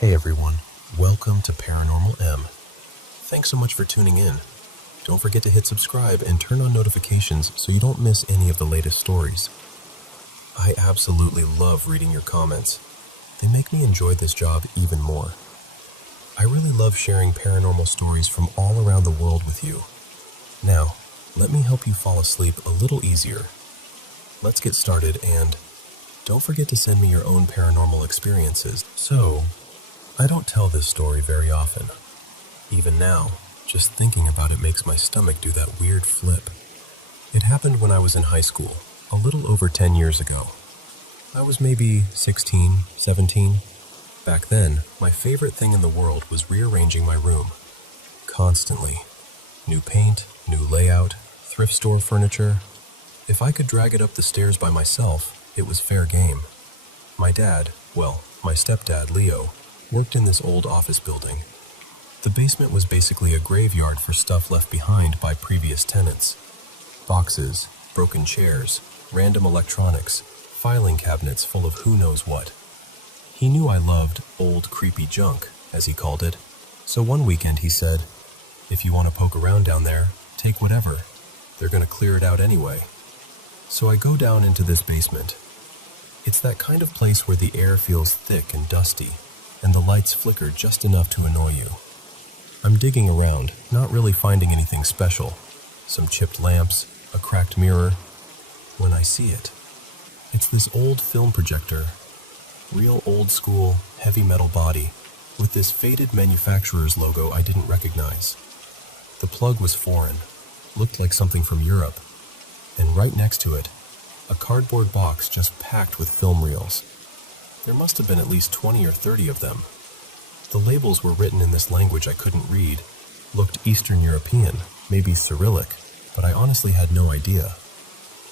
Hey everyone, welcome to Paranormal M. Thanks so much for tuning in. Don't forget to hit subscribe and turn on notifications so you don't miss any of the latest stories. I absolutely love reading your comments. They make me enjoy this job even more. I really love sharing paranormal stories from all around the world with you. Now, let me help you fall asleep a little easier. Let's get started, and don't forget to send me your own paranormal experiences. So, I don't tell this story very often. Even now, just thinking about it makes my stomach do that weird flip. It happened when I was in high school, a little over 10 years ago. I was maybe 16, 17. Back then, my favorite thing in the world was rearranging my room. Constantly. New paint, new layout, thrift store furniture. If I could drag it up the stairs by myself, it was fair game. My dad, my stepdad, Leo, worked in this old office building. The basement was basically a graveyard for stuff left behind by previous tenants. Boxes, broken chairs, random electronics, filing cabinets full of who knows what. He knew I loved old creepy junk, as he called it, so one weekend he said, "If you want to poke around down there, take whatever. They're going to clear it out anyway." So I go down into this basement. It's that kind of place where the air feels thick and dusty, and the lights flicker just enough to annoy you. I'm digging around, not really finding anything special. Some chipped lamps, a cracked mirror. When I see it, it's this old film projector. Real old school, heavy metal body, with this faded manufacturer's logo I didn't recognize. The plug was foreign, looked like something from Europe. And right next to it, a cardboard box just packed with film reels. There must have been at least 20 or 30 of them. The labels were written in this language I couldn't read, looked Eastern European, maybe Cyrillic, but I honestly had no idea.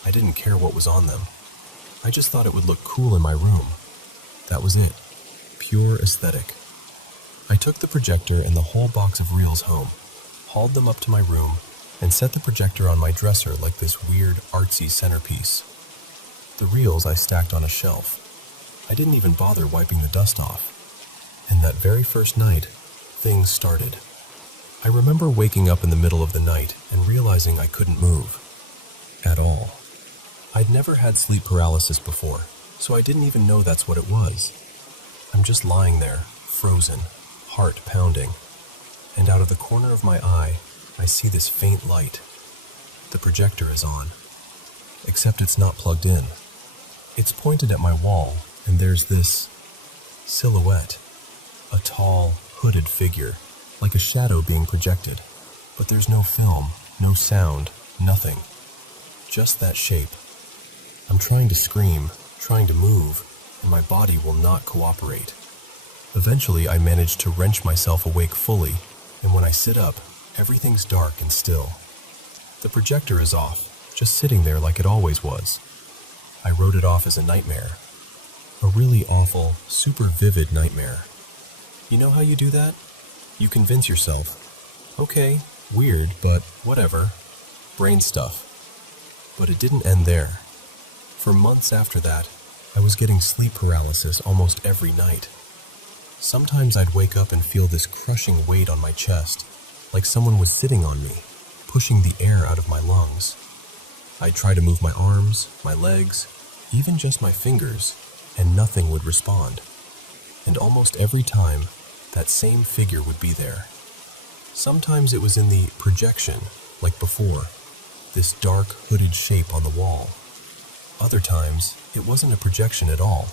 I didn't care what was on them. I just thought it would look cool in my room. That was it. Pure aesthetic. I took the projector and the whole box of reels home, hauled them up to my room, and set the projector on my dresser like this weird, artsy centerpiece. The reels I stacked on a shelf. I didn't even bother wiping the dust off. And that very first night, things started. I remember waking up in the middle of the night and realizing I couldn't move. At all. I'd never had sleep paralysis before, so I didn't even know that's what it was. I'm just lying there, frozen, heart pounding. And out of the corner of my eye, I see this faint light. The projector is on. Except it's not plugged in. It's pointed at my wall, and there's this silhouette. A tall, hooded figure, like a shadow being projected. But there's no film, no sound, nothing. Just that shape. I'm trying to scream, trying to move, and my body will not cooperate. Eventually, I manage to wrench myself awake fully, and when I sit up, everything's dark and still. The projector is off, just sitting there like it always was. I wrote it off as a nightmare. A really awful, super vivid nightmare. You know how you do that? You convince yourself, okay, weird, but whatever. Brain stuff. But it didn't end there. For months after that, I was getting sleep paralysis almost every night. Sometimes I'd wake up and feel this crushing weight on my chest, like someone was sitting on me, pushing the air out of my lungs. I'd try to move my arms, my legs, even just my fingers, and nothing would respond. And almost every time, that same figure would be there. Sometimes it was in the projection, like before, this dark, hooded shape on the wall. Other times, it wasn't a projection at all.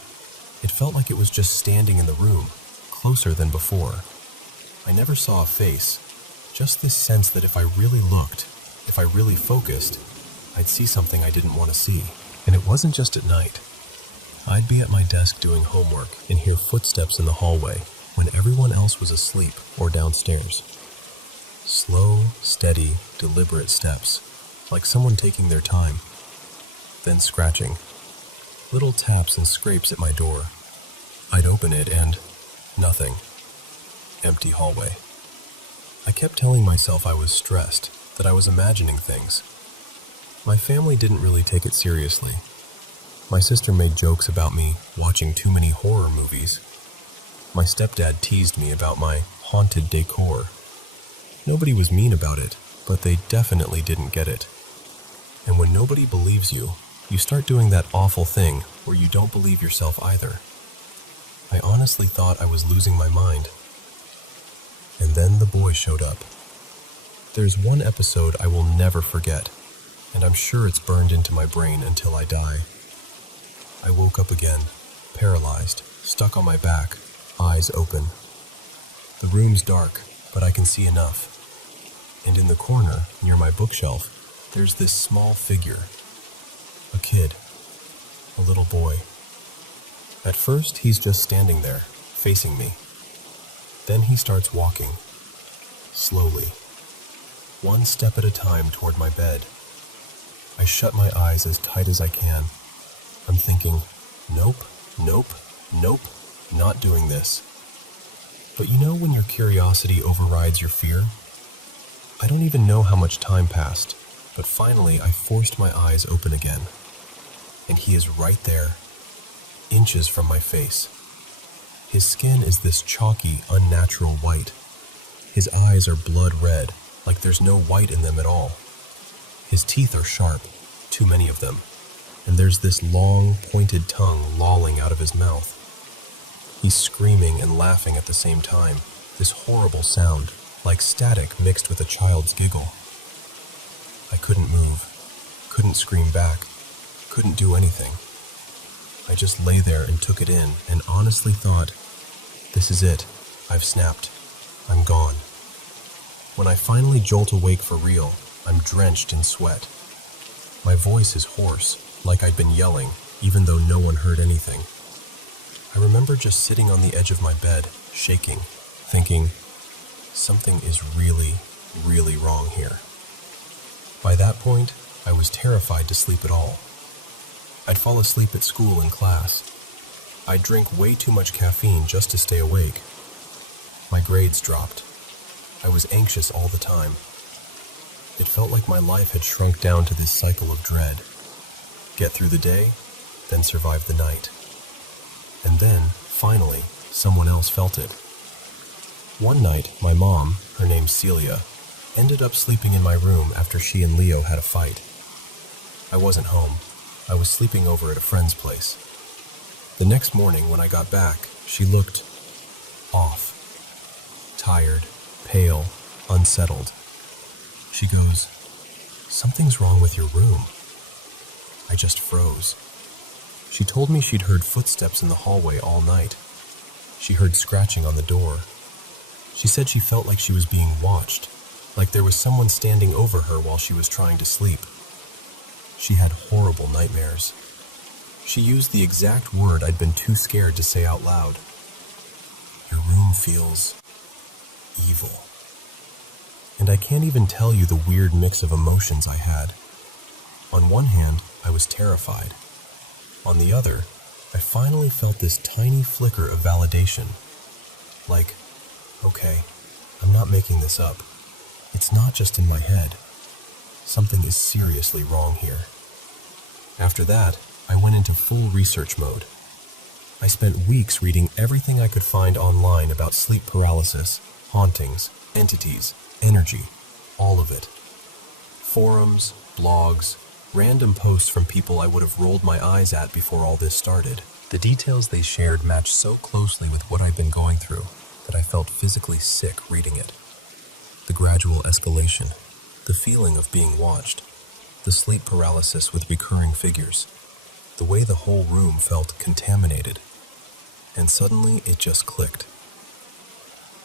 It felt like it was just standing in the room, closer than before. I never saw a face, just this sense that if I really looked, if I really focused, I'd see something I didn't want to see. And it wasn't just at night. I'd be at my desk doing homework and hear footsteps in the hallway when everyone else was asleep or downstairs. Slow, steady, deliberate steps, like someone taking their time. Then scratching. Little taps and scrapes at my door. I'd open it and nothing. Empty hallway. I kept telling myself I was stressed, that I was imagining things. My family didn't really take it seriously. My sister made jokes about me watching too many horror movies. My stepdad teased me about my haunted decor. Nobody was mean about it, but they definitely didn't get it. And when nobody believes you, you start doing that awful thing where you don't believe yourself either. I honestly thought I was losing my mind. And then the boy showed up. There's one episode I will never forget, and I'm sure it's burned into my brain until I die. I woke up again, paralyzed, stuck on my back, eyes open. The room's dark, but I can see enough. And in the corner, near my bookshelf, there's this small figure. A kid. A little boy. At first, he's just standing there, facing me. Then he starts walking. Slowly. One step at a time toward my bed. I shut my eyes as tight as I can. I'm thinking, nope, nope, nope, not doing this. But you know when your curiosity overrides your fear? I don't even know how much time passed, but finally I forced my eyes open again. And he is right there, inches from my face. His skin is this chalky, unnatural white. His eyes are blood red, like there's no white in them at all. His teeth are sharp, too many of them, and there's this long, pointed tongue lolling out of his mouth. He's screaming and laughing at the same time, this horrible sound, like static mixed with a child's giggle. I couldn't move, couldn't scream back, couldn't do anything. I just lay there and took it in and honestly thought, this is it, I've snapped, I'm gone. When I finally jolt awake for real, I'm drenched in sweat. My voice is hoarse, like I'd been yelling, even though no one heard anything. I remember just sitting on the edge of my bed, shaking, thinking, something is really, really wrong here. By that point, I was terrified to sleep at all. I'd fall asleep at school and class. I'd drink way too much caffeine just to stay awake. My grades dropped. I was anxious all the time. It felt like my life had shrunk down to this cycle of dread. Get through the day, then survive the night. And then, finally, someone else felt it. One night, my mom, her name's Celia, ended up sleeping in my room after she and Leo had a fight. I wasn't home. I was sleeping over at a friend's place. The next morning when I got back, she looked off. Tired, pale, unsettled. She goes, "Something's wrong with your room." I just froze. She told me she'd heard footsteps in the hallway all night. She heard scratching on the door. She said she felt like she was being watched, like there was someone standing over her while she was trying to sleep. She had horrible nightmares. She used the exact word I'd been too scared to say out loud. Your room feels evil. And I can't even tell you the weird mix of emotions I had. On one hand, I was terrified. On the other, I finally felt this tiny flicker of validation. Like, okay, I'm not making this up. It's not just in my head. Something is seriously wrong here. After that, I went into full research mode. I spent weeks reading everything I could find online about sleep paralysis, hauntings, entities, energy, all of it. Forums, blogs, random posts from people I would have rolled my eyes at before all this started. The details they shared matched so closely with what I'd been going through that I felt physically sick reading it. The gradual escalation, the feeling of being watched, the sleep paralysis with recurring figures, the way the whole room felt contaminated. And suddenly it just clicked.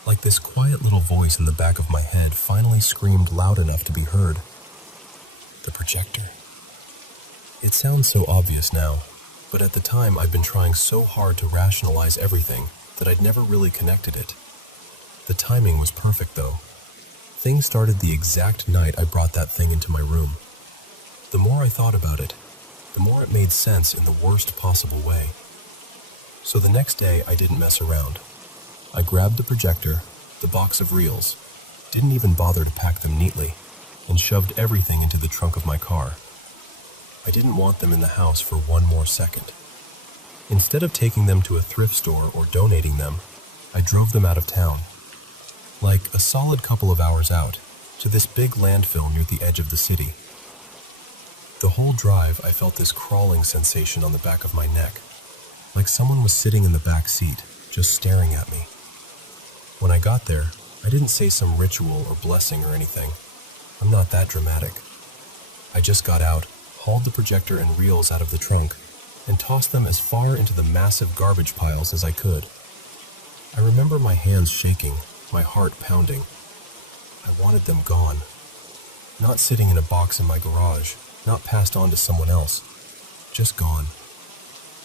Like this quiet little voice in the back of my head finally screamed loud enough to be heard. The projector. It sounds so obvious now, but at the time I'd been trying so hard to rationalize everything that I'd never really connected it. The timing was perfect though. Things started the exact night I brought that thing into my room. The more I thought about it, the more it made sense in the worst possible way. So the next day I didn't mess around. I grabbed the projector, the box of reels, didn't even bother to pack them neatly, and shoved everything into the trunk of my car. I didn't want them in the house for one more second. Instead of taking them to a thrift store or donating them, I drove them out of town, like a solid couple of hours out, to this big landfill near the edge of the city. The whole drive, I felt this crawling sensation on the back of my neck, like someone was sitting in the back seat, just staring at me. When I got there, I didn't say some ritual or blessing or anything. I'm not that dramatic. I just got out, hauled the projector and reels out of the trunk, and tossed them as far into the massive garbage piles as I could. I remember my hands shaking, my heart pounding. I wanted them gone. Not sitting in a box in my garage, not passed on to someone else. Just gone.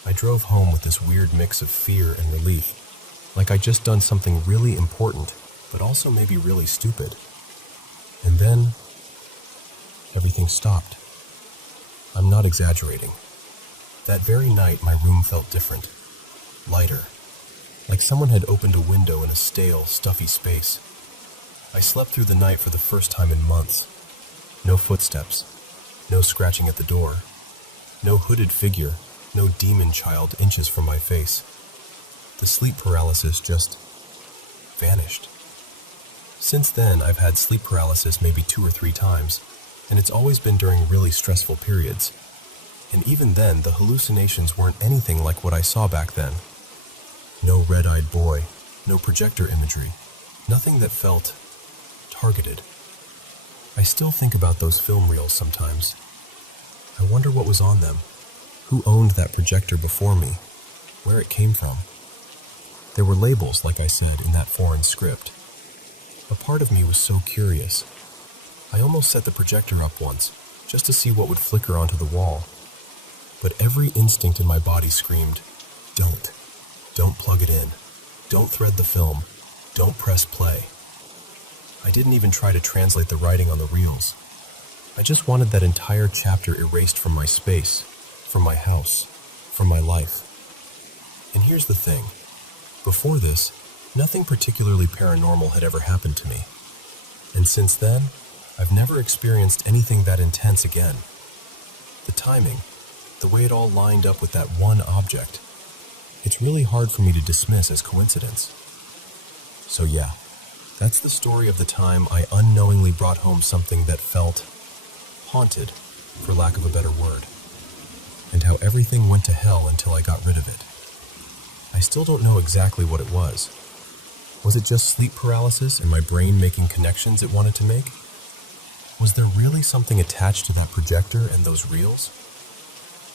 I drove home with this weird mix of fear and relief, like I'd just done something really important, but also maybe really stupid. And then, everything stopped. I'm not exaggerating. That very night, my room felt different, lighter, like someone had opened a window in a stale, stuffy space. I slept through the night for the first time in months. No footsteps, no scratching at the door, no hooded figure, no demon child inches from my face. The sleep paralysis just vanished. Since then, I've had sleep paralysis maybe 2 or 3 times, and it's always been during really stressful periods. And even then, the hallucinations weren't anything like what I saw back then. No red-eyed boy, no projector imagery, nothing that felt targeted. I still think about those film reels sometimes. I wonder what was on them, who owned that projector before me, where it came from. There were labels, like I said, in that foreign script. A part of me was so curious. I almost set the projector up once, just to see what would flicker onto the wall. But every instinct in my body screamed, don't. Don't plug it in. Don't thread the film. Don't press play. I didn't even try to translate the writing on the reels. I just wanted that entire chapter erased from my space, from my house, from my life. And here's the thing. Before this, nothing particularly paranormal had ever happened to me. And since then, I've never experienced anything that intense again. The timing, the way it all lined up with that one object, it's really hard for me to dismiss as coincidence. So yeah, that's the story of the time I unknowingly brought home something that felt haunted, for lack of a better word, and how everything went to hell until I got rid of it. I still don't know exactly what it was. Was it just sleep paralysis and my brain making connections it wanted to make? Was there really something attached to that projector and those reels?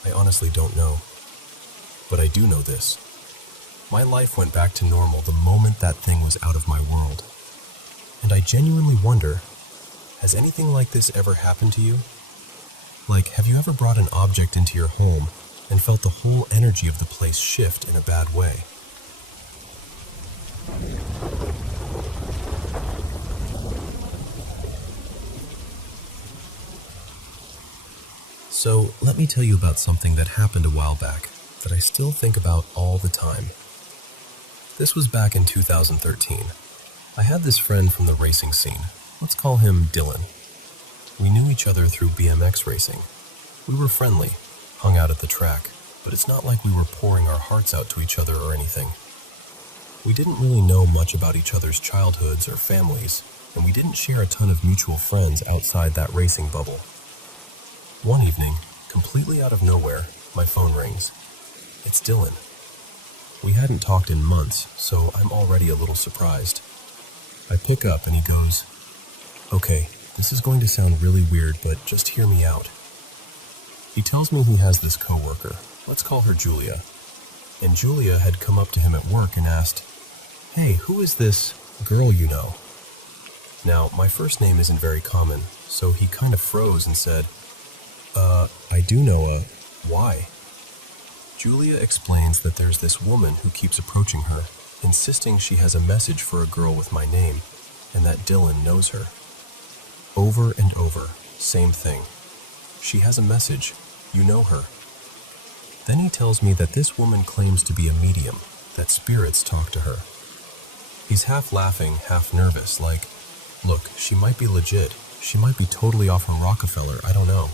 I honestly don't know. But I do know this. My life went back to normal the moment that thing was out of my world. And I genuinely wonder, has anything like this ever happened to you? Like, have you ever brought an object into your home and felt the whole energy of the place shift in a bad way? So, let me tell you about something that happened a while back that I still think about all the time. This was back in 2013. I had this friend from the racing scene. Let's call him Dylan. We knew each other through BMX racing. We were friendly, hung out at the track, but it's not like we were pouring our hearts out to each other or anything. We didn't really know much about each other's childhoods or families, and we didn't share a ton of mutual friends outside that racing bubble. One evening, completely out of nowhere, my phone rings. It's Dylan. We hadn't talked in months, so I'm already a little surprised. I pick up and he goes, "Okay, this is going to sound really weird, but just hear me out." He tells me he has this coworker, let's call her Julia. And Julia had come up to him at work and asked, "Hey, who is this girl you know?" Now, my first name isn't very common, so he kind of froze and said, I do know why?" Julia explains that there's this woman who keeps approaching her, insisting she has a message for a girl with my name, and that Dylan knows her. Over and over, same thing. She has a message, you know her. Then he tells me that this woman claims to be a medium, that spirits talk to her. He's half laughing, half nervous, like, look, she might be legit, she might be totally off her Rockefeller, I don't know.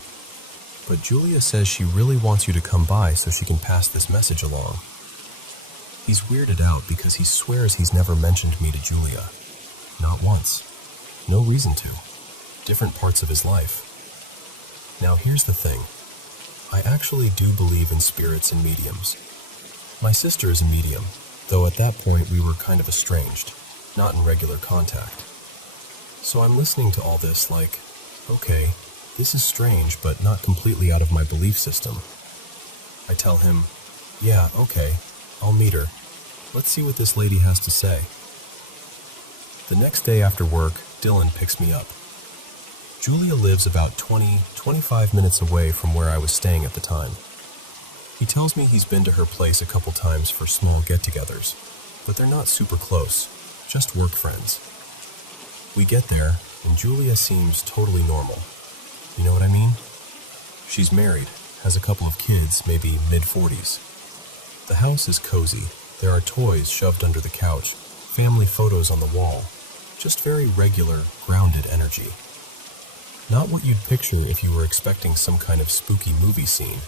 But Julia says she really wants you to come by so she can pass this message along. He's weirded out because he swears he's never mentioned me to Julia. Not once. No reason to. Different parts of his life. Now here's the thing. I actually do believe in spirits and mediums. My sister is a medium, though at that point we were kind of estranged, not in regular contact. So I'm listening to all this like, okay, this is strange but not completely out of my belief system. I tell him, yeah, okay, I'll meet her. Let's see what this lady has to say. The next day after work, Dylan picks me up. Julia lives about 25 minutes away from where I was staying at the time. He tells me he's been to her place a couple times for small get-togethers, but they're not super close, just work friends. We get there, and Julia seems totally normal. You know what I mean? She's married, has a couple of kids, maybe mid-40s. The house is cozy. There are toys shoved under the couch, family photos on the wall, just very regular, grounded energy. Not what you'd picture if you were expecting some kind of spooky movie scene.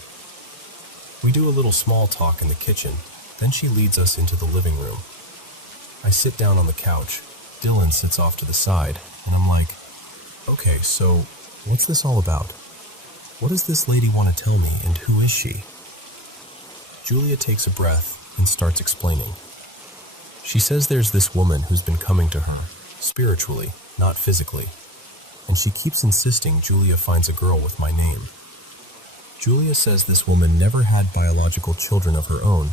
We do a little small talk in the kitchen, then she leads us into the living room. I sit down on the couch, Dylan sits off to the side, and I'm like, okay, so what's this all about? What does this lady want to tell me, and who is she? Julia takes a breath and starts explaining. She says there's this woman who's been coming to her, spiritually, not physically, and she keeps insisting Julia finds a girl with my name. Julia says this woman never had biological children of her own,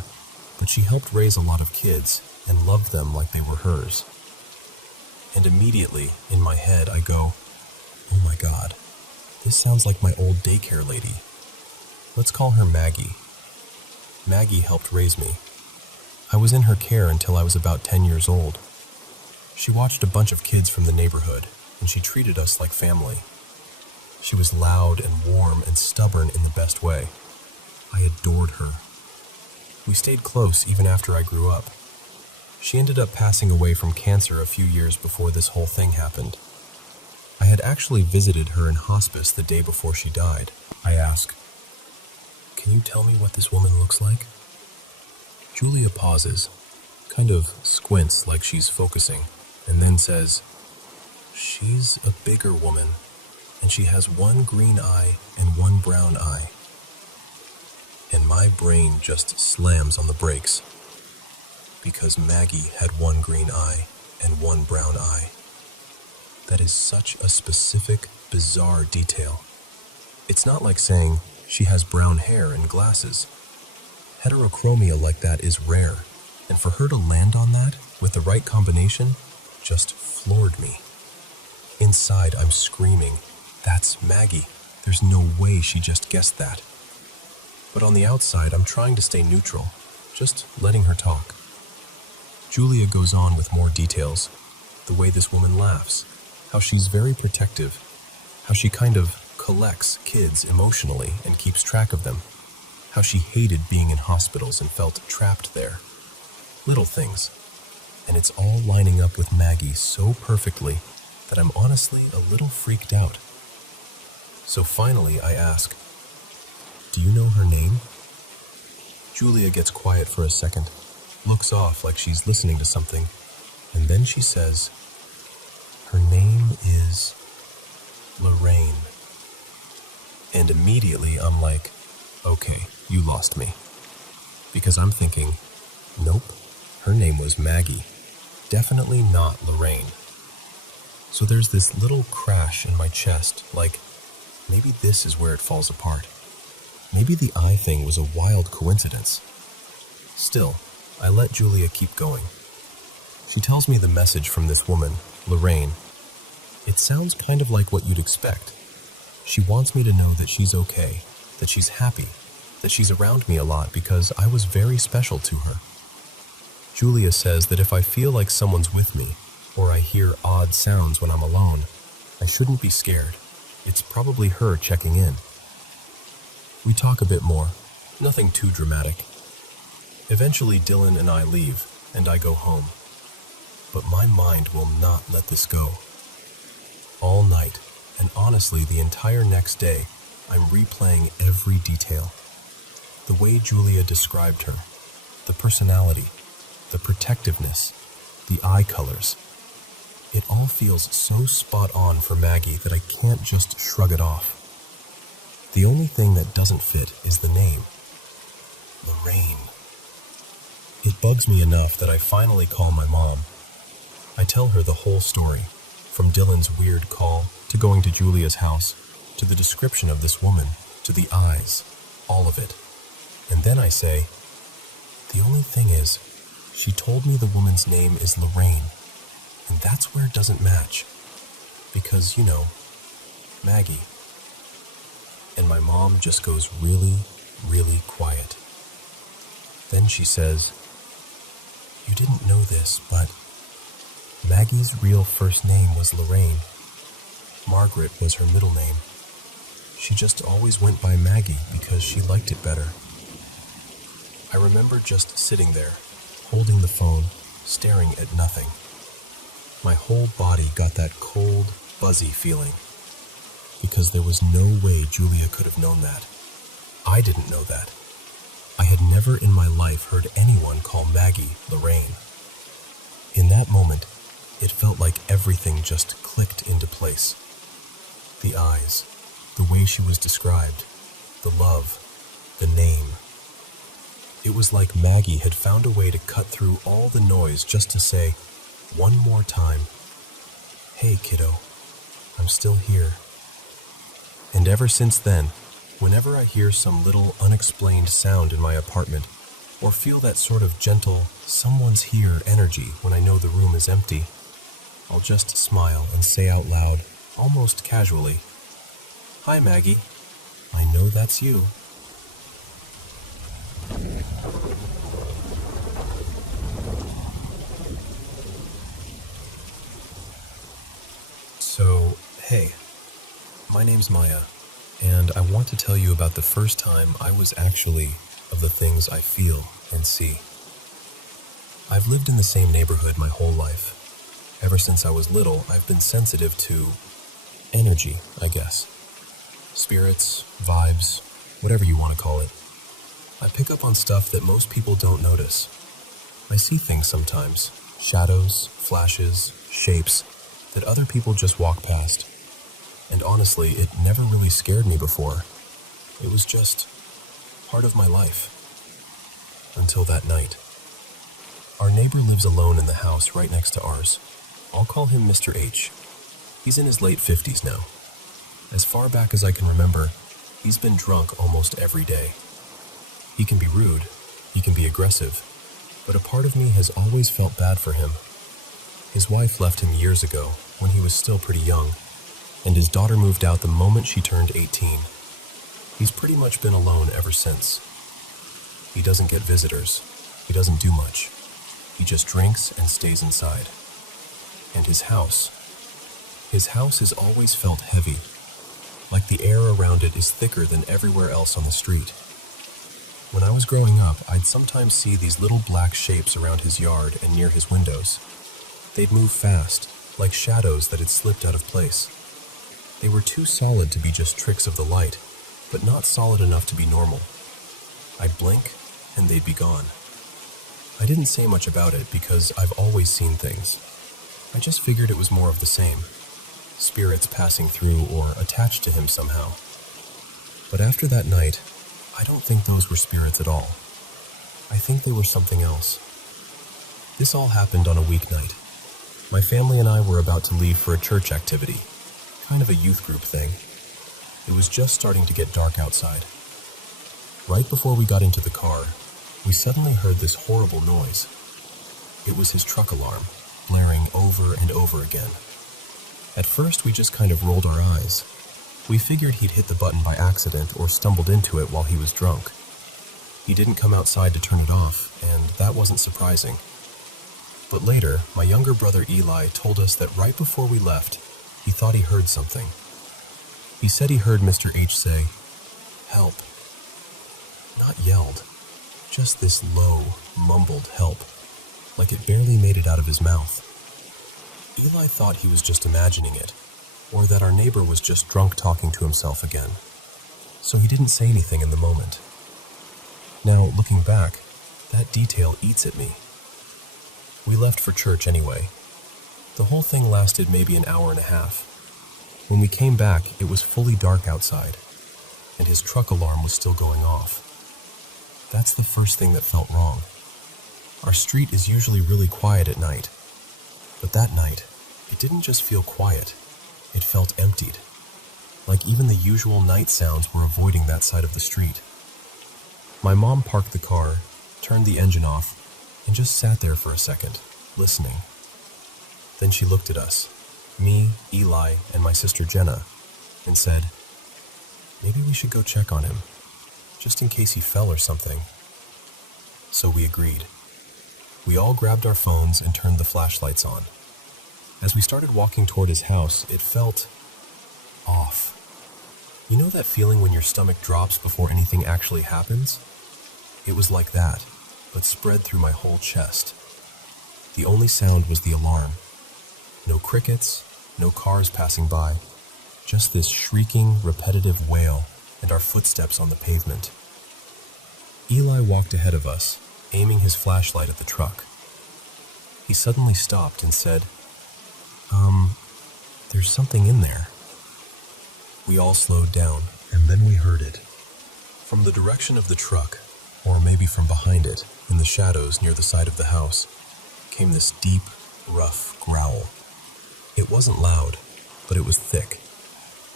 but she helped raise a lot of kids and loved them like they were hers. And immediately, in my head, I go, oh my God, this sounds like my old daycare lady. Let's call her Maggie. Maggie helped raise me. I was in her care until I was about 10 years old. She watched a bunch of kids from the neighborhood, and she treated us like family. She was loud and warm and stubborn in the best way. I adored her. We stayed close even after I grew up. She ended up passing away from cancer a few years before this whole thing happened. I had actually visited her in hospice the day before she died. I ask, can you tell me what this woman looks like? Julia pauses, kind of squints like she's focusing, and then says, she's a bigger woman, and she has one green eye and one brown eye. And my brain just slams on the brakes, because Maggie had one green eye and one brown eye. That is such a specific, bizarre detail. It's not like saying she has brown hair and glasses. Heterochromia like that is rare, and for her to land on that with the right combination just floored me. Inside, I'm screaming, that's Maggie. There's no way she just guessed that. But on the outside, I'm trying to stay neutral, just letting her talk. Julia goes on with more details. The way this woman laughs, how she's very protective, how she kind of collects kids emotionally and keeps track of them, how she hated being in hospitals and felt trapped there. Little things. And it's all lining up with Maggie so perfectly that I'm honestly a little freaked out. So finally I ask, do you know her name? Julia gets quiet for a second, looks off like she's listening to something, and then she says, her name is Lorraine. And immediately I'm like, okay, you lost me. Because I'm thinking, nope, her name was Maggie. Definitely not Lorraine. So there's this little crash in my chest, like, maybe this is where it falls apart. Maybe the eye thing was a wild coincidence. Still, I let Julia keep going. She tells me the message from this woman, Lorraine. It sounds kind of like what you'd expect. She wants me to know that she's okay, that she's happy, that she's around me a lot because I was very special to her. Julia says that if I feel like someone's with me, or I hear odd sounds when I'm alone, I shouldn't be scared. It's probably her checking in. We talk a bit more, nothing too dramatic. Eventually Dylan and I leave, and I go home. But my mind will not let this go. All night, and honestly the entire next day, I'm replaying every detail. The way Julia described her, the personality, the protectiveness, the eye colors. It all feels so spot on for Maggie that I can't just shrug it off. The only thing that doesn't fit is the name, Lorraine. It bugs me enough that I finally call my mom. I tell her the whole story, from Dylan's weird call to going to Julia's house, to the description of this woman, to the eyes, all of it. And then I say, the only thing is, she told me the woman's name is Lorraine, and that's where it doesn't match. Because, Maggie. And my mom just goes really, really quiet. Then she says, you didn't know this, but Maggie's real first name was Lorraine. Margaret was her middle name. She just always went by Maggie because she liked it better. I remember just sitting there, holding the phone, staring at nothing. My whole body got that cold, buzzy feeling, because there was no way Julia could have known that. I didn't know that. I had never in my life heard anyone call Maggie Lorraine. In that moment, it felt like everything just clicked into place. The eyes, the way she was described, the love, the name. It was like Maggie had found a way to cut through all the noise just to say, one more time, hey kiddo, I'm still here. And ever since then, whenever I hear some little unexplained sound in my apartment, or feel that sort of gentle, someone's here energy when I know the room is empty, I'll just smile and say out loud, almost casually, hi Maggie, I know that's you. So, hey, my name's Maya, and I want to tell you about the first time I was actually of the things I feel and see. I've lived in the same neighborhood my whole life. Ever since I was little, I've been sensitive to energy, I guess. Spirits, vibes, whatever you want to call it. I pick up on stuff that most people don't notice. I see things sometimes, shadows, flashes, shapes, that other people just walk past. And honestly, it never really scared me before. It was just part of my life. Until that night. Our neighbor lives alone in the house right next to ours. I'll call him Mr. H. He's in his late 50s now. As far back as I can remember, he's been drunk almost every day. He can be rude, he can be aggressive, but a part of me has always felt bad for him. His wife left him years ago, when he was still pretty young, and his daughter moved out the moment she turned 18. He's pretty much been alone ever since. He doesn't get visitors. He doesn't do much. He just drinks and stays inside. And his house has always felt heavy, like the air around it is thicker than everywhere else on the street. When I was growing up, I'd sometimes see these little black shapes around his yard and near his windows. They'd move fast, like shadows that had slipped out of place. They were too solid to be just tricks of the light, but not solid enough to be normal. I'd blink, and they'd be gone. I didn't say much about it because I've always seen things. I just figured it was more of the same. Spirits passing through or attached to him somehow. But after that night, I don't think those were spirits at all. I think they were something else. This all happened on a weeknight. My family and I were about to leave for a church activity, kind of a youth group thing. It was just starting to get dark outside. Right before we got into the car, we suddenly heard this horrible noise. It was his truck alarm, blaring over and over again. At first, we just kind of rolled our eyes. We figured he'd hit the button by accident or stumbled into it while he was drunk. He didn't come outside to turn it off, and that wasn't surprising. But later, my younger brother Eli told us that right before we left, he thought he heard something. He said he heard Mr. H say, "Help." Not yelled, just this low, mumbled help, like it barely made it out of his mouth. Eli thought he was just imagining it, or that our neighbor was just drunk talking to himself again, so he didn't say anything in the moment. Now, looking back, that detail eats at me. We left for church anyway. The whole thing lasted maybe an hour and a half. When we came back, it was fully dark outside, and his truck alarm was still going off. That's the first thing that felt wrong. Our street is usually really quiet at night, but that night, it didn't just feel quiet, it felt emptied. Like even the usual night sounds were avoiding that side of the street. My mom parked the car, turned the engine off, and just sat there for a second, listening. Then she looked at us, me, Eli, and my sister Jenna, and said, "Maybe we should go check on him, just in case he fell or something." So we agreed. We all grabbed our phones and turned the flashlights on. As we started walking toward his house, it felt off. You know that feeling when your stomach drops before anything actually happens? It was like that, but spread through my whole chest. The only sound was the alarm. No crickets, no cars passing by, just this shrieking, repetitive wail and our footsteps on the pavement. Eli walked ahead of us, aiming his flashlight at the truck. He suddenly stopped and said, "There's something in there." We all slowed down, and then we heard it. From the direction of the truck, or maybe from behind it, in the shadows near the side of the house, came this deep, rough growl. It wasn't loud, but it was thick.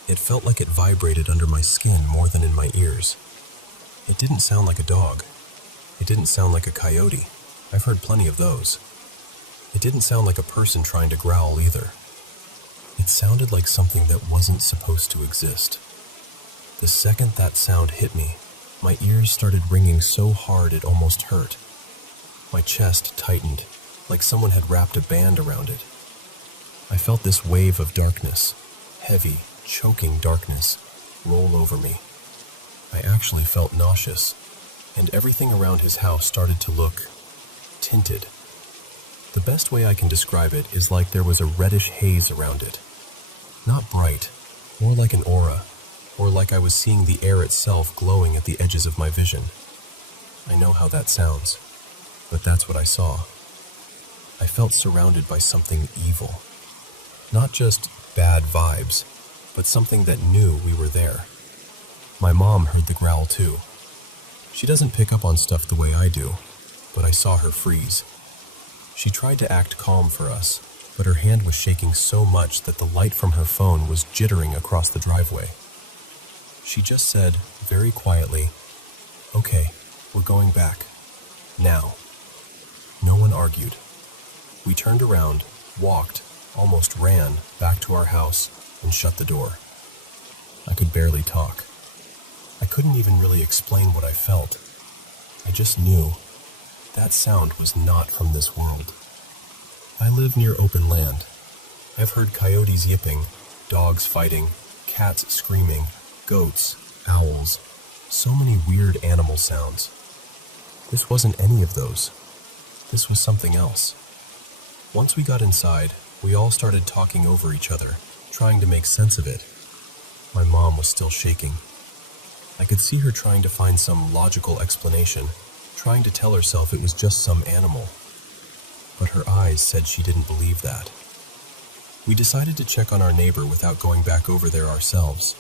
It felt like it vibrated under my skin more than in my ears. It didn't sound like a dog. It didn't sound like a coyote. I've heard plenty of those. It didn't sound like a person trying to growl either. It sounded like something that wasn't supposed to exist. The second that sound hit me, my ears started ringing so hard it almost hurt. My chest tightened, like someone had wrapped a band around it. I felt this wave of darkness, heavy, choking darkness, roll over me. I actually felt nauseous, and everything around his house started to look tinted. The best way I can describe it is like there was a reddish haze around it. Not bright, more like an aura, or like I was seeing the air itself glowing at the edges of my vision. I know how that sounds, but that's what I saw. I felt surrounded by something evil. Not just bad vibes, but something that knew we were there. My mom heard the growl too. She doesn't pick up on stuff the way I do, but I saw her freeze. She tried to act calm for us, but her hand was shaking so much that the light from her phone was jittering across the driveway. She just said, very quietly, "Okay, we're going back. Now." No one argued. We turned around, walked, almost ran back to our house, and shut the door. I could barely talk. I couldn't even really explain what I felt. I just knew that sound was not from this world. I live near open land. I've heard coyotes yipping, dogs fighting, cats screaming, goats, owls, so many weird animal sounds. This wasn't any of those. This was something else. Once we got inside, we all started talking over each other, trying to make sense of it. My mom was still shaking. I could see her trying to find some logical explanation, trying to tell herself it was just some animal. But her eyes said she didn't believe that. We decided to check on our neighbor without going back over there ourselves.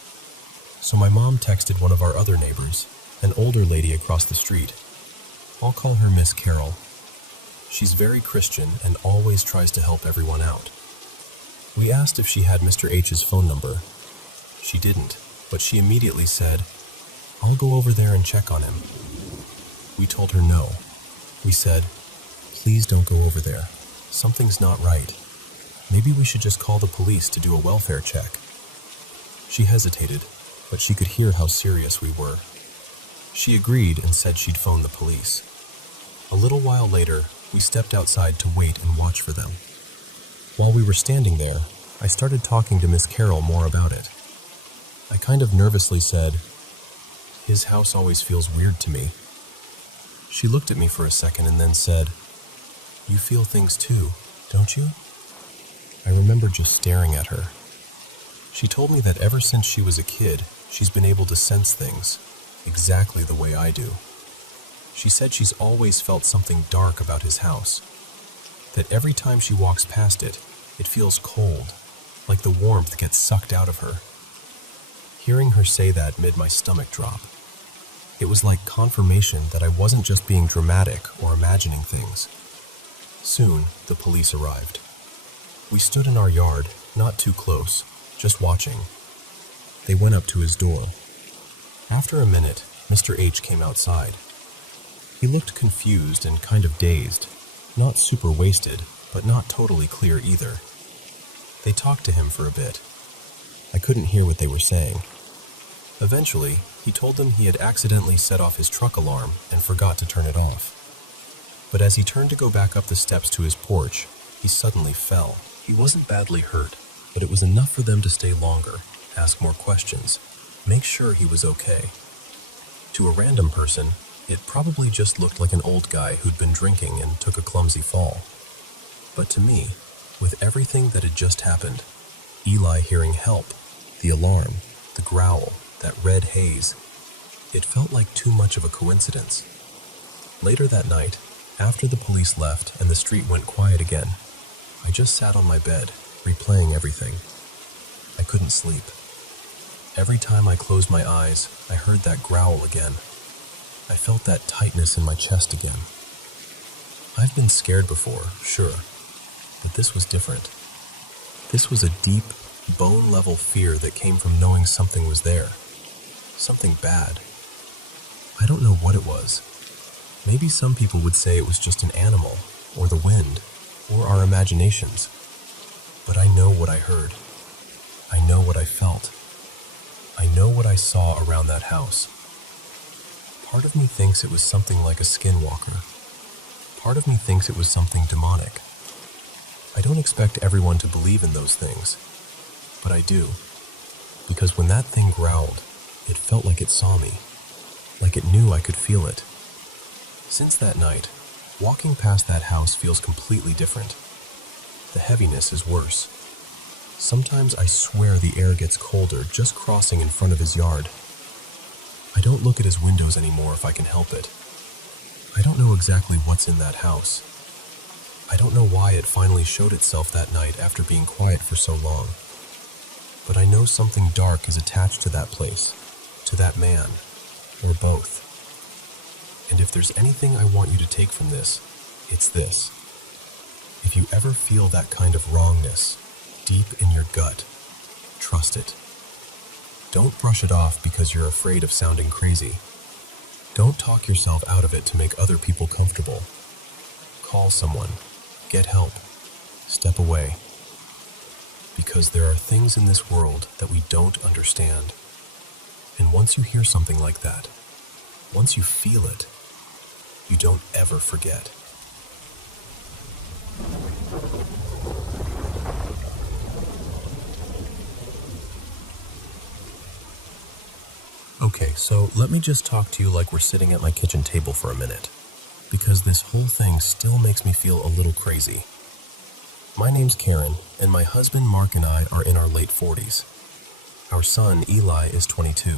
So my mom texted one of our other neighbors, an older lady across the street. I'll call her Miss Carol. She's very Christian and always tries to help everyone out. We asked if she had Mr. H's phone number. She didn't, but she immediately said, "I'll go over there and check on him." We told her no. We said, "Please don't go over there. Something's not right. Maybe we should just call the police to do a welfare check." She hesitated, but she could hear how serious we were. She agreed and said she'd phone the police. A little while later, we stepped outside to wait and watch for them. While we were standing there, I started talking to Miss Carol more about it. I kind of nervously said, "His house always feels weird to me." She looked at me for a second and then said, "You feel things too, don't you?" I remember just staring at her. She told me that ever since she was a kid, she's been able to sense things, exactly the way I do. She said she's always felt something dark about his house. that every time she walks past it, it feels cold, like the warmth gets sucked out of her. Hearing her say that made my stomach drop. It was like confirmation that I wasn't just being dramatic or imagining things. Soon, the police arrived. We stood in our yard, not too close, just watching. They went up to his door. After a minute, Mr. H came outside. He looked confused and kind of dazed, not super wasted, but not totally clear either. They talked to him for a bit. I couldn't hear what they were saying. Eventually, he told them he had accidentally set off his truck alarm and forgot to turn it off. But as he turned to go back up the steps to his porch, he suddenly fell. He wasn't badly hurt, but it was enough for them to stay longer, ask more questions, make sure he was okay. To a random person, it probably just looked like an old guy who'd been drinking and took a clumsy fall. But to me, with everything that had just happened, Eli hearing help, the alarm, the growl, that red haze, it felt like too much of a coincidence. Later that night, after the police left and the street went quiet again, I just sat on my bed, replaying everything. I couldn't sleep. Every time I closed my eyes, I heard that growl again. I felt that tightness in my chest again. I've been scared before, sure, but this was different. This was a deep, bone-level fear that came from knowing something was there. Something bad. I don't know what it was. Maybe some people would say it was just an animal, or the wind, or our imaginations. But I know what I heard. I know what I felt. I know what I saw around that house. Part of me thinks it was something like a skinwalker. Part of me thinks it was something demonic. I don't expect everyone to believe in those things, but I do. Because when that thing growled, it felt like it saw me, like it knew I could feel it. Since that night, walking past that house feels completely different. The heaviness is worse. Sometimes I swear the air gets colder just crossing in front of his yard. I don't look at his windows anymore if I can help it. I don't know exactly what's in that house. I don't know why it finally showed itself that night after being quiet for so long. But I know something dark is attached to that place, to that man, or both. And if there's anything I want you to take from this, it's this. If you ever feel that kind of wrongness, deep in your gut, trust it. Don't brush it off because you're afraid of sounding crazy. Don't talk yourself out of it to make other people comfortable. Call someone. Get help. Step away. Because there are things in this world that we don't understand. And once you hear something like that, once you feel it, you don't ever forget. Okay, so let me just talk to you like we're sitting at my kitchen table for a minute, because this whole thing still makes me feel a little crazy. My name's Karen, and my husband Mark and I are in our late 40s. Our son Eli is 22.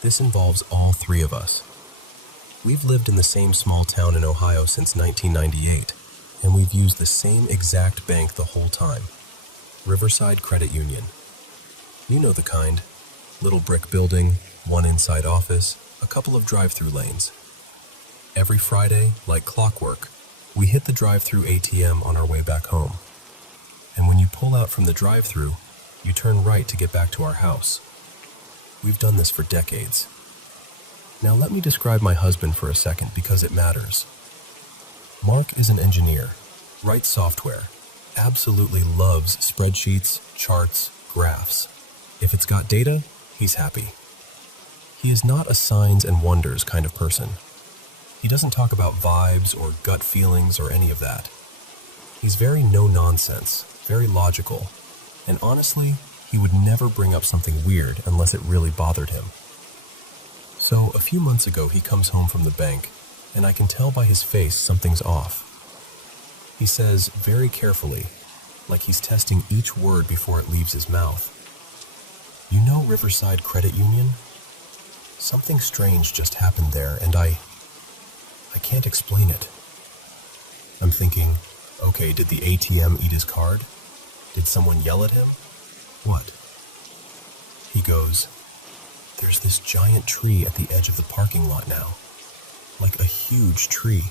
This involves all three of us. We've lived in the same small town in Ohio since 1998, and we've used the same exact bank the whole time. Riverside Credit Union. You know the kind. Little brick building, one inside office, a couple of drive-through lanes. Every Friday, like clockwork, we hit the drive-through ATM on our way back home. And when you pull out from the drive-through, you turn right to get back to our house. We've done this for decades. Now let me describe my husband for a second because it matters. Mark is an engineer, writes software, absolutely loves spreadsheets, charts, graphs. If it's got data, he's happy. He is not a signs and wonders kind of person. He doesn't talk about vibes or gut feelings or any of that. He's very no-nonsense, very logical, and honestly, he would never bring up something weird unless it really bothered him. So, a few months ago, he comes home from the bank, and I can tell by his face something's off. He says, very carefully, like he's testing each word before it leaves his mouth, "You know Riverside Credit Union? Something strange just happened there, and I can't explain it." I'm thinking, Okay, did the ATM eat his card? Did someone yell at him? What? He goes, "There's this giant tree at the edge of the parking lot now. Like a huge tree.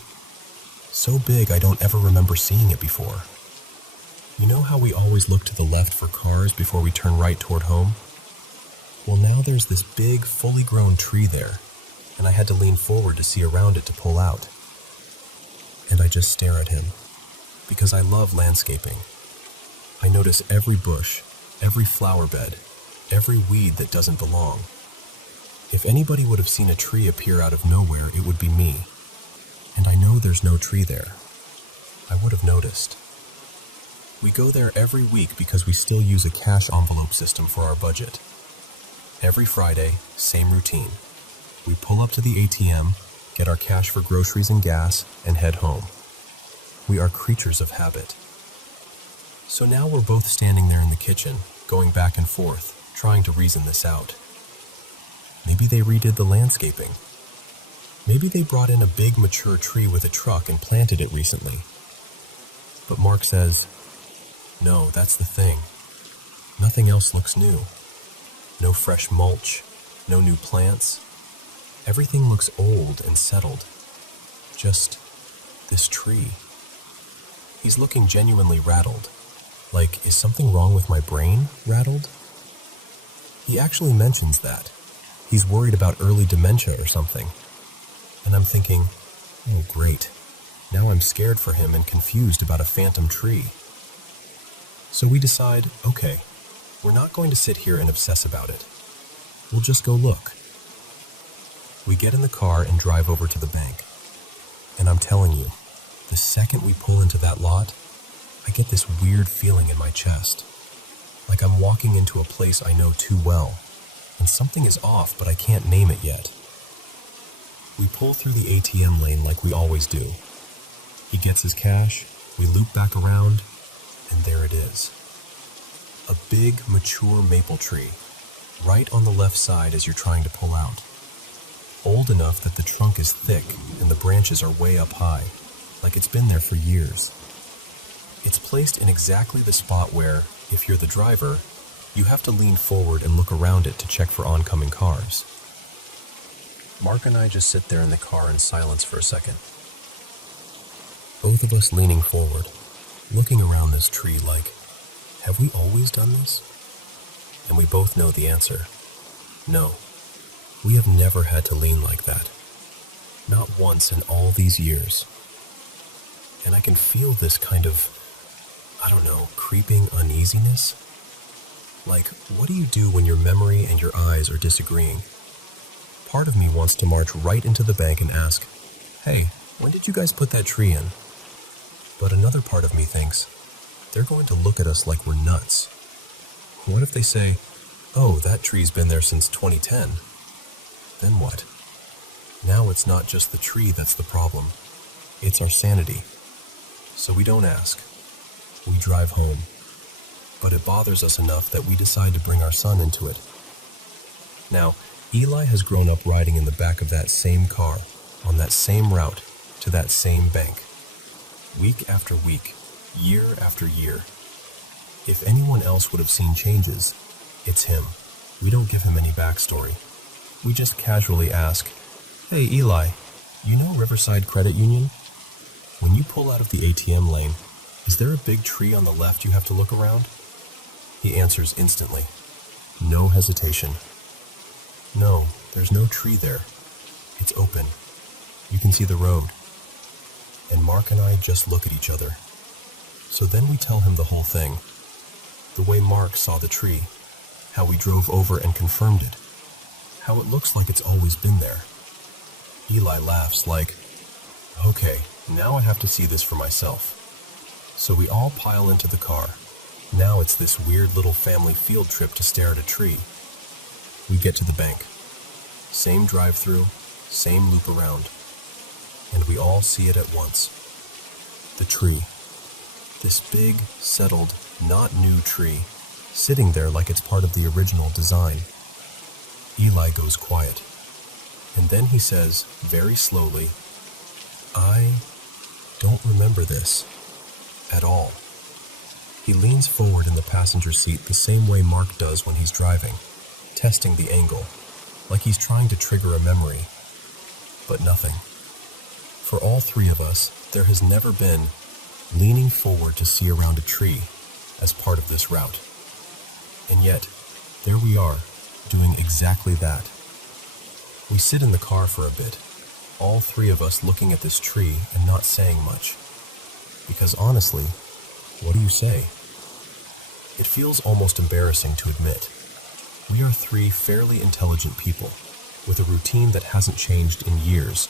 So big I don't ever remember seeing it before. You know how we always look to the left for cars before we turn right toward home? Well, now there's this big, fully grown tree there, and I had to lean forward to see around it to pull out. And I just stare at him, because I love landscaping. I notice every bush, every flower bed, every weed that doesn't belong. If anybody would have seen a tree appear out of nowhere, it would be me. And I know there's no tree there. I would have noticed. We go there every week because we still use a cash envelope system for our budget. Every Friday, same routine. We pull up to the ATM, get our cash for groceries and gas, and head home. We are creatures of habit. So now we're both standing there in the kitchen, going back and forth, trying to reason this out. Maybe they redid the landscaping. Maybe they brought in a big mature tree with a truck and planted it recently. But Mark says, "No, that's the thing. Nothing else looks new. No fresh mulch, no new plants. Everything looks old and settled. Just this tree." He's looking genuinely rattled. Like, is something wrong with my brain? Rattled? He actually mentions that. He's worried about early dementia or something. And I'm thinking, oh great. Now I'm scared for him and confused about a phantom tree. So we decide, okay, we're not going to sit here and obsess about it. We'll just go look. We get in the car and drive over to the bank. And I'm telling you, the second we pull into that lot, I get this weird feeling in my chest. Like I'm walking into a place I know too well, and something is off, but I can't name it yet. We pull through the ATM lane like we always do. He gets his cash, we loop back around, and there it is. A big, mature maple tree, right on the left side as you're trying to pull out. Old enough that the trunk is thick and the branches are way up high, like it's been there for years. It's placed in exactly the spot where, if you're the driver, you have to lean forward and look around it to check for oncoming cars. Mark and I just sit there in the car in silence for a second. Both of us leaning forward, looking around this tree like, have we always done this? And we both know the answer. No, we have never had to lean like that. Not once in all these years. And I can feel this kind of, creeping uneasiness. Like, what do you do when your memory and your eyes are disagreeing? Part of me wants to march right into the bank and ask, hey, when did you guys put that tree in? But another part of me thinks, they're going to look at us like we're nuts. What if they say, oh, that tree's been there since 2010? Then what? Now it's not just the tree that's the problem. It's our sanity. So we don't ask. We drive home. But it bothers us enough that we decide to bring our son into it. Now, Eli has grown up riding in the back of that same car, on that same route, to that same bank. Week after week, year after year. If anyone else would have seen changes, it's him. We don't give him any backstory. We just casually ask, hey Eli, you know Riverside Credit Union? When you pull out of the ATM lane, is there a big tree on the left you have to look around? He answers instantly. No hesitation. No, there's no tree there. It's open. You can see the road. And Mark and I just look at each other. So then we tell him the whole thing. The way Mark saw the tree, how we drove over and confirmed it, how it looks like it's always been there. Eli laughs like, okay, now I have to see this for myself. So we all pile into the car. Now it's this weird little family field trip to stare at a tree. We get to the bank. Same drive-through, same loop around. And we all see it at once. The tree. This big, settled, not new tree, sitting there like it's part of the original design. Eli goes quiet. And then he says, very slowly, I don't remember this. at all. He leans forward in the passenger seat the same way Mark does when he's driving, testing the angle, like he's trying to trigger a memory. But nothing. For all three of us, there has never been leaning forward to see around a tree as part of this route. And yet, there we are, doing exactly that. We sit in the car for a bit, all three of us looking at this tree and not saying much. Because honestly, what do you say? It feels almost embarrassing to admit. We are three fairly intelligent people, with a routine that hasn't changed in years,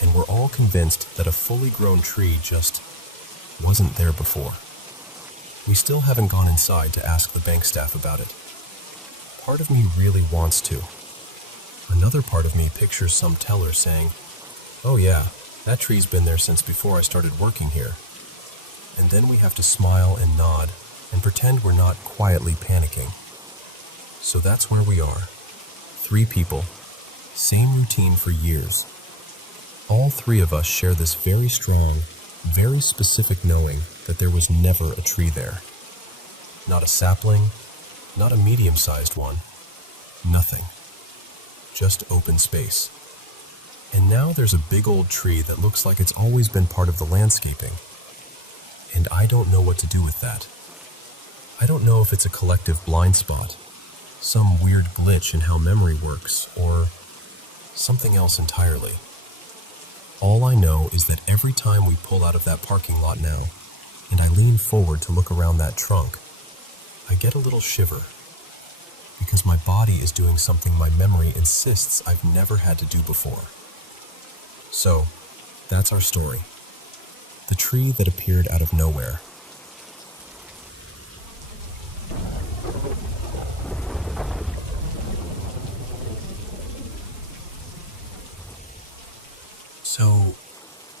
and we're all convinced that a fully grown tree just wasn't there before. We still haven't gone inside to ask the bank staff about it. Part of me really wants to. Another part of me pictures some teller saying, "Oh yeah, that tree's been there since before I started working here." And then we have to smile and nod and pretend we're not quietly panicking. So that's where we are. Three people, same routine for years. All three of us share this very strong, very specific knowing that there was never a tree there. Not a sapling, not a medium-sized one, nothing. Just open space. And now there's a big old tree that looks like it's always been part of the landscaping. And I don't know what to do with that. I don't know if it's a collective blind spot, some weird glitch in how memory works, or something else entirely. All I know is that every time we pull out of that parking lot now, and I lean forward to look around that trunk, I get a little shiver, because my body is doing something my memory insists I've never had to do before. So, that's our story. The tree that appeared out of nowhere. So,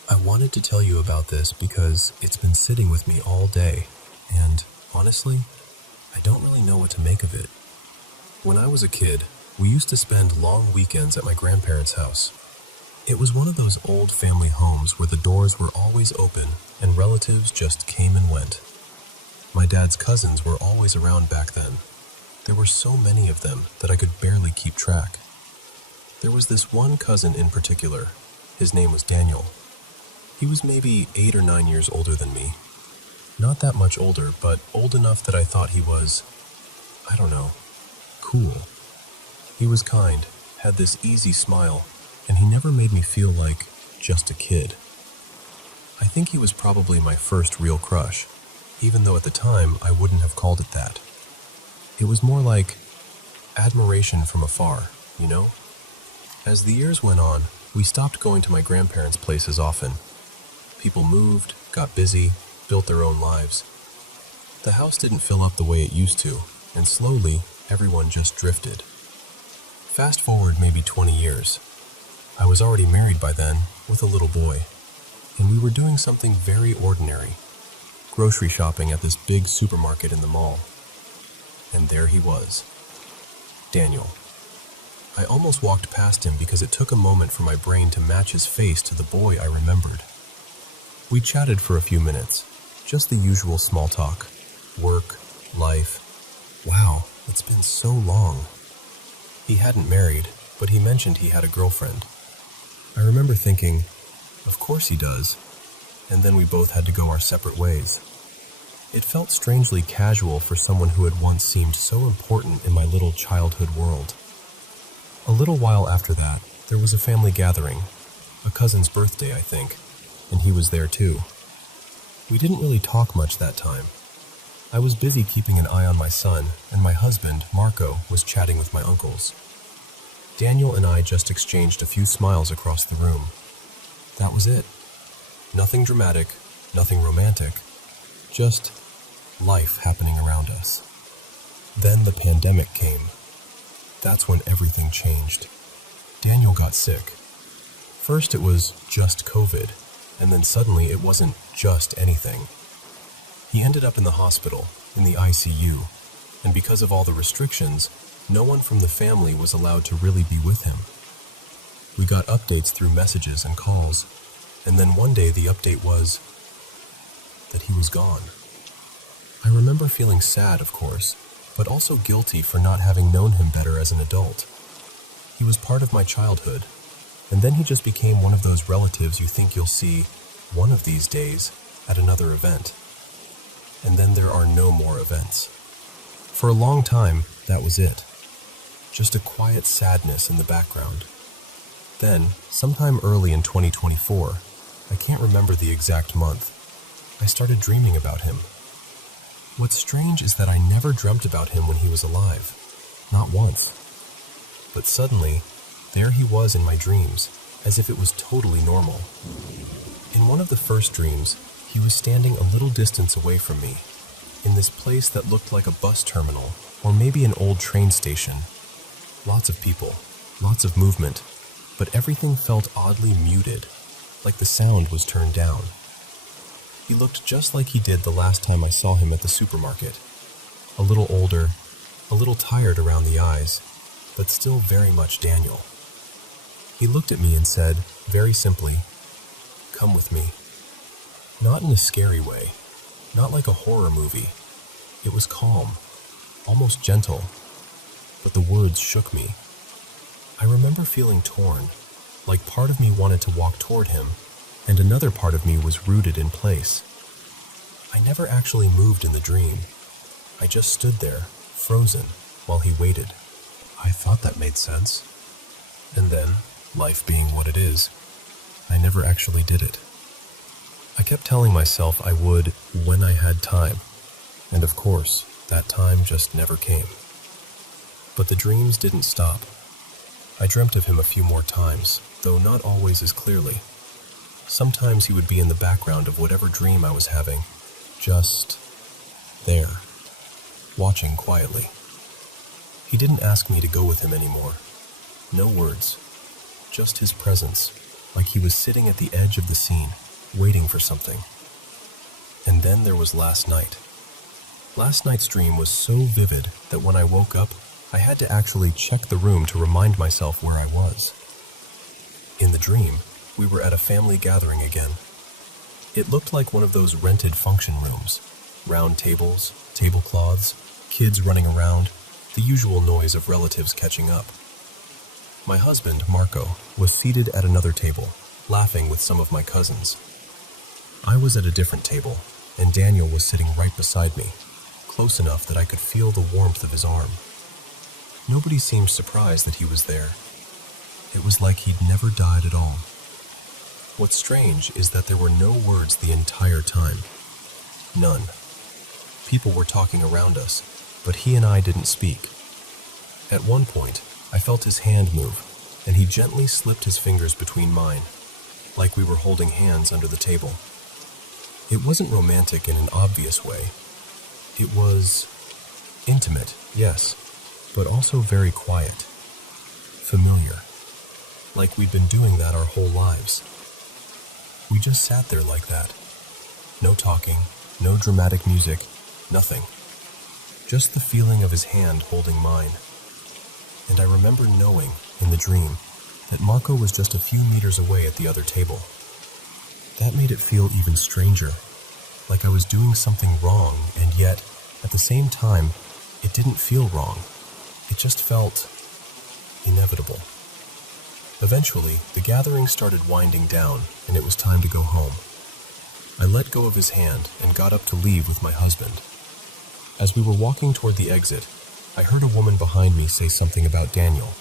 I wanted to tell you about this because it's been sitting with me all day, and honestly, I don't really know what to make of it. When I was a kid, we used to spend long weekends at my grandparents' house. It was one of those old family homes where the doors were always open and relatives just came and went. My dad's cousins were always around back then. There were so many of them that I could barely keep track. There was this one cousin in particular. His name was Daniel. He was maybe 8 or 9 years older than me. Not that much older, but old enough that I thought he was, I don't know, cool. He was kind, had this easy smile, and he never made me feel like just a kid. I think he was probably my first real crush, even though at the time I wouldn't have called it that. It was more like admiration from afar, you know? As the years went on, we stopped going to my grandparents' place as often. People moved, got busy, built their own lives. The house didn't fill up the way it used to, and slowly, everyone just drifted. Fast forward maybe 20 years. I was already married by then, with a little boy, and we were doing something very ordinary, grocery shopping at this big supermarket in the mall. And there he was, Daniel. I almost walked past him because it took a moment for my brain to match his face to the boy I remembered. We chatted for a few minutes, just the usual small talk. Work, life. Wow, it's been so long. He hadn't married, but he mentioned he had a girlfriend. I remember thinking, of course he does, and then we both had to go our separate ways. It felt strangely casual for someone who had once seemed so important in my little childhood world. A little while after that, there was a family gathering, a cousin's birthday, I think, and he was there too. We didn't really talk much that time. I was busy keeping an eye on my son, and my husband, Marco, was chatting with my uncles. Daniel and I just exchanged a few smiles across the room. That was it. Nothing dramatic, nothing romantic, just life happening around us. Then the pandemic came. That's when everything changed. Daniel got sick. First it was just COVID, and then suddenly it wasn't just anything. He ended up in the hospital, in the ICU, and because of all the restrictions, no one from the family was allowed to really be with him. We got updates through messages and calls, and then one day the update was, that he was gone. I remember feeling sad, of course, but also guilty for not having known him better as an adult. He was part of my childhood, and then he just became one of those relatives you think you'll see one of these days at another event. And then there are no more events. For a long time, that was it. Just a quiet sadness in the background. Then, sometime early in 2024, I can't remember the exact month, I started dreaming about him. What's strange is that I never dreamt about him when he was alive. Not once. But suddenly, there he was in my dreams, as if it was totally normal. In one of the first dreams, he was standing a little distance away from me, in this place that looked like a bus terminal, or maybe an old train station. Lots of people, lots of movement, but everything felt oddly muted, like the sound was turned down. He looked just like he did the last time I saw him at the supermarket. A little older, a little tired around the eyes, but still very much Daniel. He looked at me and said, very simply, "Come with me." Not in a scary way, not like a horror movie. It was calm, almost gentle, but the words shook me. I remember feeling torn, like part of me wanted to walk toward him, and another part of me was rooted in place. I never actually moved in the dream. I just stood there, frozen, while he waited. I thought that made sense. And then, life being what it is, I never actually did it. I kept telling myself I would when I had time, and of course, that time just never came. But the dreams didn't stop. I dreamt of him a few more times, though not always as clearly. Sometimes he would be in the background of whatever dream I was having, just there, watching quietly. He didn't ask me to go with him anymore. No words, just his presence, like he was sitting at the edge of the scene, waiting for something. And then there was last night. Last night's dream was so vivid that when I woke up, I had to actually check the room to remind myself where I was. In the dream, we were at a family gathering again. It looked like one of those rented function rooms. Round tables, tablecloths, kids running around, the usual noise of relatives catching up. My husband, Marco, was seated at another table, laughing with some of my cousins. I was at a different table, and Daniel was sitting right beside me, close enough that I could feel the warmth of his arm. Nobody seemed surprised that he was there. It was like he'd never died at all. What's strange is that there were no words the entire time. None. People were talking around us, but he and I didn't speak. At one point, I felt his hand move, and he gently slipped his fingers between mine, like we were holding hands under the table. It wasn't romantic in an obvious way. It was intimate, yes, but also very quiet, familiar, like we'd been doing that our whole lives. We just sat there like that. No talking, no dramatic music, nothing. Just the feeling of his hand holding mine. And I remember knowing, in the dream, that Marco was just a few meters away at the other table. That made it feel even stranger, like I was doing something wrong, and yet, at the same time, it didn't feel wrong. It just felt inevitable. Eventually, the gathering started winding down, and it was time to go home. I let go of his hand and got up to leave with my husband. As we were walking toward the exit, I heard a woman behind me say something about Daniel.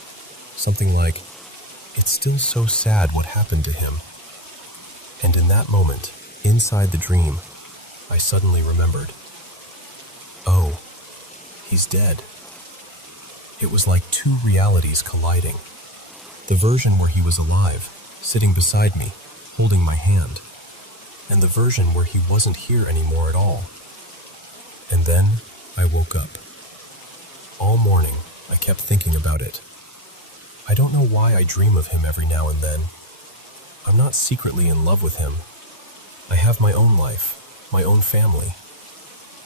Something like, "It's still so sad what happened to him." And in that moment, inside the dream, I suddenly remembered. Oh, he's dead. It was like two realities colliding. The version where he was alive, sitting beside me, holding my hand, and the version where he wasn't here anymore at all. And then I woke up. All morning, I kept thinking about it. I don't know why I dream of him every now and then. I'm not secretly in love with him. I have my own life, my own family.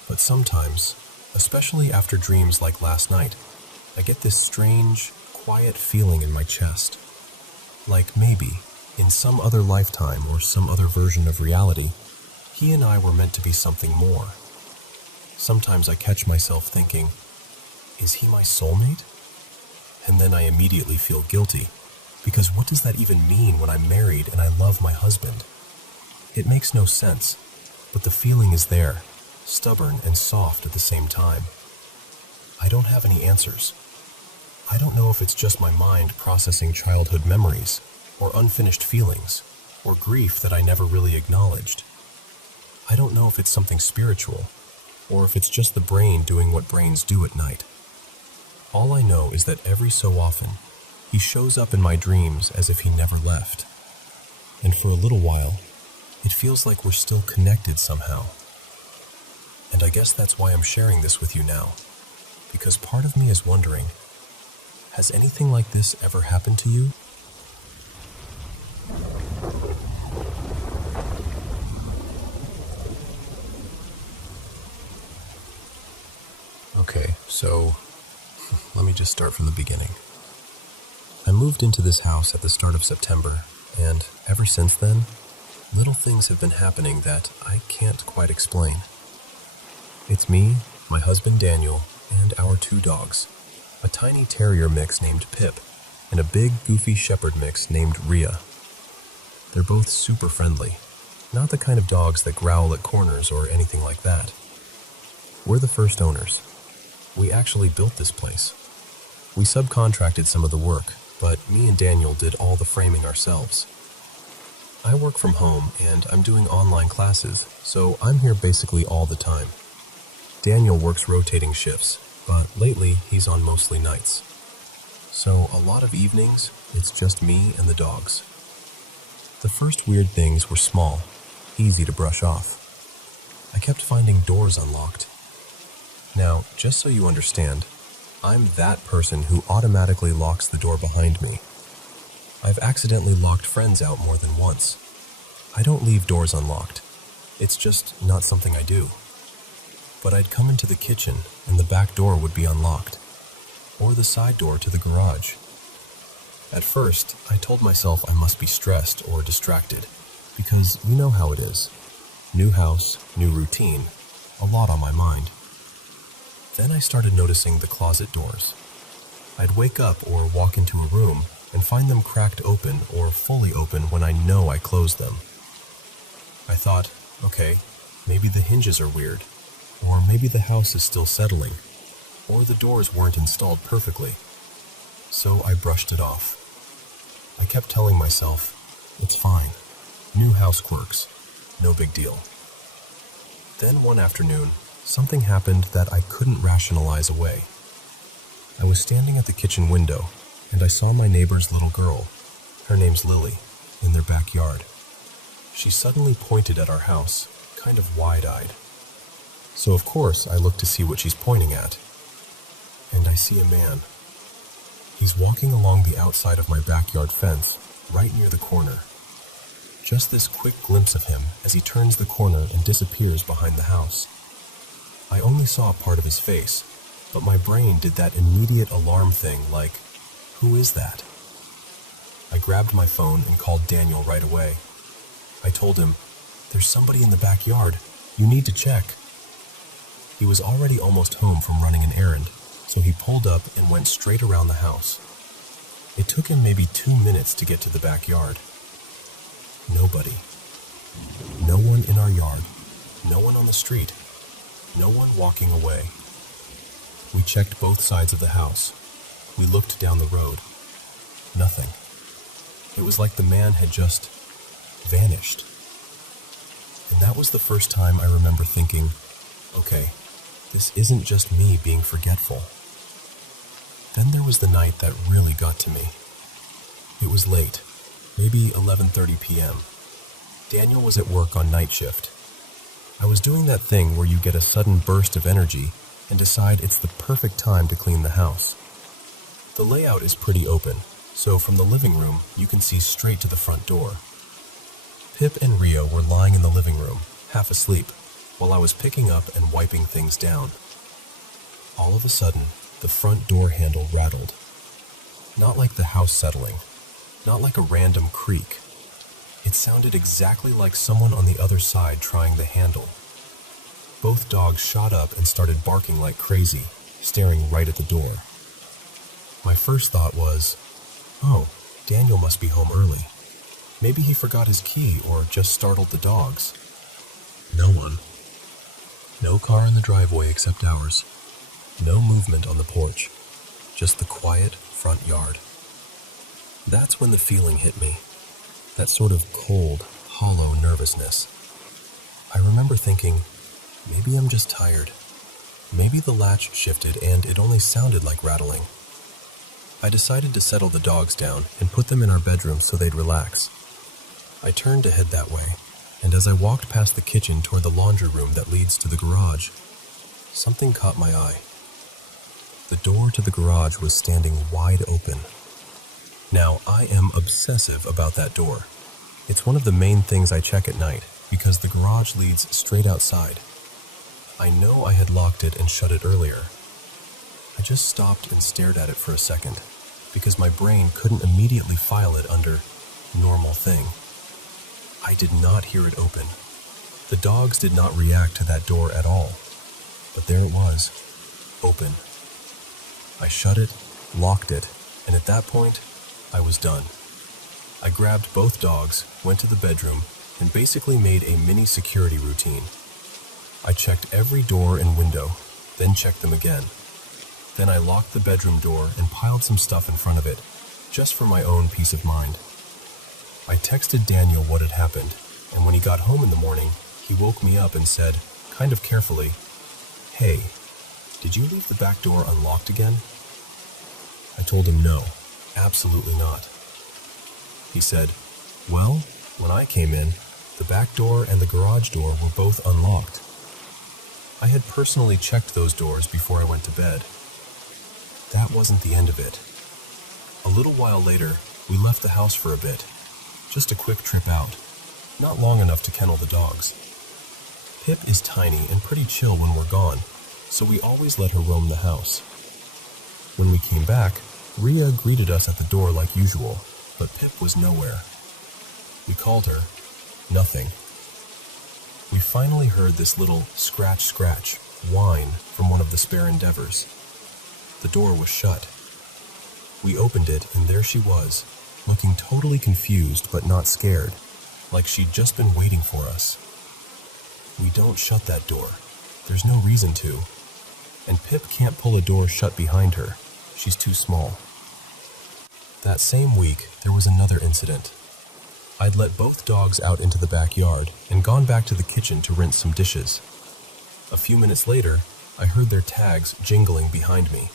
But sometimes, especially after dreams like last night, I get this strange, quiet feeling in my chest. Like maybe, in some other lifetime or some other version of reality, He and I were meant to be something more. Sometimes I catch myself thinking, is he my soulmate? And then I immediately feel guilty, because what does that even mean when I'm married and I love my husband? It makes no sense, but the feeling is there, stubborn and soft at the same time. I don't have any answers. I don't know if it's just my mind processing childhood memories, or unfinished feelings, or grief that I never really acknowledged. I don't know if it's something spiritual, or if it's just the brain doing what brains do at night. All I know is that every so often, he shows up in my dreams as if he never left. And for a little while, it feels like we're still connected somehow. And I guess that's why I'm sharing this with you now, because part of me is wondering, has anything like this ever happened to you? Okay, so let me just start from the beginning. I moved into this house at the start of September, and ever since then, little things have been happening that I can't quite explain. It's me, my husband Daniel, and our 2 dogs, a tiny terrier mix named Pip, and a big, goofy shepherd mix named Rhea. They're both super friendly, not the kind of dogs that growl at corners or anything like that. We're the first owners. We actually built this place. We subcontracted some of the work, but me and Daniel did all the framing ourselves. I work from home and I'm doing online classes, so I'm here basically all the time. Daniel works rotating shifts, but lately he's on mostly nights. So a lot of evenings, it's just me and the dogs. The first weird things were small, easy to brush off. I kept finding doors unlocked. Now, just so you understand, I'm that person who automatically locks the door behind me. I've accidentally locked friends out more than once. I don't leave doors unlocked. It's just not something I do. But I'd come into the kitchen and the back door would be unlocked, or the side door to the garage. At first, I told myself I must be stressed or distracted, because you know how it is. New house, new routine, a lot on my mind. Then I started noticing the closet doors. I'd wake up or walk into a room and find them cracked open or fully open when I know I closed them. I thought, okay, maybe the hinges are weird, or maybe the house is still settling, or the doors weren't installed perfectly. So I brushed it off. I kept telling myself, it's fine, new house quirks, no big deal. Then one afternoon, something happened that I couldn't rationalize away. I was standing at the kitchen window, and I saw my neighbor's little girl, her name's Lily, in their backyard. She suddenly pointed at our house, kind of wide-eyed. So of course I look to see what she's pointing at. And I see a man. He's walking along the outside of my backyard fence, right near the corner. Just this quick glimpse of him as he turns the corner and disappears behind the house. I only saw part of his face, but my brain did that immediate alarm thing like, who is that? I grabbed my phone and called Daniel right away. I told him, there's somebody in the backyard. You need to check. He was already almost home from running an errand, so he pulled up and went straight around the house. It took him maybe 2 minutes to get to the backyard. Nobody. No one in our yard. No one on the street. No one walking away. We checked both sides of the house. We looked down the road. Nothing. It was like the man had just vanished. And that was the first time I remember thinking, okay, this isn't just me being forgetful. Then there was the night that really got to me. It was late, maybe 11:30 p.m. Daniel was at work on night shift. I was doing that thing where you get a sudden burst of energy and decide it's the perfect time to clean the house. The layout is pretty open, so from the living room, you can see straight to the front door. Pip and Rio were lying in the living room, half asleep, while I was picking up and wiping things down. All of a sudden, the front door handle rattled. Not like the house settling, not like a random creak. It sounded exactly like someone on the other side trying the handle. Both dogs shot up and started barking like crazy, staring right at the door. My first thought was, oh, Daniel must be home early. Maybe he forgot his key or just startled the dogs. No one. No car in the driveway except ours. No movement on the porch. Just the quiet front yard. That's when the feeling hit me. That sort of cold, hollow nervousness. I remember thinking, maybe I'm just tired. Maybe the latch shifted and it only sounded like rattling. I decided to settle the dogs down and put them in our bedroom so they'd relax. I turned to head that way, and as I walked past the kitchen toward the laundry room that leads to the garage, something caught my eye. The door to the garage was standing wide open. Now, I am obsessive about that door. It's one of the main things I check at night, because the garage leads straight outside. I know I had locked it and shut it earlier. I just stopped and stared at it for a second, because my brain couldn't immediately file it under normal thing. I did not hear it open. The dogs did not react to that door at all, but there it was, open. I shut it, locked it, and at that point, I was done. I grabbed both dogs, went to the bedroom, and basically made a mini security routine. I checked every door and window, then checked them again. Then I locked the bedroom door and piled some stuff in front of it, just for my own peace of mind. I texted Daniel what had happened, and when he got home in the morning, he woke me up and said, kind of carefully, "Hey, did you leave the back door unlocked again?" I told him no, absolutely not. He said, "Well, when I came in, the back door and the garage door were both unlocked. I had personally checked those doors before I went to bed." That wasn't the end of it. A little while later, we left the house for a bit. Just a quick trip out. Not long enough to kennel the dogs. Pip is tiny and pretty chill when we're gone, so we always let her roam the house. When we came back, Rhea greeted us at the door like usual, but Pip was nowhere. We called her. Nothing. We finally heard this little scratch whine from one of the spare Endeavors. The door was shut. We opened it, and there she was, looking totally confused but not scared, like she'd just been waiting for us. We don't shut that door. There's no reason to. And Pip can't pull a door shut behind her. She's too small. That same week, there was another incident. I'd let both dogs out into the backyard and gone back to the kitchen to rinse some dishes. A few minutes later, I heard their tags jingling behind me.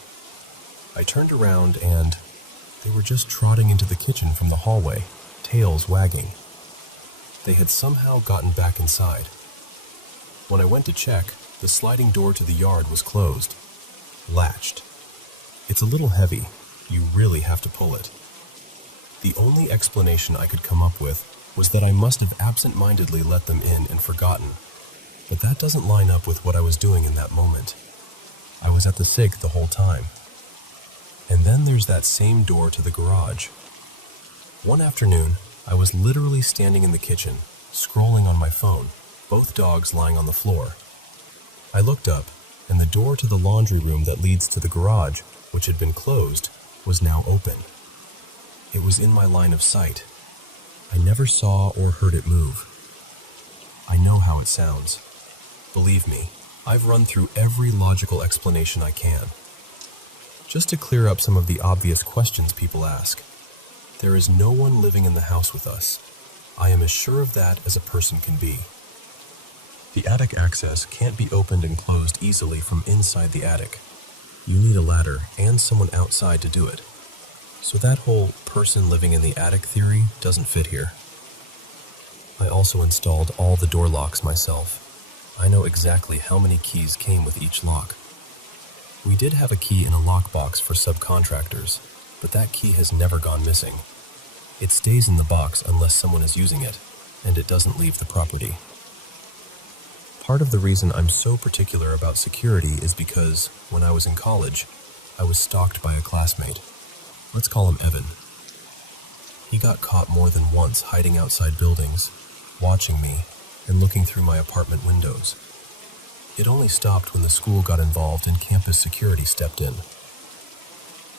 I turned around and they were just trotting into the kitchen from the hallway, tails wagging. They had somehow gotten back inside. When I went to check, the sliding door to the yard was closed, latched. It's a little heavy. You really have to pull it. The only explanation I could come up with was that I must have absent-mindedly let them in and forgotten, but that doesn't line up with what I was doing in that moment. I was at the SIG the whole time. And then there's that same door to the garage. One afternoon, I was literally standing in the kitchen, scrolling on my phone, both dogs lying on the floor. I looked up, and the door to the laundry room that leads to the garage, which had been closed, was now open. It was in my line of sight. I never saw or heard it move. I know how it sounds. Believe me, I've run through every logical explanation I can. Just to clear up some of the obvious questions people ask, there is no one living in the house with us. I am as sure of that as a person can be. The attic access can't be opened and closed easily from inside the attic. You need a ladder and someone outside to do it. So that whole person living in the attic theory doesn't fit here. I also installed all the door locks myself. I know exactly how many keys came with each lock. We did have a key in a lockbox for subcontractors, but that key has never gone missing. It stays in the box unless someone is using it, and it doesn't leave the property. Part of the reason I'm so particular about security is because, when I was in college, I was stalked by a classmate. Let's call him Evan. He got caught more than once hiding outside buildings, watching me, and looking through my apartment windows. It only stopped when the school got involved and campus security stepped in.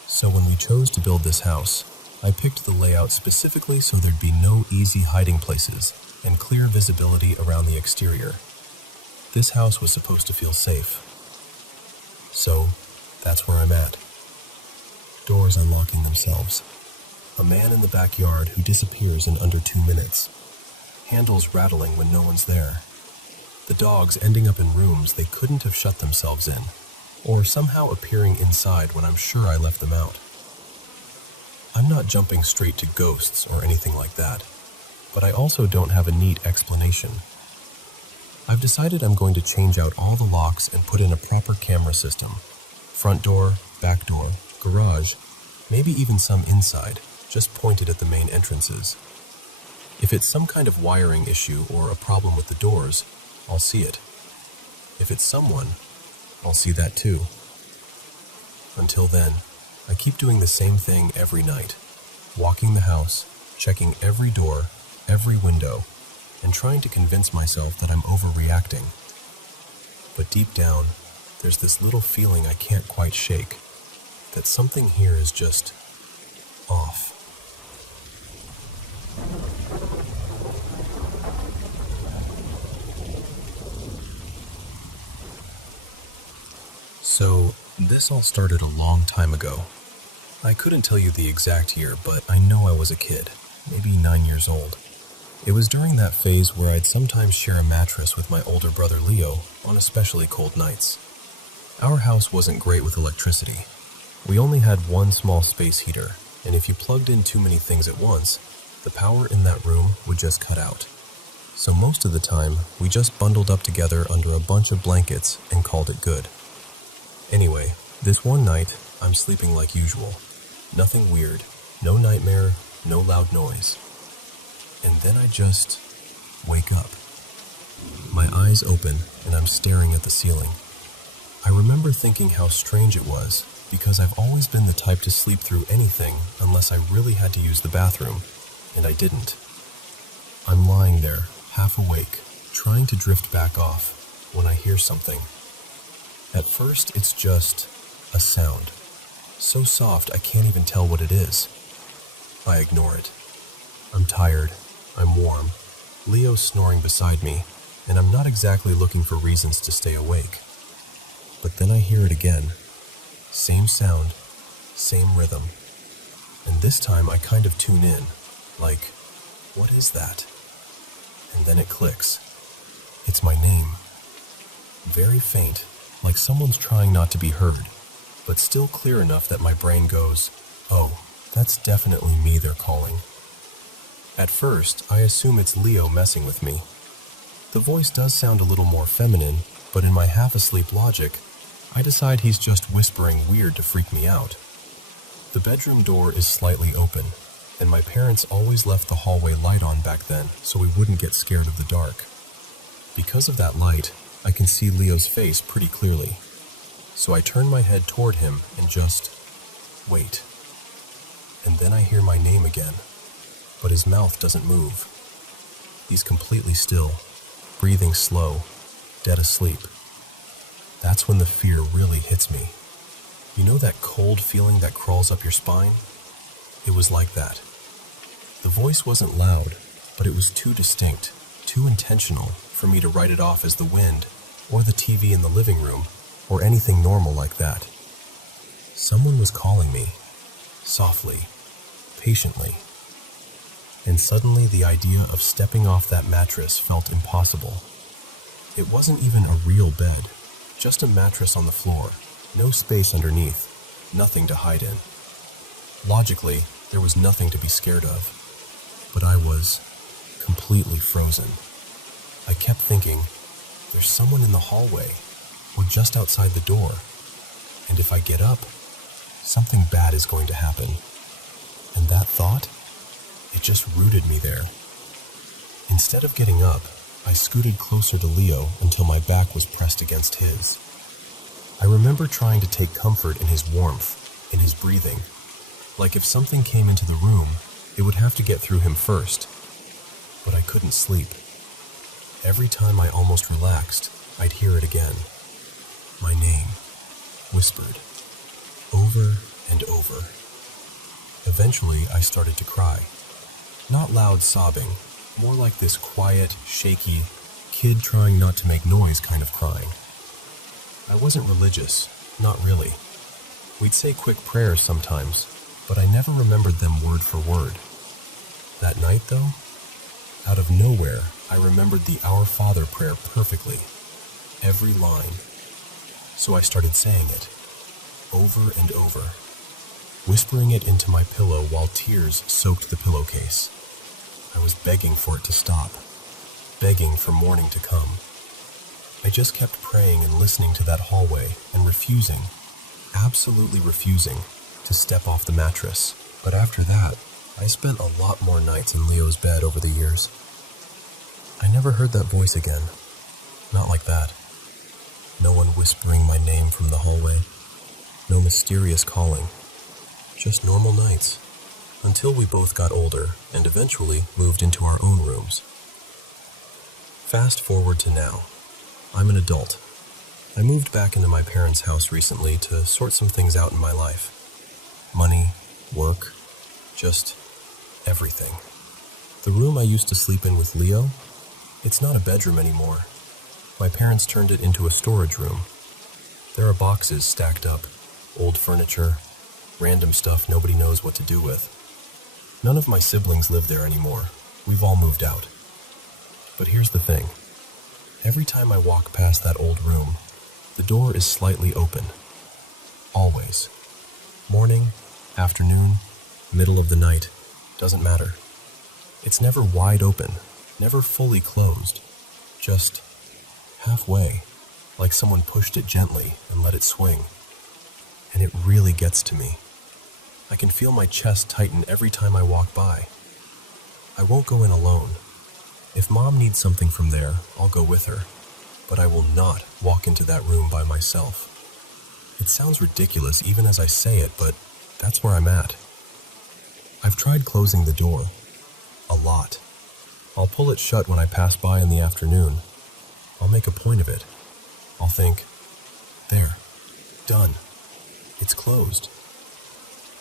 So when we chose to build this house, I picked the layout specifically so there'd be no easy hiding places and clear visibility around the exterior. This house was supposed to feel safe. So, that's where I'm at. Doors unlocking themselves. A man in the backyard who disappears in under 2 minutes. Handles rattling when no one's there. The dogs ending up in rooms they couldn't have shut themselves in, or somehow appearing inside when I'm sure I left them out. I'm not jumping straight to ghosts or anything like that, but I also don't have a neat explanation. I've decided I'm going to change out all the locks and put in a proper camera system. Front door, back door, garage, maybe even some inside, just pointed at the main entrances. If it's some kind of wiring issue or a problem with the doors, I'll see it. If it's someone, I'll see that too. Until then, I keep doing the same thing every night, walking the house, checking every door, every window, and trying to convince myself that I'm overreacting. But deep down, there's this little feeling I can't quite shake, that something here is just off. So, this all started a long time ago. I couldn't tell you the exact year, but I know I was a kid, maybe 9 years old. It was during that phase where I'd sometimes share a mattress with my older brother Leo on especially cold nights. Our house wasn't great with electricity. We only had one small space heater, and if you plugged in too many things at once, the power in that room would just cut out. So most of the time, we just bundled up together under a bunch of blankets and called it good. Anyway, this one night, I'm sleeping like usual. Nothing weird, no nightmare, no loud noise. And then I just wake up. My eyes open and I'm staring at the ceiling. I remember thinking how strange it was because I've always been the type to sleep through anything unless I really had to use the bathroom, and I didn't. I'm lying there, half awake, trying to drift back off when I hear something. At first, it's just a sound. So soft I can't even tell what it is. I ignore it. I'm tired. I'm warm. Leo's snoring beside me, and I'm not exactly looking for reasons to stay awake. But then I hear it again. Same sound, same rhythm. And this time I kind of tune in, like, what is that? And then it clicks. It's my name. Very faint, like someone's trying not to be heard, but still clear enough that my brain goes, oh, that's definitely me they're calling. At first, I assume it's Leo messing with me. The voice does sound a little more feminine, but in my half-asleep logic, I decide he's just whispering weird to freak me out. The bedroom door is slightly open, and my parents always left the hallway light on back then so we wouldn't get scared of the dark. Because of that light, I can see Leo's face pretty clearly. So I turn my head toward him and just wait. And then I hear my name again, but his mouth doesn't move. He's completely still, breathing slow, dead asleep. That's when the fear really hits me. You know that cold feeling that crawls up your spine? It was like that. The voice wasn't loud, but it was too distinct, too intentional for me to write it off as the wind, or the TV in the living room, or anything normal like that. Someone was calling me, softly, patiently. And suddenly the idea of stepping off that mattress felt impossible. It wasn't even a real bed, just a mattress on the floor, no space underneath, nothing to hide in. Logically, there was nothing to be scared of, but I was completely frozen. I kept thinking, there's someone in the hallway, or just outside the door, and if I get up, something bad is going to happen. And that thought, it just rooted me there. Instead of getting up, I scooted closer to Leo until my back was pressed against his. I remember trying to take comfort in his warmth, in his breathing. Like if something came into the room, It would have to get through him first, but I couldn't sleep. Every time I almost relaxed, I'd hear it again. My name, whispered, over and over. Eventually, I started to cry. Not loud sobbing, more like this quiet, shaky, kid trying not to make noise kind of crying. I wasn't religious, not really. We'd say quick prayers sometimes, but I never remembered them word for word. That night, though, out of nowhere, I remembered the Our Father prayer perfectly, every line. So I started saying it, over and over, whispering it into my pillow while tears soaked the pillowcase. I was begging for it to stop, begging for morning to come. I just kept praying and listening to that hallway and refusing, absolutely refusing, to step off the mattress. But after that, I spent a lot more nights in Leo's bed over the years. I never heard that voice again. Not like that. No one whispering my name from the hallway. No mysterious calling. Just normal nights. Until we both got older and eventually moved into our own rooms. Fast forward to now. I'm an adult. I moved back into my parents' house recently to sort some things out in my life. Money, work, just everything. The room I used to sleep in with Leo, it's not a bedroom anymore. My parents turned it into a storage room. There are boxes stacked up, old furniture, random stuff nobody knows what to do with. None of my siblings live there anymore. We've all moved out. But here's the thing. Every time I walk past that old room, the door is slightly open. Always. Morning, afternoon, middle of the night, doesn't matter. It's never wide open, never fully closed, just halfway, like someone pushed it gently and let it swing. And it really gets to me. I can feel my chest tighten every time I walk by. I won't go in alone. If Mom needs something from there, I'll go with her, but I will not walk into that room by myself. It sounds ridiculous even as I say it, but that's where I'm at. I've tried closing the door. A lot. I'll pull it shut when I pass by in the afternoon. I'll make a point of it. I'll think, there, done. It's closed.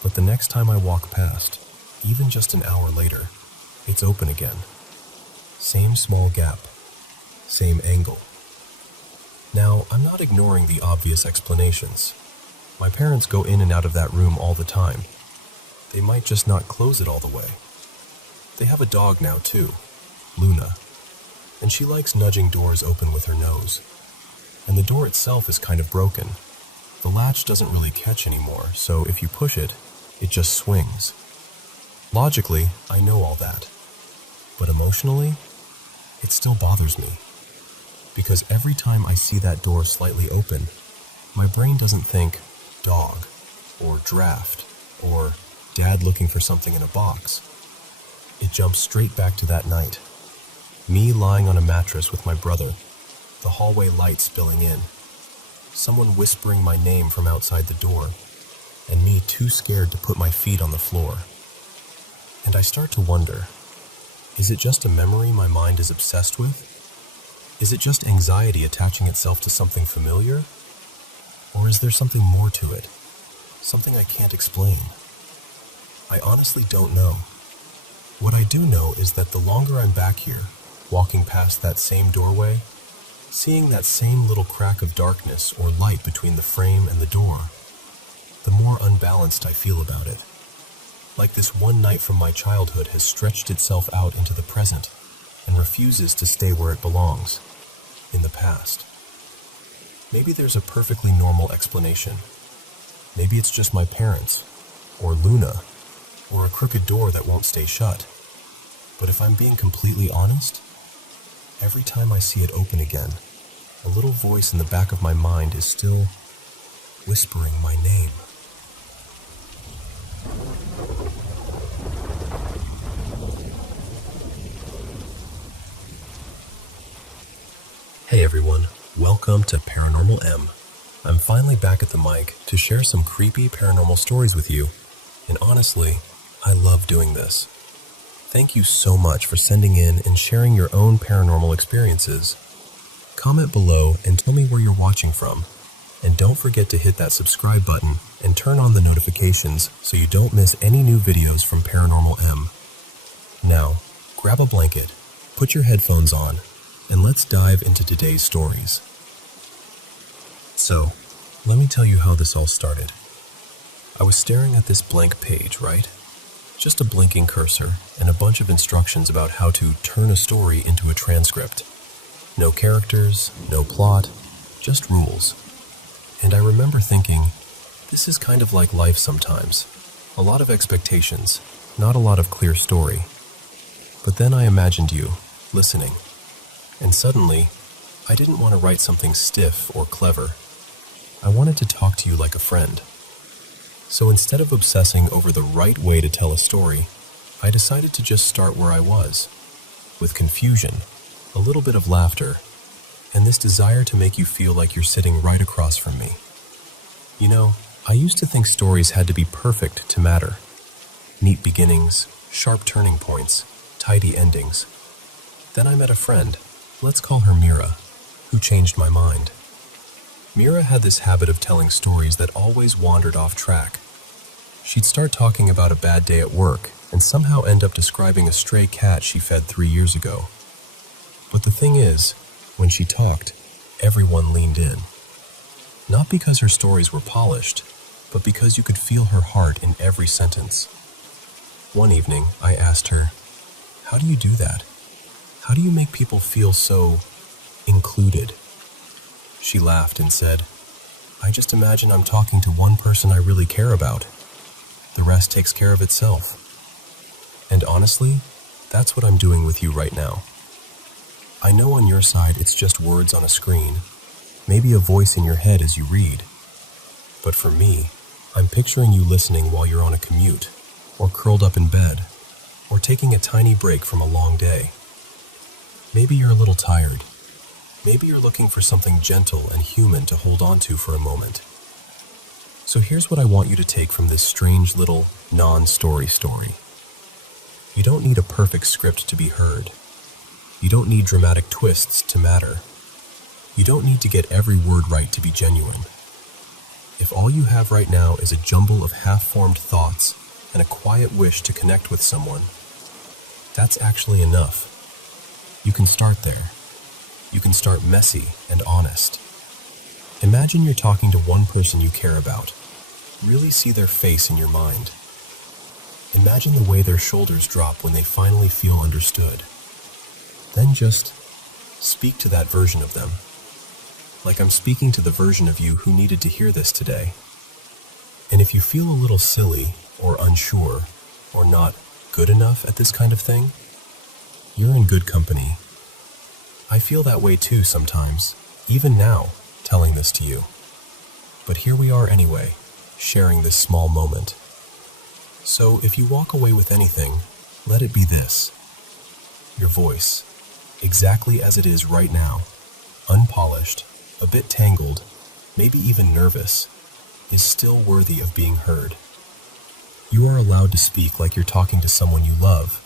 But the next time I walk past, even just an hour later, it's open again. Same small gap. Same angle. Now, I'm not ignoring the obvious explanations. My parents go in and out of that room all the time. They might just not close it all the way. They have a dog now too, Luna, and she likes nudging doors open with her nose. And the door itself is kind of broken. The latch doesn't really catch anymore, so if you push it, it just swings. Logically, I know all that. But emotionally, it still bothers me. Because every time I see that door slightly open, my brain doesn't think dog, or draft, or dad looking for something in a box. It jumps straight back to that night. Me lying on a mattress with my brother, the hallway light spilling in, someone whispering my name from outside the door, and me too scared to put my feet on the floor. And I start to wonder, is it just a memory my mind is obsessed with? Is it just anxiety attaching itself to something familiar? Or is there something more to it? Something I can't explain? I honestly don't know. What I do know is that the longer I'm back here, walking past that same doorway, seeing that same little crack of darkness or light between the frame and the door, the more unbalanced I feel about it. Like this one night from my childhood has stretched itself out into the present and refuses to stay where it belongs, in the past. Maybe there's a perfectly normal explanation. Maybe it's just my parents, or Luna, or a crooked door that won't stay shut. But if I'm being completely honest, every time I see it open again, a little voice in the back of my mind is still whispering my name. Hey everyone, welcome to Paranormal M. I'm finally back at the mic to share some creepy paranormal stories with you, and honestly, I love doing this. Thank you so much for sending in and sharing your own paranormal experiences. Comment below and tell me where you're watching from. And don't forget to hit that subscribe button and turn on the notifications so you don't miss any new videos from Paranormal M. Now, grab a blanket, put your headphones on, and let's dive into today's stories. So, let me tell you how this all started. I was staring at this blank page, right? Just a blinking cursor and a bunch of instructions about how to turn a story into a transcript. No characters, no plot, just rules. And I remember thinking, this is kind of like life sometimes. A lot of expectations, not a lot of clear story. But then I imagined you, listening. And suddenly, I didn't want to write something stiff or clever. I wanted to talk to you like a friend. So instead of obsessing over the right way to tell a story, I decided to just start where I was, with confusion, a little bit of laughter, and this desire to make you feel like you're sitting right across from me. You know, I used to think stories had to be perfect to matter. Neat beginnings, sharp turning points, tidy endings. Then I met a friend, let's call her Mira, who changed my mind. Mira had this habit of telling stories that always wandered off track. She'd start talking about a bad day at work and somehow end up describing a stray cat she fed 3 years ago. But the thing is, when she talked, everyone leaned in. Not because her stories were polished, but because you could feel her heart in every sentence. One evening, I asked her, "How do you do that? How do you make people feel so included?" She laughed and said, "I just imagine I'm talking to one person I really care about. The rest takes care of itself." And honestly, that's what I'm doing with you right now. I know on your side it's just words on a screen, maybe a voice in your head as you read. But for me, I'm picturing you listening while you're on a commute, or curled up in bed, or taking a tiny break from a long day. Maybe you're a little tired. Maybe you're looking for something gentle and human to hold on to for a moment. So here's what I want you to take from this strange little non-story story. You don't need a perfect script to be heard. You don't need dramatic twists to matter. You don't need to get every word right to be genuine. If all you have right now is a jumble of half-formed thoughts and a quiet wish to connect with someone, that's actually enough. You can start there. You can start messy and honest. Imagine you're talking to one person you care about. Really see their face in your mind. Imagine the way their shoulders drop when they finally feel understood. Then just speak to that version of them. Like I'm speaking to the version of you who needed to hear this today. And if you feel a little silly or unsure or not good enough at this kind of thing, you're in good company. I feel that way too sometimes, even now, telling this to you. But here we are anyway, sharing this small moment. So if you walk away with anything, let it be this. Your voice, exactly as it is right now, unpolished, a bit tangled, maybe even nervous, is still worthy of being heard. You are allowed to speak like you're talking to someone you love,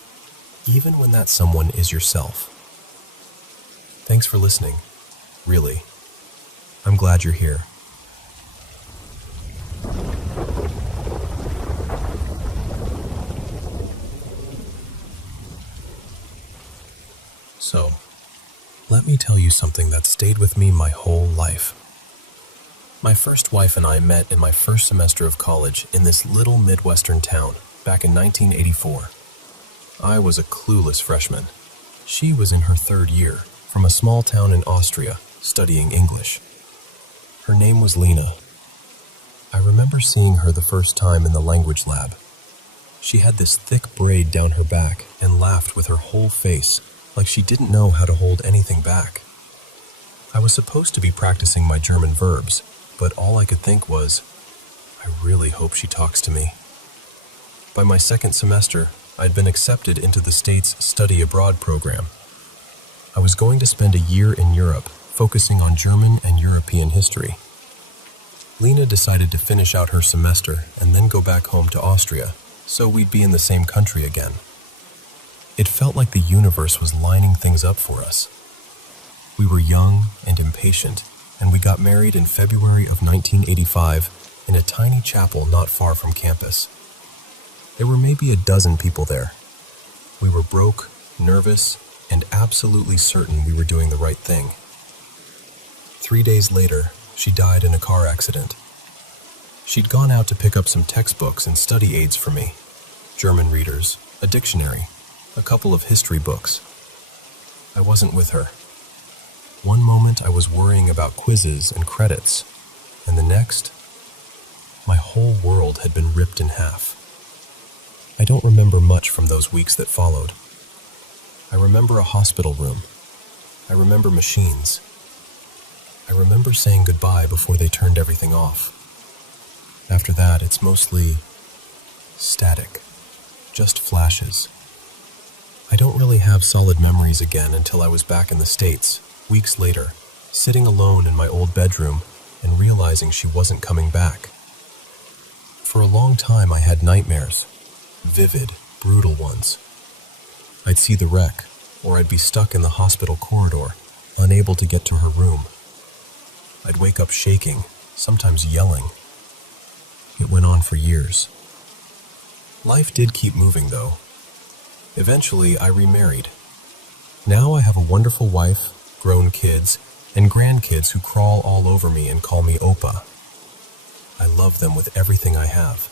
even when that someone is yourself. Thanks for listening. Really. I'm glad you're here. So, let me tell you something that stayed with me my whole life. My first wife and I met in my first semester of college in this little Midwestern town back in 1984. I was a clueless freshman. She was in her 3rd year, from a small town in Austria, studying English. Her name was Lena. I remember seeing her the first time in the language lab. She had this thick braid down her back and laughed with her whole face, like she didn't know how to hold anything back. I was supposed to be practicing my German verbs, but all I could think was, I really hope she talks to me. By my 2nd semester, I'd been accepted into the state's study abroad program. I was going to spend a year in Europe, focusing on German and European history. Lena decided to finish out her semester and then go back home to Austria, so we'd be in the same country again. It felt like the universe was lining things up for us. We were young and impatient, and we got married in February of 1985 in a tiny chapel not far from campus. There were maybe a dozen people there. We were broke, nervous, and absolutely certain we were doing the right thing. 3 days later, she died in a car accident. She'd gone out to pick up some textbooks and study aids for me, German readers, a dictionary, a couple of history books. I wasn't with her. One moment I was worrying about quizzes and credits, and the next, my whole world had been ripped in half. I don't remember much from those weeks that followed. I remember a hospital room. I remember machines. I remember saying goodbye before they turned everything off. After that, it's mostly static, just flashes. I don't really have solid memories again until I was back in the States, weeks later, sitting alone in my old bedroom and realizing she wasn't coming back. For a long time I had nightmares, vivid, brutal ones. I'd see the wreck, or I'd be stuck in the hospital corridor, unable to get to her room. I'd wake up shaking, sometimes yelling. It went on for years. Life did keep moving, though. Eventually, I remarried. Now I have a wonderful wife, grown kids, and grandkids who crawl all over me and call me Opa. I love them with everything I have.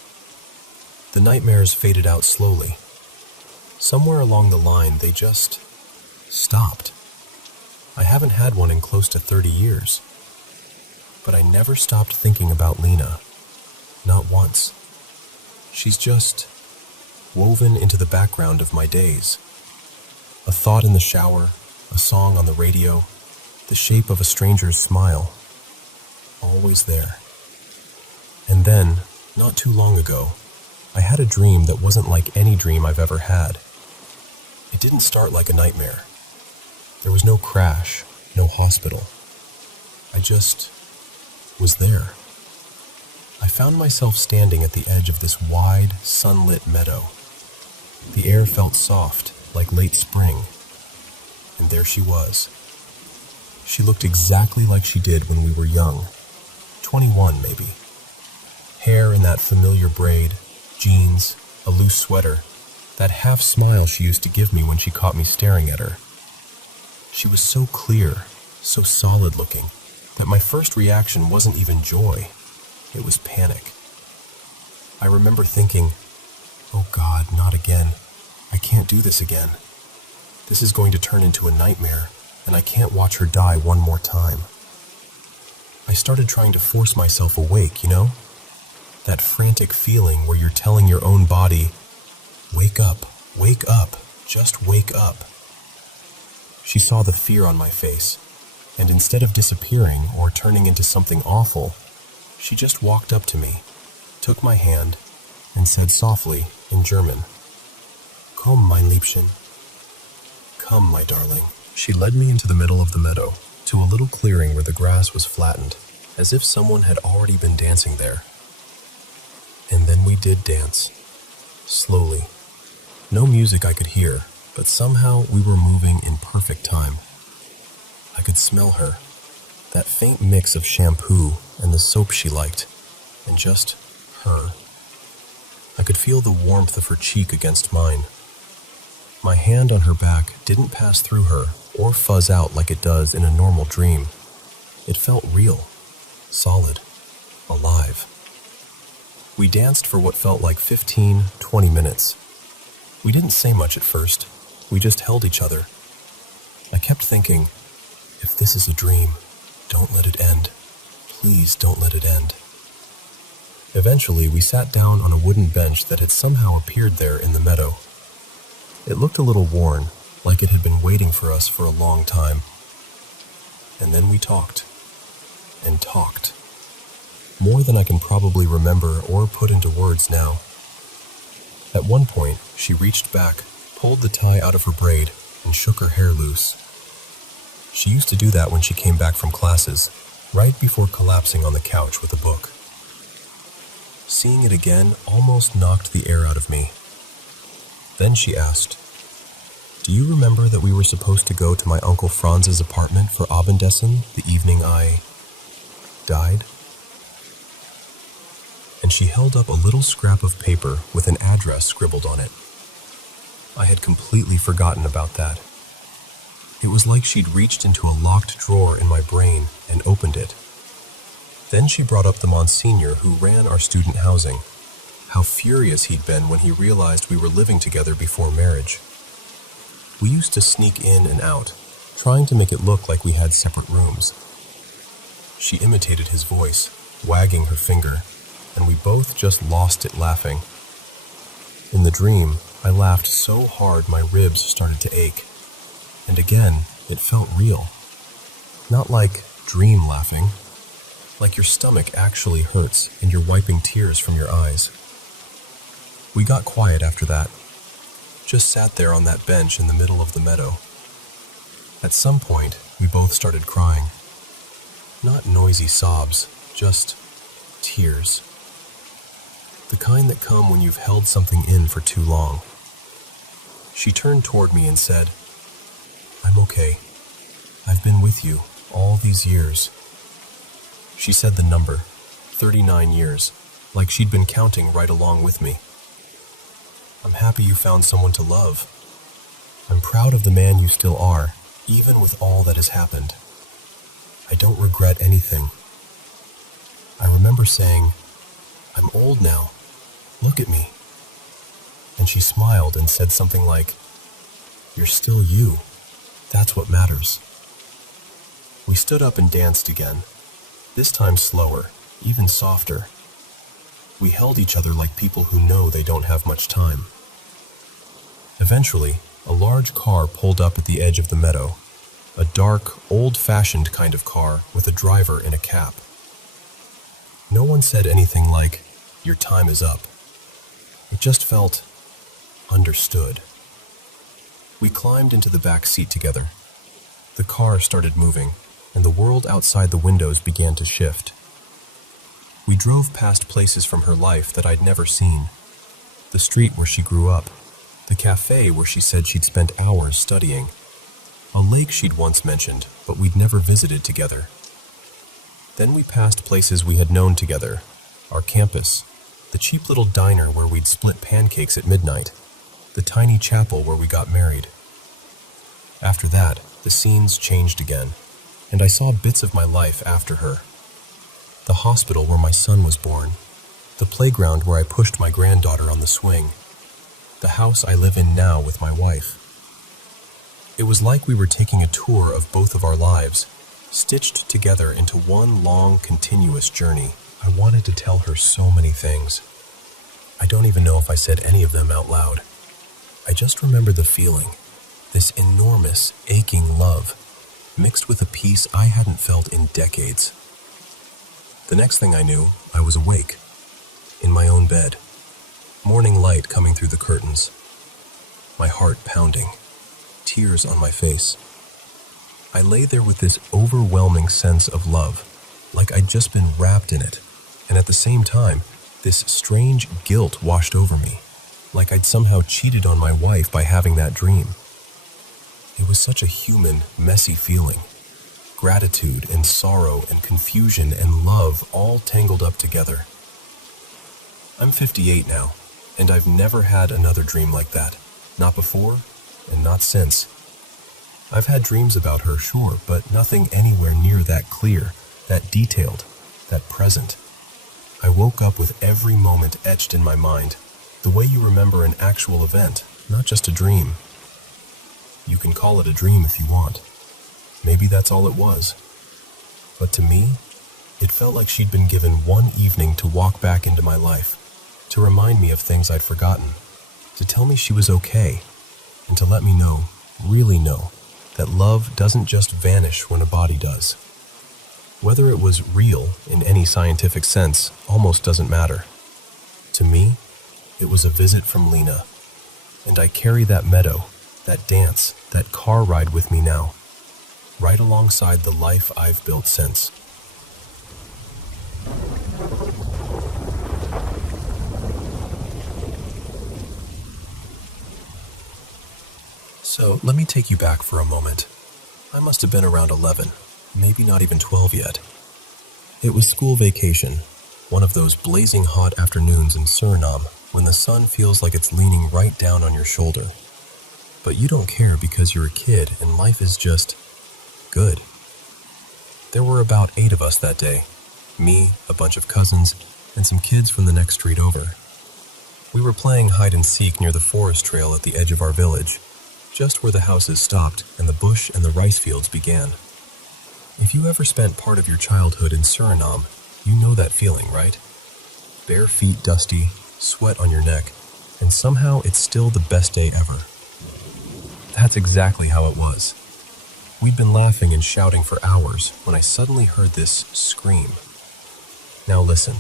The nightmares faded out slowly. Somewhere along the line, they just stopped. I haven't had one in close to 30 years. But I never stopped thinking about Lena. Not once. She's just woven into the background of my days. A thought in the shower, a song on the radio, the shape of a stranger's smile. Always there. And then, not too long ago, I had a dream that wasn't like any dream I've ever had. It didn't start like a nightmare. There was no crash, no hospital. I just was there. I found myself standing at the edge of this wide, sunlit meadow. The air felt soft, like late spring. And there she was. She looked exactly like she did when we were young. 21, maybe. Hair in that familiar braid, jeans, a loose sweater, that half smile she used to give me when she caught me staring at her. She was so clear, so solid looking, that my first reaction wasn't even joy. It was panic. I remember thinking, oh God, not again. I can't do this again. This is going to turn into a nightmare, and I can't watch her die one more time. I started trying to force myself awake, you know? That frantic feeling where you're telling your own body, wake up, just wake up. She saw the fear on my face, and instead of disappearing or turning into something awful, she just walked up to me, took my hand, and said softly in German, "Komm, mein Liebchen." Come, my darling. She led me into the middle of the meadow, to a little clearing where the grass was flattened, as if someone had already been dancing there. And then we did dance, slowly. No music I could hear, but somehow we were moving in perfect time. I could smell her, that faint mix of shampoo and the soap she liked, and just her. I could feel the warmth of her cheek against mine. My hand on her back didn't pass through her or fuzz out like it does in a normal dream. It felt real, solid, alive. We danced for what felt like 15, 20 minutes. We didn't say much at first. We just held each other. I kept thinking, if this is a dream, don't let it end. Please don't let it end. Eventually, we sat down on a wooden bench that had somehow appeared there in the meadow. It looked a little worn, like it had been waiting for us for a long time. And then we talked. And talked. More than I can probably remember or put into words now. At one point, she reached back, pulled the tie out of her braid, and shook her hair loose. She used to do that when she came back from classes, right before collapsing on the couch with a book. Seeing it again almost knocked the air out of me. Then she asked, Do you remember that we were supposed to go to my Uncle Franz's apartment for Abendessen the evening I died? And she held up a little scrap of paper with an address scribbled on it. I had completely forgotten about that. It was like she'd reached into a locked drawer in my brain and opened it. Then she brought up the Monsignor who ran our student housing, how furious he'd been when he realized we were living together before marriage. We used to sneak in and out, trying to make it look like we had separate rooms. She imitated his voice, wagging her finger, and we both just lost it laughing. In the dream, I laughed so hard my ribs started to ache. And again, it felt real. Not like dream laughing, like your stomach actually hurts and you're wiping tears from your eyes. We got quiet after that. Just sat there on that bench in the middle of the meadow. At some point, we both started crying. Not noisy sobs, just tears. The kind that come when you've held something in for too long. She turned toward me and said, "I'm okay. I've been with you all these years." She said the number, 39 years, like she'd been counting right along with me. "I'm happy you found someone to love. I'm proud of the man you still are, even with all that has happened. I don't regret anything." I remember saying, "I'm old now. Look at me." And she smiled and said something like, "You're still you. That's what matters." We stood up and danced again, this time slower, even softer. We held each other like people who know they don't have much time. Eventually, a large car pulled up at the edge of the meadow, a dark, old-fashioned kind of car with a driver in a cap. No one said anything like, "Your time is up." It just felt understood. We climbed into the back seat together. The car started moving, and the world outside the windows began to shift. We drove past places from her life that I'd never seen. The street where she grew up, the cafe where she said she'd spent hours studying, a lake she'd once mentioned, but we'd never visited together. Then we passed places we had known together, our campus, the cheap little diner where we'd split pancakes at midnight, the tiny chapel where we got married. After that, the scenes changed again, and I saw bits of my life after her. The hospital where my son was born, the playground where I pushed my granddaughter on the swing, the house I live in now with my wife. It was like we were taking a tour of both of our lives, stitched together into one long, continuous journey. I wanted to tell her so many things. I don't even know if I said any of them out loud. I just remember the feeling, this enormous, aching love, mixed with a peace I hadn't felt in decades. The next thing I knew, I was awake, in my own bed, morning light coming through the curtains, my heart pounding, tears on my face. I lay there with this overwhelming sense of love, like I'd just been wrapped in it, and at the same time, this strange guilt washed over me, like I'd somehow cheated on my wife by having that dream. It was such a human, messy feeling. Gratitude and sorrow and confusion and love all tangled up together. I'm 58 now, and I've never had another dream like that. Not before, and not since. I've had dreams about her, sure, but nothing anywhere near that clear, that detailed, that present. I woke up with every moment etched in my mind, the way you remember an actual event, not just a dream. You can call it a dream if you want. Maybe that's all it was. But to me, it felt like she'd been given one evening to walk back into my life, to remind me of things I'd forgotten, to tell me she was okay, and to let me know, really know, that love doesn't just vanish when a body does. Whether it was real in any scientific sense almost doesn't matter. To me, it was a visit from Lena, and I carry that meadow, that dance, that car ride with me now, right alongside the life I've built since. So let me take you back for a moment. I must have been around 11, maybe not even 12 yet. It was school vacation, one of those blazing hot afternoons in Suriname when the sun feels like it's leaning right down on your shoulder. But you don't care because you're a kid and life is just good. There were about 8 of us that day. Me, a bunch of cousins, and some kids from the next street over. We were playing hide and seek near the forest trail at the edge of our village, just where the houses stopped and the bush and the rice fields began. If you ever spent part of your childhood in Suriname, you know that feeling, right? Bare feet dusty, sweat on your neck, and somehow it's still the best day ever. That's exactly how it was. We'd been laughing and shouting for hours when I suddenly heard this scream. Now listen,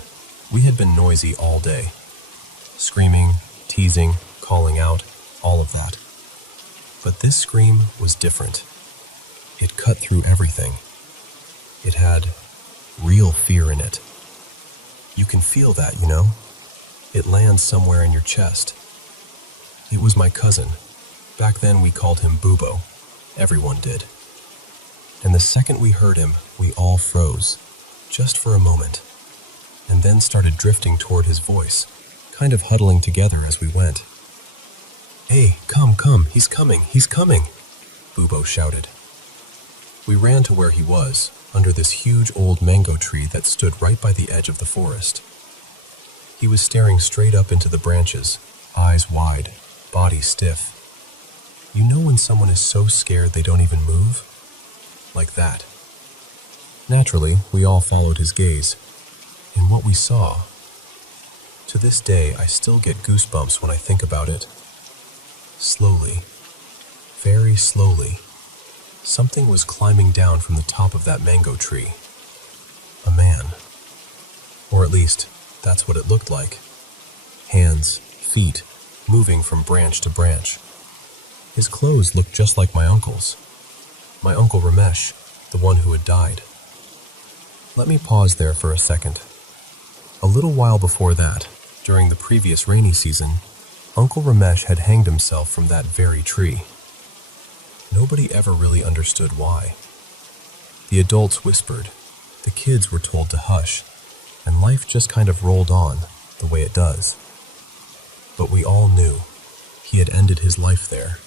we had been noisy all day. Screaming, teasing, calling out, all of that. But this scream was different. It cut through everything. It had real fear in it. You can feel that, you know? It lands somewhere in your chest. It was my cousin. Back then we called him Bubo. Everyone did. And the second we heard him, we all froze, just for a moment, and then started drifting toward his voice, kind of huddling together as we went. "Hey, come, he's coming, Bubo shouted. We ran to where he was, under this huge old mango tree that stood right by the edge of the forest. He was staring straight up into the branches, eyes wide, body stiff. You know when someone is so scared they don't even move? Like that. Naturally, we all followed his gaze. And what we saw, to this day, I still get goosebumps when I think about it. Slowly, very slowly, something was climbing down from the top of that mango tree. A man. Or at least, that's what it looked like. Hands, feet, moving from branch to branch. His clothes looked just like my uncle's. My Uncle Ramesh, the one who had died. Let me pause there for a second. A little while before that, during the previous rainy season, Uncle Ramesh had hanged himself from that very tree. Nobody ever really understood why. The adults whispered, the kids were told to hush, and life just kind of rolled on the way it does. But we all knew he had ended his life there,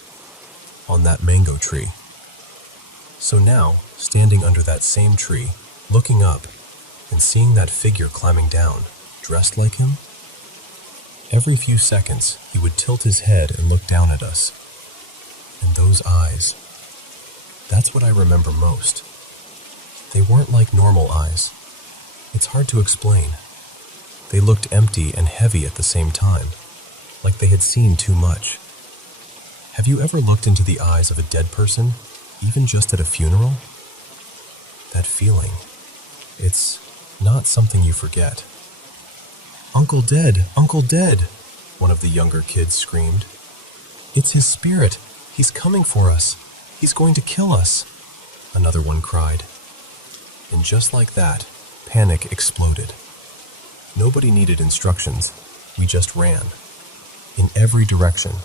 on that mango tree. So now, standing under that same tree, looking up, and seeing that figure climbing down, dressed like him, every few seconds he would tilt his head and look down at us. And those eyes, that's what I remember most. They weren't like normal eyes. It's hard to explain. They looked empty and heavy at the same time, like they had seen too much. Have you ever looked into the eyes of a dead person, even just at a funeral? That feeling, it's not something you forget. "Uncle dead, Uncle dead," one of the younger kids screamed. "It's his spirit. He's coming for us. He's going to kill us," another one cried. And just like that, panic exploded. Nobody needed instructions. We just ran. In every direction.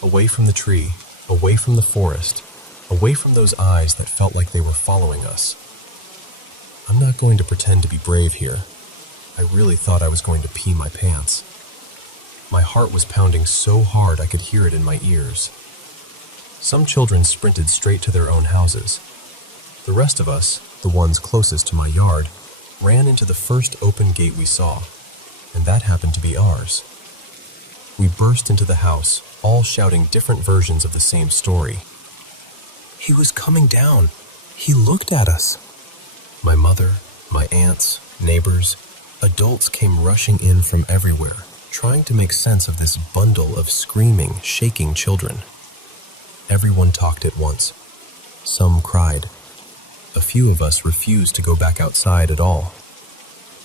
Away from the tree, away from the forest, away from those eyes that felt like they were following us. I'm not going to pretend to be brave here. I really thought I was going to pee my pants. My heart was pounding so hard I could hear it in my ears. Some children sprinted straight to their own houses. The rest of us, the ones closest to my yard, ran into the first open gate we saw, and that happened to be ours. We burst into the house, all shouting different versions of the same story. "He was coming down. He looked at us." My mother, my aunts, neighbors, adults came rushing in from everywhere, trying to make sense of this bundle of screaming, shaking children. Everyone talked at once. Some cried. A few of us refused to go back outside at all.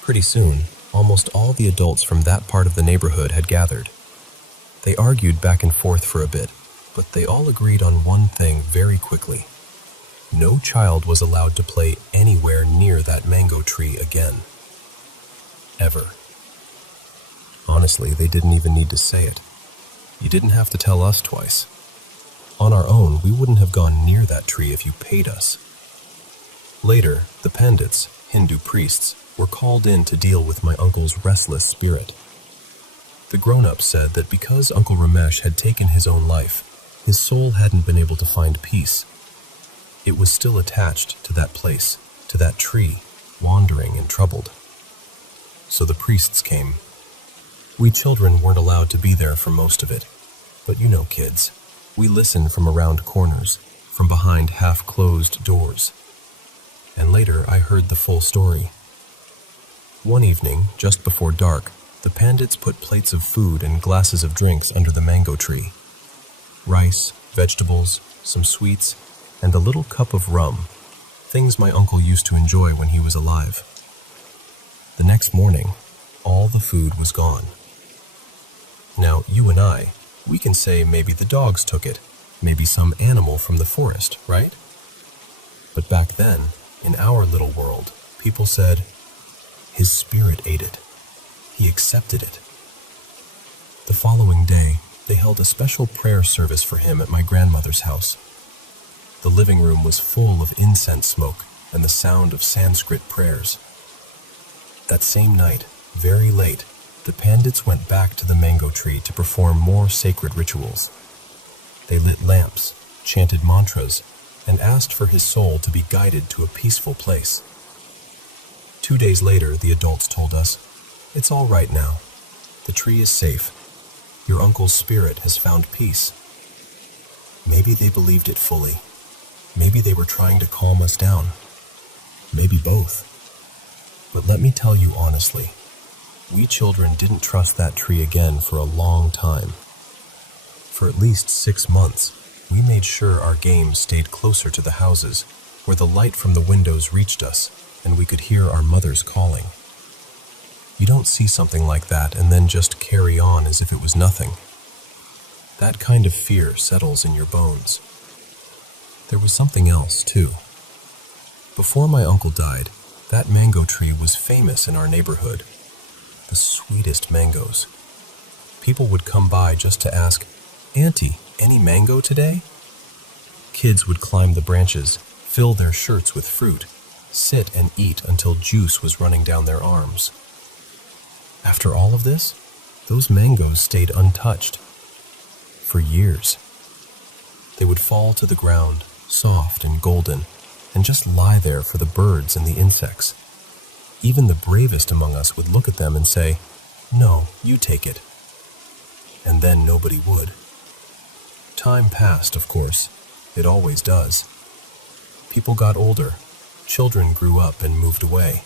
Pretty soon, almost all the adults from that part of the neighborhood had gathered. They argued back and forth for a bit, but they all agreed on one thing very quickly. No child was allowed to play anywhere near that mango tree again. Ever. Honestly, they didn't even need to say it. You didn't have to tell us twice. On our own, we wouldn't have gone near that tree if you paid us. Later, the Pandits, Hindu priests, were called in to deal with my uncle's restless spirit. The grown-ups said that because Uncle Ramesh had taken his own life, his soul hadn't been able to find peace. It was still attached to that place, to that tree, wandering and troubled. So the priests came. We children weren't allowed to be there for most of it, but you know kids, we listened from around corners, from behind half-closed doors. And later I heard the full story. One evening, just before dark, the Pandits put plates of food and glasses of drinks under the mango tree. Rice, vegetables, some sweets, and a little cup of rum, things my uncle used to enjoy when he was alive. The next morning, all the food was gone. Now, you and I, we can say maybe the dogs took it, maybe some animal from the forest, right? But back then, in our little world, people said, his spirit ate it. He accepted it. The following day, they held a special prayer service for him at my grandmother's house. The living room was full of incense smoke and the sound of Sanskrit prayers. That same night, very late, the Pandits went back to the mango tree to perform more sacred rituals. They lit lamps, chanted mantras, and asked for his soul to be guided to a peaceful place. 2 days later, the adults told us, "It's all right now. The tree is safe. Your uncle's spirit has found peace." Maybe they believed it fully. Maybe they were trying to calm us down. Maybe both. But let me tell you honestly, we children didn't trust that tree again for a long time. For at least 6 months, we made sure our games stayed closer to the houses, where the light from the windows reached us, and we could hear our mothers calling. You don't see something like that and then just carry on as if it was nothing. That kind of fear settles in your bones. There was something else, too. Before my uncle died, that mango tree was famous in our neighborhood. The sweetest mangoes. People would come by just to ask, "Auntie, any mango today?" Kids would climb the branches, fill their shirts with fruit, sit and eat until juice was running down their arms. After all of this, those mangoes stayed untouched. For years. They would fall to the ground, soft and golden, and just lie there for the birds and the insects. Even the bravest among us would look at them and say, "No, you take it." And then nobody would. Time passed, of course. It always does. People got older. Children grew up and moved away.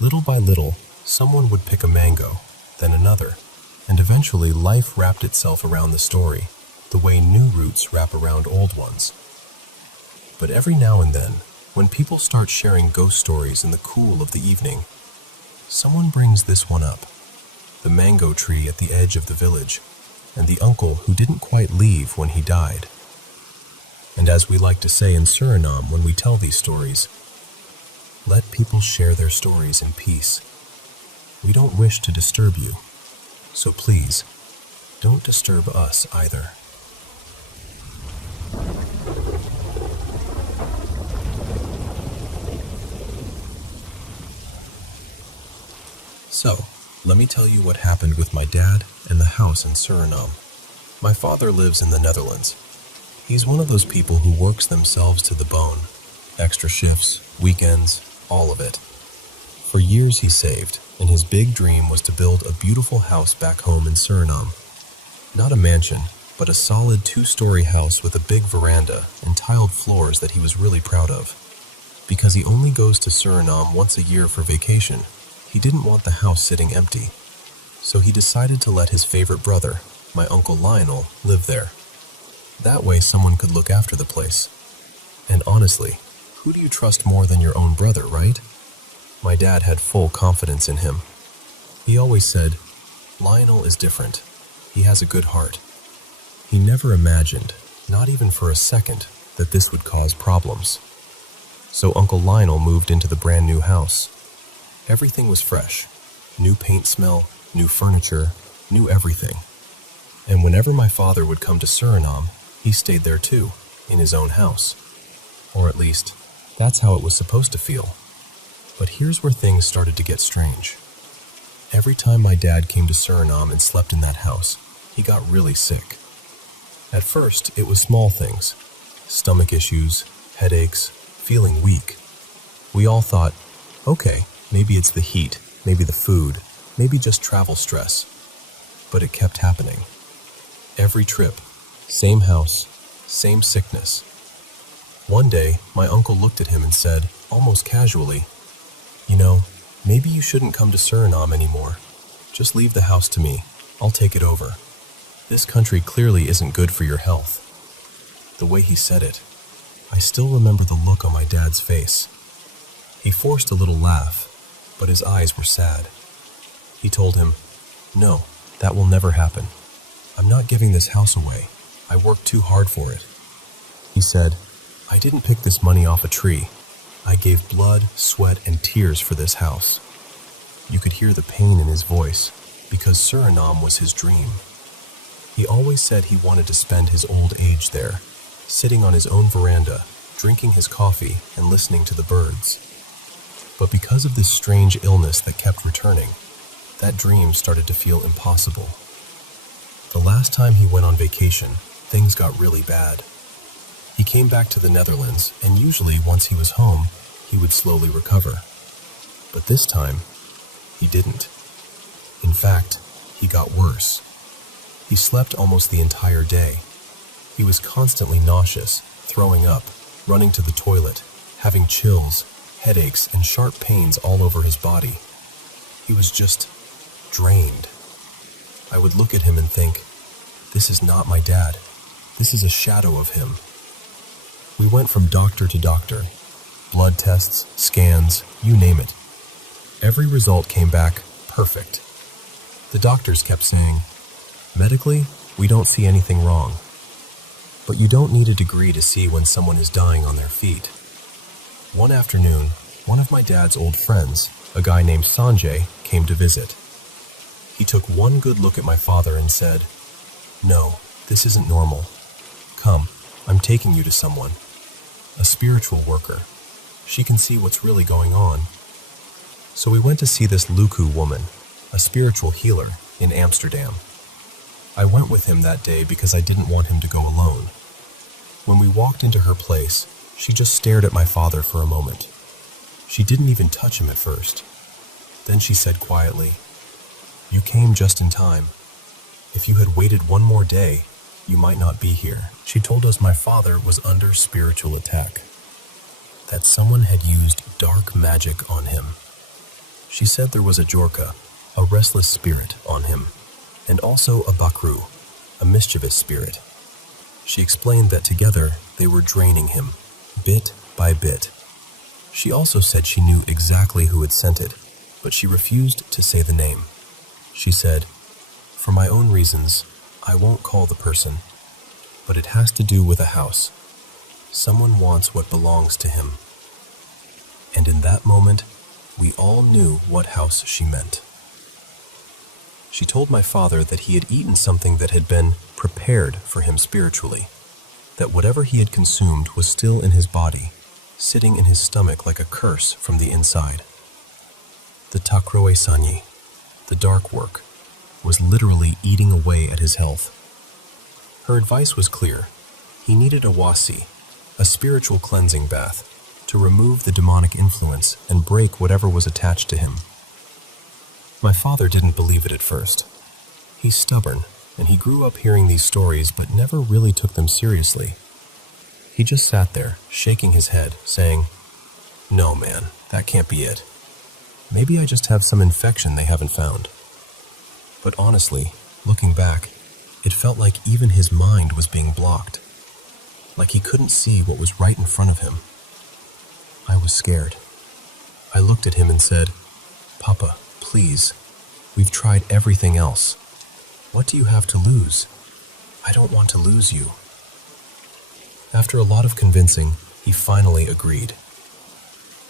Little by little, someone would pick a mango, then another, and eventually life wrapped itself around the story, the way new roots wrap around old ones. But every now and then, when people start sharing ghost stories in the cool of the evening, someone brings this one up: the mango tree at the edge of the village, and the uncle who didn't quite leave when he died. And as we like to say in Suriname when we tell these stories, let people share their stories in peace. We don't wish to disturb you, so please, don't disturb us either. So, let me tell you what happened with my dad and the house in Suriname. My father lives in the Netherlands. He's one of those people who works themselves to the bone. Extra shifts, weekends, all of it. For years he saved, and his big dream was to build a beautiful house back home in Suriname. Not a mansion, but a solid 2-story house with a big veranda and tiled floors that he was really proud of. Because he only goes to Suriname once a year for vacation, he didn't want the house sitting empty. So he decided to let his favorite brother, my Uncle Lionel, live there. That way someone could look after the place. And honestly, who do you trust more than your own brother, right? My dad had full confidence in him. He always said, "Lionel is different. He has a good heart." He never imagined, not even for a second, that this would cause problems. So Uncle Lionel moved into the brand new house. Everything was fresh. New paint smell, new furniture, new everything. And whenever my father would come to Suriname, he stayed there too, in his own house. Or at least, that's how it was supposed to feel. But here's where things started to get strange. Every time my dad came to Suriname and slept in that house, he got really sick. At first, it was small things. Stomach issues, headaches, feeling weak. We all thought, okay, maybe it's the heat, maybe the food, maybe just travel stress. But it kept happening. Every trip, same house, same sickness. One day, my uncle looked at him and said, almost casually, "You know, maybe you shouldn't come to Suriname anymore. Just leave the house to me. I'll take it over. This country clearly isn't good for your health." The way he said it, I still remember the look on my dad's face. He forced a little laugh, but his eyes were sad. He told him, "No, that will never happen. I'm not giving this house away. I worked too hard for it." He said, "I didn't pick this money off a tree. I gave blood, sweat, and tears for this house." You could hear the pain in his voice, because Suriname was his dream. He always said he wanted to spend his old age there, sitting on his own veranda, drinking his coffee and listening to the birds. But because of this strange illness that kept returning, that dream started to feel impossible. The last time he went on vacation, things got really bad. He came back to the Netherlands, and usually once he was home, he would slowly recover. But this time, he didn't. In fact, he got worse. He slept almost the entire day. He was constantly nauseous, throwing up, running to the toilet, having chills, headaches, and sharp pains all over his body. He was just drained. I would look at him and think, this is not my dad. This is a shadow of him. We went from doctor to doctor. Blood tests, scans, you name it. Every result came back perfect. The doctors kept saying, "Medically, we don't see anything wrong. But you don't need a degree to see when someone is dying on their feet." One afternoon, one of my dad's old friends, a guy named Sanjay, came to visit. He took one good look at my father and said, "No, this isn't normal. Come, I'm taking you to someone. A spiritual worker. She can see what's really going on." So we went to see this Luku woman, a spiritual healer, in Amsterdam. I went with him that day because I didn't want him to go alone. When we walked into her place, she just stared at my father for a moment. She didn't even touch him at first. Then she said quietly, "You came just in time. If you had waited one more day, you might not be here." She told us my father was under spiritual attack, that someone had used dark magic on him. She said there was a Jorka, a restless spirit, on him, and also a Bakru, a mischievous spirit. She explained that together they were draining him, bit by bit. She also said she knew exactly who had sent it, but she refused to say the name. She said, "For my own reasons, I won't call the person, but it has to do with a house. Someone wants what belongs to him." And in that moment, we all knew what house she meant. She told my father that he had eaten something that had been prepared for him spiritually, that whatever he had consumed was still in his body, sitting in his stomach like a curse from the inside. The takroe sanyi, the dark work, was literally eating away at his health. Her advice was clear. He needed a wasi, a spiritual cleansing bath, to remove the demonic influence and break whatever was attached to him. My father didn't believe it at first. He's stubborn, and he grew up hearing these stories but never really took them seriously. He just sat there, shaking his head, saying, "No, man, that can't be it. Maybe I just have some infection they haven't found." But honestly, looking back, it felt like even his mind was being blocked, like he couldn't see what was right in front of him. I was scared. I looked at him and said, "Papa, please, we've tried everything else. What do you have to lose? I don't want to lose you." After a lot of convincing, he finally agreed.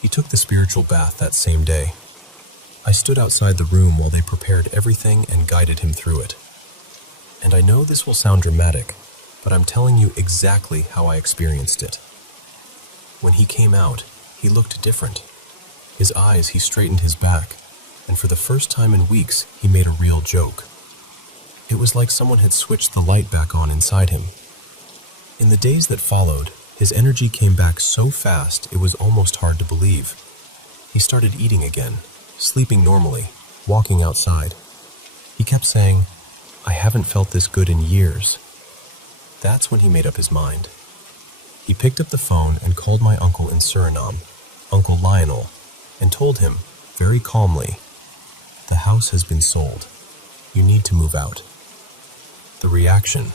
He took the spiritual bath that same day. I stood outside the room while they prepared everything and guided him through it. And I know this will sound dramatic, but I'm telling you exactly how I experienced it. When he came out, he looked different. His eyes, he straightened his back, and for the first time in weeks, he made a real joke. It was like someone had switched the light back on inside him. In the days that followed, his energy came back so fast it was almost hard to believe. He started eating again, sleeping normally, walking outside. He kept saying, "I haven't felt this good in years." That's when he made up his mind. He picked up the phone and called my uncle in Suriname, Uncle Lionel, and told him, very calmly, "The house has been sold. You need to move out." The reaction.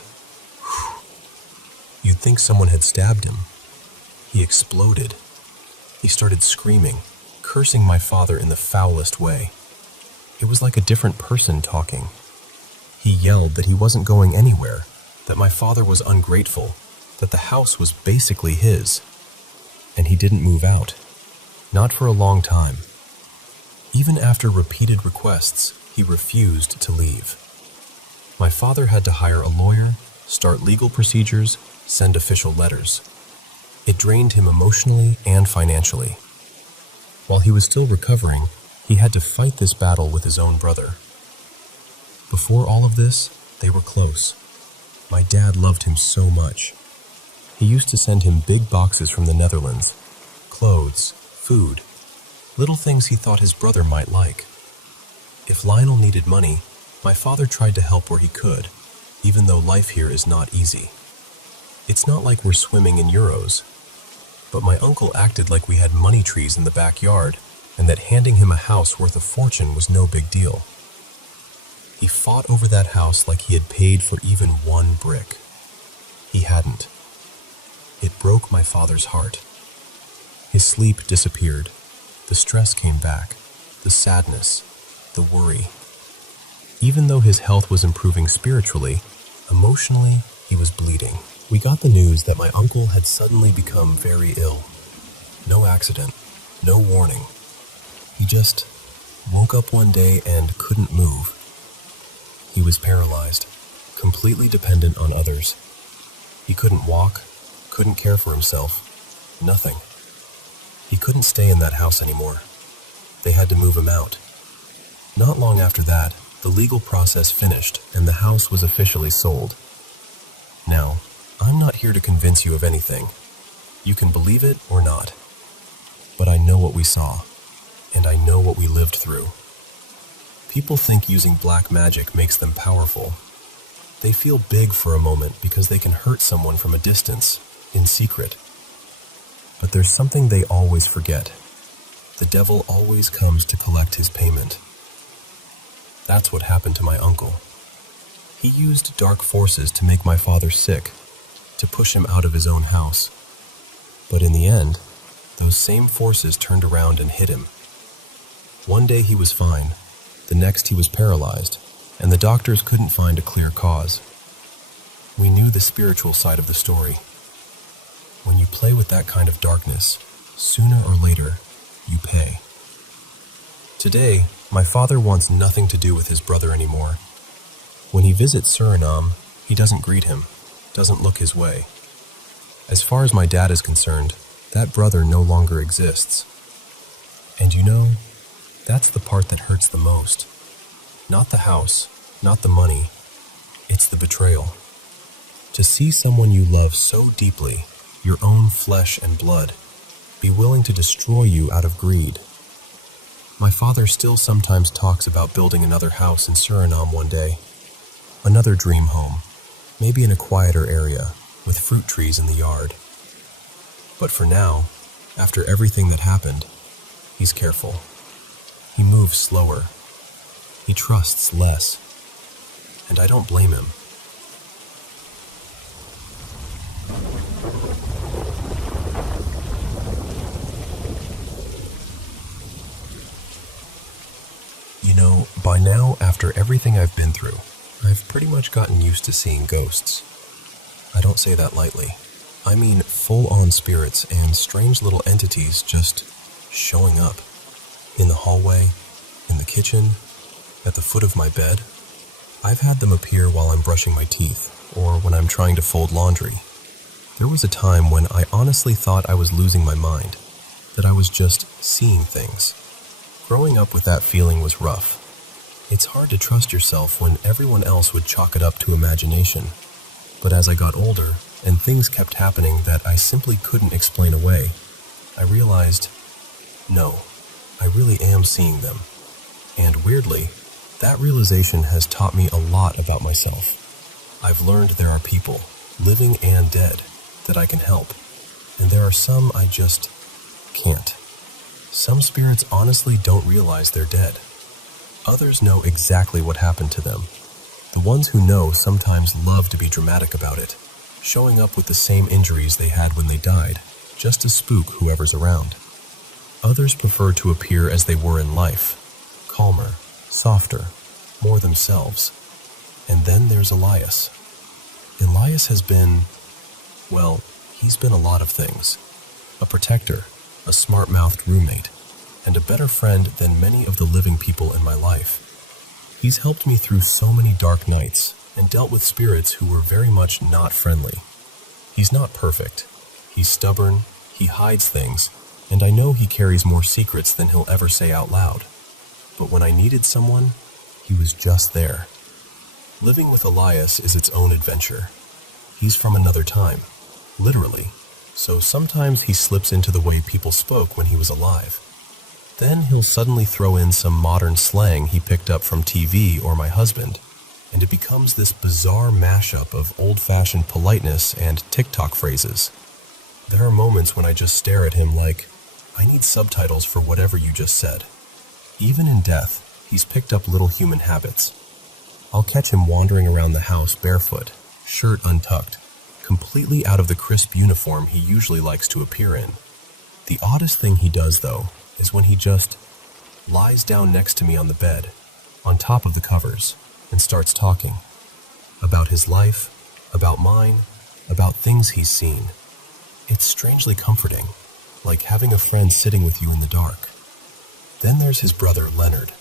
You'd think someone had stabbed him. He exploded. He started screaming, cursing my father in the foulest way. It was like a different person talking. He yelled that he wasn't going anywhere, that my father was ungrateful, that the house was basically his. And he didn't move out. Not for a long time. Even after repeated requests, he refused to leave. My father had to hire a lawyer, start legal procedures, send official letters. It drained him emotionally and financially. While he was still recovering, he had to fight this battle with his own brother. Before all of this, they were close. My dad loved him so much. He used to send him big boxes from the Netherlands, clothes, food, little things he thought his brother might like. If Lionel needed money, my father tried to help where he could, even though life here is not easy. It's not like we're swimming in euros, but my uncle acted like we had money trees in the backyard and that handing him a house worth a fortune was no big deal. He fought over that house like he had paid for even one brick. He hadn't. It broke my father's heart. His sleep disappeared. The stress came back, the sadness, the worry. Even though his health was improving spiritually, emotionally, he was bleeding. We got the news that my uncle had suddenly become very ill. No accident, no warning. He just woke up one day and couldn't move. He was paralyzed, completely dependent on others. He couldn't walk, couldn't care for himself, nothing. He couldn't stay in that house anymore. They had to move him out. Not long after that, the legal process finished and the house was officially sold. Now, I'm not here to convince you of anything. You can believe it or not. But I know what we saw, and I know what we lived through. People think using black magic makes them powerful. They feel big for a moment because they can hurt someone from a distance, in secret. But there's something they always forget. The devil always comes to collect his payment. That's what happened to my uncle. He used dark forces to make my father sick, to push him out of his own house. But in the end, those same forces turned around and hit him. One day he was fine, the next he was paralyzed, and the doctors couldn't find a clear cause. We knew the spiritual side of the story. When you play with that kind of darkness, sooner or later, you pay. Today, my father wants nothing to do with his brother anymore. When he visits Suriname, he doesn't greet him, doesn't look his way. As far as my dad is concerned, that brother no longer exists. And you know, that's the part that hurts the most. Not the house, not the money. It's the betrayal. To see someone you love so deeply, your own flesh and blood, be willing to destroy you out of greed. My father still sometimes talks about building another house in Suriname one day. Another dream home, maybe in a quieter area, with fruit trees in the yard. But for now, after everything that happened, he's careful. He moves slower. He trusts less. And I don't blame him. You know, by now, after everything I've been through, I've pretty much gotten used to seeing ghosts. I don't say that lightly. I mean full-on spirits and strange little entities just showing up. In the hallway, in the kitchen, at the foot of my bed. I've had them appear while I'm brushing my teeth or when I'm trying to fold laundry. There was a time when I honestly thought I was losing my mind, that I was just seeing things. Growing up with that feeling was rough. It's hard to trust yourself when everyone else would chalk it up to imagination. But as I got older and things kept happening that I simply couldn't explain away, I realized, no, I really am seeing them. And weirdly, that realization has taught me a lot about myself. I've learned there are people, living and dead, that I can help, and there are some I just can't. Some spirits honestly don't realize they're dead. Others know exactly what happened to them. The ones who know sometimes love to be dramatic about it, showing up with the same injuries they had when they died, just to spook whoever's around. Others prefer to appear as they were in life, calmer, softer, more themselves. And then there's Elias. Elias has been, well, he's been a lot of things. A protector, a smart-mouthed roommate, and a better friend than many of the living people in my life. He's helped me through so many dark nights and dealt with spirits who were very much not friendly. He's not perfect. He's stubborn, he hides things, and I know he carries more secrets than he'll ever say out loud. But when I needed someone, he was just there. Living with Elias is its own adventure. He's from another time, literally, so sometimes he slips into the way people spoke when he was alive. Then he'll suddenly throw in some modern slang he picked up from TV or my husband, and it becomes this bizarre mashup of old-fashioned politeness and TikTok phrases. There are moments when I just stare at him like, I need subtitles for whatever you just said. Even in death, he's picked up little human habits. I'll catch him wandering around the house barefoot, shirt untucked, completely out of the crisp uniform he usually likes to appear in. The oddest thing he does, though, is when he just lies down next to me on the bed, on top of the covers, and starts talking. About his life, about mine, about things he's seen. It's strangely comforting, like having a friend sitting with you in the dark. Then there's his brother, Leonard.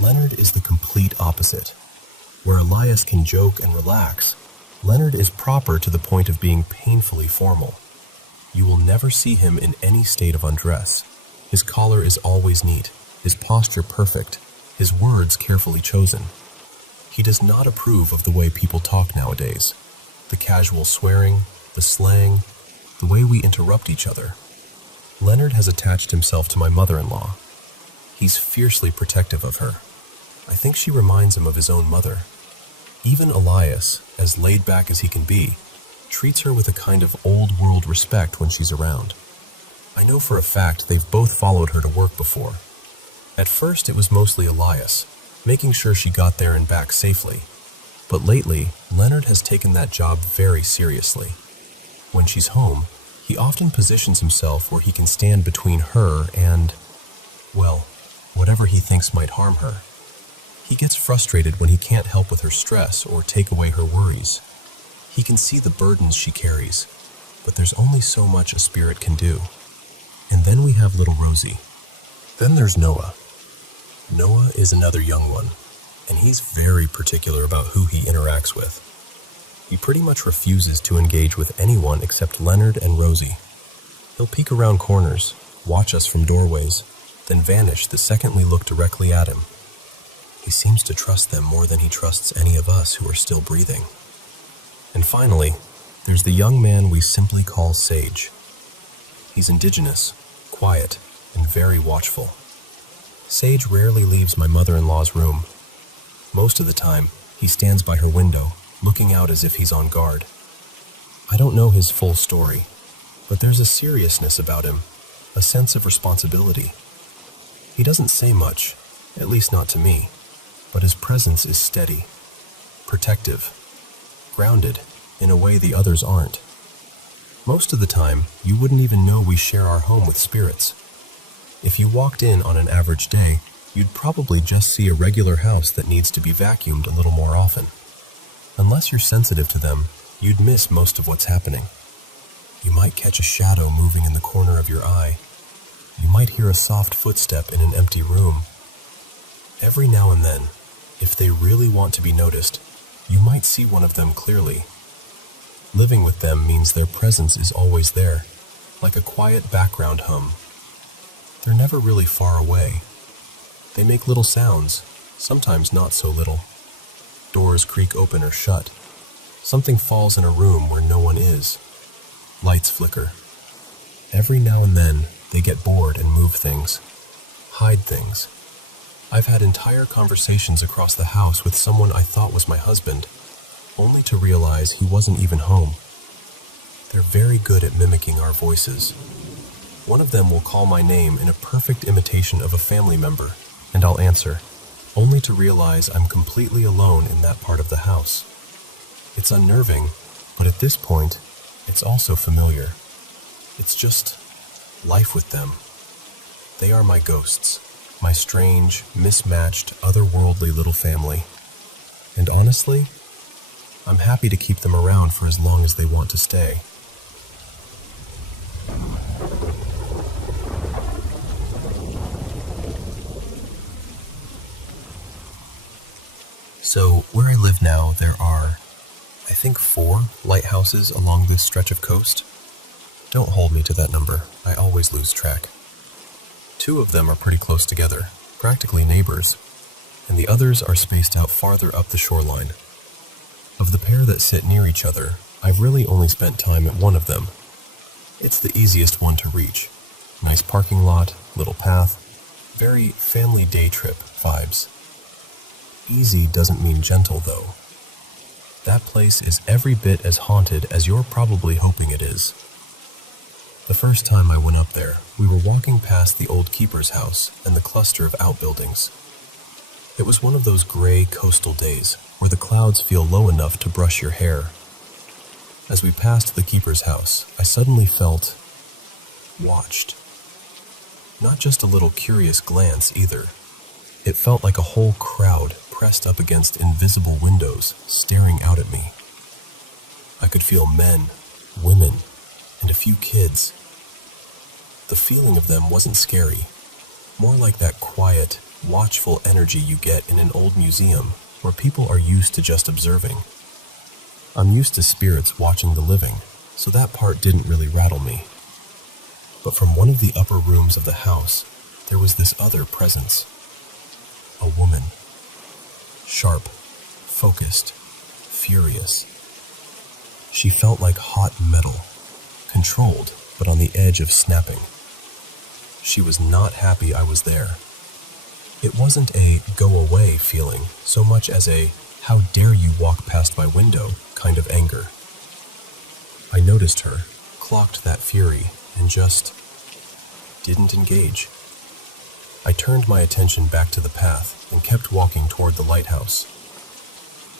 Leonard is the complete opposite. Where Elias can joke and relax, Leonard is proper to the point of being painfully formal. You will never see him in any state of undress. His collar is always neat, his posture perfect, his words carefully chosen. He does not approve of the way people talk nowadays. The casual swearing, the slang, the way we interrupt each other. Leonard has attached himself to my mother-in-law. He's fiercely protective of her. I think she reminds him of his own mother. Even Elias, as laid back as he can be, treats her with a kind of old-world respect when she's around. I know for a fact they've both followed her to work before. At first it was mostly Elias, making sure she got there and back safely. But lately, Leonard has taken that job very seriously. When she's home, he often positions himself where he can stand between her and, well, whatever he thinks might harm her. He gets frustrated when he can't help with her stress or take away her worries. He can see the burdens she carries, but there's only so much a spirit can do. And then we have little Rosie. Then there's Noah. Noah is another young one, and he's very particular about who he interacts with. He pretty much refuses to engage with anyone except Leonard and Rosie. He'll peek around corners, watch us from doorways, then vanish the second we look directly at him. He seems to trust them more than he trusts any of us who are still breathing. And finally, there's the young man we simply call Sage. He's indigenous, quiet, and very watchful. Sage rarely leaves my mother-in-law's room. Most of the time, he stands by her window, looking out as if he's on guard. I don't know his full story, but there's a seriousness about him, a sense of responsibility. He doesn't say much, at least not to me, but his presence is steady, protective, grounded in a way the others aren't. Most of the time, you wouldn't even know we share our home with spirits. If you walked in on an average day, you'd probably just see a regular house that needs to be vacuumed a little more often. Unless you're sensitive to them, you'd miss most of what's happening. You might catch a shadow moving in the corner of your eye. You might hear a soft footstep in an empty room. Every now and then, If they really want to be noticed, you might see one of them clearly. Living with them means their presence is always there, like a quiet background hum. They're never really far away. They make little sounds, sometimes not so little. Doors creak open or shut. Something falls in a room where no one is. Lights flicker. Every now and then, they get bored and move things, hide things. I've had entire conversations across the house with someone I thought was my husband, only to realize he wasn't even home. They're very good at mimicking our voices. One of them will call my name in a perfect imitation of a family member, and I'll answer, only to realize I'm completely alone in that part of the house. It's unnerving, but at this point, it's also familiar. It's just life with them. They are my ghosts, my strange, mismatched, otherworldly little family. And honestly, I'm happy to keep them around for as long as they want to stay. So, where I live now, there are, I think, 4 lighthouses along this stretch of coast. Don't hold me to that number, I always lose track. 2 of them are pretty close together, practically neighbors, and the others are spaced out farther up the shoreline. Of the pair that sit near each other, I've really only spent time at one of them. It's the easiest one to reach. Nice parking lot, little path, very family day trip vibes. Easy doesn't mean gentle, though. That place is every bit as haunted as you're probably hoping it is. The first time I went up there, we were walking past the old keeper's house and the cluster of outbuildings. It was one of those gray coastal days where the clouds feel low enough to brush your hair. As we passed the keeper's house, I suddenly felt watched. Not just a little curious glance either. It felt like a whole crowd pressed up against invisible windows, staring out at me. I could feel men, women, and a few kids. The feeling of them wasn't scary, more like that quiet, watchful energy you get in an old museum where people are used to just observing. I'm used to spirits watching the living, so that part didn't really rattle me. But from one of the upper rooms of the house, there was this other presence. A woman. Sharp, focused, furious. She felt like hot metal, controlled but on the edge of snapping. She was not happy I was there. It wasn't a go away feeling so much as a how dare you walk past my window kind of anger. I noticed her, clocked that fury, and just didn't engage. I turned my attention back to the path and kept walking toward the lighthouse.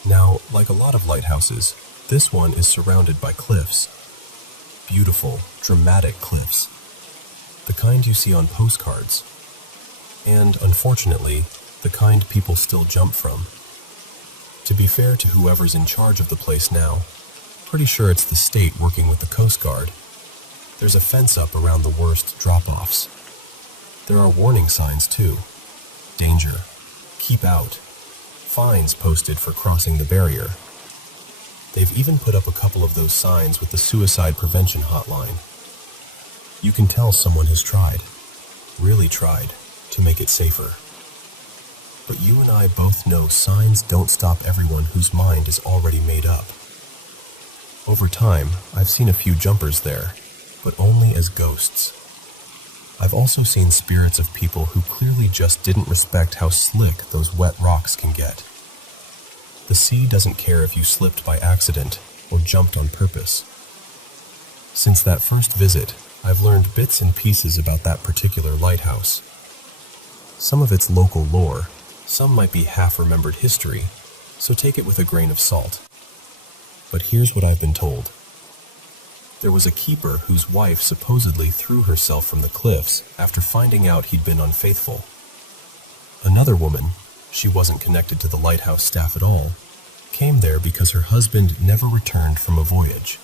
Now, like a lot of lighthouses, this one is surrounded by cliffs. Beautiful, dramatic cliffs. The kind you see on postcards. And, unfortunately, the kind people still jump from. To be fair to whoever's in charge of the place now, pretty sure it's the state working with the Coast Guard. There's a fence up around the worst drop-offs. There are warning signs, too. Danger. Keep out. Fines posted for crossing the barrier. They've even put up a couple of those signs with the suicide prevention hotline. You can tell someone has tried, really tried, to make it safer. But you and I both know signs don't stop everyone whose mind is already made up. Over time, I've seen a few jumpers there, but only as ghosts. I've also seen spirits of people who clearly just didn't respect how slick those wet rocks can get. The sea doesn't care if you slipped by accident or jumped on purpose. Since that first visit, I've learned bits and pieces about that particular lighthouse. Some of it's local lore, some might be half-remembered history, so take it with a grain of salt. But here's what I've been told. There was a keeper whose wife supposedly threw herself from the cliffs after finding out he'd been unfaithful. Another woman, she wasn't connected to the lighthouse staff at all, came there because her husband never returned from a voyage.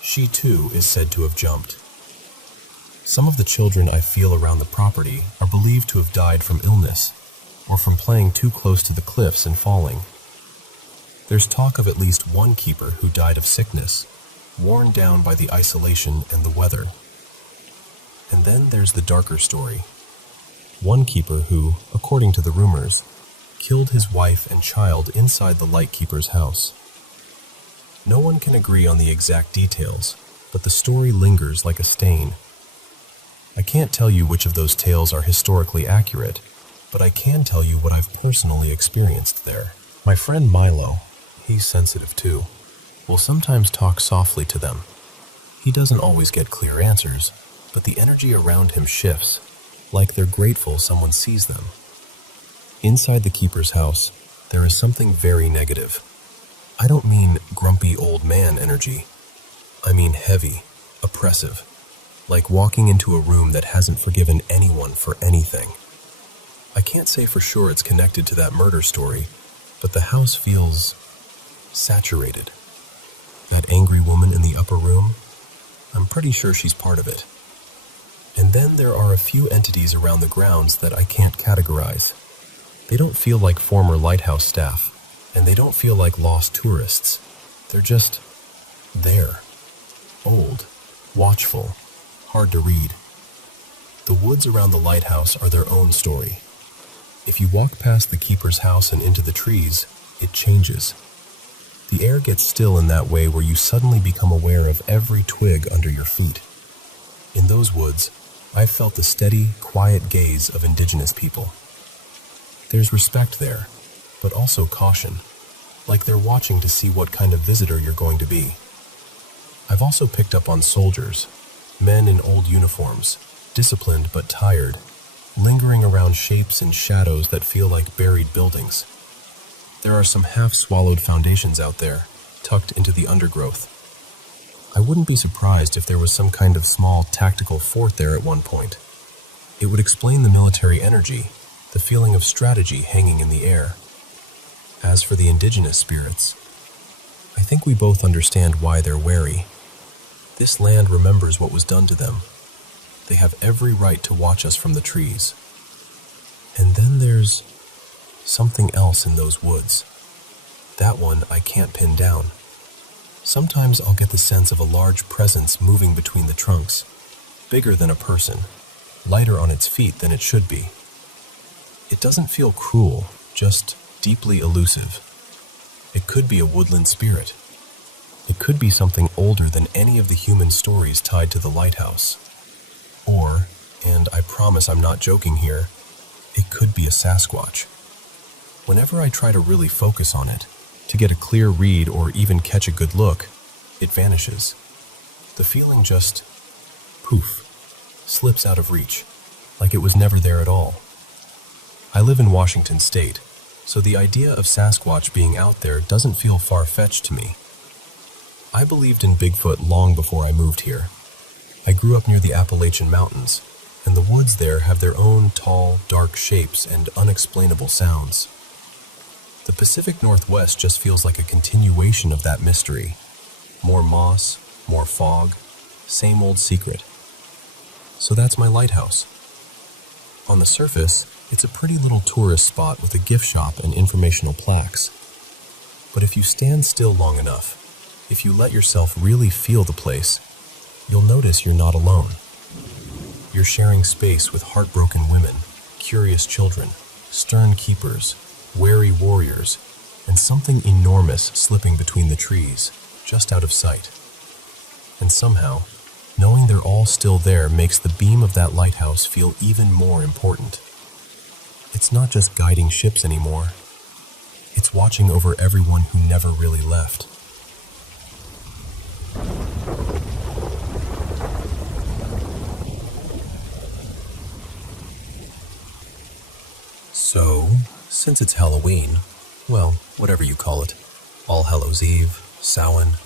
She too is said to have jumped. Some of the children I feel around the property are believed to have died from illness. or from playing too close to the cliffs and falling. There's talk of at least one keeper who died of sickness, worn down by the isolation and the weather. And then there's the darker story. One keeper who, according to the rumors, killed his wife and child inside the lightkeeper's house. No one can agree on the exact details, but the story lingers like a stain. I can't tell you which of those tales are historically accurate, but I can tell you what I've personally experienced there. My friend Milo, he's sensitive too, will sometimes talk softly to them. He doesn't always get clear answers, but the energy around him shifts, like they're grateful someone sees them. Inside the keeper's house, there is something very negative. I don't mean grumpy old man energy. I mean heavy, oppressive, like walking into a room that hasn't forgiven anyone for anything. I can't say for sure it's connected to that murder story, but the house feels saturated. That angry woman in the upper room, I'm pretty sure she's part of it. And then there are a few entities around the grounds that I can't categorize. They don't feel like former lighthouse staff, and they don't feel like lost tourists. They're just there. Old, watchful, hard to read. The woods around the lighthouse are their own story. If you walk past the keeper's house and into the trees, it changes. The air gets still in that way where you suddenly become aware of every twig under your feet. In those woods, I've felt the steady, quiet gaze of indigenous people. There's respect there, but also caution, like they're watching to see what kind of visitor you're going to be. I've also picked up on soldiers, men in old uniforms, disciplined but tired, lingering around shapes and shadows that feel like buried buildings. There are some half-swallowed foundations out there, tucked into the undergrowth. I wouldn't be surprised if there was some kind of small tactical fort there at one point. It would explain the military energy, the feeling of strategy hanging in the air. As for the indigenous spirits, I think we both understand why they're wary. This land remembers what was done to them. They have every right to watch us from the trees. And then there's something else in those woods. That one I can't pin down. Sometimes I'll get the sense of a large presence moving between the trunks, bigger than a person, lighter on its feet than it should be. It doesn't feel cruel, just deeply elusive. It could be a woodland spirit. It could be something older than any of the human stories tied to the lighthouse. Or, and I promise I'm not joking here, it could be a Sasquatch. Whenever I try to really focus on it, to get a clear read or even catch a good look, it vanishes. The feeling just, poof, slips out of reach, like it was never there at all. I live in Washington State, so the idea of Sasquatch being out there doesn't feel far-fetched to me. I believed in Bigfoot long before I moved here. I grew up near the Appalachian Mountains, and the woods there have their own tall, dark shapes and unexplainable sounds. The Pacific Northwest just feels like a continuation of that mystery. More moss, more fog, same old secret. So that's my lighthouse. On the surface, it's a pretty little tourist spot with a gift shop and informational plaques. But if you stand still long enough, if you let yourself really feel the place, you'll notice you're not alone. You're sharing space with heartbroken women, curious children, stern keepers, wary warriors, and something enormous slipping between the trees, just out of sight. And somehow, knowing they're all still there makes the beam of that lighthouse feel even more important. It's not just guiding ships anymore. It's watching over everyone who never really left. So, since it's Halloween, well, whatever you call it, All Hallows Eve, Samhain,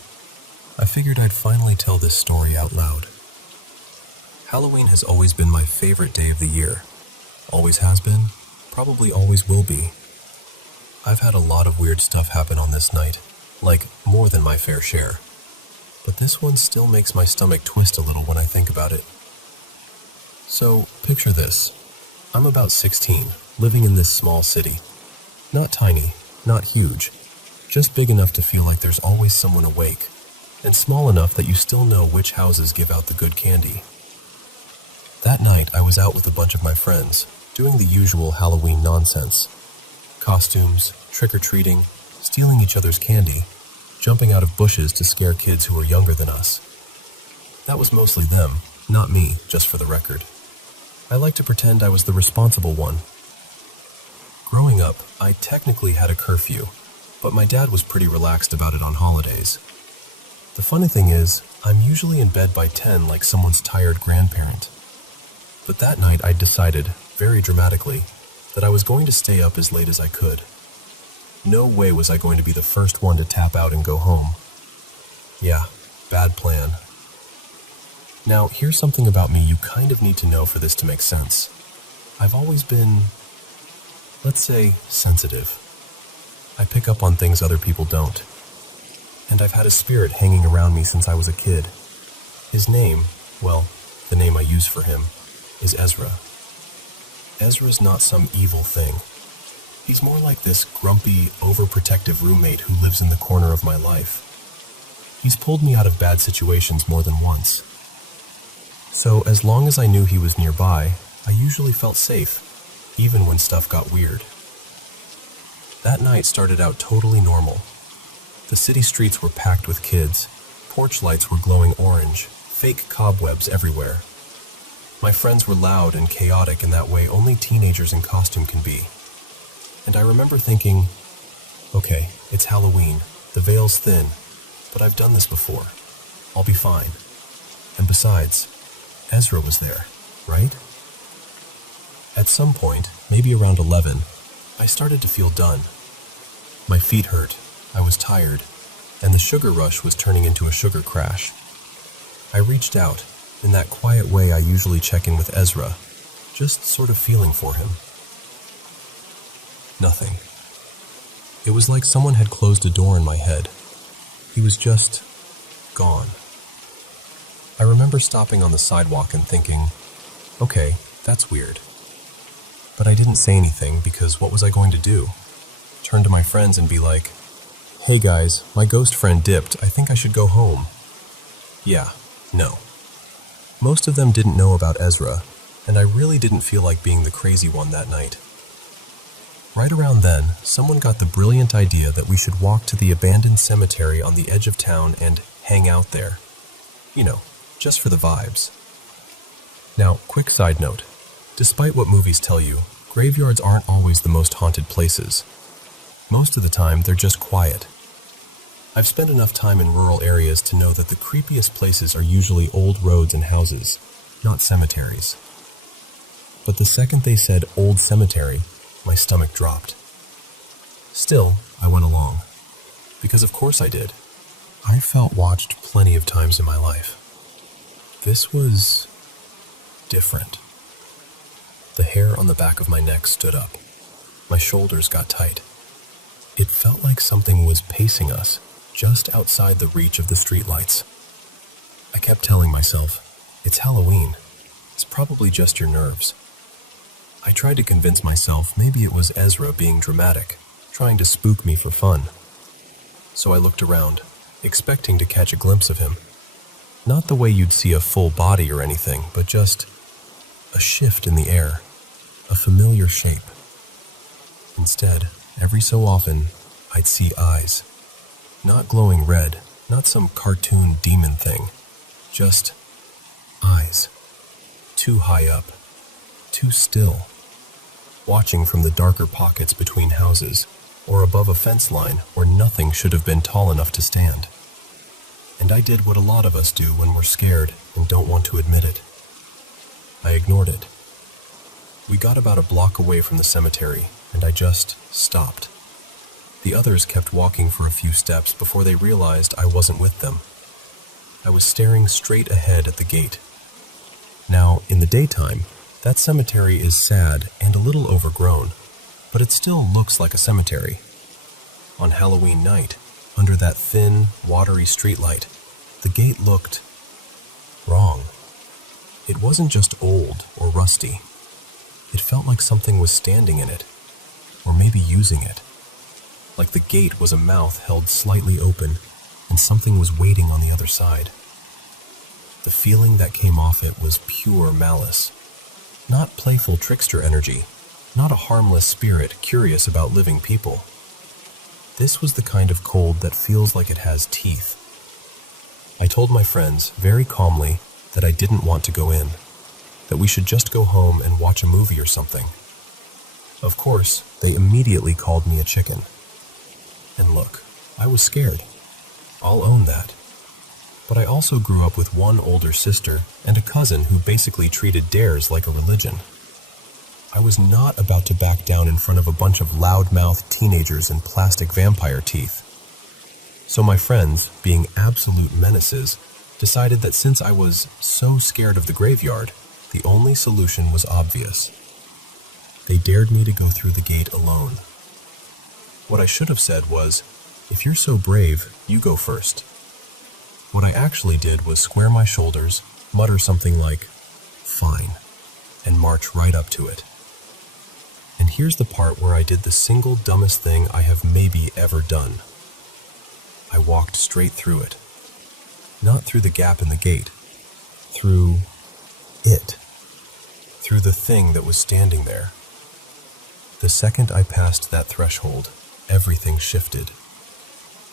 I figured I'd finally tell this story out loud. Halloween has always been my favorite day of the year. Always has been, probably always will be. I've had a lot of weird stuff happen on this night, like more than my fair share. But this one still makes my stomach twist a little when I think about it. So, picture this. I'm about 16, living in this small city. Not tiny, not huge, just big enough to feel like there's always someone awake, and small enough that you still know which houses give out the good candy. That night, I was out with a bunch of my friends, doing the usual Halloween nonsense. Costumes, trick-or-treating, stealing each other's candy, jumping out of bushes to scare kids who were younger than us. That was mostly them, not me, just for the record. I like to pretend I was the responsible one. Growing up, I technically had a curfew, but my dad was pretty relaxed about it on holidays. The funny thing is, I'm usually in bed by 10 like someone's tired grandparent. But that night I decided, very dramatically, that I was going to stay up as late as I could. No way was I going to be the first one to tap out and go home. Yeah, bad plan. Now, here's something about me you kind of need to know for this to make sense. I've always been, let's say, sensitive. I pick up on things other people don't. And I've had a spirit hanging around me since I was a kid. His name, well, the name I use for him, is Ezra. Ezra's not some evil thing. He's more like this grumpy, overprotective roommate who lives in the corner of my life. He's pulled me out of bad situations more than once. So as long as I knew he was nearby, I usually felt safe, even when stuff got weird. That night started out totally normal. The city streets were packed with kids. Porch lights were glowing orange, fake cobwebs everywhere. My friends were loud and chaotic in that way only teenagers in costume can be. And I remember thinking, okay, it's Halloween, the veil's thin, but I've done this before. I'll be fine. And besides, Ezra was there, right? At some point, maybe around 11, I started to feel done. My feet hurt, I was tired, and the sugar rush was turning into a sugar crash. I reached out, in that quiet way I usually check in with Ezra, just sort of feeling for him. Nothing. It was like someone had closed a door in my head. He was just gone. I remember stopping on the sidewalk and thinking, okay, that's weird. But I didn't say anything because what was I going to do? Turn to my friends and be like, hey guys, my ghost friend dipped, I think I should go home. Yeah, no. Most of them didn't know about Ezra, and I really didn't feel like being the crazy one that night. Right around then, someone got the brilliant idea that we should walk to the abandoned cemetery on the edge of town and hang out there. You know, just for the vibes. Now, quick side note. Despite what movies tell you, graveyards aren't always the most haunted places. Most of the time, they're just quiet. I've spent enough time in rural areas to know that the creepiest places are usually old roads and houses, not cemeteries. But the second they said old cemetery, my stomach dropped. Still, I went along. Because of course I did. I felt watched plenty of times in my life. This was different. The hair on the back of my neck stood up. My shoulders got tight. It felt like something was pacing us, just outside the reach of the streetlights. I kept telling myself, it's Halloween. It's probably just your nerves. I tried to convince myself maybe it was Ezra being dramatic, trying to spook me for fun. So I looked around, expecting to catch a glimpse of him. Not the way you'd see a full body or anything, but just a shift in the air, a familiar shape. Instead, every so often, I'd see eyes. Not glowing red, not some cartoon demon thing. Just eyes. Too high up. Too still. Watching from the darker pockets between houses, or above a fence line where nothing should have been tall enough to stand. And I did what a lot of us do when we're scared and don't want to admit it. I ignored it. We got about a block away from the cemetery, and I just stopped. The others kept walking for a few steps before they realized I wasn't with them. I was staring straight ahead at the gate. Now, in the daytime, that cemetery is sad and a little overgrown, but it still looks like a cemetery. On Halloween night, under that thin, watery streetlight, the gate looked wrong. It wasn't just old or rusty. It felt like something was standing in it, or maybe using it. Like the gate was a mouth held slightly open, and something was waiting on the other side. The feeling that came off it was pure malice. Not playful trickster energy, not a harmless spirit curious about living people. This was the kind of cold that feels like it has teeth. I told my friends, very calmly, that I didn't want to go in, that we should just go home and watch a movie or something. Of course, they immediately called me a chicken. And look, I was scared. I'll own that. But I also grew up with one older sister and a cousin who basically treated dares like a religion. I was not about to back down in front of a bunch of loud-mouthed teenagers in plastic vampire teeth. So my friends, being absolute menaces, decided that since I was so scared of the graveyard, the only solution was obvious. They dared me to go through the gate alone. What I should have said was, "If you're so brave, you go first." What I actually did was square my shoulders, mutter something like, "Fine," and march right up to it. And here's the part where I did the single dumbest thing I have maybe ever done. I walked straight through it. Not through the gap in the gate. Through it. Through the thing that was standing there. The second I passed that threshold, everything shifted.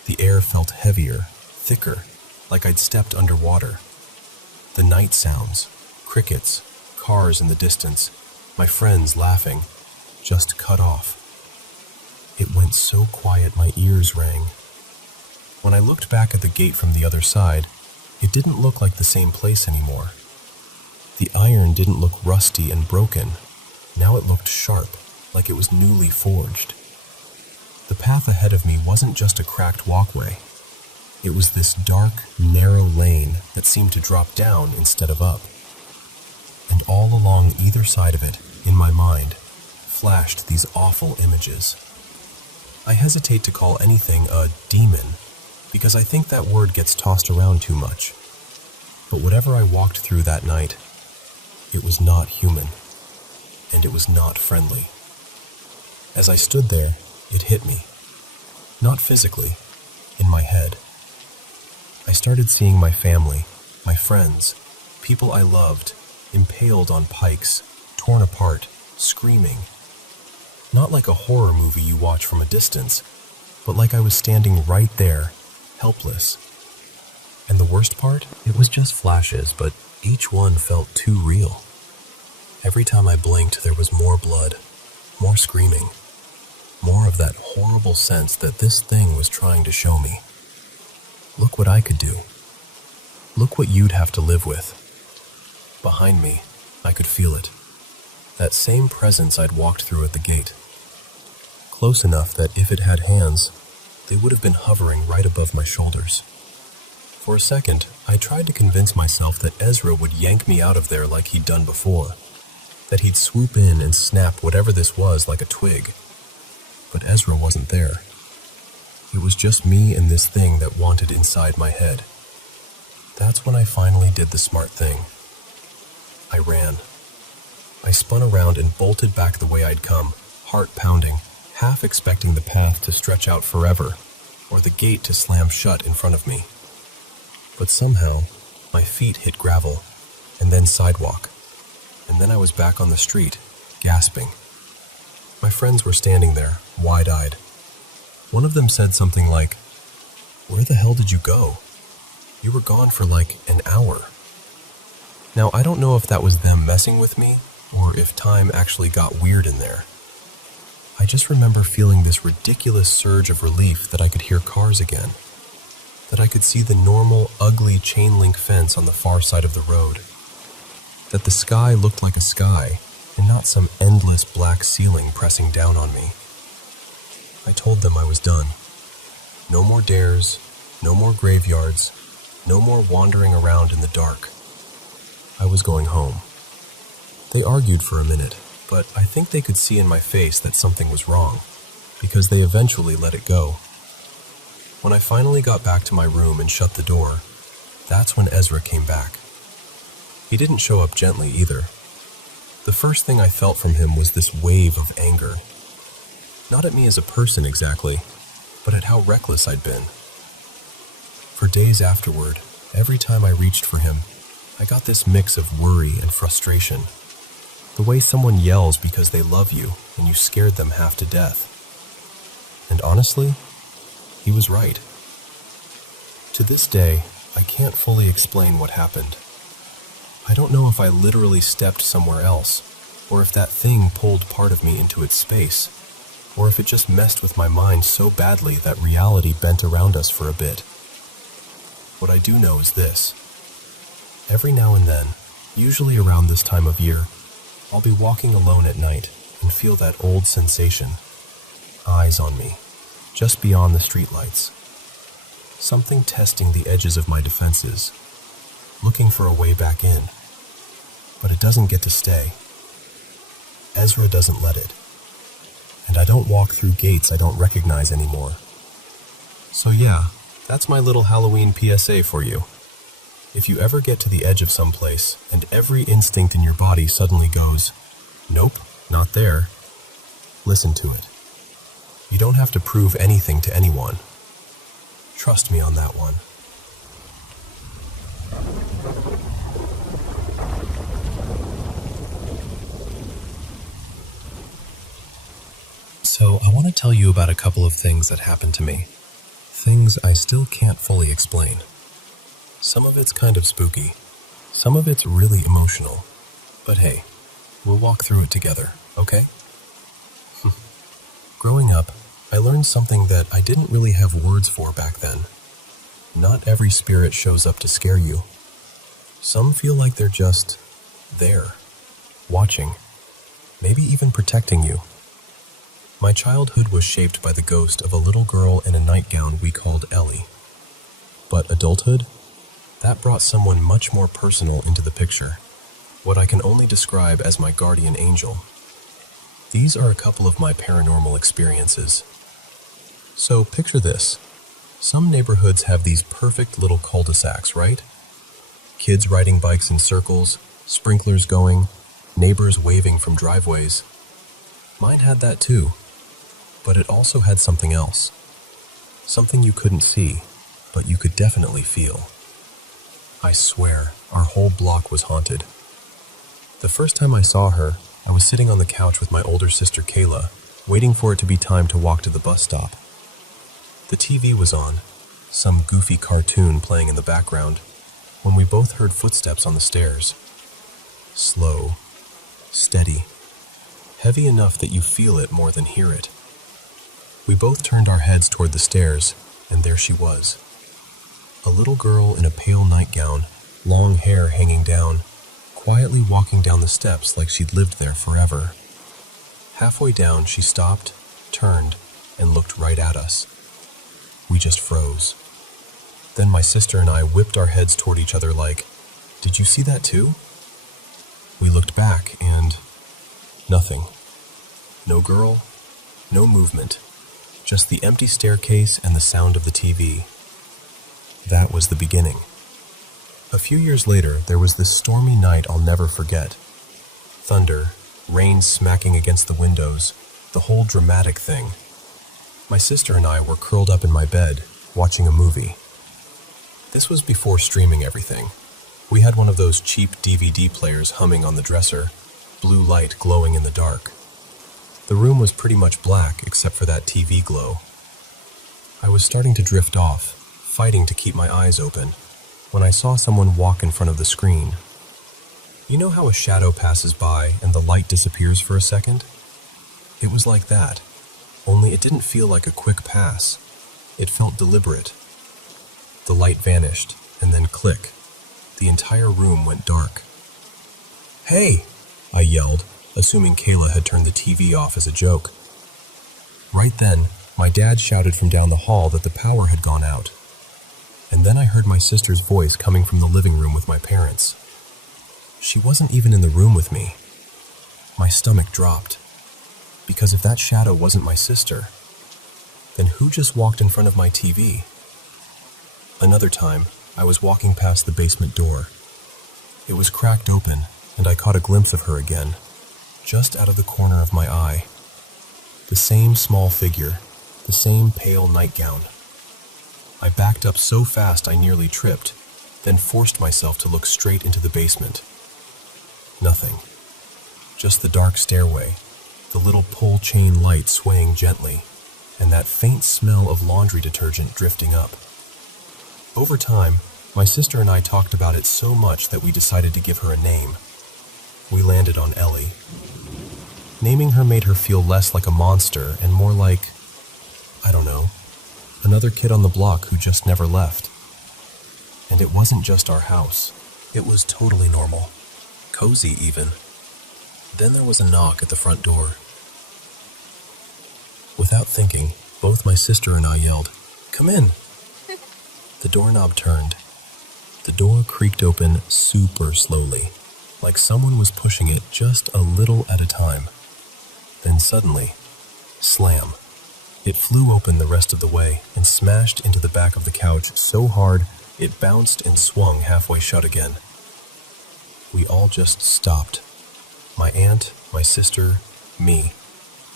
The air felt heavier, thicker, like I'd stepped underwater. The night sounds, crickets, cars in the distance, my friends laughing, just cut off. It went so quiet my ears rang. When I looked back at the gate from the other side, it didn't look like the same place anymore. The iron didn't look rusty and broken. Now it looked sharp, like it was newly forged. The path ahead of me wasn't just a cracked walkway. It was this dark, narrow lane that seemed to drop down instead of up. And all along either side of it, in my mind, flashed these awful images. I hesitate to call anything a demon, because I think that word gets tossed around too much. But whatever I walked through that night, it was not human, and it was not friendly. As I stood there, it hit me. Not physically, in my head. I started seeing my family, my friends, people I loved, impaled on pikes, torn apart, screaming. Not like a horror movie you watch from a distance, but like I was standing right there, helpless. And the worst part? It was just flashes, but each one felt too real. Every time I blinked, there was more blood, more screaming, more of that horrible sense that this thing was trying to show me. Look what I could do. Look what you'd have to live with. Behind me, I could feel it. That same presence I'd walked through at the gate. Close enough that if it had hands, they would have been hovering right above my shoulders. For a second, I tried to convince myself that Ezra would yank me out of there like he'd done before, that he'd swoop in and snap whatever this was like a twig. But Ezra wasn't there. It was just me and this thing that wanted inside my head. That's when I finally did the smart thing. I ran. I spun around and bolted back the way I'd come, heart pounding, half expecting the path to stretch out forever, or the gate to slam shut in front of me. But somehow, my feet hit gravel, and then sidewalk, and then I was back on the street, gasping. My friends were standing there, wide-eyed. One of them said something like, "Where the hell did you go? You were gone for like an hour." Now, I don't know if that was them messing with me, or if time actually got weird in there. I just remember feeling this ridiculous surge of relief that I could hear cars again, that I could see the normal, ugly chain-link fence on the far side of the road, that the sky looked like a sky and not some endless black ceiling pressing down on me. I told them I was done. No more dares, no more graveyards, no more wandering around in the dark. I was going home. They argued for a minute, but I think they could see in my face that something was wrong, because they eventually let it go. When I finally got back to my room and shut the door, that's when Ezra came back. He didn't show up gently either. The first thing I felt from him was this wave of anger. Not at me as a person exactly, but at how reckless I'd been. For days afterward, every time I reached for him, I got this mix of worry and frustration. The way someone yells because they love you and you scared them half to death. And honestly, he was right. To this day, I can't fully explain what happened. I don't know if I literally stepped somewhere else, or if that thing pulled part of me into its space, or if it just messed with my mind so badly that reality bent around us for a bit. What I do know is this. Every now and then, usually around this time of year, I'll be walking alone at night and feel that old sensation. Eyes on me, just beyond the streetlights. Something testing the edges of my defenses, looking for a way back in. But it doesn't get to stay. Ezra doesn't let it. And I don't walk through gates I don't recognize anymore. So yeah, that's my little Halloween PSA for you. If you ever get to the edge of some place and every instinct in your body suddenly goes, nope, not there, listen to it. You don't have to prove anything to anyone. Trust me on that one. So I want to tell you about a couple of things that happened to me. Things I still can't fully explain. Some of it's kind of spooky. Some of it's really emotional. But hey, we'll walk through it together, okay? Growing up, I learned something that I didn't really have words for back then. Not every spirit shows up to scare you. Some feel like they're just there, watching, maybe even protecting you. My childhood was shaped by the ghost of a little girl in a nightgown we called Ellie. But adulthood? That brought someone much more personal into the picture, what I can only describe as my guardian angel. These are a couple of my paranormal experiences. So picture this. Some neighborhoods have these perfect little cul-de-sacs, right? Kids riding bikes in circles, sprinklers going, neighbors waving from driveways. Mine had that too, but it also had something else. Something you couldn't see, but you could definitely feel. I swear, our whole block was haunted. The first time I saw her, I was sitting on the couch with my older sister Kayla, waiting for it to be time to walk to the bus stop. The TV was on, some goofy cartoon playing in the background, when we both heard footsteps on the stairs. Slow, steady, heavy enough that you feel it more than hear it. We both turned our heads toward the stairs, and there she was. A little girl in a pale nightgown, long hair hanging down, quietly walking down the steps like she'd lived there forever. Halfway down, she stopped, turned, and looked right at us. We just froze. Then my sister and I whipped our heads toward each other like, "Did you see that too?" We looked back and nothing. No girl, no movement, just the empty staircase and the sound of the TV. That was the beginning. A few years later, there was this stormy night I'll never forget. Thunder, rain smacking against the windows, the whole dramatic thing. My sister and I were curled up in my bed, watching a movie. This was before streaming everything. We had one of those cheap DVD players humming on the dresser, blue light glowing in the dark. The room was pretty much black except for that TV glow. I was starting to drift off, fighting to keep my eyes open, when I saw someone walk in front of the screen. You know how a shadow passes by and the light disappears for a second? It was like that, only it didn't feel like a quick pass. It felt deliberate. The light vanished, and then click. The entire room went dark. "Hey!" I yelled, assuming Kayla had turned the TV off as a joke. Right then, my dad shouted from down the hall that the power had gone out. And then I heard my sister's voice coming from the living room with my parents. She wasn't even in the room with me. My stomach dropped. Because if that shadow wasn't my sister, then who just walked in front of my TV? Another time, I was walking past the basement door. It was cracked open, and I caught a glimpse of her again, just out of the corner of my eye. The same small figure, the same pale nightgown. I backed up so fast I nearly tripped, then forced myself to look straight into the basement. Nothing. Just the dark stairway, the little pull chain light swaying gently, and that faint smell of laundry detergent drifting up. Over time, my sister and I talked about it so much that we decided to give her a name. We landed on Ellie. Naming her made her feel less like a monster and more like, I don't know, another kid on the block who just never left. And it wasn't just our house. It was totally normal. Cozy, even. Then there was a knock at the front door. Without thinking, both my sister and I yelled, "Come in!" The doorknob turned. The door creaked open super slowly, like someone was pushing it just a little at a time. Then suddenly, slam. It flew open the rest of the way and smashed into the back of the couch so hard it bounced and swung halfway shut again. We all just stopped. My aunt, my sister, me.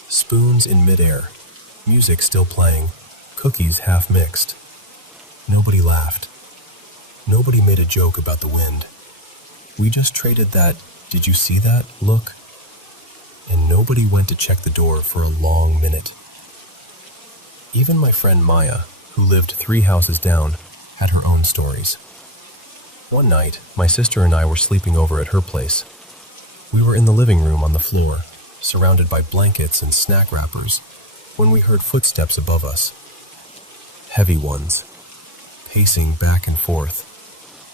Spoons in midair, music still playing, cookies half mixed. Nobody laughed. Nobody made a joke about the wind. We just traded that, "Did you see that?" look. And nobody went to check the door for a long minute. Even my friend Maya, who lived 3 houses down, had her own stories. One night, my sister and I were sleeping over at her place. We were in the living room on the floor, surrounded by blankets and snack wrappers, when we heard footsteps above us. Heavy ones, pacing back and forth,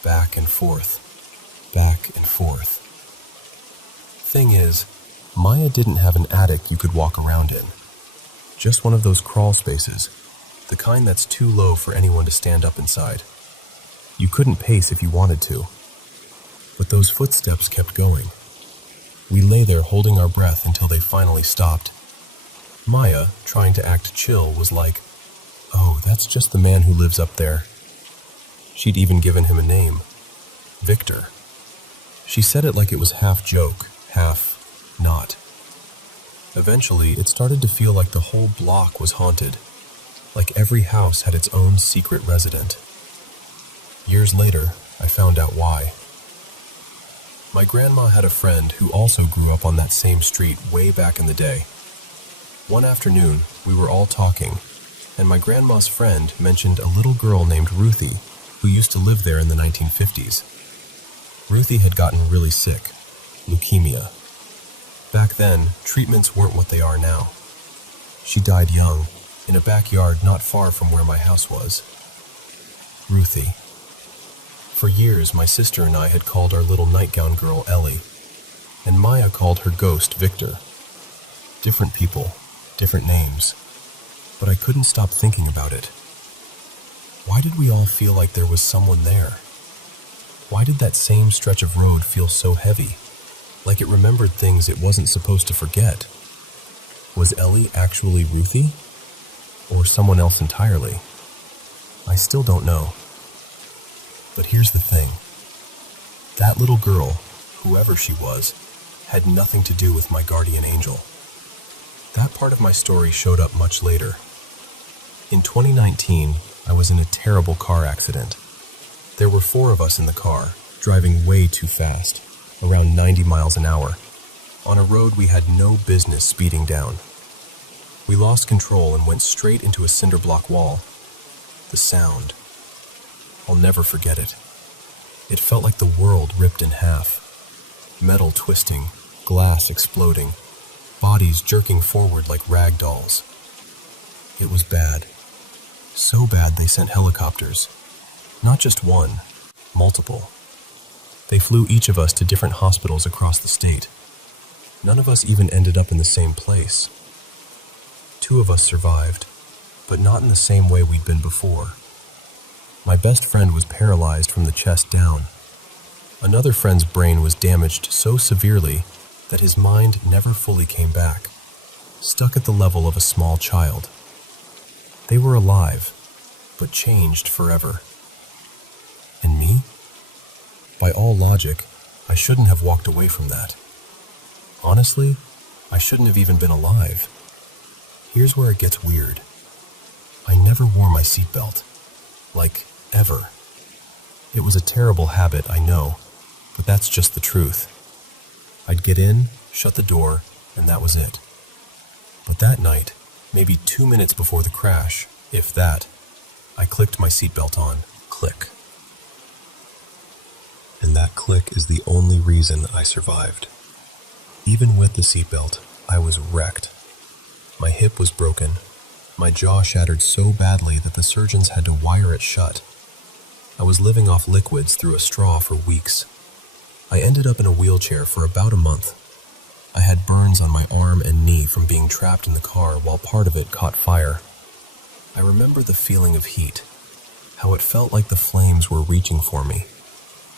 back and forth, back and forth. Thing is, Maya didn't have an attic you could walk around in. Just one of those crawl spaces, the kind that's too low for anyone to stand up inside. You couldn't pace if you wanted to. But those footsteps kept going. We lay there holding our breath until they finally stopped. Maya, trying to act chill, was like, "Oh, that's just the man who lives up there." She'd even given him a name, Victor. She said it like it was half joke, half not. Eventually, it started to feel like the whole block was haunted, like every house had its own secret resident. Years later, I found out why. My grandma had a friend who also grew up on that same street way back in the day. One afternoon, we were all talking, and my grandma's friend mentioned a little girl named Ruthie who used to live there in the 1950s. Ruthie had gotten really sick, leukemia. Back then, treatments weren't what they are now. She died young, in a backyard not far from where my house was. Ruthie. For years, my sister and I had called our little nightgown girl Ellie, and Maya called her ghost Victor. Different people, different names, but I couldn't stop thinking about it. Why did we all feel like there was someone there? Why did that same stretch of road feel so heavy, like it remembered things it wasn't supposed to forget? Was Ellie actually Ruthie? Or someone else entirely? I still don't know. But here's the thing. That little girl, whoever she was, had nothing to do with my guardian angel. That part of my story showed up much later. In 2019, I was in a terrible car accident. There were 4 of us in the car, driving way too fast, around 90 miles an hour, on a road we had no business speeding down. We lost control and went straight into a cinder block wall. The sound. I'll never forget it. It felt like the world ripped in half. Metal twisting, glass exploding, bodies jerking forward like rag dolls. It was bad. So bad they sent helicopters. Not just one, multiple. They flew each of us to different hospitals across the state. None of us even ended up in the same place. 2 of us survived, but not in the same way we'd been before. My best friend was paralyzed from the chest down. Another friend's brain was damaged so severely that his mind never fully came back, stuck at the level of a small child. They were alive, but changed forever. And me? By all logic, I shouldn't have walked away from that. Honestly, I shouldn't have even been alive. Here's where it gets weird. I never wore my seatbelt. Like, ever. It was a terrible habit, I know, but that's just the truth. I'd get in, shut the door, and that was it. But that night, maybe 2 minutes before the crash, if that, I clicked my seatbelt on. Click. And that click is the only reason I survived. Even with the seatbelt, I was wrecked. My hip was broken. My jaw shattered so badly that the surgeons had to wire it shut. I was living off liquids through a straw for weeks. I ended up in a wheelchair for about a month. I had burns on my arm and knee from being trapped in the car while part of it caught fire. I remember the feeling of heat, how it felt like the flames were reaching for me,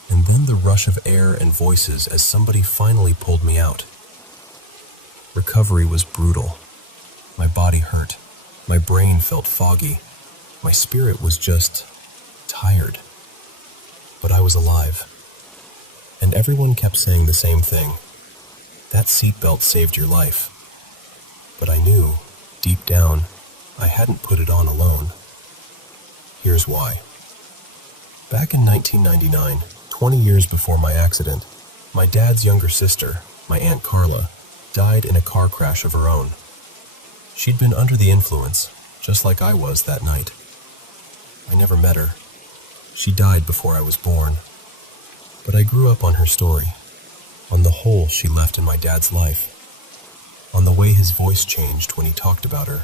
and then the rush of air and voices as somebody finally pulled me out. Recovery was brutal. My body hurt. My brain felt foggy. My spirit was just tired. But I was alive. And everyone kept saying the same thing. That seatbelt saved your life. But I knew, deep down, I hadn't put it on alone. Here's why. Back in 1999, 20 years before my accident, my dad's younger sister, my Aunt Carla, died in a car crash of her own. She'd been under the influence, just like I was that night. I never met her. She died before I was born. But I grew up on her story, on the hole she left in my dad's life, on the way his voice changed when he talked about her.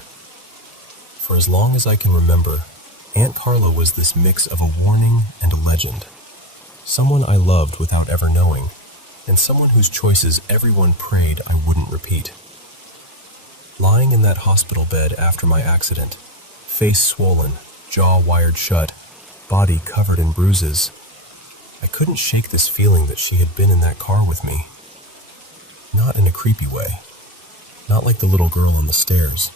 For as long as I can remember, Aunt Carla was this mix of a warning and a legend. Someone I loved without ever knowing, and someone whose choices everyone prayed I wouldn't repeat. Lying in that hospital bed after my accident, face swollen, jaw wired shut, body covered in bruises, I couldn't shake this feeling that she had been in that car with me. Not in a creepy way. Not like the little girl on the stairs.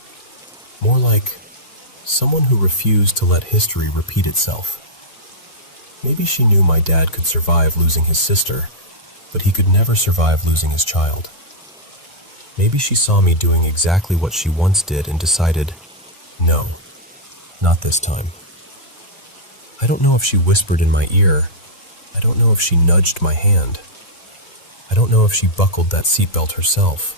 More like someone who refused to let history repeat itself. Maybe she knew my dad could survive losing his sister, but he could never survive losing his child. Maybe she saw me doing exactly what she once did and decided, no, not this time. I don't know if she whispered in my ear. I don't know if she nudged my hand. I don't know if she buckled that seatbelt herself.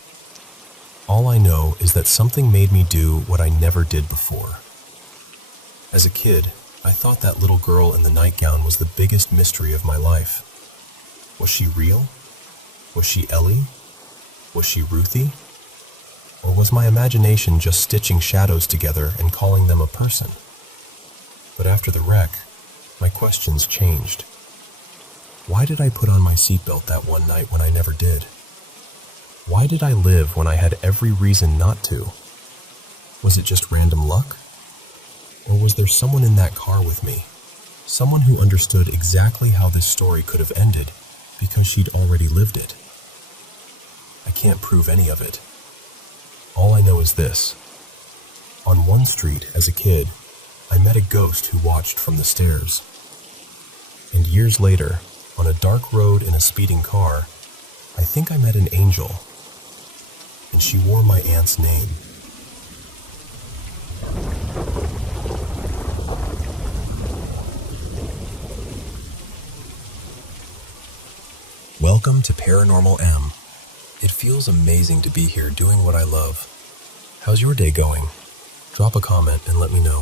All I know is that something made me do what I never did before. As a kid, I thought that little girl in the nightgown was the biggest mystery of my life. Was she real? Was she Ellie? Was she Ruthie? Or was my imagination just stitching shadows together and calling them a person? But after the wreck, my questions changed. Why did I put on my seatbelt that one night when I never did? Why did I live when I had every reason not to? Was it just random luck? Or was there someone in that car with me? Someone who understood exactly how this story could have ended because she'd already lived it? I can't prove any of it. All I know is this. On one street, as a kid, I met a ghost who watched from the stairs. And years later, on a dark road in a speeding car, I think I met an angel. And she wore my aunt's name. Welcome to Paranormal M. It feels amazing to be here doing what I love. How's your day going? Drop a comment and let me know.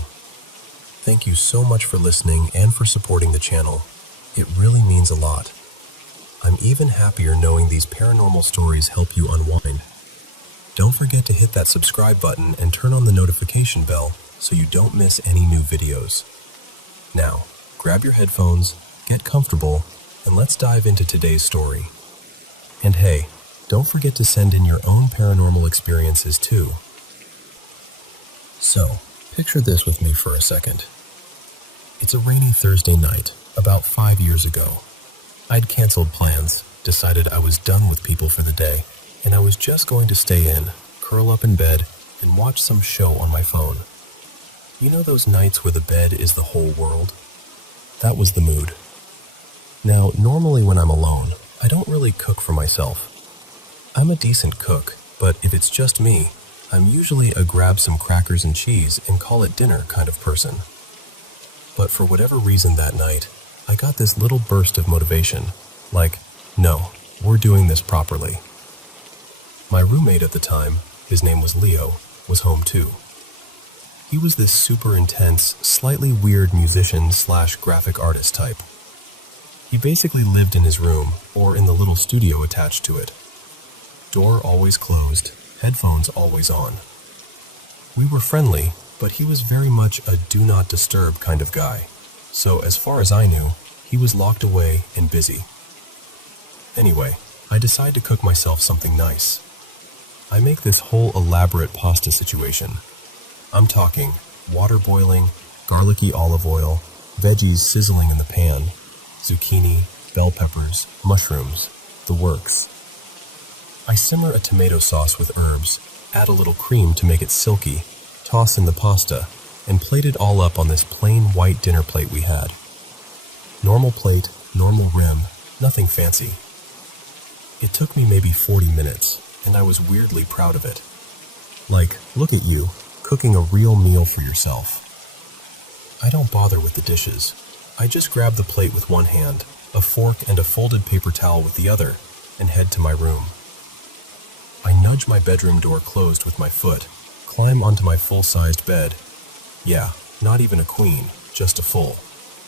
Thank you so much for listening and for supporting the channel. It really means a lot. I'm even happier knowing these paranormal stories help you unwind. Don't forget to hit that subscribe button and turn on the notification bell so you don't miss any new videos. Now, grab your headphones, get comfortable, and let's dive into today's story. And hey, don't forget to send in your own paranormal experiences too. So, picture this with me for a second. It's a rainy Thursday night, about 5 years ago. I'd canceled plans, decided I was done with people for the day, and I was just going to stay in, curl up in bed, and watch some show on my phone. You know those nights where the bed is the whole world? That was the mood. Now, normally when I'm alone, I don't really cook for myself. I'm a decent cook, but if it's just me, I'm usually a grab some crackers and cheese and call it dinner kind of person. But for whatever reason that night, I got this little burst of motivation, like, no, we're doing this properly. My roommate at the time, his name was Leo, was home too. He was this super intense, slightly weird musician/graphic artist type. He basically lived in his room or in the little studio attached to it. Door always closed, headphones always on. We were friendly, but he was very much a do not disturb kind of guy. So as far as I knew, he was locked away and busy. Anyway, I decide to cook myself something nice. I make this whole elaborate pasta situation. I'm talking water boiling, garlicky olive oil, veggies sizzling in the pan, zucchini, bell peppers, mushrooms, the works. I simmer a tomato sauce with herbs, add a little cream to make it silky, toss in the pasta, and plate it all up on this plain white dinner plate we had. Normal plate, normal rim, nothing fancy. It took me maybe 40 minutes, and I was weirdly proud of it. Like, look at you, cooking a real meal for yourself. I don't bother with the dishes. I just grab the plate with one hand, a fork and a folded paper towel with the other, and head to my room. I nudge my bedroom door closed with my foot, climb onto my full-sized bed. Yeah, not even a queen, just a full.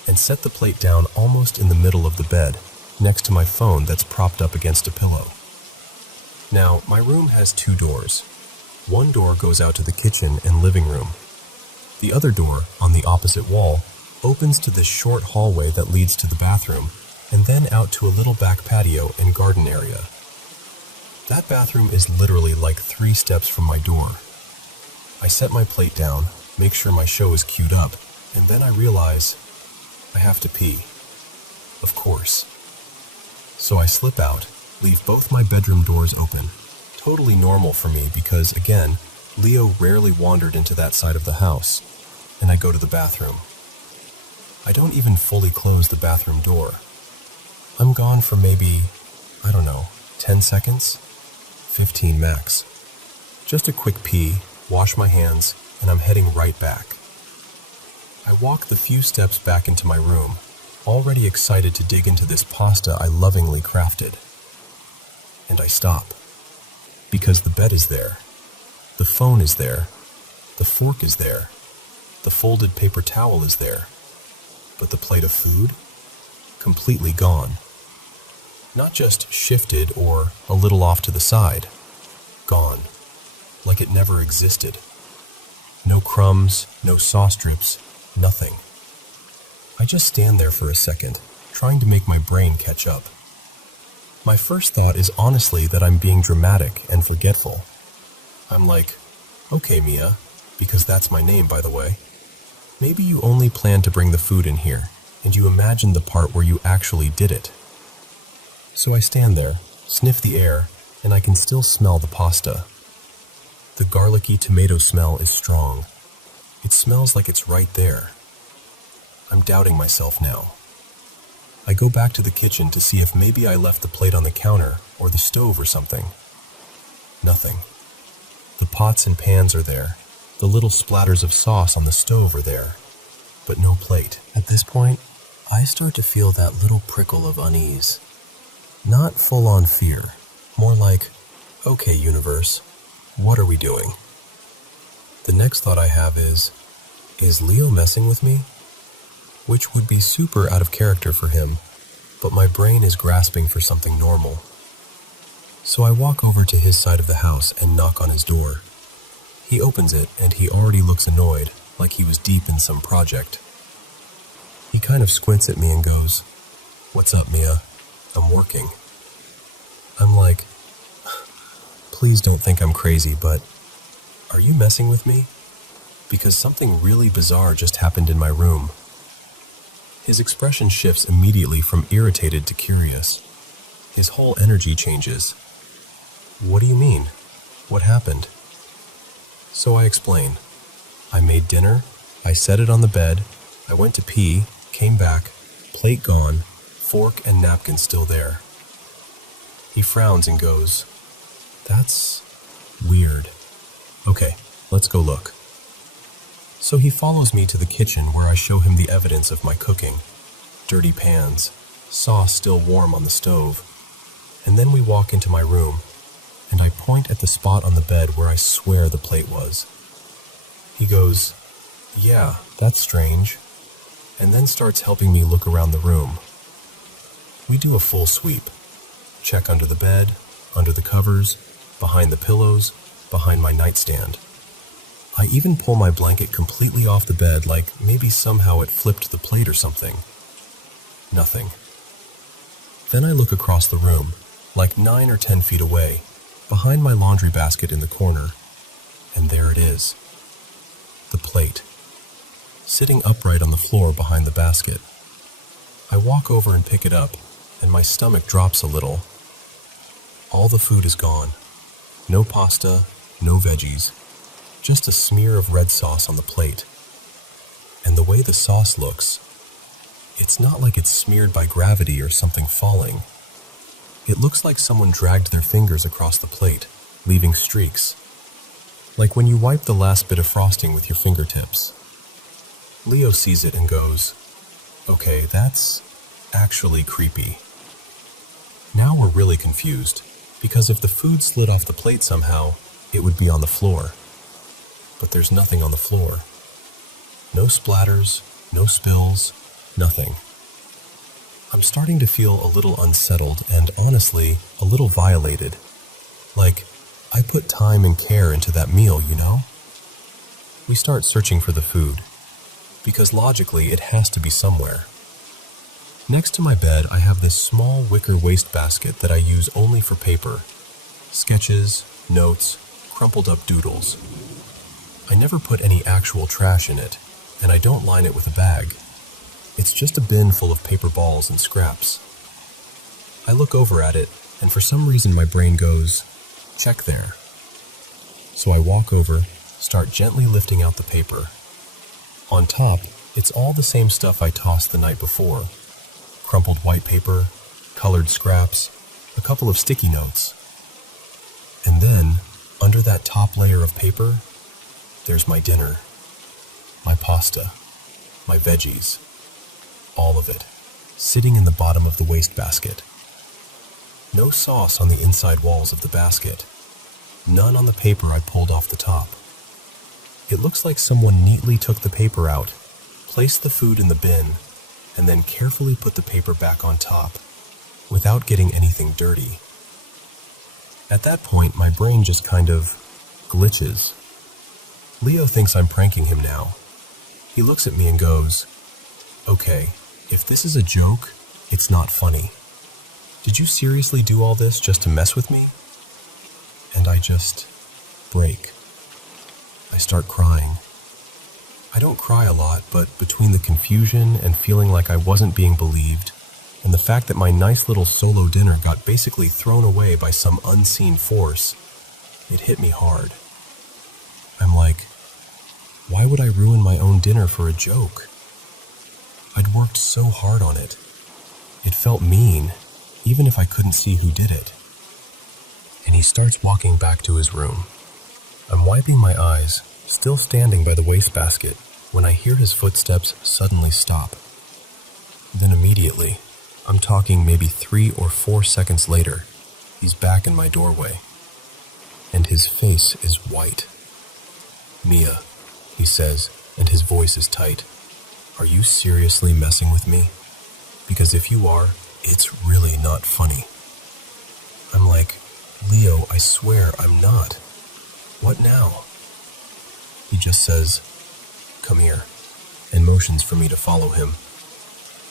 And set the plate down almost in the middle of the bed, next to my phone that's propped up against a pillow. Now, my room has 2 doors. One door goes out to the kitchen and living room. The other door, on the opposite wall, opens to this short hallway that leads to the bathroom, and then out to a little back patio and garden area. That bathroom is literally like 3 steps from my door. I set my plate down, make sure my show is queued up, and then I realize I have to pee. Of course. So I slip out, leave both my bedroom doors open. Totally normal for me because, again, Leo rarely wandered into that side of the house, and I go to the bathroom. I don't even fully close the bathroom door. I'm gone for maybe, 10 seconds? 15 max. Just a quick pee, wash my hands, and I'm heading right back. I walk the few steps back into my room, already excited to dig into this pasta I lovingly crafted. And I stop. Because the bed is there, the phone is there, the fork is there, the folded paper towel is there, but the plate of food? Completely gone. Not just shifted or a little off to the side. Gone. Like it never existed. No crumbs, no sauce drips, nothing. I just stand there for a second, trying to make my brain catch up. My first thought is honestly that I'm being dramatic and forgetful. I'm like, okay, Mia, because that's my name, by the way. Maybe you only planned to bring the food in here, and you imagined the part where you actually did it. So I stand there, sniff the air, and I can still smell the pasta. The garlicky tomato smell is strong. It smells like it's right there. I'm doubting myself now. I go back to the kitchen to see if maybe I left the plate on the counter or the stove or something. Nothing. The pots and pans are there. The little splatters of sauce on the stove are there. But no plate. At this point, I start to feel that little prickle of unease. Not full-on fear. More like, okay, universe, what are we doing? The next thought I have is Leo messing with me? Which would be super out of character for him, but my brain is grasping for something normal. So I walk over to his side of the house and knock on his door. He opens it and he already looks annoyed, like he was deep in some project. He kind of squints at me and goes, "What's up, Mia? I'm working." I'm like, please don't think I'm crazy, but are you messing with me? Because something really bizarre just happened in my room. His expression shifts immediately from irritated to curious. His whole energy changes. What do you mean? What happened? So I explain. I made dinner, I set it on the bed, I went to pee, came back, plate gone, fork and napkin still there. He frowns and goes, That's weird. Okay, let's go look. So he follows me to the kitchen where I show him the evidence of my cooking. Dirty pans, sauce still warm on the stove. And then we walk into my room, and I point at the spot on the bed where I swear the plate was. He goes, "Yeah, that's strange," and then starts helping me look around the room. We do a full sweep. Check under the bed, under the covers, behind the pillows, behind my nightstand. I even pull my blanket completely off the bed like maybe somehow it flipped the plate or something. Nothing. Then I look across the room, like 9 or 10 feet away, behind my laundry basket in the corner, and there it is. The plate, sitting upright on the floor behind the basket. I walk over and pick it up, and my stomach drops a little. All the food is gone. No pasta, no veggies, just a smear of red sauce on the plate. And the way the sauce looks, it's not like it's smeared by gravity or something falling. It looks like someone dragged their fingers across the plate, leaving streaks. Like when you wipe the last bit of frosting with your fingertips. Leo sees it and goes, "Okay, that's actually creepy." Now we're really confused, because if the food slid off the plate somehow, it would be on the floor. But there's nothing on the floor. No splatters, no spills, nothing. I'm starting to feel a little unsettled and, honestly, a little violated. Like, I put time and care into that meal, you know? We start searching for the food, because logically it has to be somewhere. Next to my bed, I have this small wicker wastebasket that I use only for paper. Sketches, notes, crumpled up doodles. I never put any actual trash in it, and I don't line it with a bag. It's just a bin full of paper balls and scraps. I look over at it, and for some reason my brain goes, "Check there." So I walk over, start gently lifting out the paper. On top, it's all the same stuff I tossed the night before. Crumpled white paper, colored scraps, a couple of sticky notes. And then, under that top layer of paper, there's my dinner, my pasta, my veggies, all of it, sitting in the bottom of the wastebasket. No sauce on the inside walls of the basket, none on the paper I pulled off the top. It looks like someone neatly took the paper out, placed the food in the bin, and then carefully put the paper back on top, without getting anything dirty. At that point, my brain just kind of glitches. Leo thinks I'm pranking him now. He looks at me and goes, "Okay, if this is a joke, it's not funny. Did you seriously do all this just to mess with me?" And I just break. I start crying. I don't cry a lot, but between the confusion and feeling like I wasn't being believed, and the fact that my nice little solo dinner got basically thrown away by some unseen force, it hit me hard. I'm like, why would I ruin my own dinner for a joke? I'd worked so hard on it. It felt mean, even if I couldn't see who did it. And he starts walking back to his room. I'm wiping my eyes, still standing by the wastebasket, when I hear his footsteps suddenly stop. Then immediately, I'm talking maybe 3 or 4 seconds later, he's back in my doorway. And his face is white. "Mia," he says, and his voice is tight. "Are you seriously messing with me? Because if you are, it's really not funny." I'm like, "Leo, I swear I'm not. What now?" He just says, "Come here," and motions for me to follow him.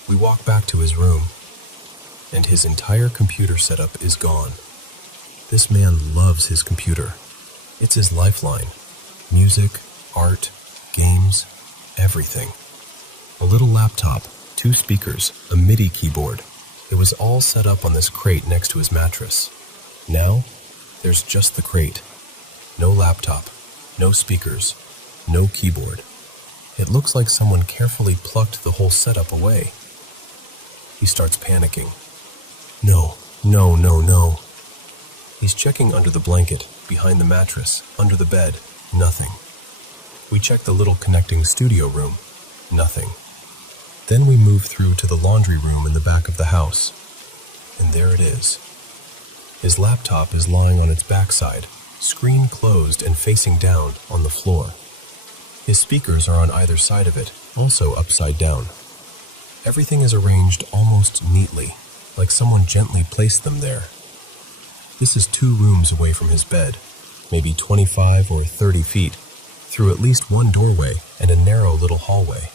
We walk back to his room, and his entire computer setup is gone. This man loves his computer. It's his lifeline. Music, art, games, everything. A little laptop, 2 speakers, a MIDI keyboard. It was all set up on this crate next to his mattress. Now, there's just the crate. No laptop, no speakers, no keyboard. It looks like someone carefully plucked the whole setup away. He starts panicking. No. He's checking under the blanket, behind the mattress, under the bed. Nothing. We check the little connecting studio room. Nothing. Then we move through to the laundry room in the back of the house. And there it is. His laptop is lying on its backside, screen closed and facing down on the floor. His speakers are on either side of it, also upside down. Everything is arranged almost neatly, like someone gently placed them there. This is 2 rooms away from his bed, maybe 25 or 30 feet, through at least one doorway and a narrow little hallway.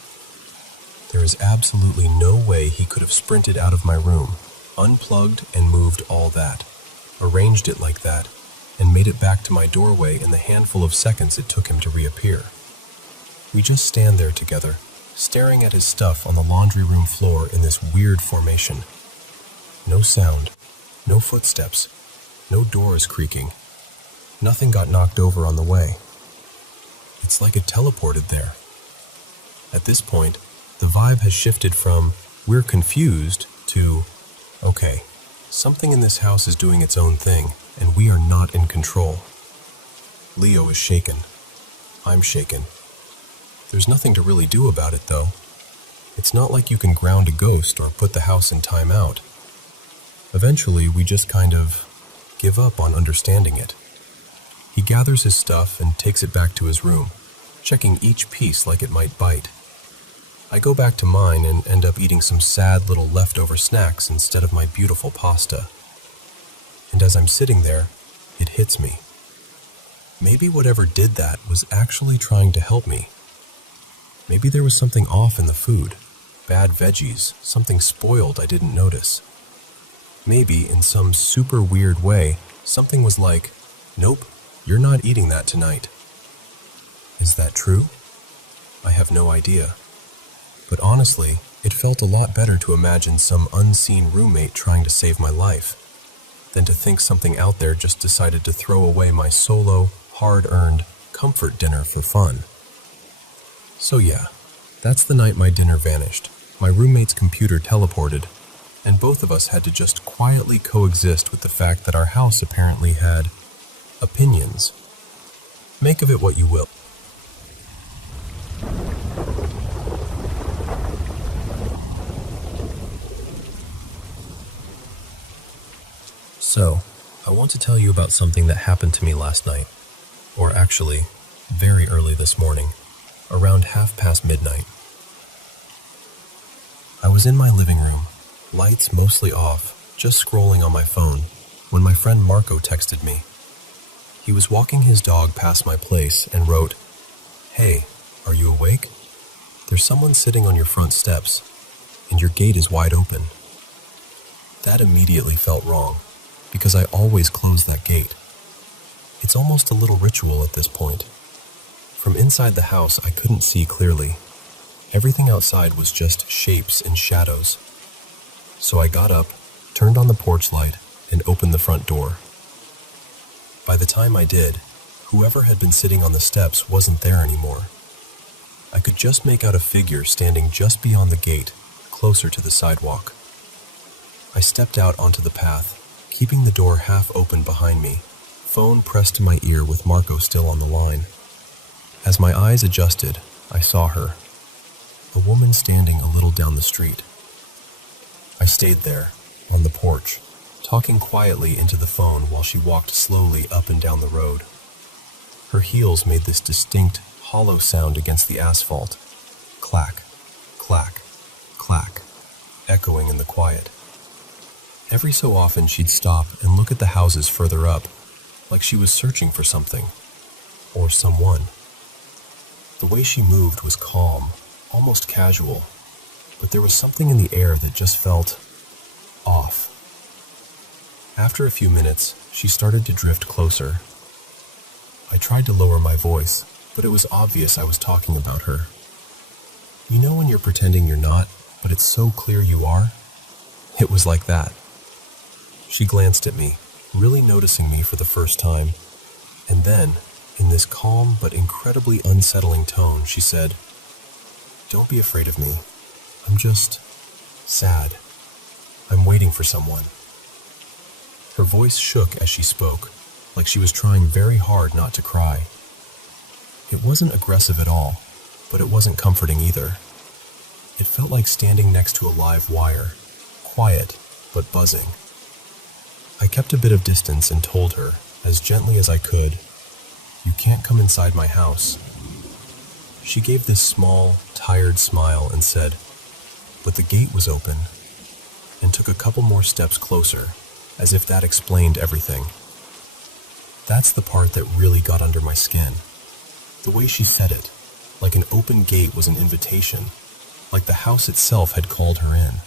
There is absolutely no way he could have sprinted out of my room, unplugged and moved all that, arranged it like that, and made it back to my doorway in the handful of seconds it took him to reappear. We just stand there together, staring at his stuff on the laundry room floor in this weird formation. No sound, no footsteps, no doors creaking. Nothing got knocked over on the way. It's like it teleported there. At this point, the vibe has shifted from, we're confused, to, okay, something in this house is doing its own thing, and we are not in control. Leo is shaken. I'm shaken. There's nothing to really do about it, though. It's not like you can ground a ghost or put the house in timeout. Eventually, we just kind of give up on understanding it. He gathers his stuff and takes it back to his room, checking each piece like it might bite. I go back to mine and end up eating some sad little leftover snacks instead of my beautiful pasta. And as I'm sitting there, it hits me. Maybe whatever did that was actually trying to help me. Maybe there was something off in the food, bad veggies, something spoiled I didn't notice. Maybe, in some super weird way, something was like, nope, you're not eating that tonight. Is that true? I have no idea. But honestly, it felt a lot better to imagine some unseen roommate trying to save my life than to think something out there just decided to throw away my solo, hard-earned comfort dinner for fun. So yeah, that's the night my dinner vanished, my roommate's computer teleported, and both of us had to just quietly coexist with the fact that our house apparently had opinions. Make of it what you will. So, I want to tell you about something that happened to me last night, or actually, very early this morning, around midnight. I was in my living room, lights mostly off, just scrolling on my phone, when my friend Marco texted me. He was walking his dog past my place and wrote, "Hey, are you awake? There's someone sitting on your front steps, and your gate is wide open." That immediately felt wrong, because I always close that gate. It's almost a little ritual at this point. From inside the house, I couldn't see clearly. Everything outside was just shapes and shadows. So I got up, turned on the porch light, and opened the front door. By the time I did, whoever had been sitting on the steps wasn't there anymore. I could just make out a figure standing just beyond the gate, closer to the sidewalk. I stepped out onto the path, keeping the door half open behind me, phone pressed to my ear with Marco still on the line. As my eyes adjusted, I saw her, a woman standing a little down the street. I stayed there, on the porch, talking quietly into the phone while she walked slowly up and down the road. Her heels made this distinct, hollow sound against the asphalt. Clack, clack, clack, echoing in the quiet. Every so often she'd stop and look at the houses further up, like she was searching for something, or someone. The way she moved was calm, almost casual, but there was something in the air that just felt off. After a few minutes, she started to drift closer. I tried to lower my voice, but it was obvious I was talking about her. You know when you're pretending you're not, but it's so clear you are? It was like that. She glanced at me, really noticing me for the first time, and then, in this calm but incredibly unsettling tone, she said, "Don't be afraid of me. I'm just sad. I'm waiting for someone." Her voice shook as she spoke, like she was trying very hard not to cry. It wasn't aggressive at all, but it wasn't comforting either. It felt like standing next to a live wire, quiet but buzzing. I kept a bit of distance and told her, as gently as I could, "You can't come inside my house." She gave this small, tired smile and said, "But the gate was open," and took a couple more steps closer, as if that explained everything. That's the part that really got under my skin. The way she said it, like an open gate was an invitation, like the house itself had called her in.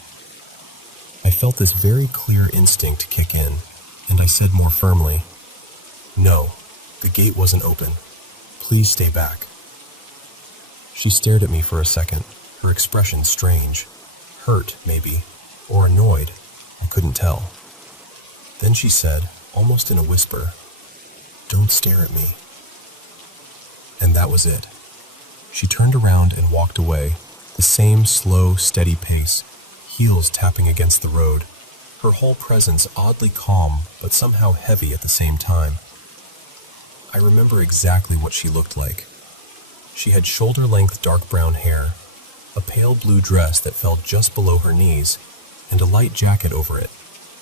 I felt this very clear instinct kick in, and I said more firmly, "No, the gate wasn't open. Please stay back." She stared at me for a second, her expression strange. Hurt, maybe, or annoyed, I couldn't tell. Then she said, almost in a whisper, "Don't stare at me." And that was it. She turned around and walked away, the same slow, steady pace, heels tapping against the road, her whole presence oddly calm but somehow heavy at the same time. I remember exactly what she looked like. She had shoulder-length dark brown hair, a pale blue dress that fell just below her knees, and a light jacket over it,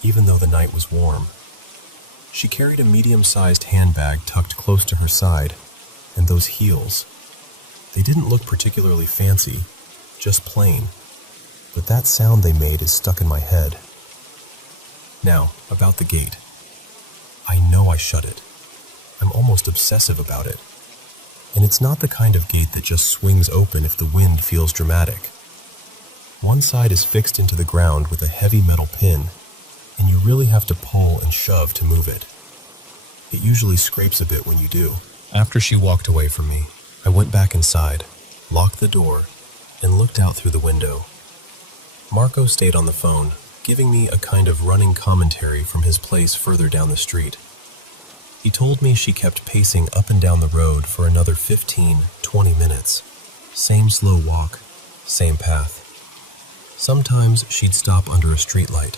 even though the night was warm. She carried a medium-sized handbag tucked close to her side, and those heels. They didn't look particularly fancy, just plain, but that sound they made is stuck in my head. Now, about the gate. I know I shut it. I'm almost obsessive about it. And it's not the kind of gate that just swings open if the wind feels dramatic. One side is fixed into the ground with a heavy metal pin, and you really have to pull and shove to move it. It usually scrapes a bit when you do. After she walked away from me, I went back inside, locked the door, and looked out through the window. Marco stayed on the phone, giving me a kind of running commentary from his place further down the street. He told me she kept pacing up and down the road for another 15-20 minutes. Same slow walk, same path. Sometimes she'd stop under a streetlight.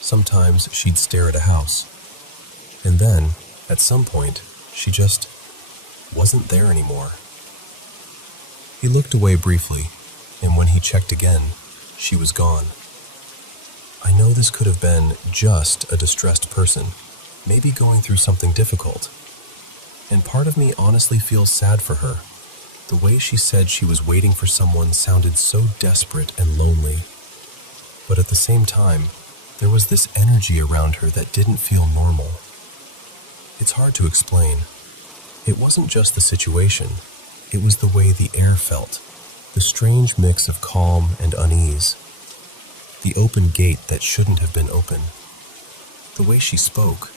Sometimes she'd stare at a house. And then, at some point, she just wasn't there anymore. He looked away briefly, and when he checked again, she was gone. I know this could have been just a distressed person, maybe going through something difficult. And part of me honestly feels sad for her. The way she said she was waiting for someone sounded so desperate and lonely. But at the same time, there was this energy around her that didn't feel normal. It's hard to explain. It wasn't just the situation. It was the way the air felt, the strange mix of calm and unease. The open gate that shouldn't have been open. The way she spoke,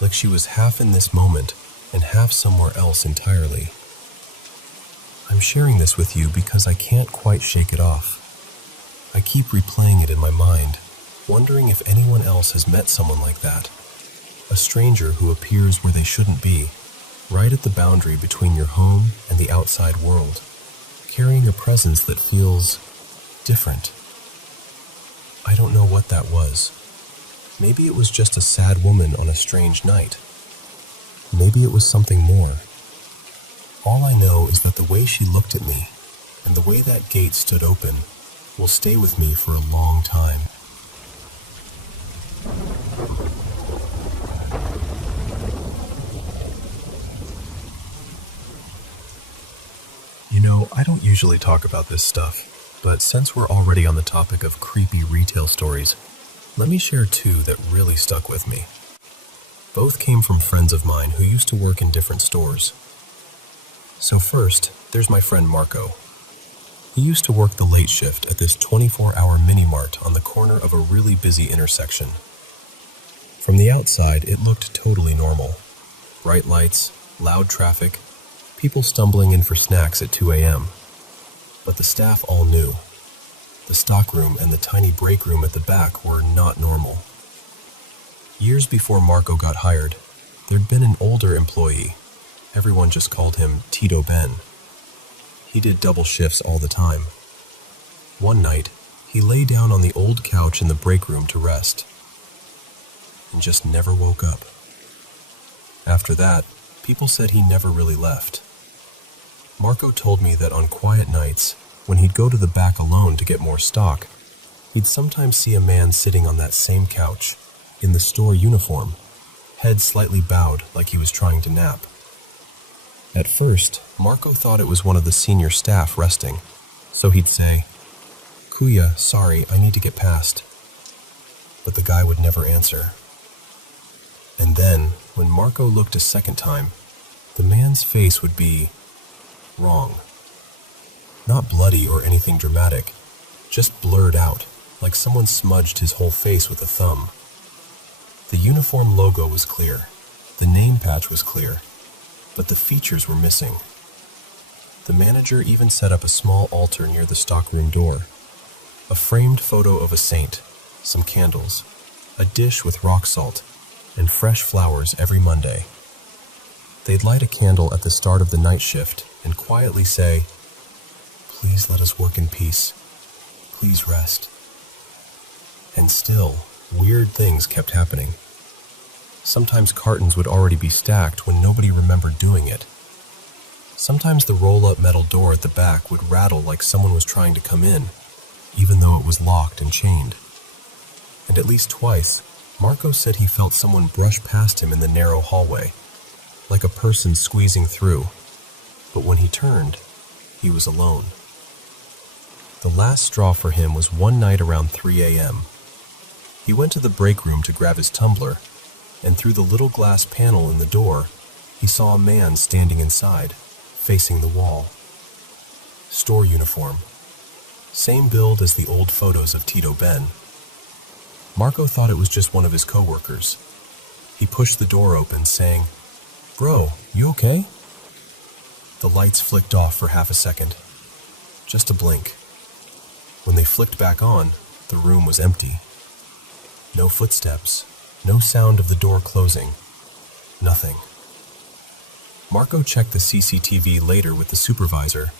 like she was half in this moment and half somewhere else entirely. I'm sharing this with you because I can't quite shake it off. I keep replaying it in my mind, wondering if anyone else has met someone like that. A stranger who appears where they shouldn't be, right at the boundary between your home and the outside world, carrying a presence that feels different. I don't know what that was. Maybe it was just a sad woman on a strange night. Maybe it was something more. All I know is that the way she looked at me, and the way that gate stood open, will stay with me for a long time. You know, I don't usually talk about this stuff, but since we're already on the topic of creepy retail stories, let me share two that really stuck with me. Both came from friends of mine who used to work in different stores. So first, there's my friend Marco. He used to work the late shift at this 24-hour mini-mart on the corner of a really busy intersection. From the outside, it looked totally normal. Bright lights, loud traffic, people stumbling in for snacks at 2 a.m. But the staff all knew. The stockroom and the tiny break room at the back were not normal. Years before Marco got hired, there'd been an older employee. Everyone just called him Tito Ben. He did double shifts all the time. One night, he lay down on the old couch in the break room to rest. and just never woke up. After that, people said he never really left. Marco told me that on quiet nights, when he'd go to the back alone to get more stock, he'd sometimes see a man sitting on that same couch, in the store uniform, head slightly bowed like he was trying to nap. At first, Marco thought it was one of the senior staff resting, so he'd say, "Kuya, sorry, I need to get past." But the guy would never answer. And then, when Marco looked a second time, the man's face would be wrong. Not bloody or anything dramatic, just blurred out, like someone smudged his whole face with a thumb. The uniform logo was clear, the name patch was clear, but the features were missing. The manager even set up a small altar near the stockroom door. A framed photo of a saint, some candles, a dish with rock salt, and fresh flowers every Monday. They'd light a candle at the start of the night shift and quietly say, "Please let us work in peace. Please rest." And still, weird things kept happening. Sometimes cartons would already be stacked when nobody remembered doing it. Sometimes the roll-up metal door at the back would rattle like someone was trying to come in, even though it was locked and chained. And at least twice, Marco said he felt someone brush past him in the narrow hallway, like a person squeezing through. But when he turned, he was alone. The last straw for him was one night around 3 a.m. He went to the break room to grab his tumbler, and through the little glass panel in the door, he saw a man standing inside, facing the wall. Store uniform. Same build as the old photos of Tito Ben. Marco thought it was just one of his coworkers. He pushed the door open, saying, "Bro, you okay?" The lights flicked off for half a second. Just a blink. When they flicked back on, the room was empty. No footsteps, no sound of the door closing, nothing. Marco checked the CCTV later with the supervisor,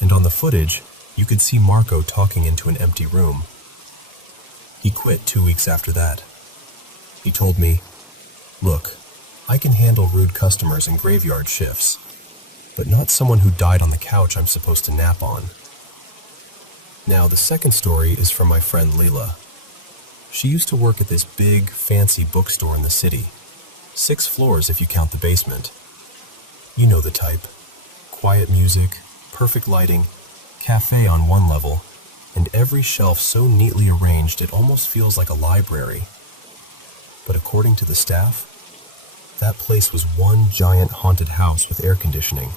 and on the footage, you could see Marco talking into an empty room. He quit 2 weeks after that. He told me, "Look, I can handle rude customers and graveyard shifts, but not someone who died on the couch I'm supposed to nap on." Now, the second story is from my friend Leela. She used to work at this big, fancy bookstore in the city. 6 floors if you count the basement. You know the type. Quiet music, perfect lighting, cafe on one level, and every shelf so neatly arranged it almost feels like a library. But according to the staff, that place was one giant haunted house with air conditioning.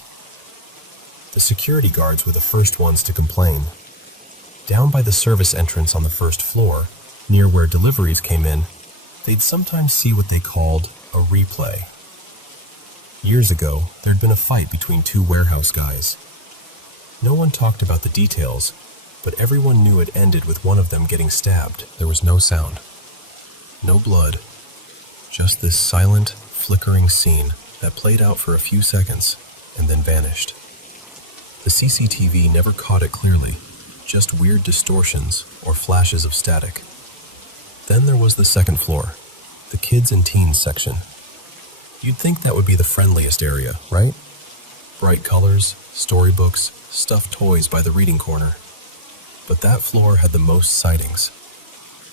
The security guards were the first ones to complain. Down by the service entrance on the first floor, near where deliveries came in, they'd sometimes see what they called a replay. Years ago, there'd been a fight between 2 warehouse guys. No one talked about the details, but everyone knew it ended with one of them getting stabbed. There was no sound, no blood, just this silent, flickering scene that played out for a few seconds and then vanished. The CCTV never caught it clearly, just weird distortions or flashes of static. Then there was the second floor, the kids and teens section. You'd think that would be the friendliest area, right? Bright colors, storybooks, stuffed toys by the reading corner. But that floor had the most sightings.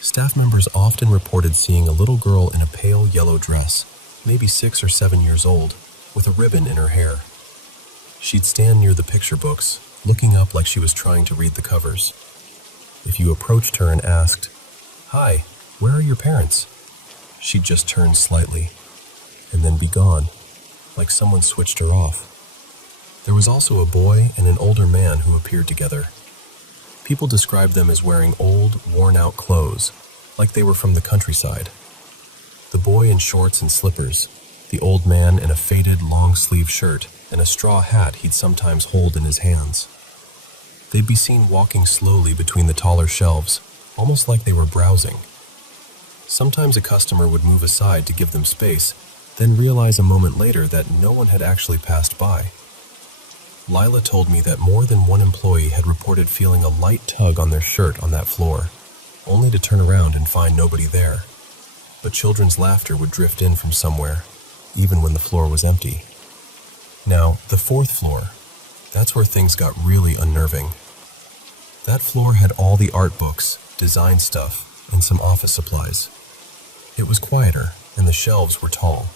Staff members often reported seeing a little girl in a pale yellow dress, maybe 6 or 7 years old, with a ribbon in her hair. She'd stand near the picture books, looking up like she was trying to read the covers. If you approached her and asked, "Hi, where are your parents?" she'd just turn slightly, and then be gone, like someone switched her off. There was also a boy and an older man who appeared together. People described them as wearing old, worn-out clothes, like they were from the countryside. The boy in shorts and slippers, the old man in a faded long-sleeve shirt and a straw hat he'd sometimes hold in his hands. They'd be seen walking slowly between the taller shelves, almost like they were browsing. Sometimes a customer would move aside to give them space, then realize a moment later that no one had actually passed by. Lila told me that more than one employee had reported feeling a light tug on their shirt on that floor, only to turn around and find nobody there. but children's laughter would drift in from somewhere, even when the floor was empty. Now, the fourth floor, that's where things got really unnerving. That floor had all the art books, design stuff, and some office supplies. It was quieter, and the shelves were tall.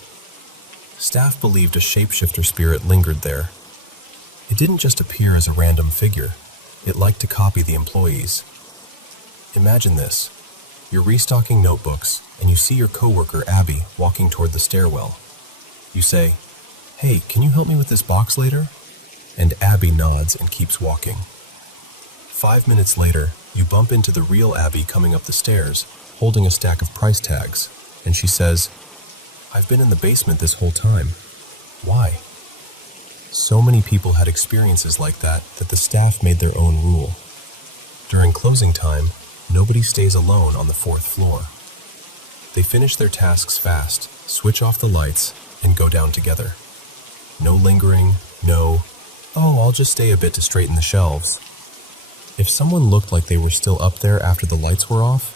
Staff believed a shapeshifter spirit lingered there. It didn't just appear as a random figure. It liked to copy the employees. Imagine this. You're restocking notebooks, and you see your coworker, Abby, walking toward the stairwell. You say, "Hey, can you help me with this box later?" And Abby nods and keeps walking. 5 minutes later, you bump into the real Abby coming up the stairs, holding a stack of price tags, and she says, "I've been in the basement this whole time. Why?" So many people had experiences like that the staff made their own rule. During closing time, nobody stays alone on the fourth floor. They finish their tasks fast, switch off the lights, and go down together. No lingering, no, "Oh, I'll just stay a bit to straighten the shelves." If someone looked like they were still up there after the lights were off,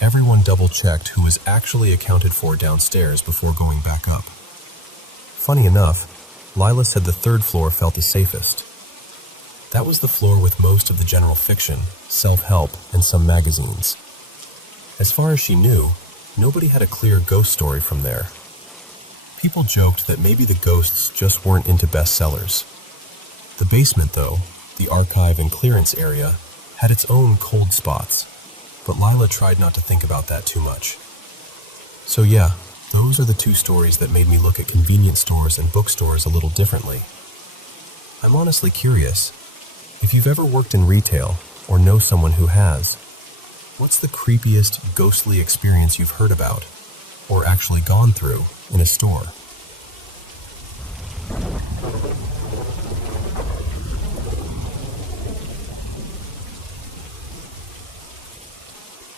everyone double-checked who was actually accounted for downstairs before going back up. Funny enough, Lila said the third floor felt the safest. That was the floor with most of the general fiction, self-help, and some magazines. As far as she knew, nobody had a clear ghost story from there. People joked that maybe the ghosts just weren't into bestsellers. The basement, though, the archive and clearance area, had its own cold spots, but Lila tried not to think about that too much. So yeah, those are the two stories that made me look at convenience stores and bookstores a little differently. I'm honestly curious, if you've ever worked in retail or know someone who has, what's the creepiest, ghostly experience you've heard about or actually gone through in a store?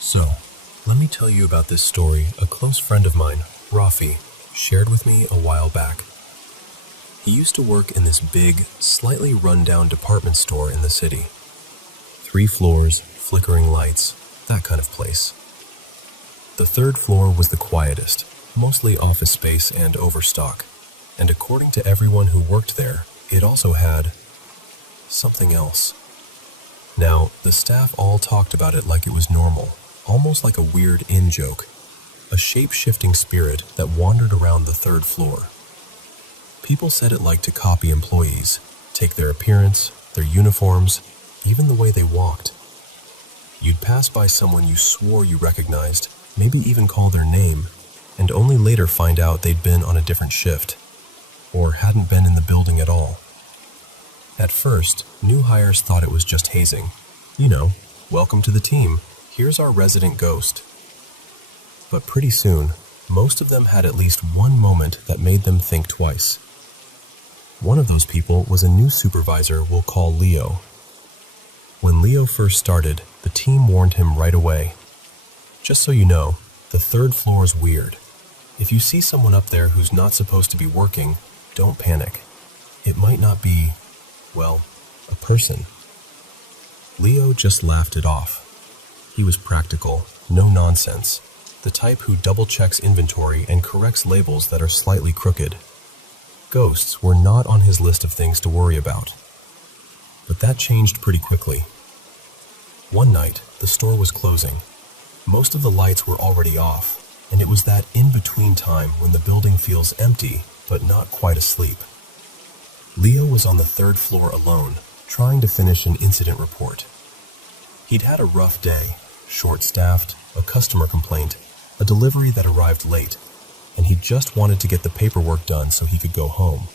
So, let me tell you about this story a close friend of mine, Rafi, shared with me a while back. He used to work in this big, slightly run-down department store in the city. 3 floors, flickering lights, that kind of place. The third floor was the quietest, mostly office space and overstock, and according to everyone who worked there, it also had something else. Now, the staff all talked about it like it was normal, almost like a weird in-joke, a shape-shifting spirit that wandered around the third floor. People said it liked to copy employees, take their appearance, their uniforms, even the way they walked. You'd pass by someone you swore you recognized, maybe even call their name, and only later find out they'd been on a different shift, or hadn't been in the building at all. At first, new hires thought it was just hazing. You know, welcome to the team, here's our resident ghost. But pretty soon, most of them had at least one moment that made them think twice. One of those people was a new supervisor we'll call Leo. When Leo first started, the team warned him right away. Just so you know, the third floor is weird. If you see someone up there who's not supposed to be working, don't panic. It might not be, well, a person. Leo just laughed it off. He was practical, no nonsense, the type who double-checks inventory and corrects labels that are slightly crooked. Ghosts were not on his list of things to worry about. But that changed pretty quickly. One night, the store was closing. Most of the lights were already off, and it was that in-between time when the building feels empty, but not quite asleep. Leo was on the third floor alone, trying to finish an incident report. He'd had a rough day, short-staffed, a customer complaint, a delivery that arrived late, and he just wanted to get the paperwork done so he could go home.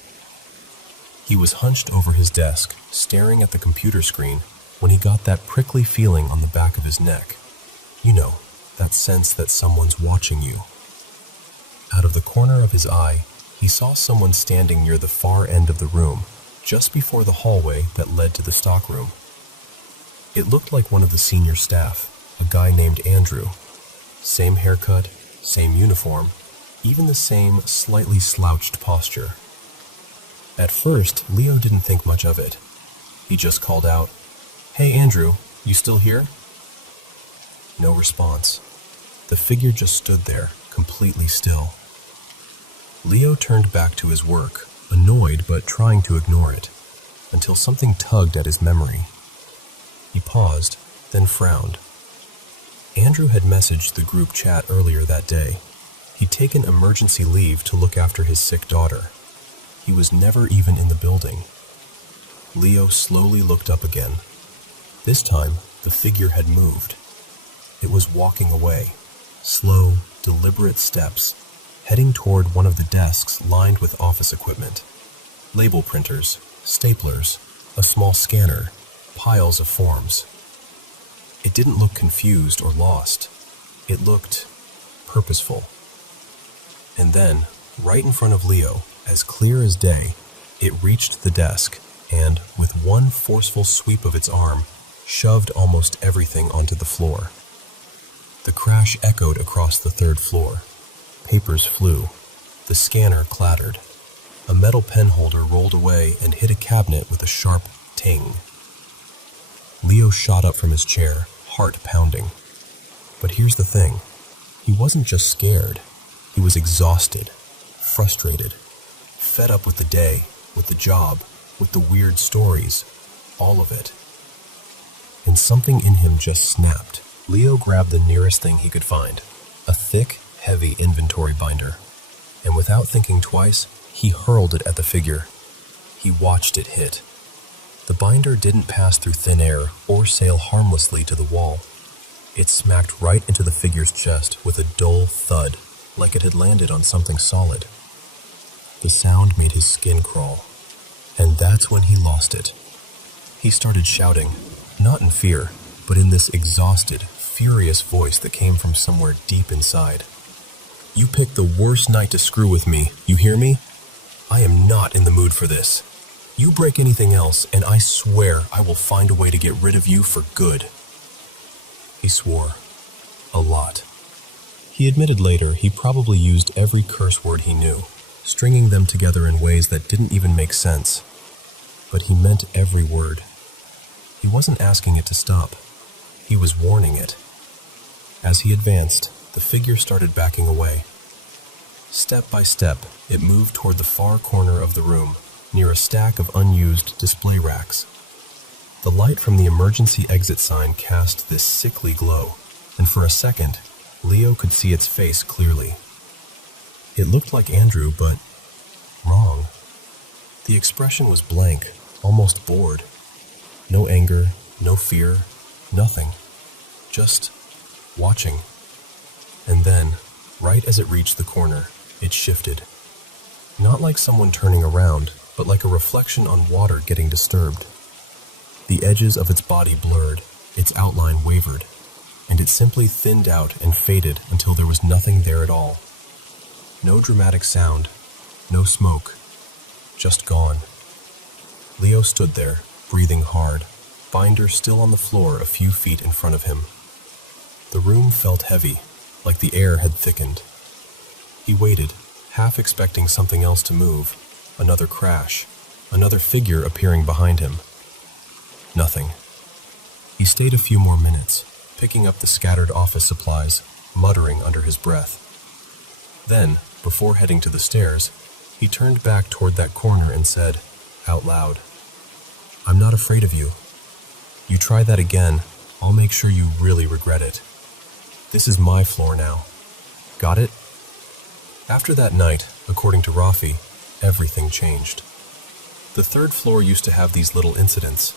He was hunched over his desk, staring at the computer screen, when he got that prickly feeling on the back of his neck. You know, that sense that someone's watching you. Out of the corner of his eye, he saw someone standing near the far end of the room, just before the hallway that led to the stockroom. It looked like one of the senior staff, a guy named Andrew. Same haircut, same uniform, even the same slightly slouched posture. At first, Leo didn't think much of it. He just called out, "Hey Andrew, you still here?" No response. The figure just stood there, completely still. Leo turned back to his work, annoyed but trying to ignore it, until something tugged at his memory. He paused, then frowned. Andrew had messaged the group chat earlier that day. He'd taken emergency leave to look after his sick daughter. He was never even in the building. Leo slowly looked up again. This time, the figure had moved. It was walking away, slow, deliberate steps, heading toward one of the desks lined with office equipment. Label printers, staplers, a small scanner, piles of forms. It didn't look confused or lost. It looked purposeful. And then, right in front of Leo, as clear as day, it reached the desk and, with one forceful sweep of its arm, shoved almost everything onto the floor. The crash echoed across the third floor. Papers flew. The scanner clattered. A metal pen holder rolled away and hit a cabinet with a sharp ting. Leo shot up from his chair, heart pounding. But here's the thing. He wasn't just scared. He was exhausted, frustrated, fed up with the day, with the job, with the weird stories, all of it. And something in him just snapped. Leo grabbed the nearest thing he could find, a thick, heavy inventory binder, and without thinking twice, he hurled it at the figure. He watched it hit. The binder didn't pass through thin air or sail harmlessly to the wall. It smacked right into the figure's chest with a dull thud, like it had landed on something solid. The sound made his skin crawl, and that's when he lost it. He started shouting, not in fear, but in this exhausted, furious voice that came from somewhere deep inside. "You picked the worst night to screw with me, you hear me? I am not in the mood for this. You break anything else, and I swear I will find a way to get rid of you for good." He swore. A lot. He admitted later he probably used every curse word he knew, stringing them together in ways that didn't even make sense. But he meant every word. He wasn't asking it to stop. He was warning it. As he advanced, the figure started backing away. Step by step, it moved toward the far corner of the room, near a stack of unused display racks. The light from the emergency exit sign cast this sickly glow, and for a second, Leo could see its face clearly. It looked like Andrew, but wrong. The expression was blank, almost bored. No anger, no fear, nothing. Just watching. And then, right as it reached the corner, it shifted. Not like someone turning around, but like a reflection on water getting disturbed. The edges of its body blurred, its outline wavered, and it simply thinned out and faded until there was nothing there at all. No dramatic sound, no smoke, just gone. Leo stood there, breathing hard, binder still on the floor a few feet in front of him. The room felt heavy, like the air had thickened. He waited, half expecting something else to move, another crash, another figure appearing behind him. Nothing. He stayed a few more minutes, picking up the scattered office supplies, muttering under his breath. Then, before heading to the stairs, he turned back toward that corner and said, out loud, "I'm not afraid of you. You try that again, I'll make sure you really regret it. This is my floor now. Got it?" After that night, according to Rafi, everything changed. The third floor used to have these little incidents.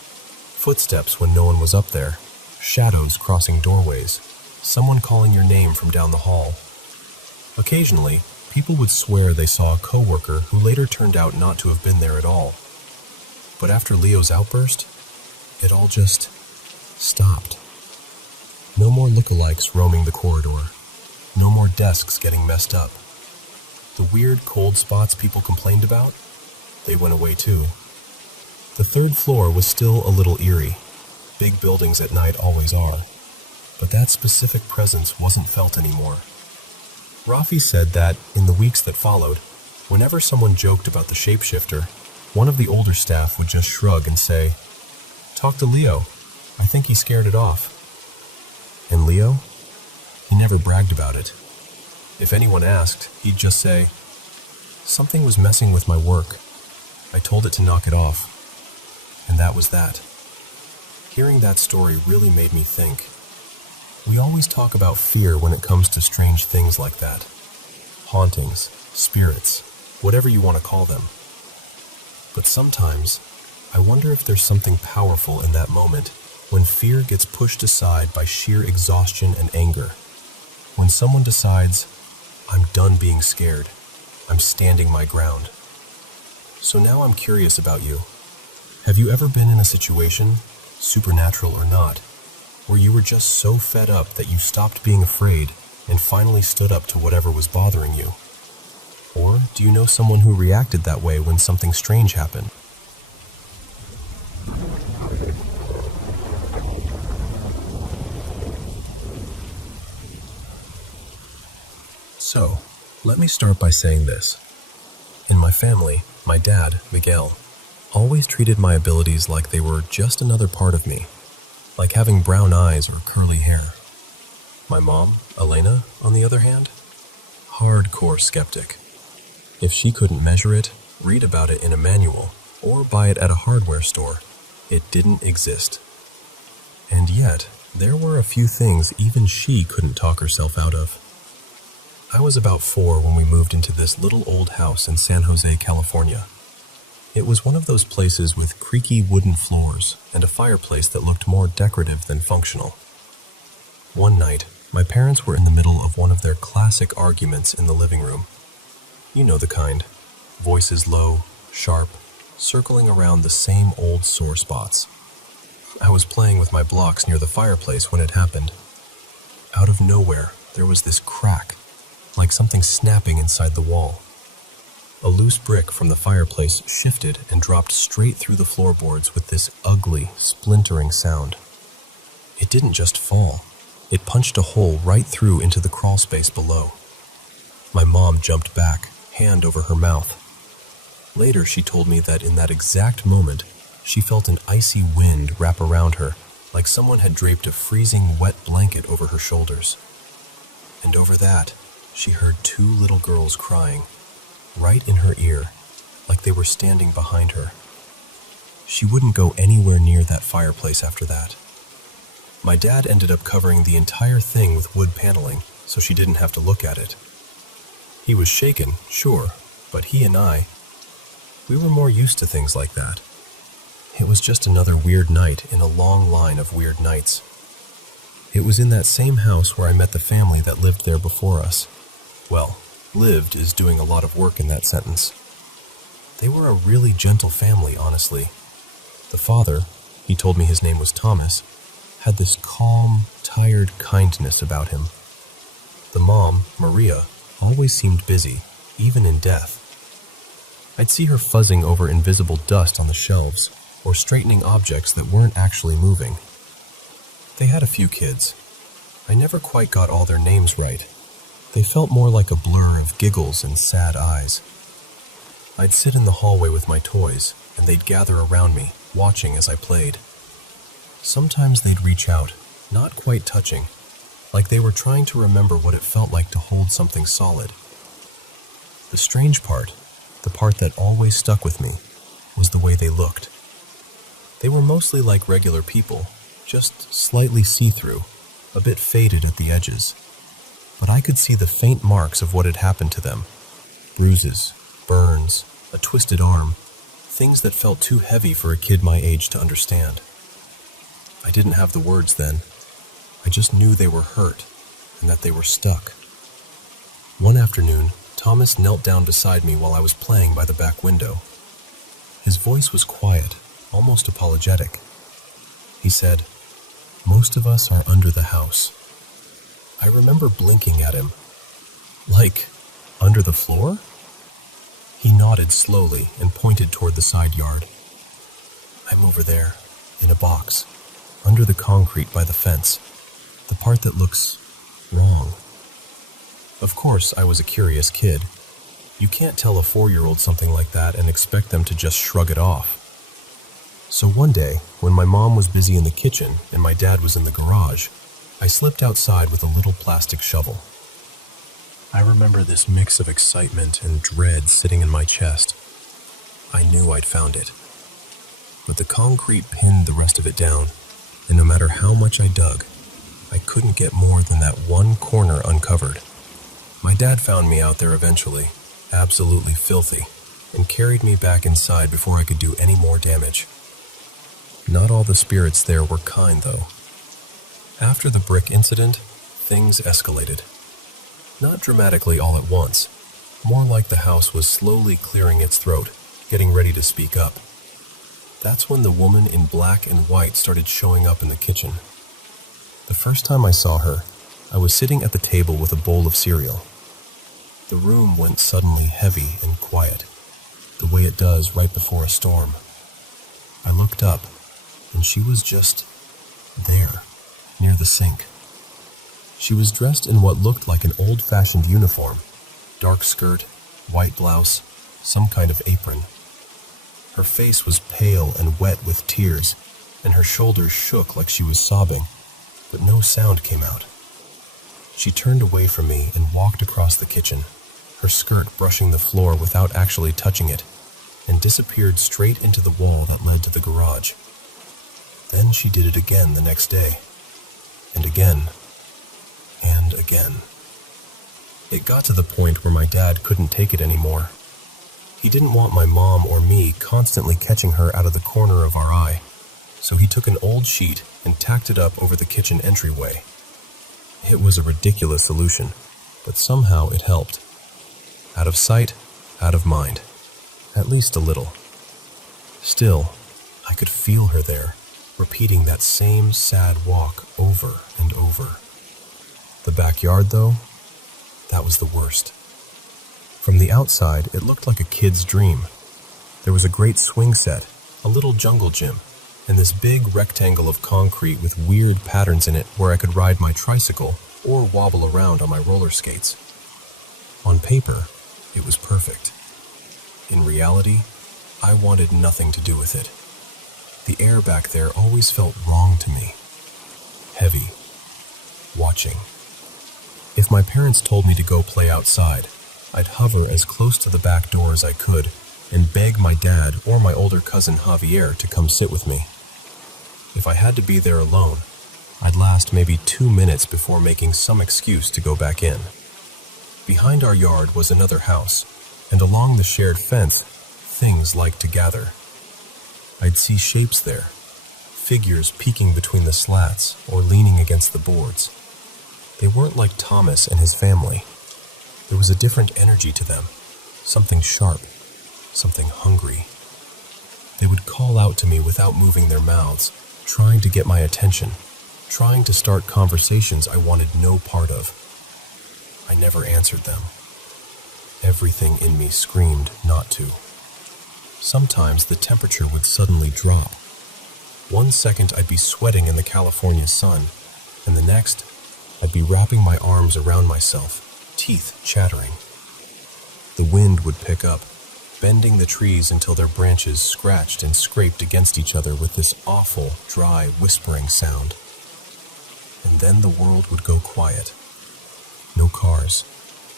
Footsteps when no one was up there, shadows crossing doorways, someone calling your name from down the hall. Occasionally, people would swear they saw a coworker who later turned out not to have been there at all. But after Leo's outburst, it all just stopped. No more lookalikes roaming the corridor. No more desks getting messed up. The weird cold spots people complained about, they went away too. The third floor was still a little eerie. Big buildings at night always are. But that specific presence wasn't felt anymore. Rafi said that, in the weeks that followed, whenever someone joked about the shapeshifter, one of the older staff would just shrug and say, "Talk to Leo. I think he scared it off." And Leo? He never bragged about it. If anyone asked, he'd just say, "Something was messing with my work. I told it to knock it off." And that was that. Hearing that story really made me think. We always talk about fear when it comes to strange things like that. Hauntings, spirits, whatever you want to call them. But sometimes, I wonder if there's something powerful in that moment when fear gets pushed aside by sheer exhaustion and anger. When someone decides, "I'm done being scared. I'm standing my ground." So now I'm curious about you. Have you ever been in a situation, supernatural or not, where you were just so fed up that you stopped being afraid and finally stood up to whatever was bothering you? Or do you know someone who reacted that way when something strange happened? So, let me start by saying this. In my family, my dad, Miguel, always treated my abilities like they were just another part of me, like having brown eyes or curly hair. My mom, Elena, on the other hand, hardcore skeptic. If she couldn't measure it, read about it in a manual, or buy it at a hardware store, it didn't exist. And yet, there were a few things even she couldn't talk herself out of. I was about 4 when we moved into this little old house in San Jose, California. It was one of those places with creaky wooden floors and a fireplace that looked more decorative than functional. One night, my parents were in the middle of one of their classic arguments in the living room. You know the kind. Voices low, sharp, circling around the same old sore spots. I was playing with my blocks near the fireplace when it happened. Out of nowhere, there was this crack, like something snapping inside the wall. A loose brick from the fireplace shifted and dropped straight through the floorboards with this ugly, splintering sound. It didn't just fall. It punched a hole right through into the crawl space below. My mom jumped back, hand over her mouth. Later, she told me that in that exact moment, she felt an icy wind wrap around her, like someone had draped a freezing wet blanket over her shoulders. And over that, she heard 2 little girls crying, right in her ear, like they were standing behind her. She wouldn't go anywhere near that fireplace after that. My dad ended up covering the entire thing with wood paneling, so she didn't have to look at it. He was shaken, sure, but he and we were more used to things like that. It was just another weird night in a long line of weird nights. It was in that same house where I met the family that lived there before us. Well, lived is doing a lot of work in that sentence. They were a really gentle family, honestly. The father, he told me his name was Thomas, had this calm, tired kindness about him. The mom, Maria, always seemed busy, even in death. I'd see her fuzzing over invisible dust on the shelves, or straightening objects that weren't actually moving. They had a few kids. I never quite got all their names right. They felt more like a blur of giggles and sad eyes. I'd sit in the hallway with my toys, and they'd gather around me, watching as I played. Sometimes they'd reach out, not quite touching, like they were trying to remember what it felt like to hold something solid. The strange part, the part that always stuck with me, was the way they looked. They were mostly like regular people, just slightly see-through, a bit faded at the edges. But I could see the faint marks of what had happened to them. Bruises, burns, a twisted arm, things that felt too heavy for a kid my age to understand. I didn't have the words then. I just knew they were hurt and that they were stuck. One afternoon, Thomas knelt down beside me while I was playing by the back window. His voice was quiet, almost apologetic. He said, "Most of us are under the house." I remember blinking at him. Like, under the floor? He nodded slowly and pointed toward the side yard. "I'm over there, in a box, under the concrete by the fence, the part that looks wrong." Of course, I was a curious kid. You can't tell a 4-year-old something like that and expect them to just shrug it off. So one day, when my mom was busy in the kitchen and my dad was in the garage, I slipped outside with a little plastic shovel. I remember this mix of excitement and dread sitting in my chest. I knew I'd found it. But the concrete pinned the rest of it down, and no matter how much I dug, I couldn't get more than that one corner uncovered. My dad found me out there eventually, absolutely filthy, and carried me back inside before I could do any more damage. Not all the spirits there were kind, though. After the brick incident, things escalated. Not dramatically all at once, more like the house was slowly clearing its throat, getting ready to speak up. That's when the woman in black and white started showing up in the kitchen. The first time I saw her, I was sitting at the table with a bowl of cereal. The room went suddenly heavy and quiet, the way it does right before a storm. I looked up, and she was just there, near the sink. She was dressed in what looked like an old-fashioned uniform, dark skirt, white blouse, some kind of apron. Her face was pale and wet with tears, and her shoulders shook like she was sobbing, but no sound came out. She turned away from me and walked across the kitchen, her skirt brushing the floor without actually touching it, and disappeared straight into the wall that led to the garage. Then she did it again the next day, and again, and again. It got to the point where my dad couldn't take it anymore. He didn't want my mom or me constantly catching her out of the corner of our eye, so he took an old sheet and tacked it up over the kitchen entryway. It was a ridiculous solution, but somehow it helped. Out of sight, out of mind. At least a little. Still, I could feel her there, repeating that same sad walk over and over. The backyard, though, that was the worst. From the outside, it looked like a kid's dream. There was a great swing set, a little jungle gym, and this big rectangle of concrete with weird patterns in it where I could ride my tricycle or wobble around on my roller skates. On paper, it was perfect. In reality, I wanted nothing to do with it. The air back there always felt wrong to me. Heavy. Watching. If my parents told me to go play outside, I'd hover as close to the back door as I could and beg my dad or my older cousin Javier to come sit with me. If I had to be there alone, I'd last maybe 2 minutes before making some excuse to go back in. Behind our yard was another house, and along the shared fence, things liked to gather. I'd see shapes there, figures peeking between the slats or leaning against the boards. They weren't like Thomas and his family. There was a different energy to them, something sharp, something hungry. They would call out to me without moving their mouths, trying to get my attention, trying to start conversations I wanted no part of. I never answered them. Everything in me screamed not to. Sometimes the temperature would suddenly drop. 1 second I'd be sweating in the California sun, and the next I'd be wrapping my arms around myself, teeth chattering. The wind would pick up, bending the trees until their branches scratched and scraped against each other with this awful, dry, whispering sound. And then the world would go quiet. No cars,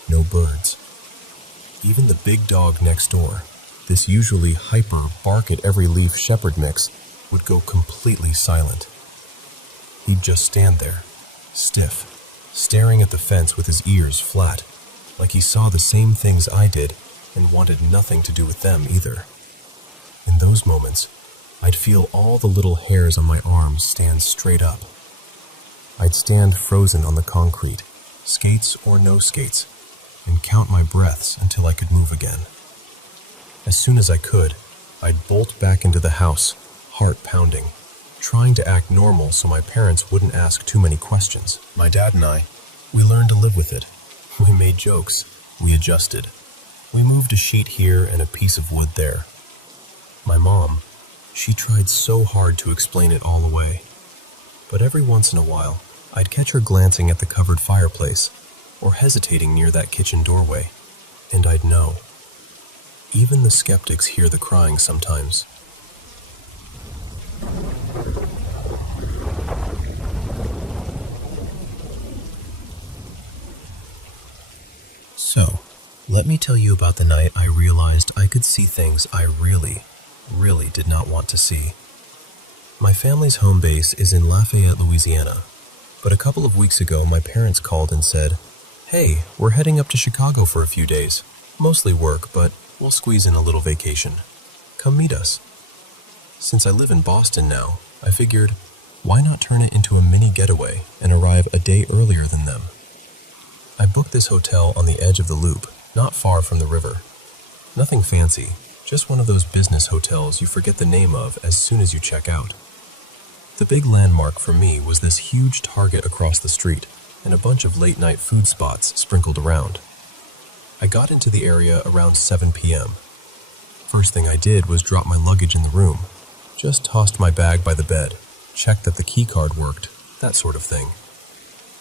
no birds. Even the big dog next door, this usually hyper, bark-at-every-leaf shepherd mix, would go completely silent. He'd just stand there, stiff, staring at the fence with his ears flat, like he saw the same things I did and wanted nothing to do with them either. In those moments, I'd feel all the little hairs on my arms stand straight up. I'd stand frozen on the concrete, skates or no skates, and count my breaths until I could move again. As soon as I could, I'd bolt back into the house, heart pounding, trying to act normal so my parents wouldn't ask too many questions. My dad and I, we learned to live with it. We made jokes. We adjusted. We moved a sheet here and a piece of wood there. My mom, she tried so hard to explain it all away. But every once in a while, I'd catch her glancing at the covered fireplace or hesitating near that kitchen doorway, and I'd know. Even the skeptics hear the crying sometimes. Let me tell you about the night I realized I could see things I really, really did not want to see. My family's home base is in Lafayette, Louisiana, but a couple of weeks ago my parents called and said, "Hey, we're heading up to Chicago for a few days. Mostly work, but we'll squeeze in a little vacation. Come meet us." Since I live in Boston now, I figured, why not turn it into a mini getaway and arrive a day earlier than them? I booked this hotel on the edge of the loop, not far from the river. Nothing fancy, just one of those business hotels you forget the name of as soon as you check out. The big landmark for me was this huge Target across the street and a bunch of late-night food spots sprinkled around. I got into the area around 7 p.m. First thing I did was drop my luggage in the room. Just tossed my bag by the bed, checked that the key card worked, that sort of thing.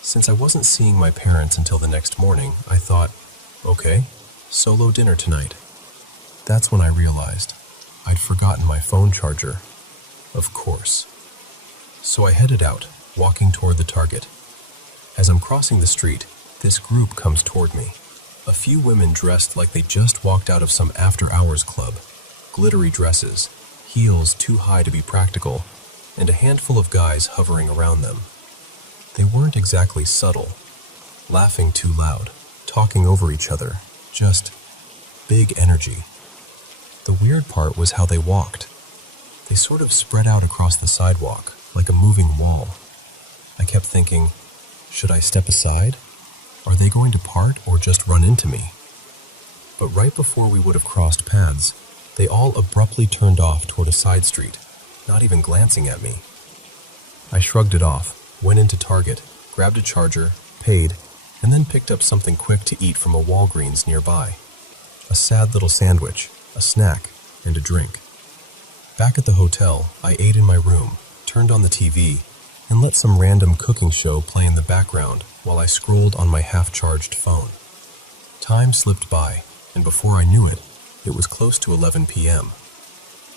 Since I wasn't seeing my parents until the next morning, I thought, okay, solo dinner tonight. That's when I realized I'd forgotten my phone charger. Of course. So I headed out, walking toward the Target. As I'm crossing the street, this group comes toward me. A few women dressed like they just walked out of some after-hours club. Glittery dresses, heels too high to be practical, and a handful of guys hovering around them. They weren't exactly subtle, laughing too loud, talking over each other, just big energy. The weird part was how they walked. They sort of spread out across the sidewalk, like a moving wall. I kept thinking, should I step aside? Are they going to part or just run into me? But right before we would have crossed paths, they all abruptly turned off toward a side street, not even glancing at me. I shrugged it off, went into Target, grabbed a charger, paid, and then picked up something quick to eat from a Walgreens nearby. A sad little sandwich, a snack, and a drink. Back at the hotel, I ate in my room, turned on the TV, and let some random cooking show play in the background while I scrolled on my half-charged phone. Time slipped by, and before I knew it, it was close to 11 p.m.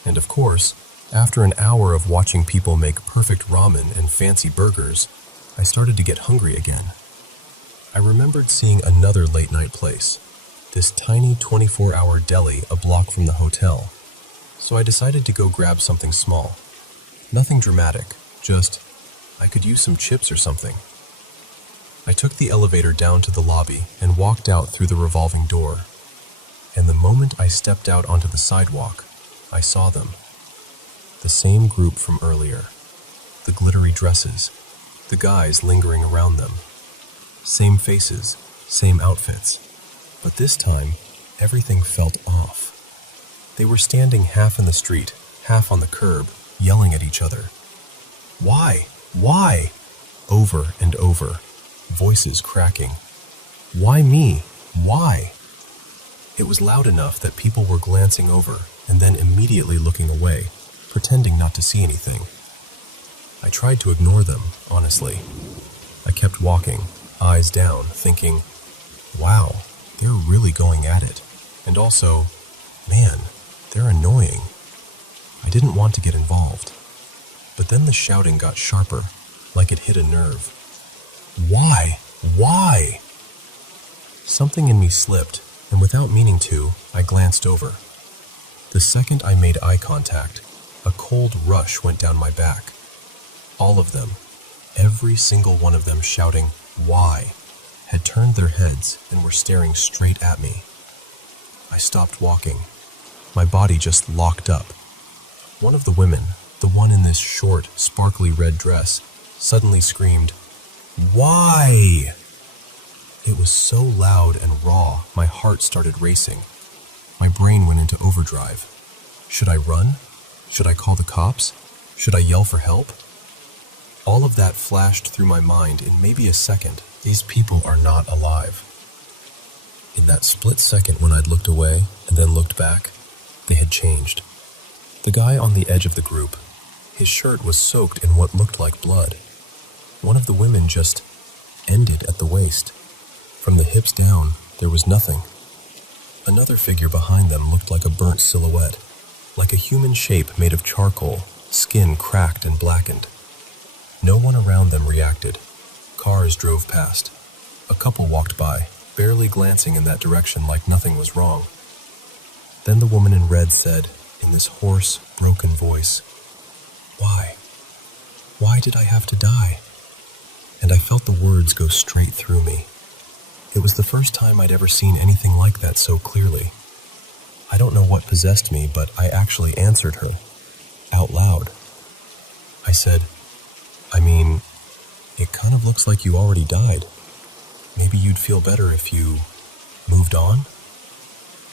And of course, after an hour of watching people make perfect ramen and fancy burgers, I started to get hungry again. I remembered seeing another late-night place, this tiny 24-hour deli a block from the hotel, so I decided to go grab something small. Nothing dramatic, just, I could use some chips or something. I took the elevator down to the lobby and walked out through the revolving door. And the moment I stepped out onto the sidewalk, I saw them. The same group from earlier. The glittery dresses, the guys lingering around them. Same faces, same outfits. But this time, everything felt off. They were standing half in the street, half on the curb, yelling at each other. Why? Why? Over and over, voices cracking. Why me? Why? It was loud enough that people were glancing over and then immediately looking away, pretending not to see anything. I tried to ignore them, honestly. I kept walking, eyes down, thinking, wow, they're really going at it. And also, man, they're annoying. I didn't want to get involved. But then the shouting got sharper, like it hit a nerve. Why? Why? Something in me slipped, and without meaning to, I glanced over. The second I made eye contact, a cold rush went down my back. All of them, every single one of them shouting, "Why?" had turned their heads and were staring straight at me. I stopped walking. My body just locked up. One of the women, the one in this short, sparkly red dress, suddenly screamed, "Why?" It was so loud and raw, my heart started racing. My brain went into overdrive. Should I run? Should I call the cops? Should I yell for help? All of that flashed through my mind in maybe a second. These people are not alive. In that split second when I'd looked away and then looked back, they had changed. The guy on the edge of the group, his shirt was soaked in what looked like blood. One of the women just ended at the waist. From the hips down, there was nothing. Another figure behind them looked like a burnt silhouette, like a human shape made of charcoal, skin cracked and blackened. No one around them reacted. Cars drove past. A couple walked by, barely glancing in that direction like nothing was wrong. Then the woman in red said, in this hoarse, broken voice, "Why? Why did I have to die?" And I felt the words go straight through me. It was the first time I'd ever seen anything like that so clearly. I don't know what possessed me, but I actually answered her, out loud. I said, "I mean, it kind of looks like you already died. Maybe you'd feel better if you moved on?"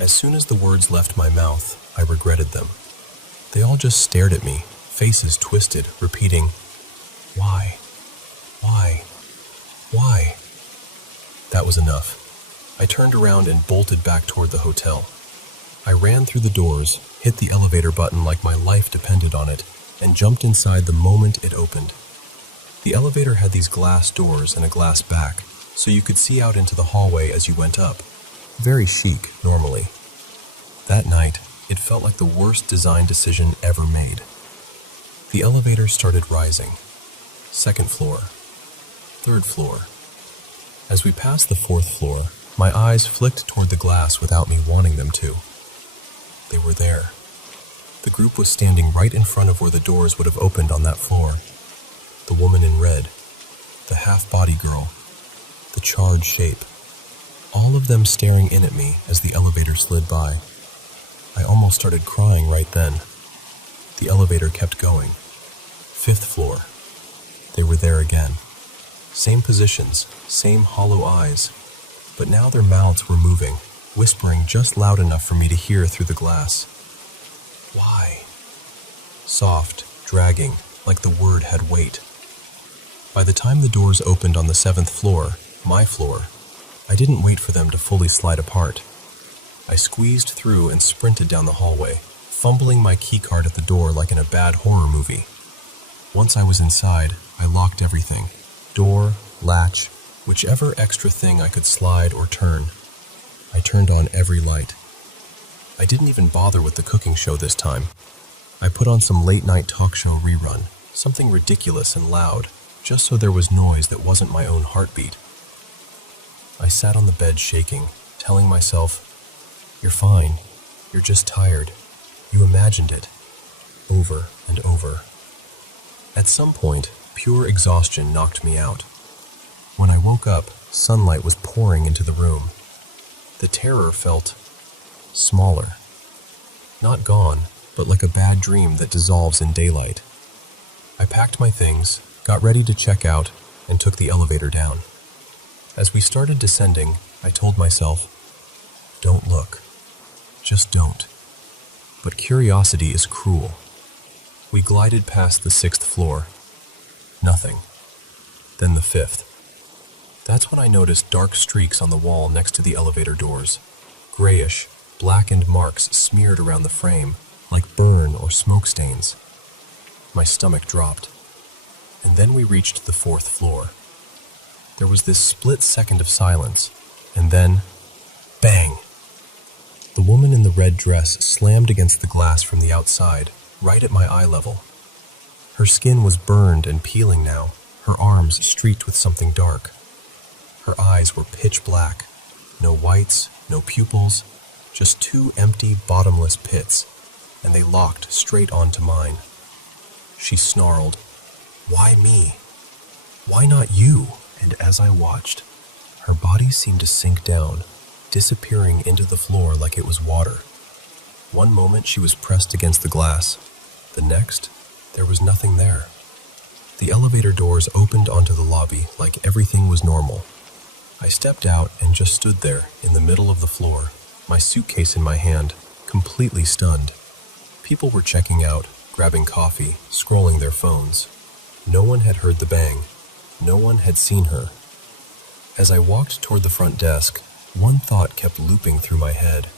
As soon as the words left my mouth, I regretted them. They all just stared at me, faces twisted, repeating, "Why? Why? Why?" That was enough. I turned around and bolted back toward the hotel. I ran through the doors, hit the elevator button like my life depended on it, and jumped inside the moment it opened. The elevator had these glass doors and a glass back, so you could see out into the hallway as you went up. Very chic, normally. That night, it felt like the worst design decision ever made. The elevator started rising. 2nd floor. 3rd floor. As we passed the 4th floor, my eyes flicked toward the glass without me wanting them to. They were there. The group was standing right in front of where the doors would have opened on that floor. The woman in red, the half-body girl, the charred shape, all of them staring in at me as the elevator slid by. I almost started crying right then. The elevator kept going. 5th floor. They were there again. Same positions, same hollow eyes, but now their mouths were moving, whispering just loud enough for me to hear through the glass. Why? Soft, dragging, like the word had weight. By the time the doors opened on the 7th floor, my floor, I didn't wait for them to fully slide apart. I squeezed through and sprinted down the hallway, fumbling my keycard at the door like in a bad horror movie. Once I was inside, I locked everything. Door, latch, whichever extra thing I could slide or turn. I turned on every light. I didn't even bother with the cooking show this time. I put on some late-night talk show rerun, something ridiculous and loud, just so there was noise that wasn't my own heartbeat. I sat on the bed shaking, telling myself, "You're fine. You're just tired. You imagined it." Over and over. At some point, pure exhaustion knocked me out. When I woke up, sunlight was pouring into the room. The terror felt smaller. Not gone, but like a bad dream that dissolves in daylight. I packed my things, got ready to check out, and took the elevator down. As we started descending, I told myself, "Don't look. Just don't." But curiosity is cruel. We glided past the 6th floor. Nothing. Then the 5th. That's when I noticed dark streaks on the wall next to the elevator doors. Grayish, blackened marks smeared around the frame, like burn or smoke stains. My stomach dropped. And then we reached the 4th floor. There was this split second of silence, and then, bang! The woman in the red dress slammed against the glass from the outside, right at my eye level. Her skin was burned and peeling now, her arms streaked with something dark. Her eyes were pitch black, no whites, no pupils, just two empty, bottomless pits, and they locked straight onto mine. She snarled, "Why me? Why not you?" And as I watched, her body seemed to sink down, disappearing into the floor like it was water. One moment she was pressed against the glass. The next, there was nothing there. The elevator doors opened onto the lobby like everything was normal. I stepped out and just stood there in the middle of the floor, my suitcase in my hand, completely stunned. People were checking out, grabbing coffee, scrolling their phones. No one had heard the bang. No one had seen her. As I walked toward the front desk, one thought kept looping through my head.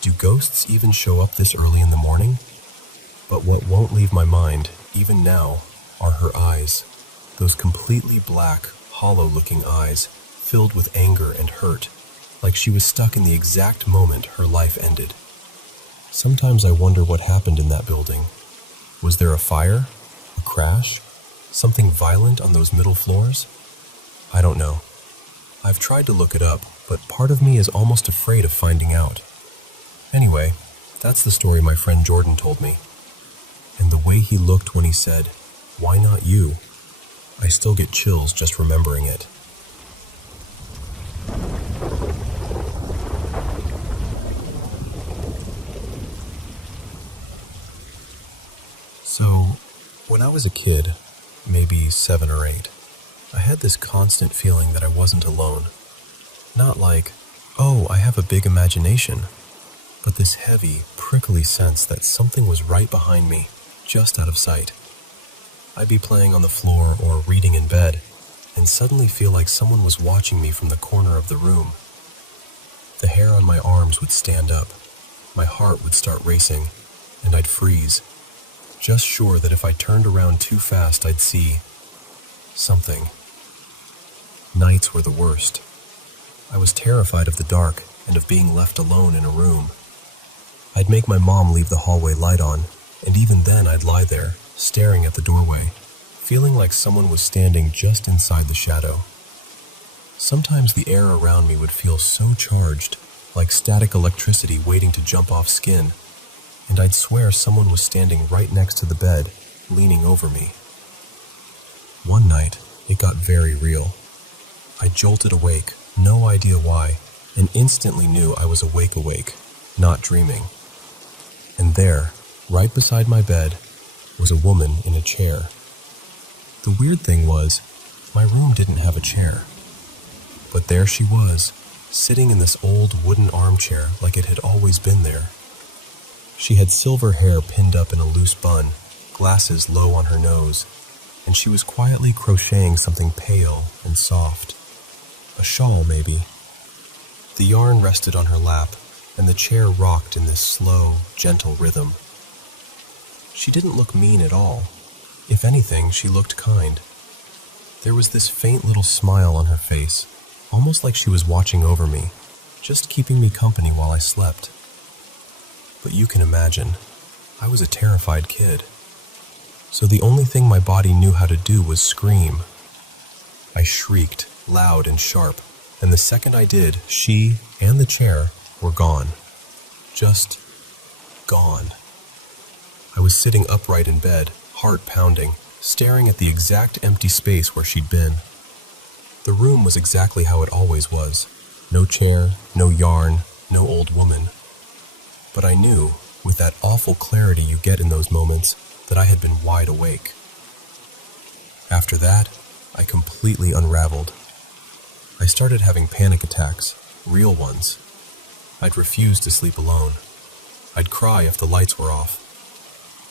Do ghosts even show up this early in the morning? But what won't leave my mind, even now, are her eyes. Those completely black, hollow-looking eyes, filled with anger and hurt, like she was stuck in the exact moment her life ended. Sometimes I wonder what happened in that building. Was there a fire? A crash? Something violent on those middle floors? I don't know. I've tried to look it up, but part of me is almost afraid of finding out. Anyway, that's the story my friend Jordan told me. And the way he looked when he said, "Why not you?" I still get chills just remembering it. So, when I was a kid, maybe 7 or 8, I had this constant feeling that I wasn't alone. Not like, oh, I have a big imagination, but this heavy, prickly sense that something was right behind me, just out of sight. I'd be playing on the floor or reading in bed, and suddenly feel like someone was watching me from the corner of the room. The hair on my arms would stand up, my heart would start racing, and I'd freeze, just sure that if I turned around too fast I'd see something. Nights were the worst. I was terrified of the dark and of being left alone in a room. I'd make my mom leave the hallway light on, and even then I'd lie there, staring at the doorway, feeling like someone was standing just inside the shadow. Sometimes the air around me would feel so charged, like static electricity waiting to jump off skin, and I'd swear someone was standing right next to the bed, leaning over me. One night, it got very real. I jolted awake, no idea why, and instantly knew I was awake, not dreaming. And there, right beside my bed, was a woman in a chair. The weird thing was, my room didn't have a chair. But there she was, sitting in this old wooden armchair like it had always been there. She had silver hair pinned up in a loose bun, glasses low on her nose, and she was quietly crocheting something pale and soft. A shawl, maybe. The yarn rested on her lap, and the chair rocked in this slow, gentle rhythm. She didn't look mean at all. If anything, she looked kind. There was this faint little smile on her face, almost like she was watching over me, just keeping me company while I slept. But you can imagine, I was a terrified kid. So the only thing my body knew how to do was scream. I shrieked, loud and sharp, and the second I did, she and the chair were gone. Just gone. I was sitting upright in bed, heart pounding, staring at the exact empty space where she'd been. The room was exactly how it always was. No chair, no yarn, no old woman. But I knew, with that awful clarity you get in those moments, that I had been wide awake. After that, I completely unraveled. I started having panic attacks, real ones. I'd refuse to sleep alone. I'd cry if the lights were off.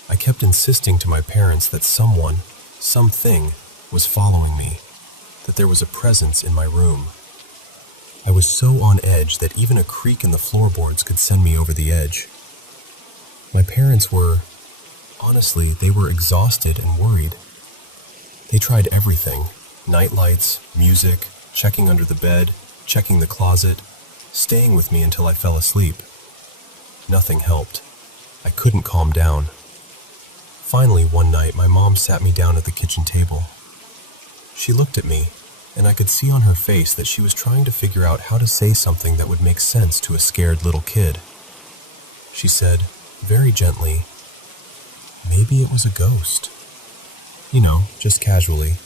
I kept insisting to my parents that someone, something, was following me, that there was a presence in my room. I was so on edge that even a creak in the floorboards could send me over the edge. My parents were, honestly, they were exhausted and worried. They tried everything, night lights, music, checking under the bed, checking the closet, staying with me until I fell asleep. Nothing helped. I couldn't calm down. Finally, one night, my mom sat me down at the kitchen table. She looked at me, and I could see on her face that she was trying to figure out how to say something that would make sense to a scared little kid. She said, very gently, "Maybe it was a ghost." You know, just casually.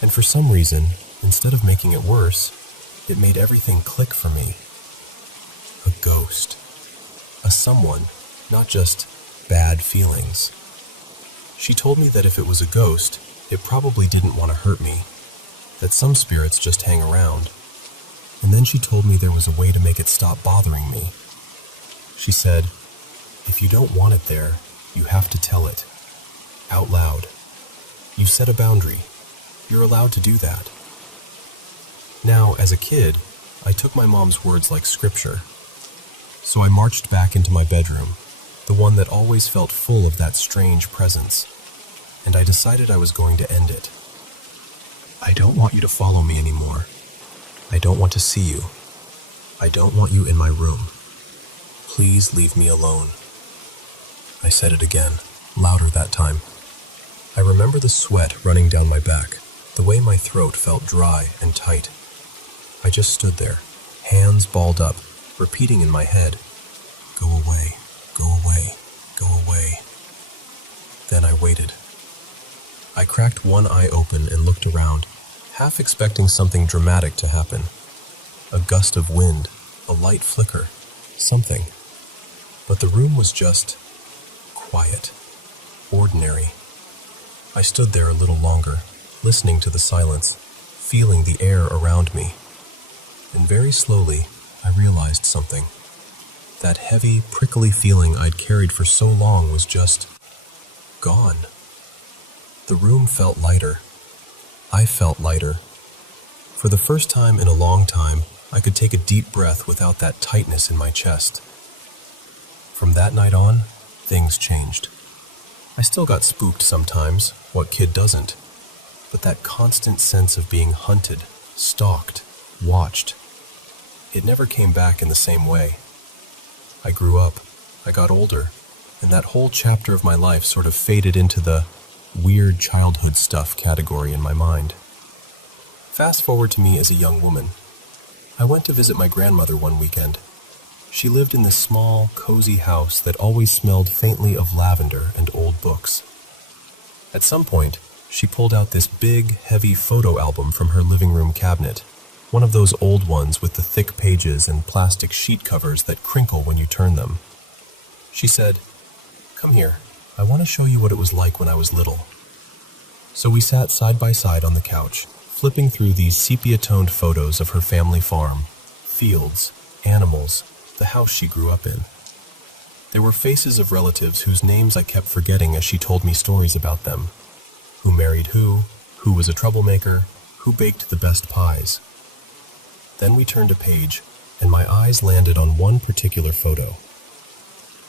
And for some reason, instead of making it worse, it made everything click for me. A ghost. A someone, not just bad feelings. She told me that if it was a ghost, it probably didn't want to hurt me, that some spirits just hang around. And then she told me there was a way to make it stop bothering me. She said, if you don't want it there, you have to tell it. Out loud. You set a boundary. You're allowed to do that. Now, as a kid, I took my mom's words like scripture. So I marched back into my bedroom, the one that always felt full of that strange presence, and I decided I was going to end it. I don't want you to follow me anymore. I don't want to see you. I don't want you in my room. Please leave me alone. I said it again, louder that time. I remember the sweat running down my back, the way my throat felt dry and tight. I just stood there, hands balled up, repeating in my head, "Go away, go away, go away." Then I waited. I cracked one eye open and looked around, half expecting something dramatic to happen. A gust of wind, a light flicker, something. But the room was just quiet, ordinary. I stood there a little longer, listening to the silence, feeling the air around me. And very slowly, I realized something. That heavy, prickly feeling I'd carried for so long was just gone. The room felt lighter. I felt lighter. For the first time in a long time, I could take a deep breath without that tightness in my chest. From that night on, things changed. I still got spooked sometimes, what kid doesn't? But that constant sense of being hunted, stalked, watched, it never came back in the same way. I grew up, I got older, and that whole chapter of my life sort of faded into the weird childhood stuff category in my mind. Fast forward to me as a young woman. I went to visit my grandmother one weekend. She lived in this small, cozy house that always smelled faintly of lavender and old books. At some point, she pulled out this big, heavy photo album from her living room cabinet, one of those old ones with the thick pages and plastic sheet covers that crinkle when you turn them. She said, "Come here, I want to show you what it was like when I was little." So we sat side by side on the couch, flipping through these sepia-toned photos of her family farm, fields, animals, the house she grew up in. There were faces of relatives whose names I kept forgetting as she told me stories about them. Who married who was a troublemaker, who baked the best pies. Then we turned a page, and my eyes landed on one particular photo.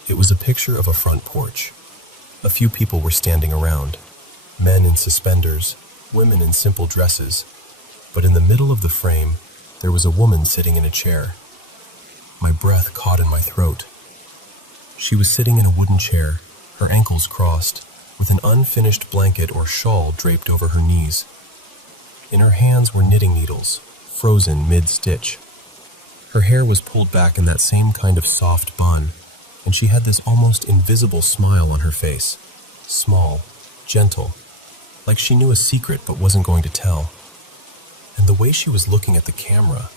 It was a picture of a front porch. A few people were standing around, men in suspenders, women in simple dresses, but in the middle of the frame, there was a woman sitting in a chair. My breath caught in my throat. She was sitting in a wooden chair, her ankles crossed, with an unfinished blanket or shawl draped over her knees. In her hands were knitting needles, frozen mid-stitch. Her hair was pulled back in that same kind of soft bun, and she had this almost invisible smile on her face, small, gentle, like she knew a secret but wasn't going to tell. And the way she was looking at the camera,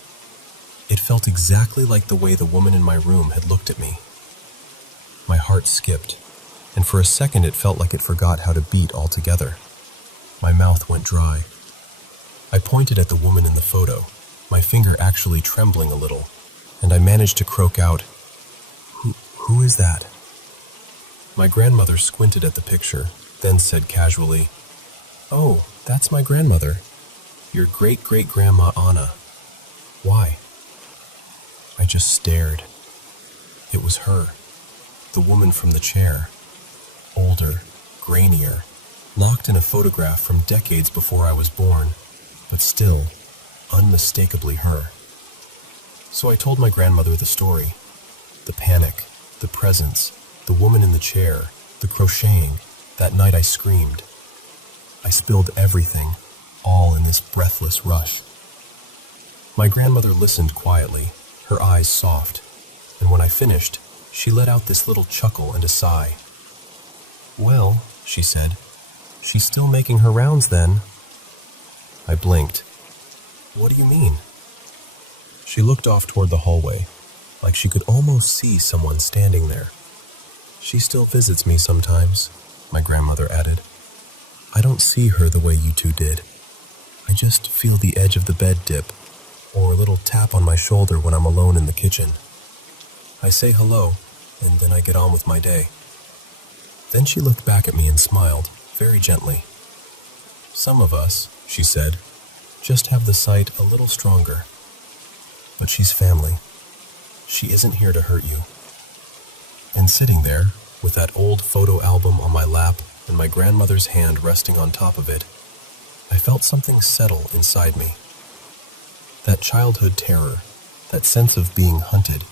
it felt exactly like the way the woman in my room had looked at me. My heart skipped, and for a second it felt like it forgot how to beat altogether. My mouth went dry. I pointed at the woman in the photo, my finger actually trembling a little, and I managed to croak out, Who is that?" My grandmother squinted at the picture, then said casually, "Oh, that's my grandmother. Your great-great-grandma Anna. Why?" I just stared. It was her, the woman from the chair. Older, grainier, locked in a photograph from decades before I was born, but still, unmistakably her. So I told my grandmother the story. The panic, the presence, the woman in the chair, the crocheting. That night I screamed. I spilled everything, all in this breathless rush. My grandmother listened quietly, her eyes soft, and when I finished, she let out this little chuckle and a sigh. "Well," she said, "she's still making her rounds then." I blinked. "What do you mean?" She looked off toward the hallway, like she could almost see someone standing there. "She still visits me sometimes," my grandmother added. "I don't see her the way you two did. I just feel the edge of the bed dip, or a little tap on my shoulder when I'm alone in the kitchen. I say hello, and then I get on with my day." Then she looked back at me and smiled, very gently. "Some of us," she said, "just have the sight a little stronger. But she's family. She isn't here to hurt you." And sitting there, with that old photo album on my lap and my grandmother's hand resting on top of it, I felt something settle inside me. That childhood terror, that sense of being hunted,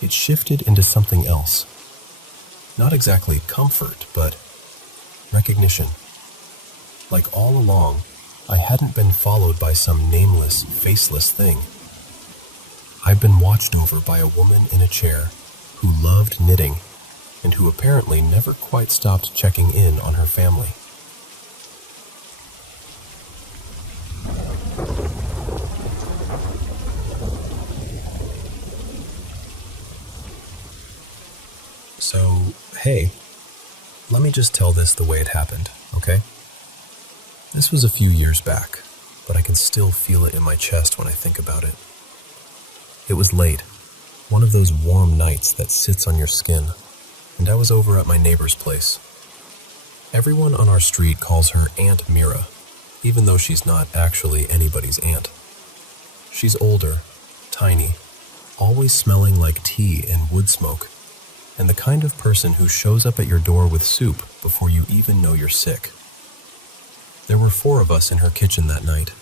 it shifted into something else. Not exactly comfort, but recognition. Like all along, I hadn't been followed by some nameless, faceless thing. I'd been watched over by a woman in a chair who loved knitting and who apparently never quite stopped checking in on her family. So, hey, let me just tell this the way it happened, okay? This was a few years back, but I can still feel it in my chest when I think about it. It was late, one of those warm nights that sits on your skin, and I was over at my neighbor's place. Everyone on our street calls her Aunt Mira, even though she's not actually anybody's aunt. She's older, tiny, always smelling like tea and wood smoke, and the kind of person who shows up at your door with soup before you even know you're sick. There were 4 of us in her kitchen that night.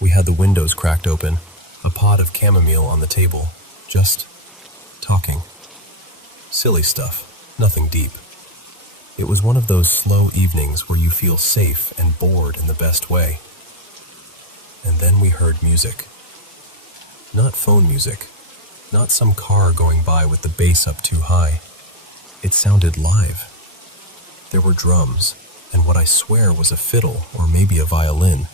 We had the windows cracked open, a pot of chamomile on the table, just talking. Silly stuff, nothing deep. It was one of those slow evenings where you feel safe and bored in the best way. And then we heard music. Not phone music, not some car going by with the bass up too high. It sounded live. There were drums, and what I swear was a fiddle or maybe a violin,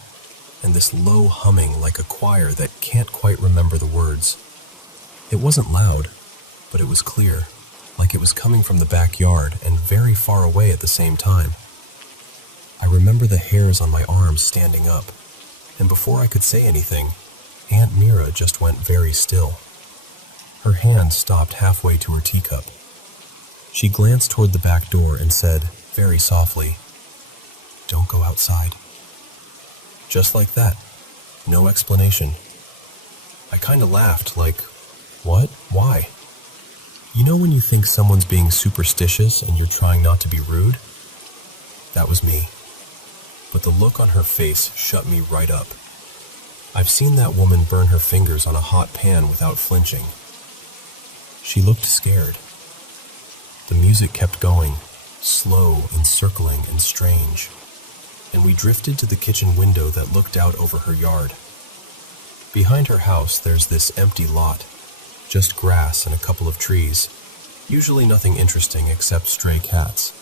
and this low humming like a choir that can't quite remember the words. It wasn't loud, but it was clear, like it was coming from the backyard and very far away at the same time. I remember the hairs on my arms standing up, and before I could say anything, Aunt Mira just went very still. Her hand stopped halfway to her teacup. She glanced toward the back door and said, very softly, "Don't go outside." Just like that. No explanation. I kinda laughed, like, what? Why? You know when you think someone's being superstitious and you're trying not to be rude? That was me. But the look on her face shut me right up. I've seen that woman burn her fingers on a hot pan without flinching. She looked scared. The music kept going, slow, encircling, and strange, and we drifted to the kitchen window that looked out over her yard. Behind her house, there's this empty lot, just grass and a couple of trees, usually nothing interesting except stray cats.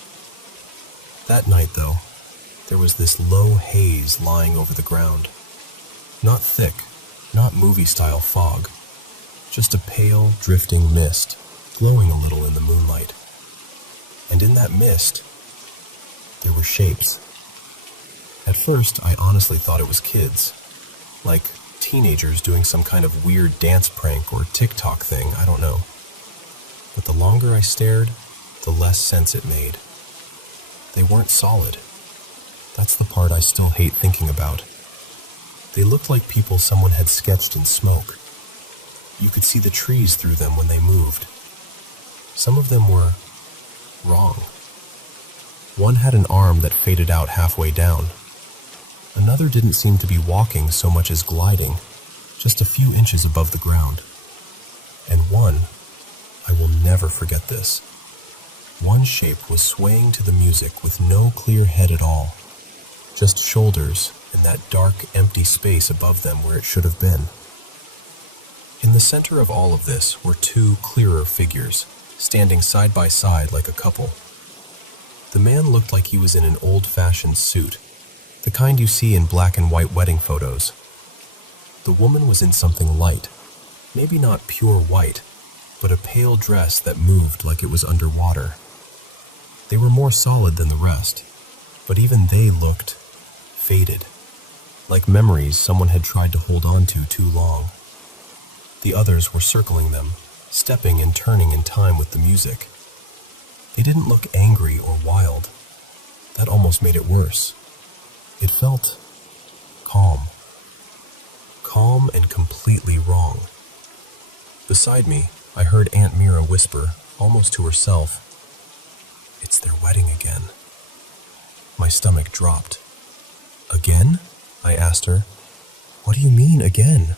That night, though, there was this low haze lying over the ground. Not thick, not movie-style fog, just a pale, drifting mist, glowing a little in the moonlight. And in that mist, there were shapes. At first, I honestly thought it was kids, like teenagers doing some kind of weird dance prank or TikTok thing, I don't know. But the longer I stared, the less sense it made. They weren't solid. That's the part I still hate thinking about. They looked like people someone had sketched in smoke. You could see the trees through them when they moved. Some of them were wrong. One had an arm that faded out halfway down. Another didn't seem to be walking so much as gliding, just a few inches above the ground. And one, I will never forget this. One shape was swaying to the music with no clear head at all, just shoulders and that dark, empty space above them where it should have been. In the center of all of this were 2 clearer figures, standing side by side like a couple. The man looked like he was in an old-fashioned suit, the kind you see in black and white wedding photos. The woman was in something light, maybe not pure white, but a pale dress that moved like it was underwater. They were more solid than the rest, but even they looked faded, like memories someone had tried to hold on to too long. The others were circling them, stepping and turning in time with the music. They didn't look angry or wild. That almost made it worse. It felt calm. Calm and completely wrong. Beside me, I heard Aunt Mira whisper, almost to herself, "It's their wedding again." My stomach dropped. "Again?" I asked her. "What do you mean, again?"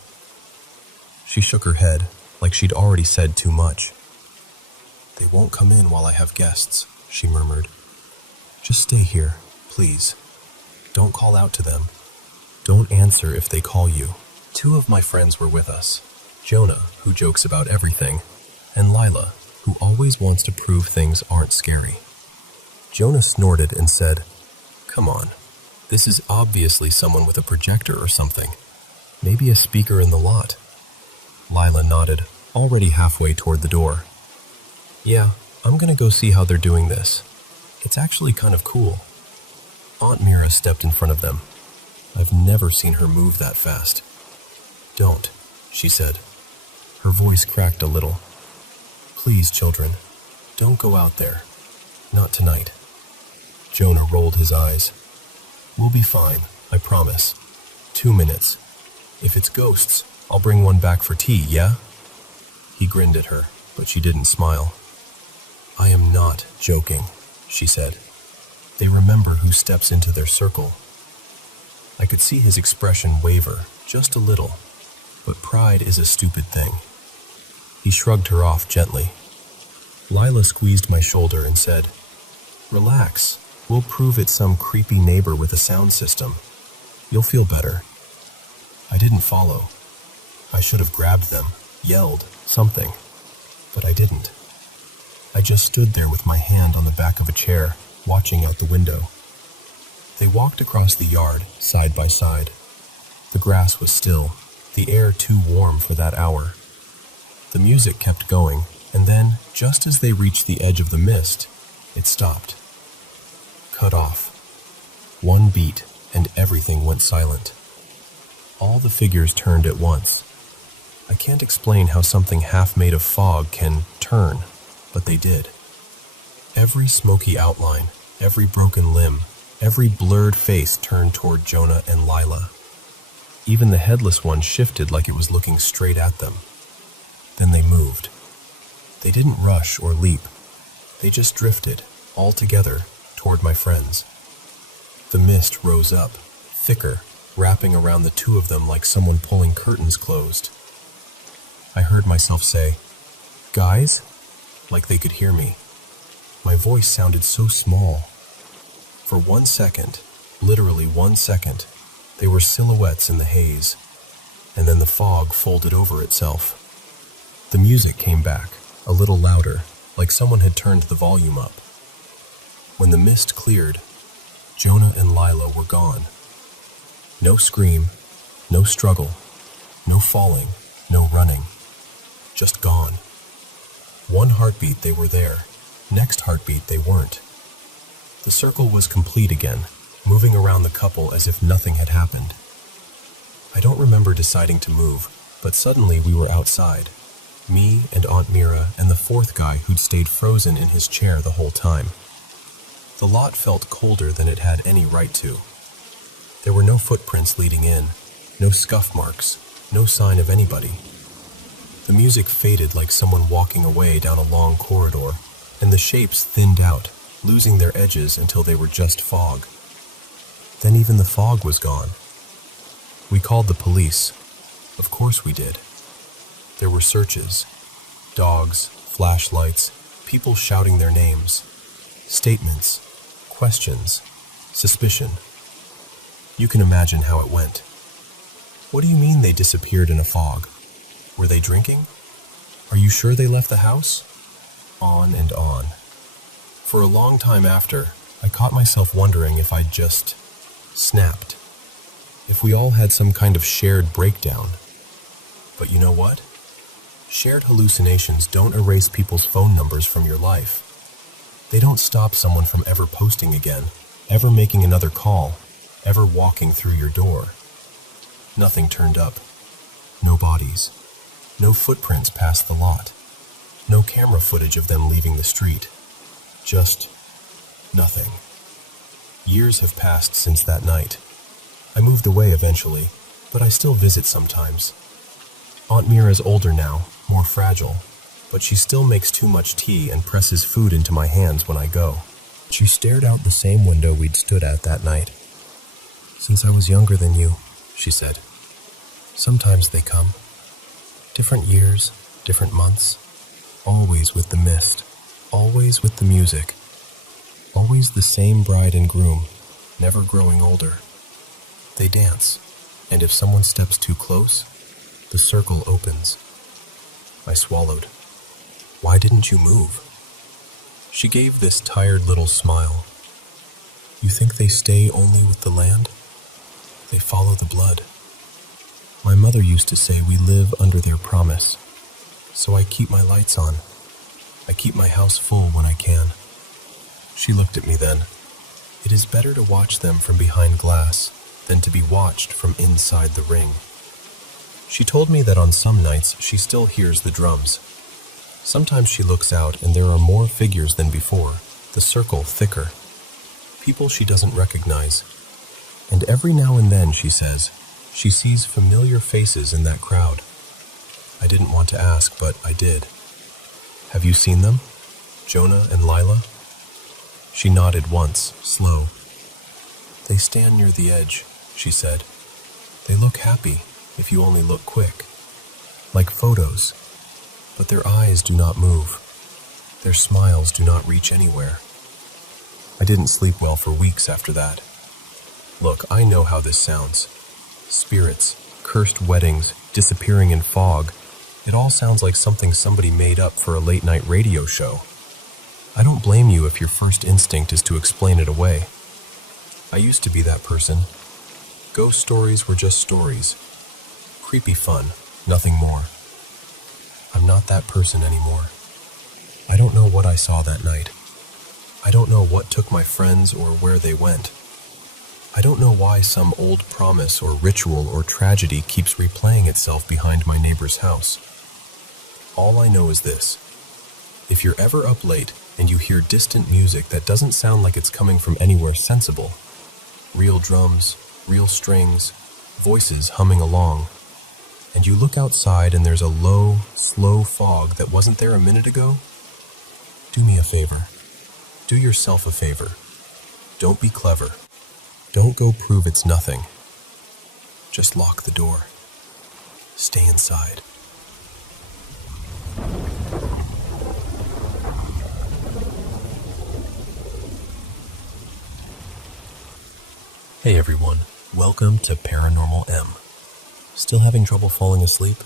She shook her head, like she'd already said too much. "They won't come in while I have guests," she murmured. "Just stay here, please. Don't call out to them." Don't answer if they call you. Two of my friends were with us. Jonah, who jokes about everything, and Lila, who always wants to prove things aren't scary. Jonah snorted and said, "Come on, this is obviously someone with a projector or something. Maybe a speaker in the lot." Lila nodded, already halfway toward the door. "Yeah, I'm gonna go see how they're doing this. It's actually kind of cool." Aunt Mira stepped in front of them. I've never seen her move that fast. "Don't," she said. Her voice cracked a little. "Please, children, don't go out there. Not tonight." Jonah rolled his eyes. "We'll be fine, I promise. 2 minutes. If it's ghosts, I'll bring one back for tea, yeah?" He grinned at her, but she didn't smile. "I am not joking," she said. "They remember who steps into their circle." I could see his expression waver, just a little, but pride is a stupid thing. He shrugged her off gently. Lila squeezed my shoulder and said, "Relax, we'll prove it's some creepy neighbor with a sound system. You'll feel better." I didn't follow. I should have grabbed them, yelled, something, but I didn't. I just stood there with my hand on the back of a chair, watching out the window. They walked across the yard, side by side. The grass was still, the air too warm for that hour. The music kept going, and then, just as they reached the edge of the mist, it stopped. Cut off. One beat, and everything went silent. All the figures turned at once. I can't explain how something half made of fog can turn, but they did. Every smoky outline, every broken limb, every blurred face turned toward Jonah and Lila. Even the headless one shifted like it was looking straight at them. Then they moved. They didn't rush or leap. They just drifted, all together, toward my friends. The mist rose up, thicker, wrapping around the two of them like someone pulling curtains closed. I heard myself say, "Guys?" like they could hear me. My voice sounded so small. For 1 second, literally 1 second, they were silhouettes in the haze, and then the fog folded over itself. The music came back, a little louder, like someone had turned the volume up. When the mist cleared, Jonah and Lila were gone. No scream, no struggle, no falling, no running. Just gone. One heartbeat they were there, next heartbeat they weren't. The circle was complete again, moving around the couple as if nothing had happened. I don't remember deciding to move, but suddenly we were outside. Me and Aunt Mira and the fourth guy who'd stayed frozen in his chair the whole time. The lot felt colder than it had any right to. There were no footprints leading in, no scuff marks, no sign of anybody. The music faded like someone walking away down a long corridor, and the shapes thinned out, losing their edges until they were just fog. Then even the fog was gone. We called the police. Of course we did. There were searches. Dogs, flashlights, people shouting their names. Statements, questions, suspicion. You can imagine how it went. What do you mean they disappeared in a fog? Were they drinking? Are you sure they left the house? On and on. For a long time after, I caught myself wondering if I'd just snapped. If we all had some kind of shared breakdown. But you know what? Shared hallucinations don't erase people's phone numbers from your life. They don't stop someone from ever posting again, ever making another call, ever walking through your door. Nothing turned up. No bodies. No footprints past the lot. No camera footage of them leaving the street. Just nothing. Years have passed since that night. I moved away eventually, but I still visit sometimes. Aunt Mira's older now, more fragile, but she still makes too much tea and presses food into my hands when I go. She stared out the same window we'd stood at that night. "Since I was younger than you," she said. "Sometimes they come. Different years, different months. Always with the mist. Always with the music. Always the same bride and groom, never growing older. They dance. And if someone steps too close, the circle opens. I swallowed. Why didn't you move? She gave this tired little smile. You think they stay only with the land? They follow the blood. My mother used to say we live under their promise. So I keep my lights on. I keep my house full when I can. She looked at me then. It is better to watch them from behind glass than to be watched from inside the ring. She told me that on some nights she still hears the drums. Sometimes she looks out and there are more figures than before, the circle thicker. People she doesn't recognize. And every now and then, she says, she sees familiar faces in that crowd. I didn't want to ask, but I did. Have you seen them? Jonah and Lila? She nodded once, slow. They stand near the edge, she said. They look happy, if you only look quick. Like photos. But their eyes do not move. Their smiles do not reach anywhere. I didn't sleep well for weeks after that. Look, I know how this sounds. Spirits, cursed weddings, disappearing in fog. It all sounds like something somebody made up for a late-night radio show. I don't blame you if your first instinct is to explain it away. I used to be that person. Ghost stories were just stories. Creepy fun, nothing more. I'm not that person anymore. I don't know what I saw that night. I don't know what took my friends or where they went. I don't know why some old promise or ritual or tragedy keeps replaying itself behind my neighbor's house. All I know is this. If you're ever up late and you hear distant music that doesn't sound like it's coming from anywhere sensible, real drums, real strings, voices humming along, and you look outside and there's a low, slow fog that wasn't there a minute ago, do me a favor. Do yourself a favor. Don't be clever. Don't go prove it's nothing. Just lock the door. Stay inside. Hey everyone, welcome to Paranormal M. Still having trouble falling asleep?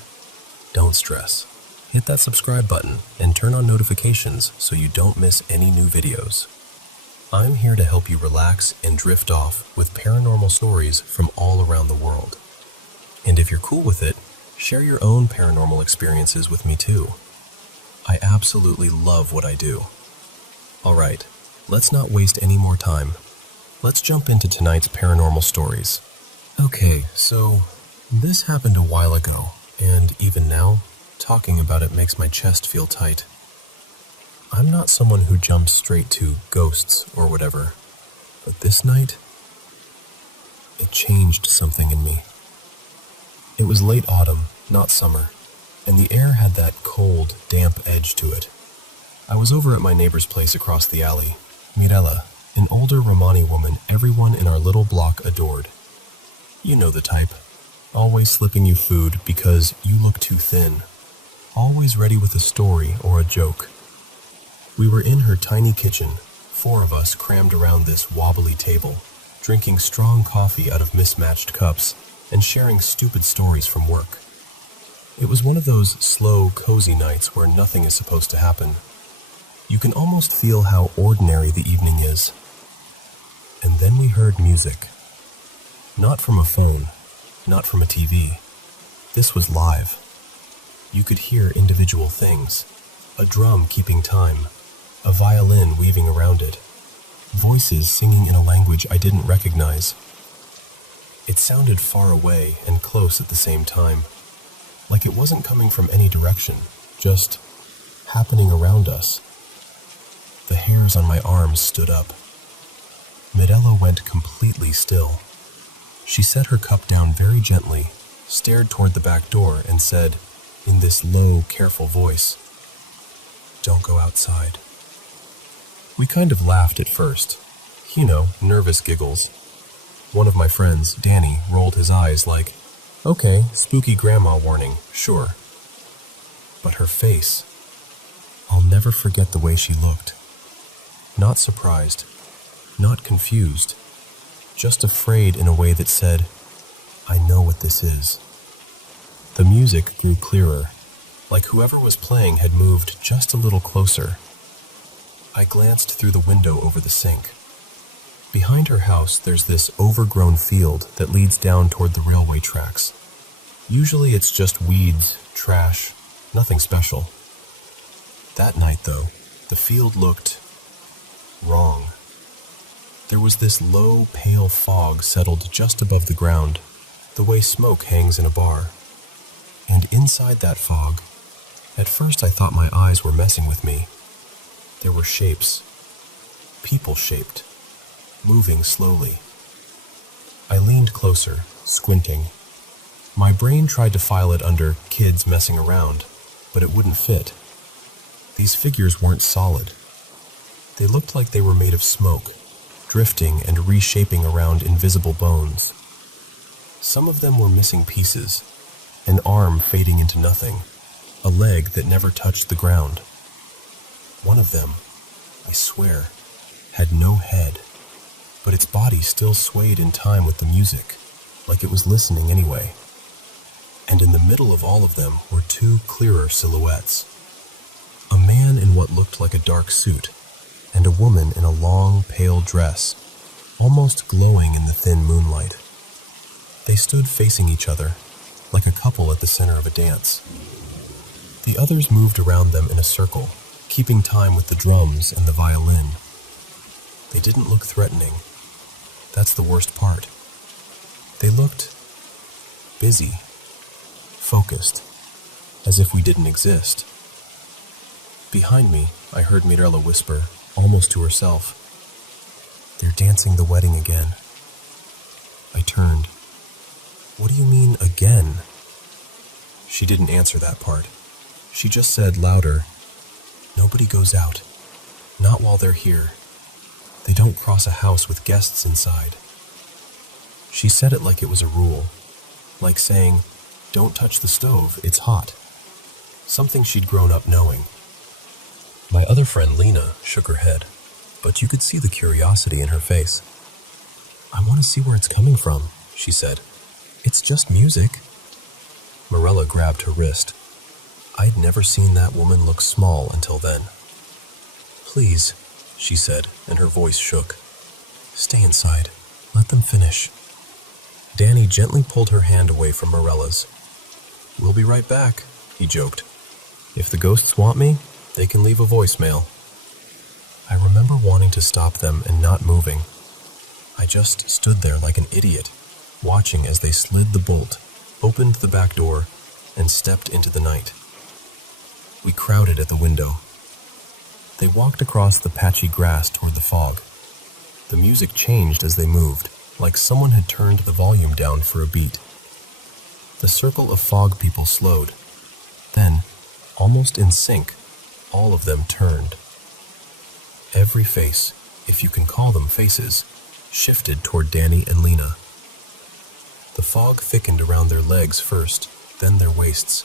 Don't stress. Hit that subscribe button and turn on notifications so you don't miss any new videos. I'm here to help you relax and drift off with paranormal stories from all around the world. And if you're cool with it, share your own paranormal experiences with me too. I absolutely love what I do. Alright, let's not waste any more time. Let's jump into tonight's paranormal stories. Okay, so this happened a while ago, and even now, talking about it makes my chest feel tight. I'm not someone who jumps straight to ghosts or whatever, but this night, it changed something in me. It was late autumn, not summer, and the air had that cold, damp edge to it. I was over at my neighbor's place across the alley, Mirella, an older Romani woman everyone in our little block adored. You know the type. Always slipping you food because you look too thin. Always ready with a story or a joke. We were in her tiny kitchen, 4 of us crammed around this wobbly table, drinking strong coffee out of mismatched cups and sharing stupid stories from work. It was one of those slow, cozy nights where nothing is supposed to happen. You can almost feel how ordinary the evening is. And then we heard music. Not from a phone, not from a TV. This was live. You could hear individual things. A drum keeping time. A violin weaving around it. Voices singing in a language I didn't recognize. It sounded far away and close at the same time. Like it wasn't coming from any direction, just happening around us. The hairs on my arms stood up. Mirella went completely still. She set her cup down very gently, stared toward the back door, and said, in this low, careful voice, "Don't go outside." We kind of laughed at first. You know, nervous giggles. One of my friends, Danny, rolled his eyes like, "Okay, spooky grandma warning, sure." But her face, I'll never forget the way she looked. Not surprised, not confused, just afraid in a way that said, I know what this is. The music grew clearer, like whoever was playing had moved just a little closer. I glanced through the window over the sink. Behind her house, there's this overgrown field that leads down toward the railway tracks. Usually it's just weeds, trash, nothing special. That night, though, the field looked wrong. There was this low, pale fog settled just above the ground, the way smoke hangs in a bar. And inside that fog, at first I thought my eyes were messing with me. There were shapes, people-shaped, moving slowly. I leaned closer, squinting. My brain tried to file it under kids messing around, but it wouldn't fit. These figures weren't solid. They looked like they were made of smoke, drifting and reshaping around invisible bones. Some of them were missing pieces, an arm fading into nothing, a leg that never touched the ground. One of them, I swear, had no head, but its body still swayed in time with the music, like it was listening anyway. And in the middle of all of them were two clearer silhouettes. A man in what looked like a dark suit, and a woman in a long, pale dress, almost glowing in the thin moonlight. They stood facing each other, like a couple at the center of a dance. The others moved around them in a circle, keeping time with the drums and the violin. They didn't look threatening. That's the worst part. They looked busy, focused, as if we didn't exist. Behind me, I heard Mirella whisper, almost to herself, "They're dancing the wedding again." I turned. "What do you mean, again?" She didn't answer that part. She just said louder, "Nobody goes out. Not while they're here. They don't cross a house with guests inside." She said it like it was a rule, like saying, "Don't touch the stove, it's hot." Something she'd grown up knowing. My other friend Lena shook her head, but you could see the curiosity in her face. "I want to see where it's coming from," she said. "It's just music." Mirella grabbed her wrist. I'd never seen that woman look small until then. "Please," she said, and her voice shook. "Stay inside. Let them finish." Danny gently pulled her hand away from Mirella's. "We'll be right back," he joked. "If the ghosts want me, they can leave a voicemail." I remember wanting to stop them and not moving. I just stood there like an idiot, watching as they slid the bolt, opened the back door, and stepped into the night. We crowded at the window. They walked across the patchy grass toward the fog. The music changed as they moved, like someone had turned the volume down for a beat. The circle of fog people slowed. Then, almost in sync, all of them turned. Every face, if you can call them faces, shifted toward Danny and Lena. The fog thickened around their legs first, then their waists.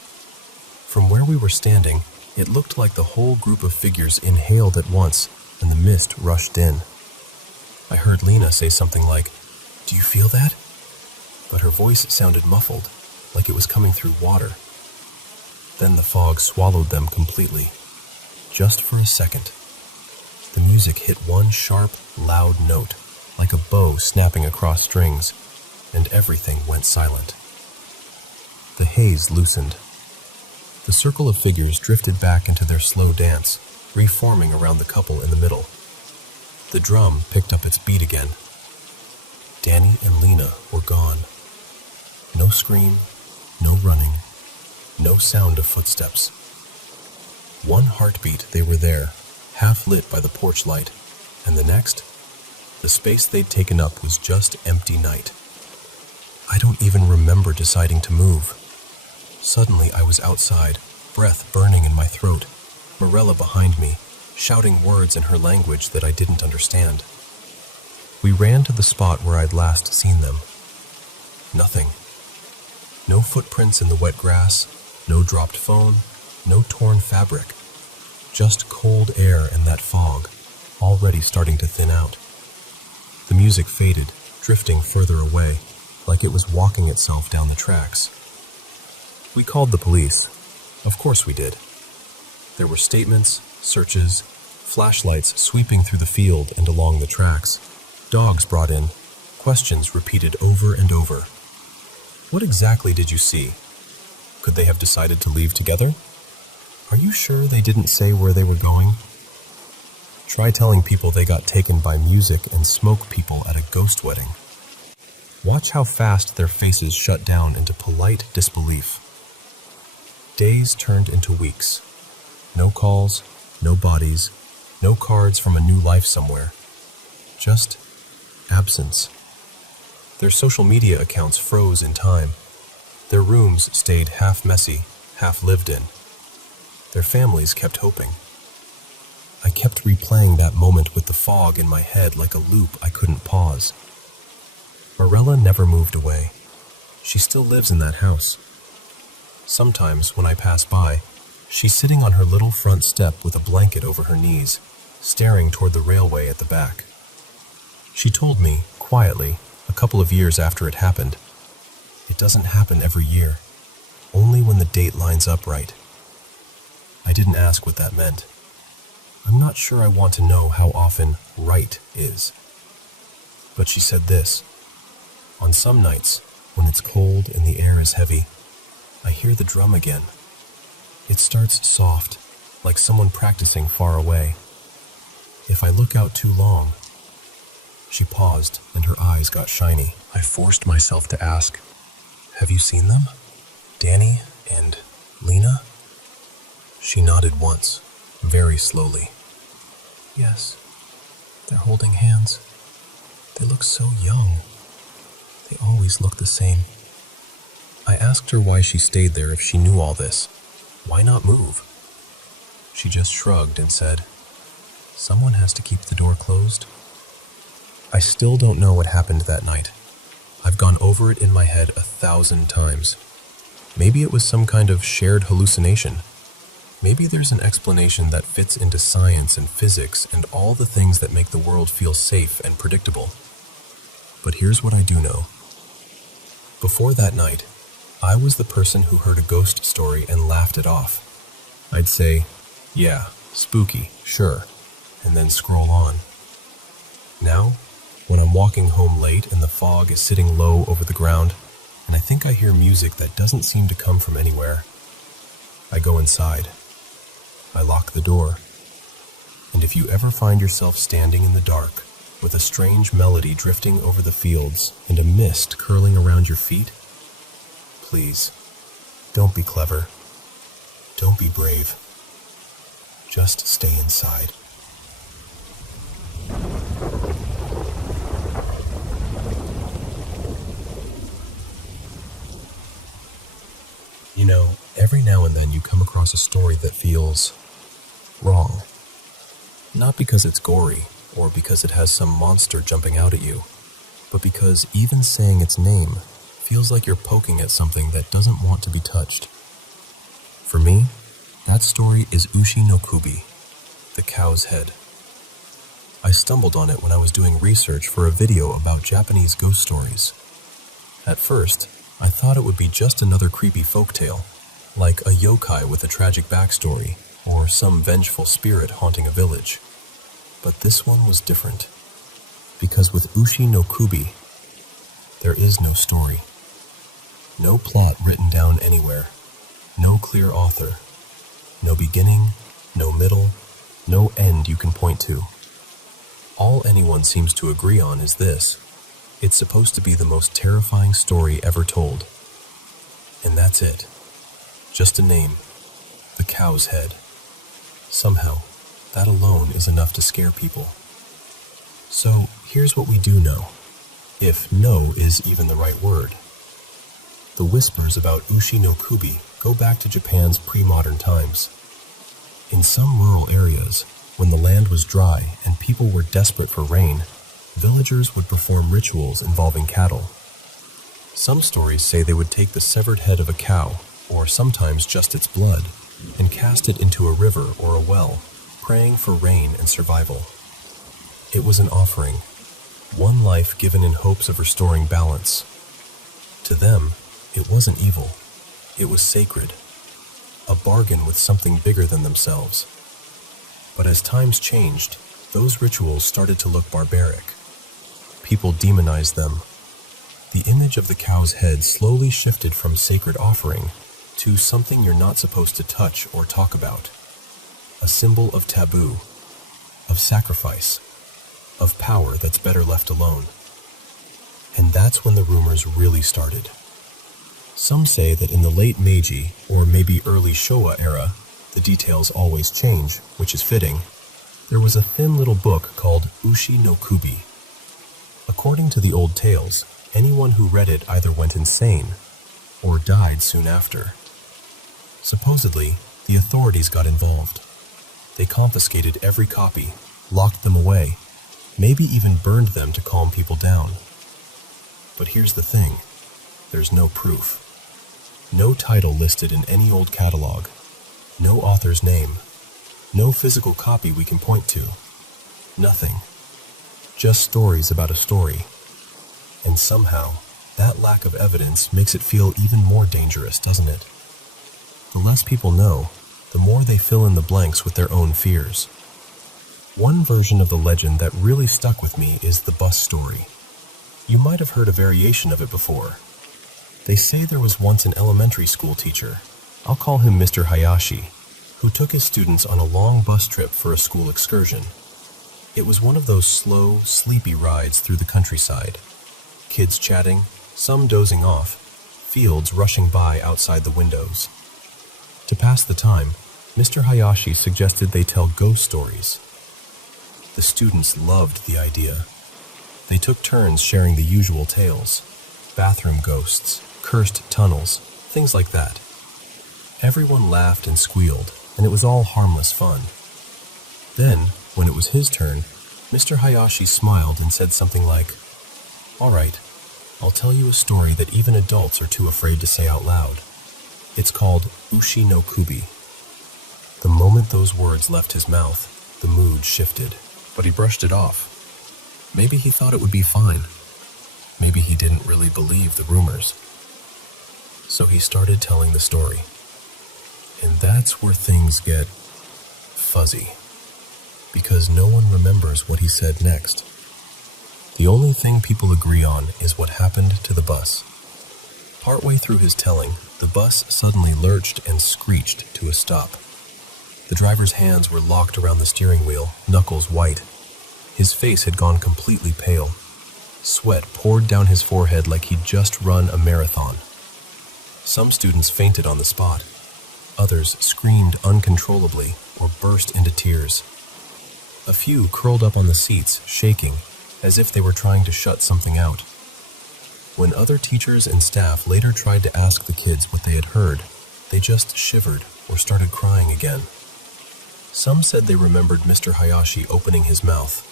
From where we were standing, it looked like the whole group of figures inhaled at once, and the mist rushed in. I heard Lena say something like, "Do you feel that?" But her voice sounded muffled, like it was coming through water. Then the fog swallowed them completely. Just for a second. The music hit one sharp, loud note, like a bow snapping across strings, and everything went silent. The haze loosened. The circle of figures drifted back into their slow dance, reforming around the couple in the middle. The drum picked up its beat again. Danny and Lena were gone. No scream, no running, no sound of footsteps. One heartbeat they were there, half lit by the porch light, and the next, the space they'd taken up was just empty night. I don't even remember deciding to move. Suddenly I was outside, breath burning in my throat, Mirella behind me, shouting words in her language that I didn't understand. We ran to the spot where I'd last seen them. Nothing. No footprints in the wet grass, no dropped phone, no torn fabric. Just cold air and that fog, already starting to thin out. The music faded, drifting further away, like it was walking itself down the tracks. We called the police. Of course we did. There were statements, searches, flashlights sweeping through the field and along the tracks, dogs brought in, questions repeated over and over. What exactly did you see? Could they have decided to leave together? Are you sure they didn't say where they were going? Try telling people they got taken by music and smoke people at a ghost wedding. Watch how fast their faces shut down into polite disbelief. Days turned into weeks. No calls, no bodies, no cards from a new life somewhere. Just absence. Their social media accounts froze in time. Their rooms stayed half messy, half lived in. Their families kept hoping. I kept replaying that moment with the fog in my head like a loop I couldn't pause. Marella never moved away. She still lives in that house. Sometimes, when I pass by, she's sitting on her little front step with a blanket over her knees, staring toward the railway at the back. She told me, quietly, a couple of years after it happened, "It doesn't happen every year, only when the date lines up right." I didn't ask what that meant. I'm not sure I want to know how often right is. But she said this: "On some nights, when it's cold and the air is heavy, I hear the drum again. It starts soft, like someone practicing far away. If I look out too long..." She paused, and her eyes got shiny. I forced myself to ask, "Have you seen them? Danny and Lena?" She nodded once, very slowly. "Yes, they're holding hands. They look so young. They always look the same." I asked her why she stayed there if she knew all this. Why not move? She just shrugged and said, "Someone has to keep the door closed." I still don't know what happened that night. I've gone over it in my head 1,000 times. Maybe it was some kind of shared hallucination. Maybe there's an explanation that fits into science and physics and all the things that make the world feel safe and predictable. But here's what I do know. Before that night, I was the person who heard a ghost story and laughed it off. I'd say, "Yeah, spooky, sure," and then scroll on. Now, when I'm walking home late and the fog is sitting low over the ground, and I think I hear music that doesn't seem to come from anywhere, I go inside. I lock the door. And if you ever find yourself standing in the dark, with a strange melody drifting over the fields and a mist curling around your feet, please, don't be clever. Don't be brave. Just stay inside. You know, every now and then you come across a story that feels wrong. Not because it's gory or because it has some monster jumping out at you, but because even saying its name feels like you're poking at something that doesn't want to be touched. For me, that story is Ushi no Kubi, the cow's head. I stumbled on it when I was doing research for a video about Japanese ghost stories. At first, I thought it would be just another creepy folktale, like a yokai with a tragic backstory, or some vengeful spirit haunting a village. But this one was different, because with Ushi no Kubi, there is no story. No plot written down anywhere, no clear author, no beginning, no middle, no end you can point to. All anyone seems to agree on is this: it's supposed to be the most terrifying story ever told. And that's it. Just a name, the cow's head. Somehow, that alone is enough to scare people. So, here's what we do know, if "know" is even the right word. The whispers about Ushi no Kubi go back to Japan's pre-modern times. In some rural areas, when the land was dry and people were desperate for rain, villagers would perform rituals involving cattle. Some stories say they would take the severed head of a cow, or sometimes just its blood, and cast it into a river or a well, praying for rain and survival. It was an offering, one life given in hopes of restoring balance. To them, it wasn't evil. It was sacred, a bargain with something bigger than themselves. But as times changed, those rituals started to look barbaric. People demonized them. The image of the cow's head slowly shifted from sacred offering to something you're not supposed to touch or talk about. A symbol of taboo, of sacrifice, of power that's better left alone. And that's when the rumors really started. Some say that in the late Meiji, or maybe early Showa era, the details always change, which is fitting, there was a thin little book called Ushi no Kubi. According to the old tales, anyone who read it either went insane or died soon after. Supposedly, the authorities got involved. They confiscated every copy, locked them away, maybe even burned them to calm people down. But here's the thing, there's no proof. No title listed in any old catalog, no author's name, no physical copy we can point to. Nothing. Just stories about a story. And somehow, that lack of evidence makes it feel even more dangerous, doesn't it? The less people know, the more they fill in the blanks with their own fears. One version of the legend that really stuck with me is the bus story. You might have heard a variation of it before. They say there was once an elementary school teacher, I'll call him Mr. Hayashi, who took his students on a long bus trip for a school excursion. It was one of those slow, sleepy rides through the countryside. Kids chatting, some dozing off, fields rushing by outside the windows. To pass the time, Mr. Hayashi suggested they tell ghost stories. The students loved the idea. They took turns sharing the usual tales, bathroom ghosts, cursed tunnels, things like that. Everyone laughed and squealed, and it was all harmless fun. Then, when it was his turn, Mr. Hayashi smiled and said something like, "All right, I'll tell you a story that even adults are too afraid to say out loud. It's called Ushi no Kubi." The moment those words left his mouth, the mood shifted, but he brushed it off. Maybe he thought it would be fine. Maybe he didn't really believe the rumors. So he started telling the story. And that's where things get fuzzy, because no one remembers what he said next. The only thing people agree on is what happened to the bus. Partway through his telling, the bus suddenly lurched and screeched to a stop. The driver's hands were locked around the steering wheel, knuckles white. His face had gone completely pale. Sweat poured down his forehead like he'd just run a marathon. Some students fainted on the spot. Others screamed uncontrollably or burst into tears. A few curled up on the seats, shaking, as if they were trying to shut something out. When other teachers and staff later tried to ask the kids what they had heard, they just shivered or started crying again. Some said they remembered Mr. Hayashi opening his mouth,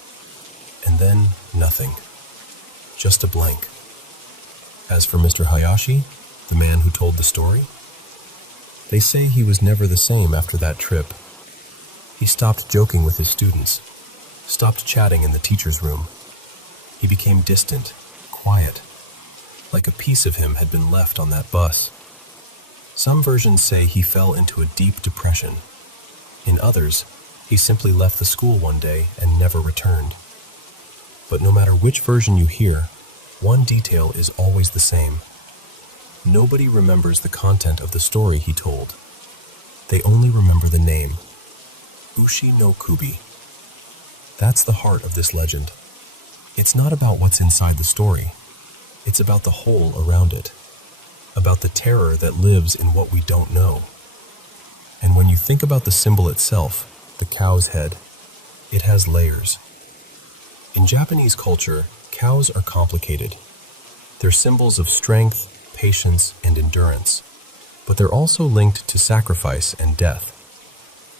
and then nothing. Just a blank. As for Mr. Hayashi, the man who told the story, they say he was never the same after that trip. He stopped joking with his students, stopped chatting in the teacher's room. He became distant, quiet, like a piece of him had been left on that bus. Some versions say he fell into a deep depression. In others, he simply left the school one day and never returned. But no matter which version you hear, one detail is always the same. Nobody remembers the content of the story he told. They only remember the name, Ushi no Kubi. That's the heart of this legend. It's not about what's inside the story. It's about the whole around it, about the terror that lives in what we don't know. And when you think about the symbol itself, the cow's head, it has layers. In Japanese culture, cows are complicated. They're symbols of strength, patience, and endurance, but they're also linked to sacrifice and death.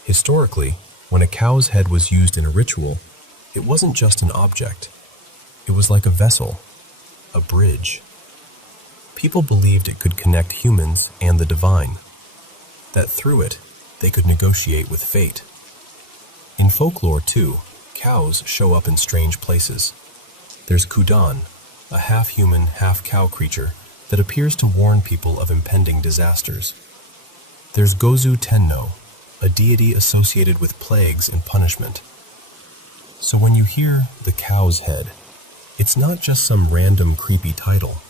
Historically, when a cow's head was used in a ritual, it wasn't just an object. It was like a vessel, a bridge. People believed it could connect humans and the divine, that through it, they could negotiate with fate. In folklore, too, cows show up in strange places. There's Kudan, a half-human, half-cow creature that appears to warn people of impending disasters. There's Gozu Tenno, a deity associated with plagues and punishment. So when you hear the cow's head, it's not just some random creepy title.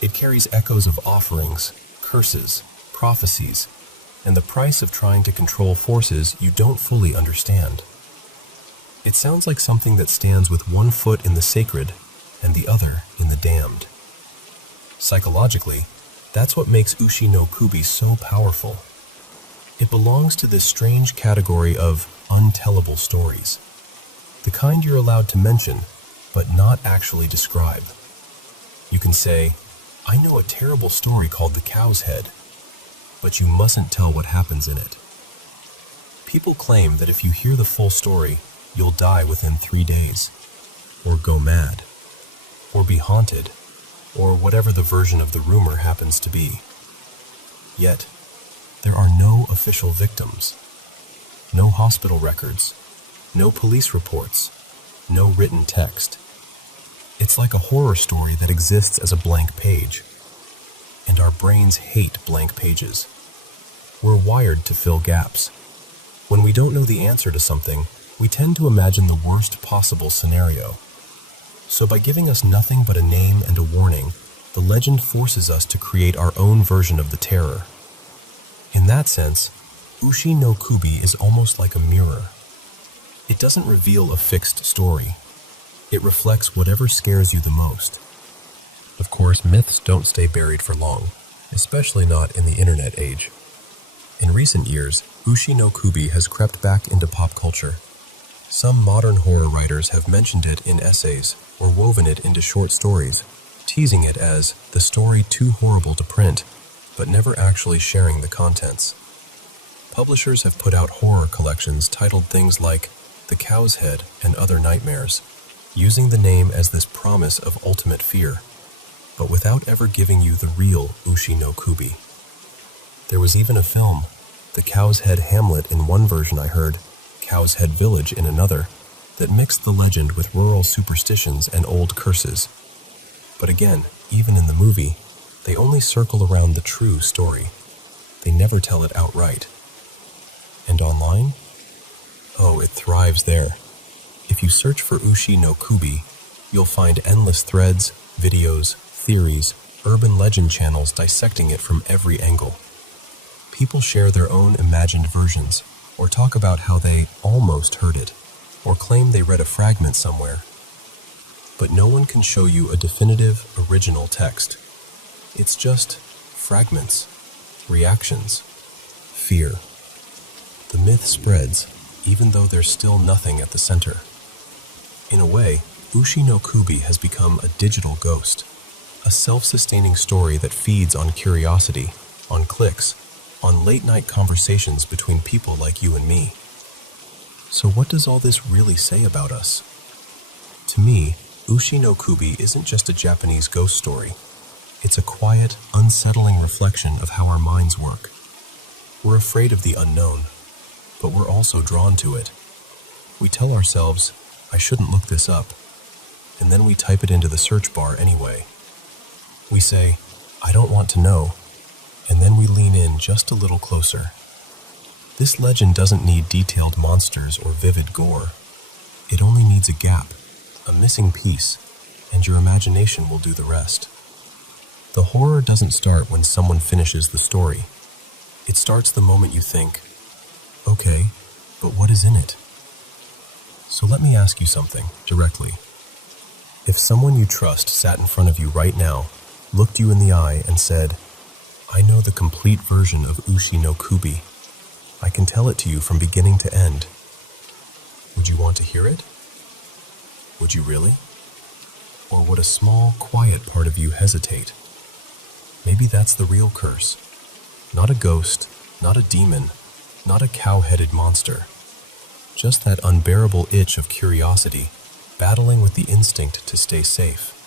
It carries echoes of offerings, curses, prophecies, and the price of trying to control forces you don't fully understand. It sounds like something that stands with one foot in the sacred and the other in the damned. Psychologically, that's what makes Ushi no Kubi so powerful. It belongs to this strange category of untellable stories, the kind you're allowed to mention, but not actually describe. You can say, I know a terrible story called The Cow's Head, but you mustn't tell what happens in it. People claim that if you hear the full story, you'll die within 3 days, or go mad, or be haunted, or whatever the version of the rumor happens to be. Yet, there are no official victims, no hospital records, no police reports, no written text. It's like a horror story that exists as a blank page, and our brains hate blank pages. We're wired to fill gaps. When we don't know the answer to something, we tend to imagine the worst possible scenario. So by giving us nothing but a name and a warning, the legend forces us to create our own version of the terror. In that sense, Ushi no Kubi is almost like a mirror. It doesn't reveal a fixed story. It reflects whatever scares you the most. Of course, myths don't stay buried for long, especially not in the internet age. In recent years, Ushi no Kubi has crept back into pop culture. Some modern horror writers have mentioned it in essays or woven it into short stories, teasing it as the story too horrible to print, but never actually sharing the contents. Publishers have put out horror collections titled things like The Cow's Head and Other Nightmares, using the name as this promise of ultimate fear, but without ever giving you the real Ushi no Kubi. There was even a film, The Cow's Head Hamlet in one version I heard, Cow's Head Village in another, that mixed the legend with rural superstitions and old curses. But again, even in the movie, they only circle around the true story. They never tell it outright. And online? Oh, it thrives there. If you search for Ushi no Kubi, you'll find endless threads, videos, theories, urban legend channels dissecting it from every angle. People share their own imagined versions, or talk about how they almost heard it, or claim they read a fragment somewhere. But no one can show you a definitive, original text. It's just fragments, reactions, fear. The myth spreads, even though there's still nothing at the center. In a way, Ushi no Kubi has become a digital ghost, a self-sustaining story that feeds on curiosity, on clicks, on late-night conversations between people like you and me. So what does all this really say about us? To me, Ushi no Kubi isn't just a Japanese ghost story. It's a quiet, unsettling reflection of how our minds work. We're afraid of the unknown, but we're also drawn to it. We tell ourselves, I shouldn't look this up, and then we type it into the search bar anyway. We say, I don't want to know, and then we lean in just a little closer. This legend doesn't need detailed monsters or vivid gore. It only needs a gap, a missing piece, and your imagination will do the rest. The horror doesn't start when someone finishes the story. It starts the moment you think, okay, but what is in it? So let me ask you something directly. If someone you trust sat in front of you right now, looked you in the eye and said, I know the complete version of Ushi no Kubi. I can tell it to you from beginning to end. Would you want to hear it? Would you really? Or would a small, quiet part of you hesitate? Maybe that's the real curse. Not a ghost, not a demon, not a cow-headed monster. Just that unbearable itch of curiosity, battling with the instinct to stay safe.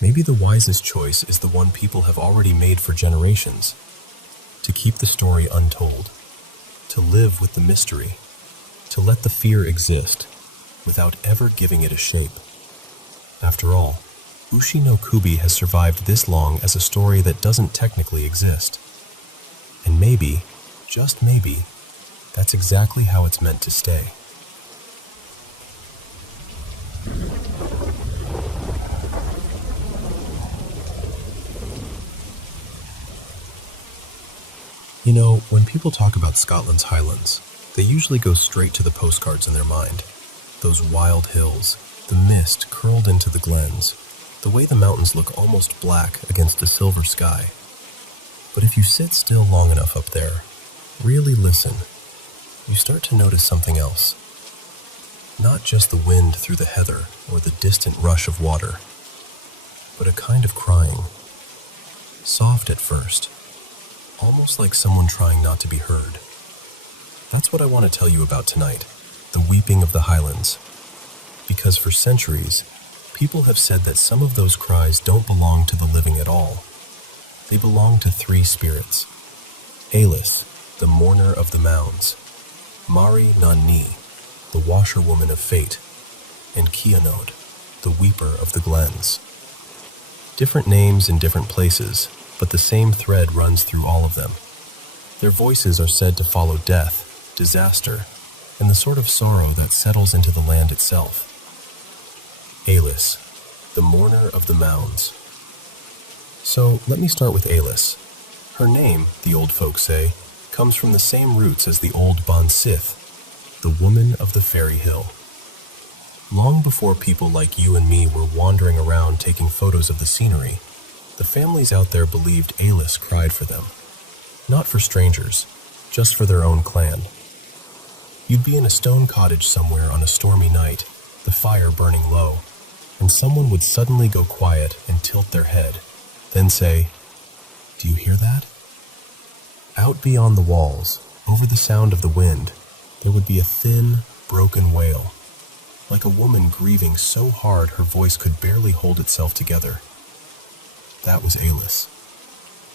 Maybe the wisest choice is the one people have already made for generations. To keep the story untold. To live with the mystery. To let the fear exist, without ever giving it a shape. After all, Ushi no Kubi has survived this long as a story that doesn't technically exist. And maybe, just maybe, that's exactly how it's meant to stay. You know, when people talk about Scotland's Highlands, they usually go straight to the postcards in their mind. Those wild hills, the mist curled into the glens, the way the mountains look almost black against a silver sky. But if you sit still long enough up there, really listen, you start to notice something else. Not just the wind through the heather or the distant rush of water, but a kind of crying. Soft at first, almost like someone trying not to be heard. That's what I want to tell you about tonight, the weeping of the Highlands. Because for centuries, people have said that some of those cries don't belong to the living at all. They belong to three spirits. Alis, the mourner of the mounds, Mari Nan-ni, the washerwoman of fate, and Kianod, the weeper of the glens. Different names in different places, but the same thread runs through all of them. Their voices are said to follow death, disaster, and the sort of sorrow that settles into the land itself. Alis, the mourner of the mounds. So let me start with Alis. Her name, the old folks say, comes from the same roots as the old Bon Sith, the woman of the fairy hill. Long before people like you and me were wandering around taking photos of the scenery, the families out there believed Alis cried for them. Not for strangers, just for their own clan. You'd be in a stone cottage somewhere on a stormy night, the fire burning low, and someone would suddenly go quiet and tilt their head, then say, "Do you hear that?" Out beyond the walls, over the sound of the wind, there would be a thin, broken wail, like a woman grieving so hard her voice could barely hold itself together. That was Alis.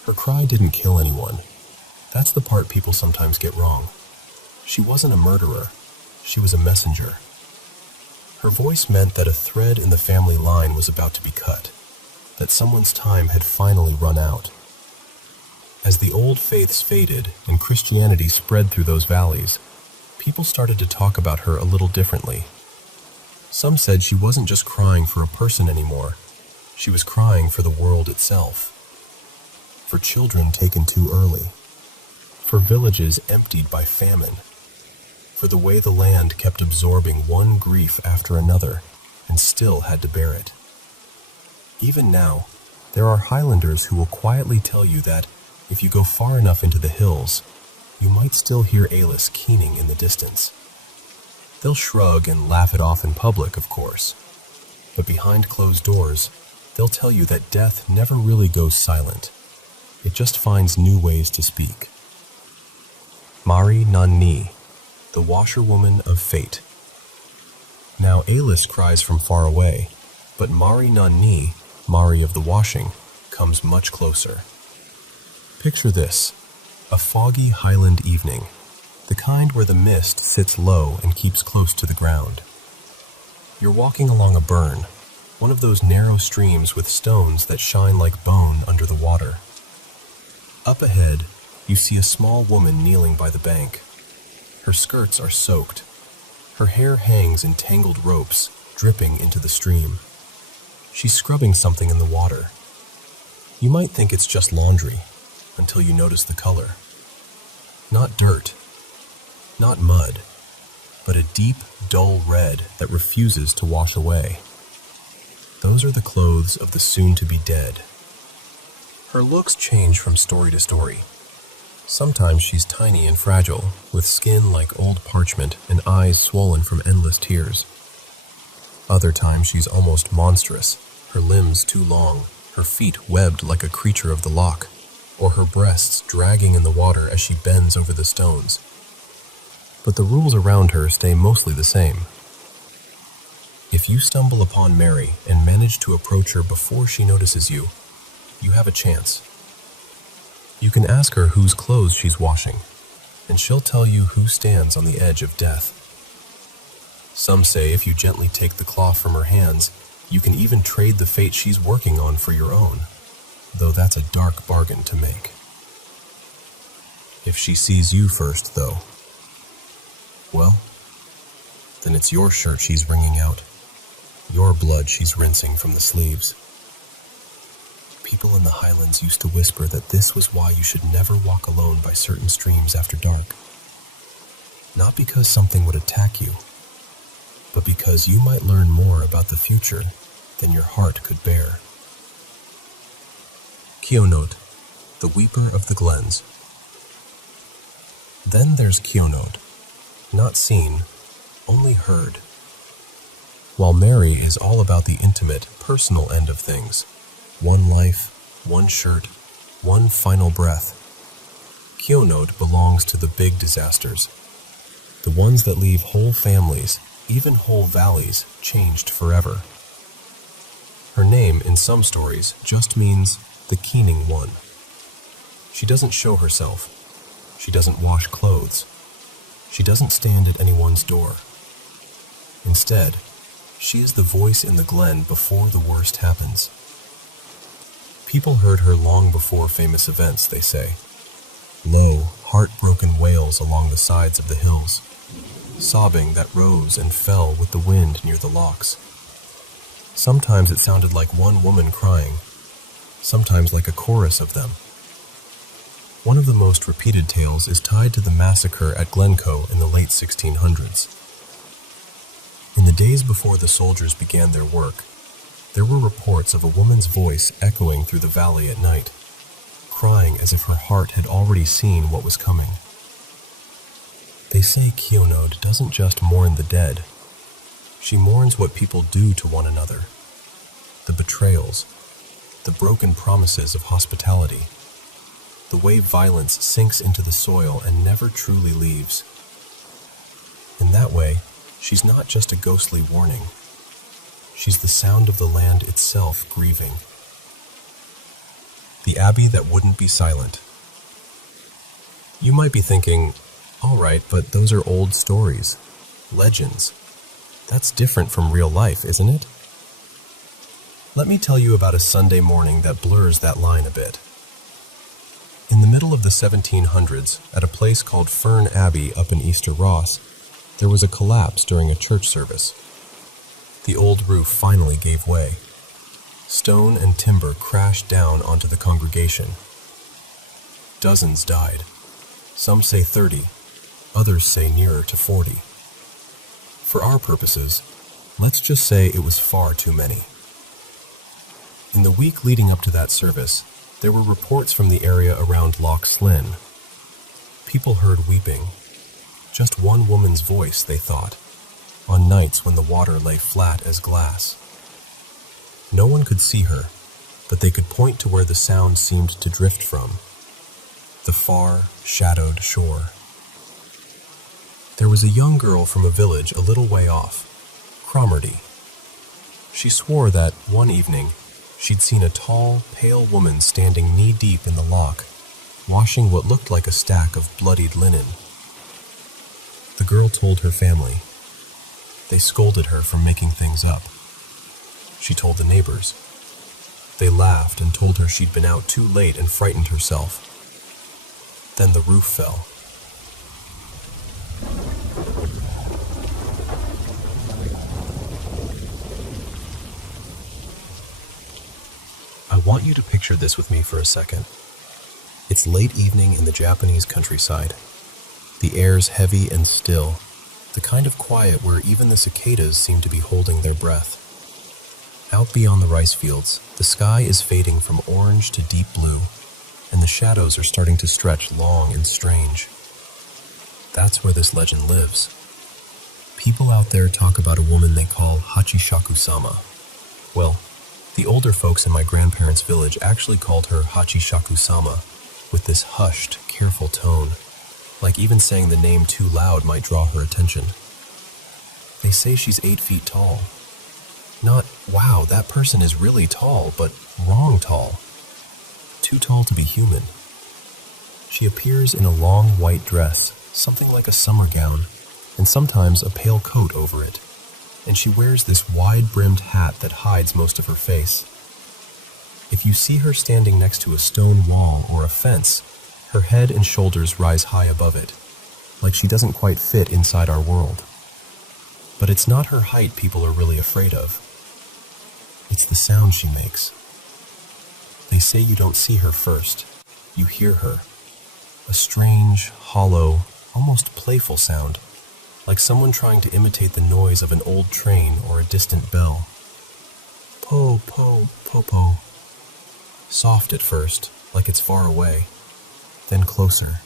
Her cry didn't kill anyone. That's the part people sometimes get wrong. She wasn't a murderer. She was a messenger. Her voice meant that a thread in the family line was about to be cut, that someone's time had finally run out. As the old faiths faded and Christianity spread through those valleys, people started to talk about her a little differently. Some said she wasn't just crying for a person anymore. She was crying for the world itself. For children taken too early. For villages emptied by famine. For the way the land kept absorbing one grief after another and still had to bear it. Even now, there are Highlanders who will quietly tell you that if you go far enough into the hills, you might still hear Alis keening in the distance. They'll shrug and laugh it off in public, of course. But behind closed doors, they'll tell you that death never really goes silent. It just finds new ways to speak. Mari Nan-ni, the washerwoman of fate. Now Alis cries from far away, but Mari Nan-ni, Mari of the washing, comes much closer. Picture this, a foggy highland evening, the kind where the mist sits low and keeps close to the ground. You're walking along a burn, one of those narrow streams with stones that shine like bone under the water. Up ahead, you see a small woman kneeling by the bank. Her skirts are soaked. Her hair hangs in tangled ropes, dripping into the stream. She's scrubbing something in the water. You might think it's just laundry, until you notice the color. Not dirt, not mud, but a deep, dull red that refuses to wash away. Those are the clothes of the soon-to-be dead. Her looks change from story to story. Sometimes she's tiny and fragile, with skin like old parchment and eyes swollen from endless tears. Other times she's almost monstrous, her limbs too long, her feet webbed like a creature of the loch, or her breasts dragging in the water as she bends over the stones. But the rules around her stay mostly the same. If you stumble upon Mary and manage to approach her before she notices you, you have a chance. You can ask her whose clothes she's washing, and she'll tell you who stands on the edge of death. Some say if you gently take the cloth from her hands, You can even trade the fate she's working on for your own, though that's a dark bargain to make. If she sees you first, though, well, then it's your shirt she's wringing out, your blood she's rinsing from the sleeves. People in the Highlands used to whisper that this was why you should never walk alone by certain streams after dark. Not because something would attack you, but because you might learn more about the future than your heart could bear. Kionode, the Weeper of the Glens. Then there's Kionode, not seen, only heard. While Mary is all about the intimate, personal end of things, one life, one shirt, one final breath, Kionode belongs to the big disasters, the ones that leave whole families, even whole valleys, changed forever. Her name, in some stories, just means the keening one. She doesn't show herself. She doesn't wash clothes. She doesn't stand at anyone's door. Instead, she is the voice in the glen before the worst happens. People heard her long before famous events, they say. Low, heartbroken wails along the sides of the hills, sobbing that rose and fell with the wind near the locks. Sometimes it sounded like one woman crying, sometimes like a chorus of them. One of the most repeated tales is tied to the massacre at Glencoe in the late 1600s. In the days before the soldiers began their work, there were reports of a woman's voice echoing through the valley at night, crying as if her heart had already seen what was coming. They say Kionode doesn't just mourn the dead. She mourns what people do to one another, the betrayals, the broken promises of hospitality, the way violence sinks into the soil and never truly leaves. In that way, she's not just a ghostly warning. She's the sound of the land itself grieving. The abbey that wouldn't be silent. You might be thinking, all right, but those are old stories, legends. That's different from real life, isn't it? Let me tell you about a Sunday morning that blurs that line a bit. In the middle of the 1700s, at a place called Fern Abbey up in Easter Ross, there was a collapse during a church service. The old roof finally gave way. Stone and timber crashed down onto the congregation. Dozens died. Some say 30, others say nearer to 40. For our purposes, let's just say it was far too many. In the week leading up to that service, there were reports from the area around Loch Slinn. People heard weeping. Just one woman's voice, they thought, on nights when the water lay flat as glass. No one could see her, but they could point to where the sound seemed to drift from, the far, shadowed shore. There was a young girl from a village a little way off, Cromarty. She swore that, one evening, she'd seen a tall, pale woman standing knee-deep in the loch, washing what looked like a stack of bloodied linen. The girl told her family. They scolded her for making things up. She told the neighbors. They laughed and told her she'd been out too late and frightened herself. Then the roof fell. I want you to picture this with me for a second. It's late evening in the Japanese countryside. The air's heavy and still, the kind of quiet where even the cicadas seem to be holding their breath. Out beyond the rice fields, the sky is fading from orange to deep blue, and the shadows are starting to stretch long and strange. That's where this legend lives. People out there talk about a woman they call Hachishaku-sama. Well, the older folks in my grandparents' village actually called her Hachishaku-sama, with this hushed, careful tone, like even saying the name too loud might draw her attention. They say she's 8 feet tall. Not, wow, that person is really tall, but wrong tall. Too tall to be human. She appears in a long white dress, something like a summer gown, and sometimes a pale coat over it. and she wears this wide-brimmed hat that hides most of her face. If you see her standing next to a stone wall or a fence, her head and shoulders rise high above it, like she doesn't quite fit inside our world. But it's not her height people are really afraid of. It's the sound she makes. They say you don't see her first, you hear her. A strange, hollow, almost playful sound, like someone trying to imitate the noise of an old train or a distant bell. Po, po, po, po. Soft at first, like it's far away, then closer.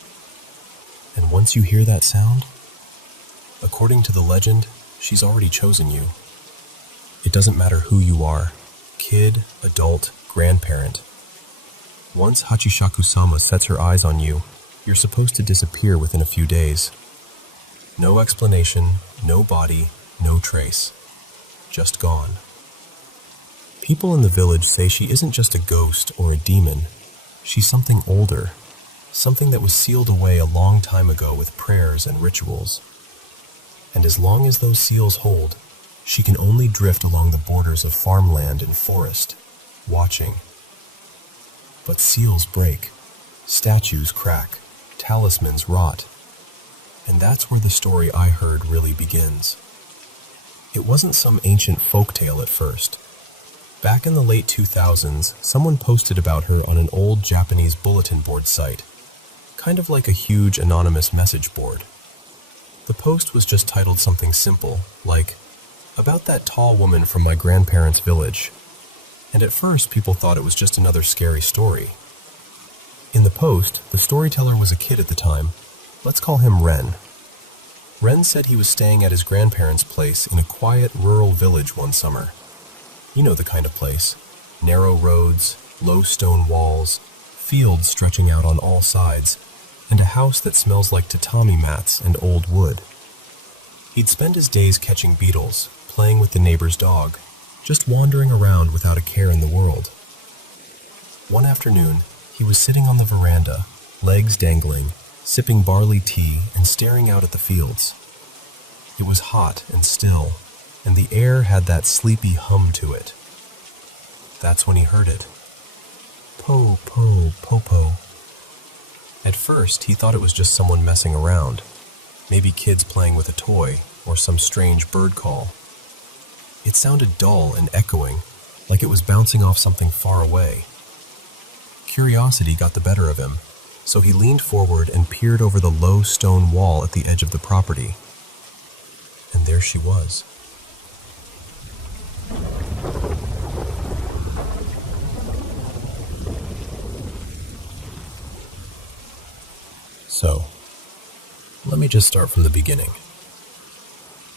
And once you hear that sound, according to the legend, she's already chosen you. It doesn't matter who you are, kid, adult, grandparent. Once Hachishaku-sama sets her eyes on you, you're supposed to disappear within a few days. No explanation, no body, no trace. Just gone. People in the village say she isn't just a ghost or a demon. She's something older, something that was sealed away a long time ago with prayers and rituals. And as long as those seals hold, she can only drift along the borders of farmland and forest, watching. But seals break, statues crack, talismans rot. And that's where the story I heard really begins. It wasn't some ancient folktale at first. Back in the late 2000s, someone posted about her on an old Japanese bulletin board site, kind of like a huge anonymous message board. The post was just titled something simple, like, "About that tall woman from my grandparents' village." And at first, people thought it was just another scary story. In the post, the storyteller was a kid at the time. Let's call him Ren. Ren said he was staying at his grandparents' place in a quiet rural village one summer. You know the kind of place. Narrow roads, low stone walls, fields stretching out on all sides, and a house that smells like tatami mats and old wood. He'd spend his days catching beetles, playing with the neighbor's dog, just wandering around without a care in the world. One afternoon, he was sitting on the veranda, legs dangling, sipping barley tea and staring out at the fields. It was hot and still, and the air had that sleepy hum to it. That's when he heard it. Po, po, po, po. At first, he thought it was just someone messing around, maybe kids playing with a toy or some strange bird call. It sounded dull and echoing, like it was bouncing off something far away. Curiosity got the better of him, so he leaned forward and peered over the low stone wall at the edge of the property. And there she was. So, let me just start from the beginning.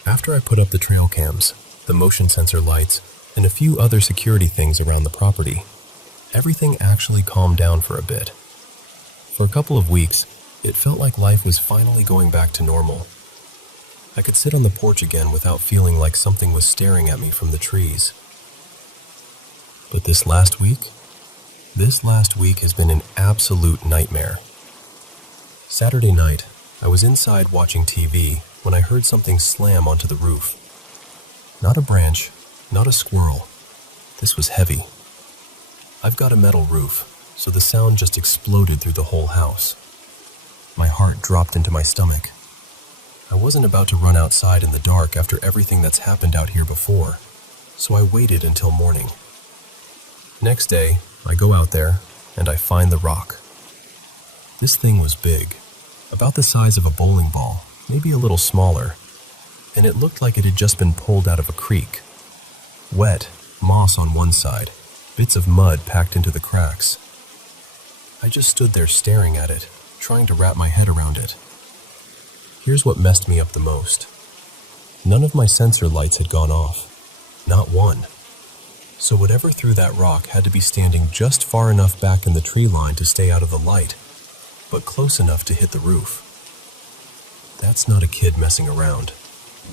After I put up the trail cams, the motion sensor lights, and a few other security things around the property, everything actually calmed down for a bit. For a couple of weeks, it felt like life was finally going back to normal. I could sit on the porch again without feeling like something was staring at me from the trees. But this last week has been an absolute nightmare. Saturday night, I was inside watching TV when I heard something slam onto the roof. Not a branch, not a squirrel. This was heavy. I've got a metal roof, so the sound just exploded through the whole house. My heart dropped into my stomach. I wasn't about to run outside in the dark after everything that's happened out here before, so I waited until morning. Next day, I go out there, and I find the rock. This thing was big, about the size of a bowling ball, maybe a little smaller, and it looked like it had just been pulled out of a creek. Wet, moss on one side, bits of mud packed into the cracks. I just stood there staring at it, trying to wrap my head around it. Here's what messed me up the most. None of my sensor lights had gone off. Not one. So whatever threw that rock had to be standing just far enough back in the tree line to stay out of the light, but close enough to hit the roof. That's not a kid messing around.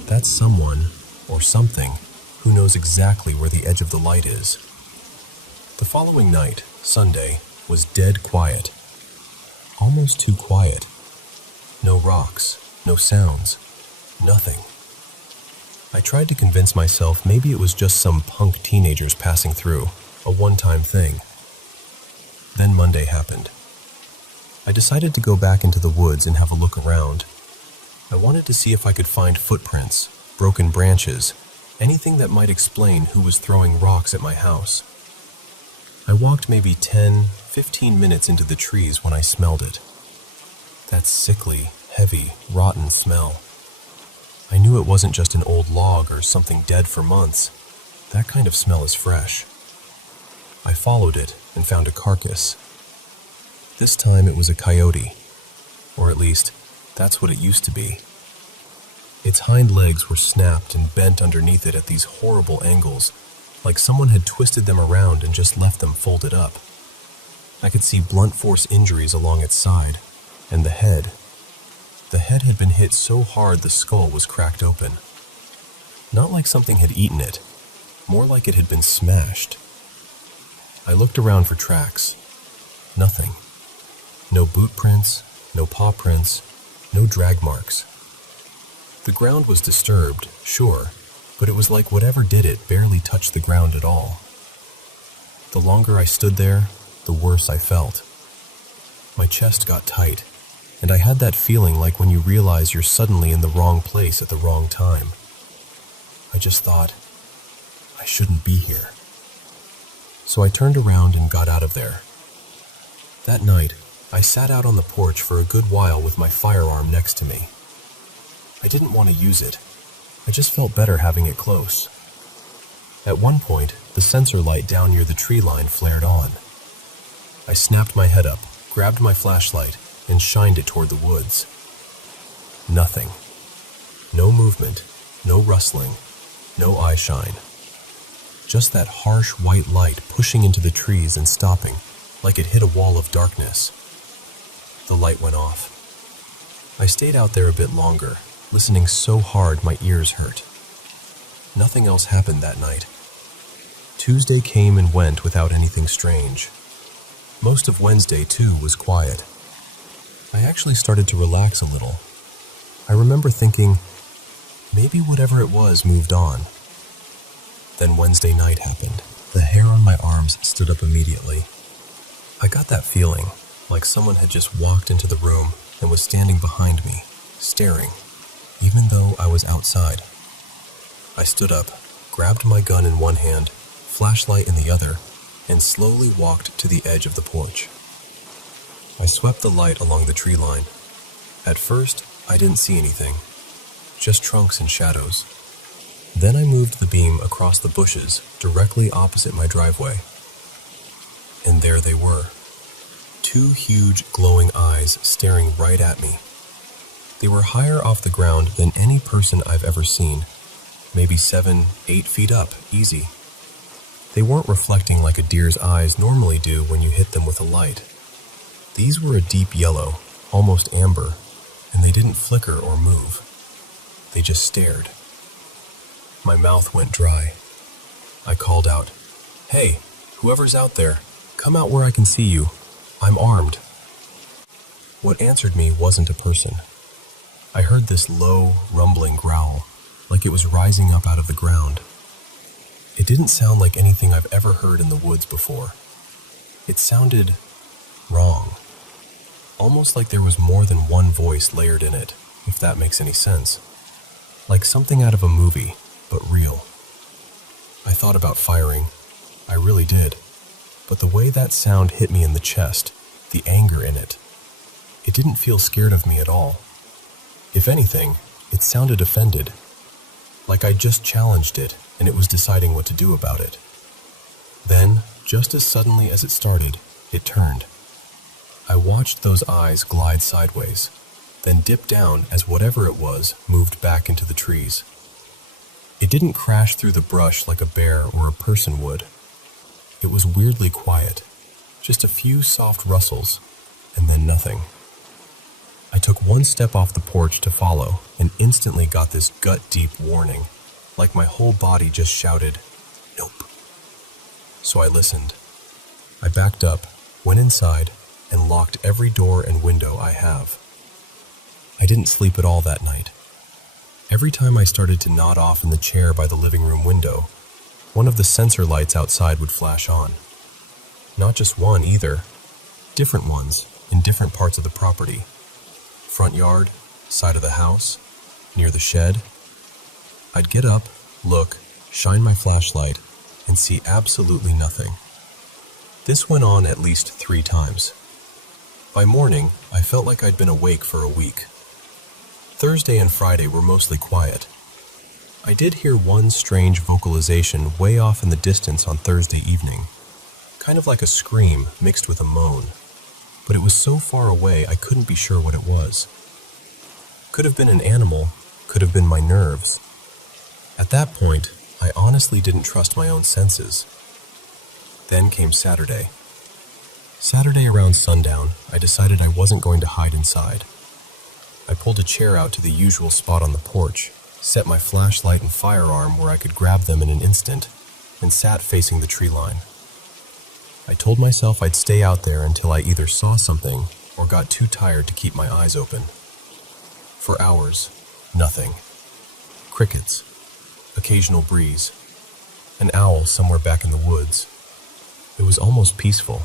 That's someone, or something, who knows exactly where the edge of the light is. The following night, Sunday, was dead quiet. Almost too quiet. No rocks, no sounds, nothing. I tried to convince myself maybe it was just some punk teenagers passing through, a one-time thing. Then Monday happened. I decided to go back into the woods and have a look around. I wanted to see if I could find footprints, broken branches, anything that might explain who was throwing rocks at my house. I walked maybe 10-15 minutes into the trees when I smelled it. That sickly, heavy, rotten smell. I knew it wasn't just an old log or something dead for months. That kind of smell is fresh. I followed it and found a carcass. This time it was a coyote, or at least, that's what it used to be. Its hind legs were snapped and bent underneath it at these horrible angles, like someone had twisted them around and just left them folded up. I could see blunt force injuries along its side, and the head. The head had been hit so hard the skull was cracked open. Not like something had eaten it, more like it had been smashed. I looked around for tracks. Nothing. No boot prints, no paw prints, no drag marks. The ground was disturbed, sure, but it was like whatever did it barely touched the ground at all. The longer I stood there, the worse I felt. My chest got tight, and I had that feeling like when you realize you're suddenly in the wrong place at the wrong time. I just thought, I shouldn't be here. So I turned around and got out of there. That night, I sat out on the porch for a good while with my firearm next to me. I didn't want to use it. I just felt better having it close. At one point, the sensor light down near the tree line flared on. I snapped my head up, grabbed my flashlight, and shined it toward the woods. Nothing. No movement, no rustling, no eye shine. Just that harsh white light pushing into the trees and stopping, like it hit a wall of darkness. The light went off. I stayed out there a bit longer, listening so hard my ears hurt. Nothing else happened that night. Tuesday came and went without anything strange. Most of Wednesday, too, was quiet. I actually started to relax a little. I remember thinking, maybe whatever it was moved on. Then Wednesday night happened. The hair on my arms stood up immediately. I got that feeling, like someone had just walked into the room and was standing behind me, staring, even though I was outside. I stood up, grabbed my gun in one hand, flashlight in the other, and slowly walked to the edge of the porch. I swept the light along the tree line. At first, I didn't see anything, just trunks and shadows. Then I moved the beam across the bushes directly opposite my driveway. And there they were. Two huge glowing eyes staring right at me. They were higher off the ground than any person I've ever seen, maybe 7-8 feet up, easy. They weren't reflecting like a deer's eyes normally do when you hit them with a light. These were a deep yellow, almost amber, and they didn't flicker or move. They just stared. My mouth went dry. I called out, "Hey, whoever's out there, come out where I can see you. I'm armed." What answered me wasn't a person. I heard this low, rumbling growl, like it was rising up out of the ground. It didn't sound like anything I've ever heard in the woods before. It sounded wrong. Almost like there was more than one voice layered in it, if that makes any sense. Like something out of a movie, but real. I thought about firing. I really did. But the way that sound hit me in the chest, the anger in it, it didn't feel scared of me at all. If anything, it sounded offended. Like I just challenged it, and it was deciding what to do about it. Then, just as suddenly as it started, it turned. I watched those eyes glide sideways, then dip down as whatever it was moved back into the trees. It didn't crash through the brush like a bear or a person would. It was weirdly quiet, just a few soft rustles, and then nothing. I took one step off the porch to follow and instantly got this gut-deep warning, like my whole body just shouted, "Nope." So I listened. I backed up, went inside, and locked every door and window I have. I didn't sleep at all that night. Every time I started to nod off in the chair by the living room window, one of the sensor lights outside would flash on. Not just one either, different ones in different parts of the property. Front yard, side of the house, near the shed. I'd get up, look, shine my flashlight, and see absolutely nothing. This went on at least 3 times. By morning, I felt like I'd been awake for a week. Thursday and Friday were mostly quiet. I did hear one strange vocalization way off in the distance on Thursday evening, kind of like a scream mixed with a moan, but it was so far away I couldn't be sure what it was. Could have been an animal, could have been my nerves. At that point, I honestly didn't trust my own senses. Then came Saturday. Saturday around sundown, I decided I wasn't going to hide inside. I pulled a chair out to the usual spot on the porch, set my flashlight and firearm where I could grab them in an instant, and sat facing the tree line. I told myself I'd stay out there until I either saw something or got too tired to keep my eyes open. For hours, nothing. Crickets, occasional breeze, an owl somewhere back in the woods. It was almost peaceful.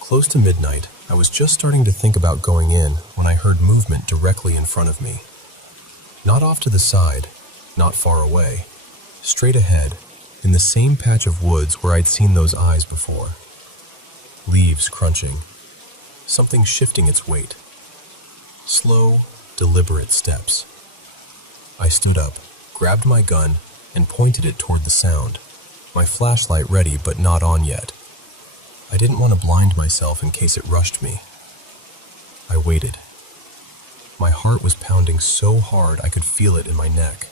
Close to midnight, I was just starting to think about going in when I heard movement directly in front of me. Not off to the side, not far away, straight ahead, in the same patch of woods where I'd seen those eyes before. Leaves crunching, something shifting its weight. Slow, deliberate steps. I stood up, grabbed my gun, and pointed it toward the sound, my flashlight ready but not on yet. I didn't want to blind myself in case it rushed me. I waited. My heart was pounding so hard I could feel it in my neck.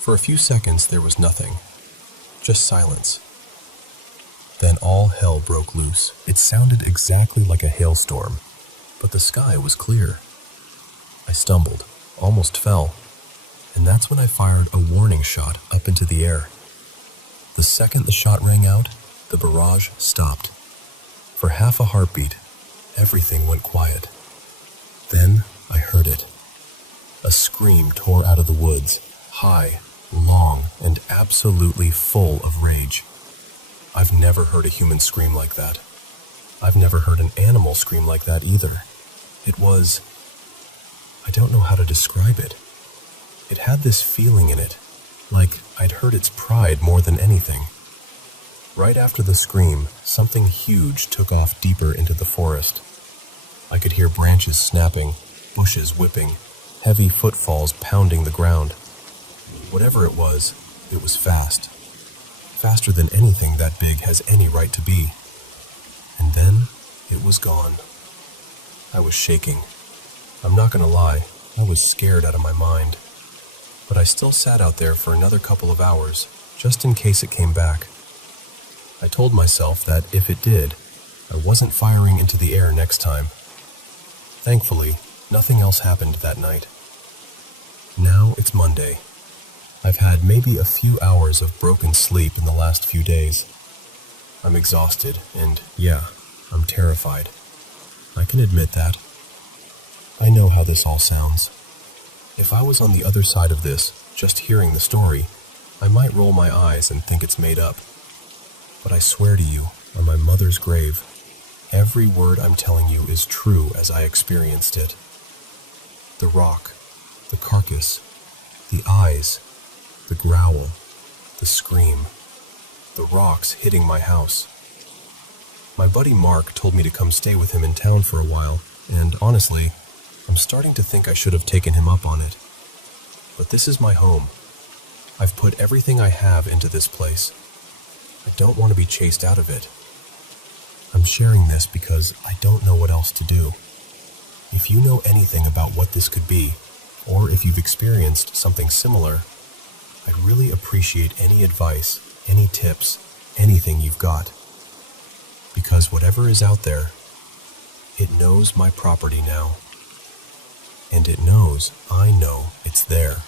For a few seconds there was nothing, just silence. Then all hell broke loose. It sounded exactly like a hailstorm, but the sky was clear. I stumbled, almost fell, and that's when I fired a warning shot up into the air. The second the shot rang out, the barrage stopped. For half a heartbeat, everything went quiet. Then I heard it. A scream tore out of the woods, high, long, and absolutely full of rage. I've never heard a human scream like that. I've never heard an animal scream like that either. It was... I don't know how to describe it. It had this feeling in it, like I'd heard its pride more than anything. Right after the scream, something huge took off deeper into the forest. I could hear branches snapping, bushes whipping, heavy footfalls pounding the ground. Whatever it was fast. Faster than anything that big has any right to be. And then, it was gone. I was shaking. I'm not gonna lie, I was scared out of my mind. But I still sat out there for another couple of hours, just in case it came back. I told myself that if it did, I wasn't firing into the air next time. Thankfully, nothing else happened that night. Now it's Monday. I've had maybe a few hours of broken sleep in the last few days. I'm exhausted, and yeah, I'm terrified. I can admit that. I know how this all sounds. If I was on the other side of this, just hearing the story, I might roll my eyes and think it's made up. But I swear to you, on my mother's grave, every word I'm telling you is true as I experienced it. The rock, the carcass, the eyes, the growl, the scream, the rocks hitting my house. My buddy Mark told me to come stay with him in town for a while, and honestly, I'm starting to think I should have taken him up on it. But this is my home. I've put everything I have into this place. I don't want to be chased out of it. I'm sharing this because I don't know what else to do. If you know anything about what this could be, or if you've experienced something similar, I'd really appreciate any advice, any tips, anything you've got. Because whatever is out there, it knows my property now. And it knows I know it's there.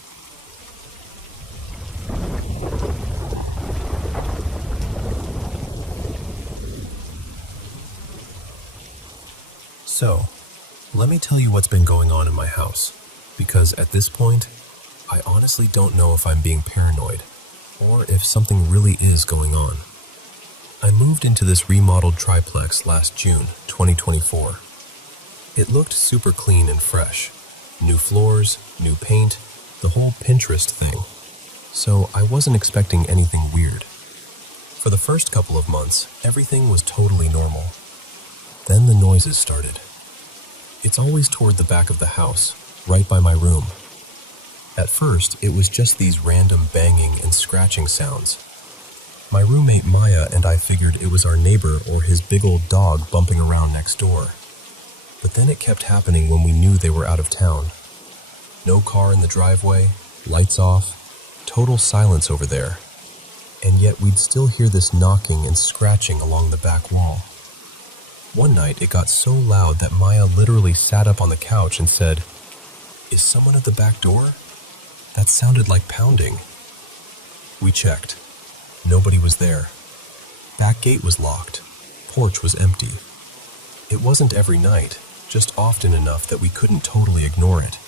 So, let me tell you what's been going on in my house, because at this point, I honestly don't know if I'm being paranoid or if something really is going on. I moved into this remodeled triplex last June 2024. It looked super clean and fresh. New floors, new paint, the whole Pinterest thing. So I wasn't expecting anything weird. For the first couple of months, everything was totally normal. Then the noises started. It's always toward the back of the house, right by my room. At first, it was just these random banging and scratching sounds. My roommate Maya and I figured it was our neighbor or his big old dog bumping around next door. But then it kept happening when we knew they were out of town. No car in the driveway, lights off, total silence over there. And yet we'd still hear this knocking and scratching along the back wall. One night it got so loud that Maya literally sat up on the couch and said, "Is someone at the back door? That sounded like pounding." We checked. Nobody was there. Back gate was locked. Porch was empty. It wasn't every night, just often enough that we couldn't totally ignore it,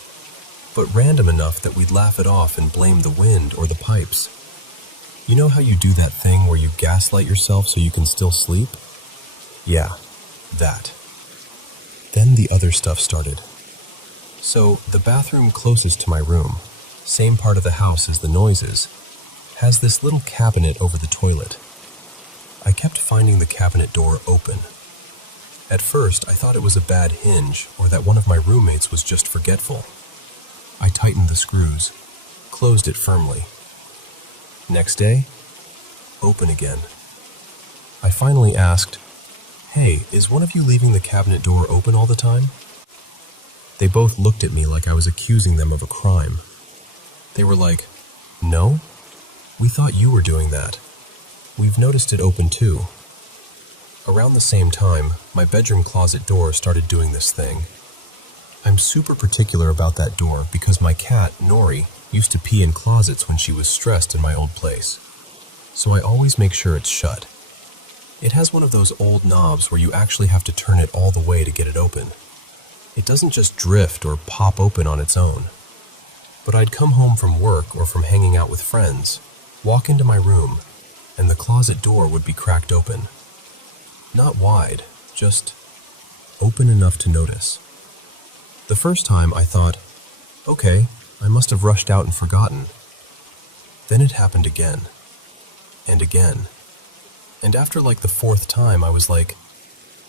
but random enough that we'd laugh it off and blame the wind or the pipes. You know how you do that thing where you gaslight yourself so you can still sleep? Yeah, that. Then the other stuff started. So, the bathroom closest to my room, same part of the house as the noises, has this little cabinet over the toilet. I kept finding the cabinet door open. At first, I thought it was a bad hinge or that one of my roommates was just forgetful. I tightened the screws, closed it firmly. Next day, open again. I finally asked, "Hey, is one of you leaving the cabinet door open all the time?" They both looked at me like I was accusing them of a crime. They were like, "No? We thought you were doing that. We've noticed it open too." Around the same time, my bedroom closet door started doing this thing. I'm super particular about that door because my cat, Nori, used to pee in closets when she was stressed in my old place. So I always make sure it's shut. It has one of those old knobs where you actually have to turn it all the way to get it open. It doesn't just drift or pop open on its own. But I'd come home from work or from hanging out with friends, walk into my room, and the closet door would be cracked open. Not wide, just open enough to notice. The first time I thought, okay, I must have rushed out and forgotten. Then it happened again, and again. And after like the fourth time, I was like,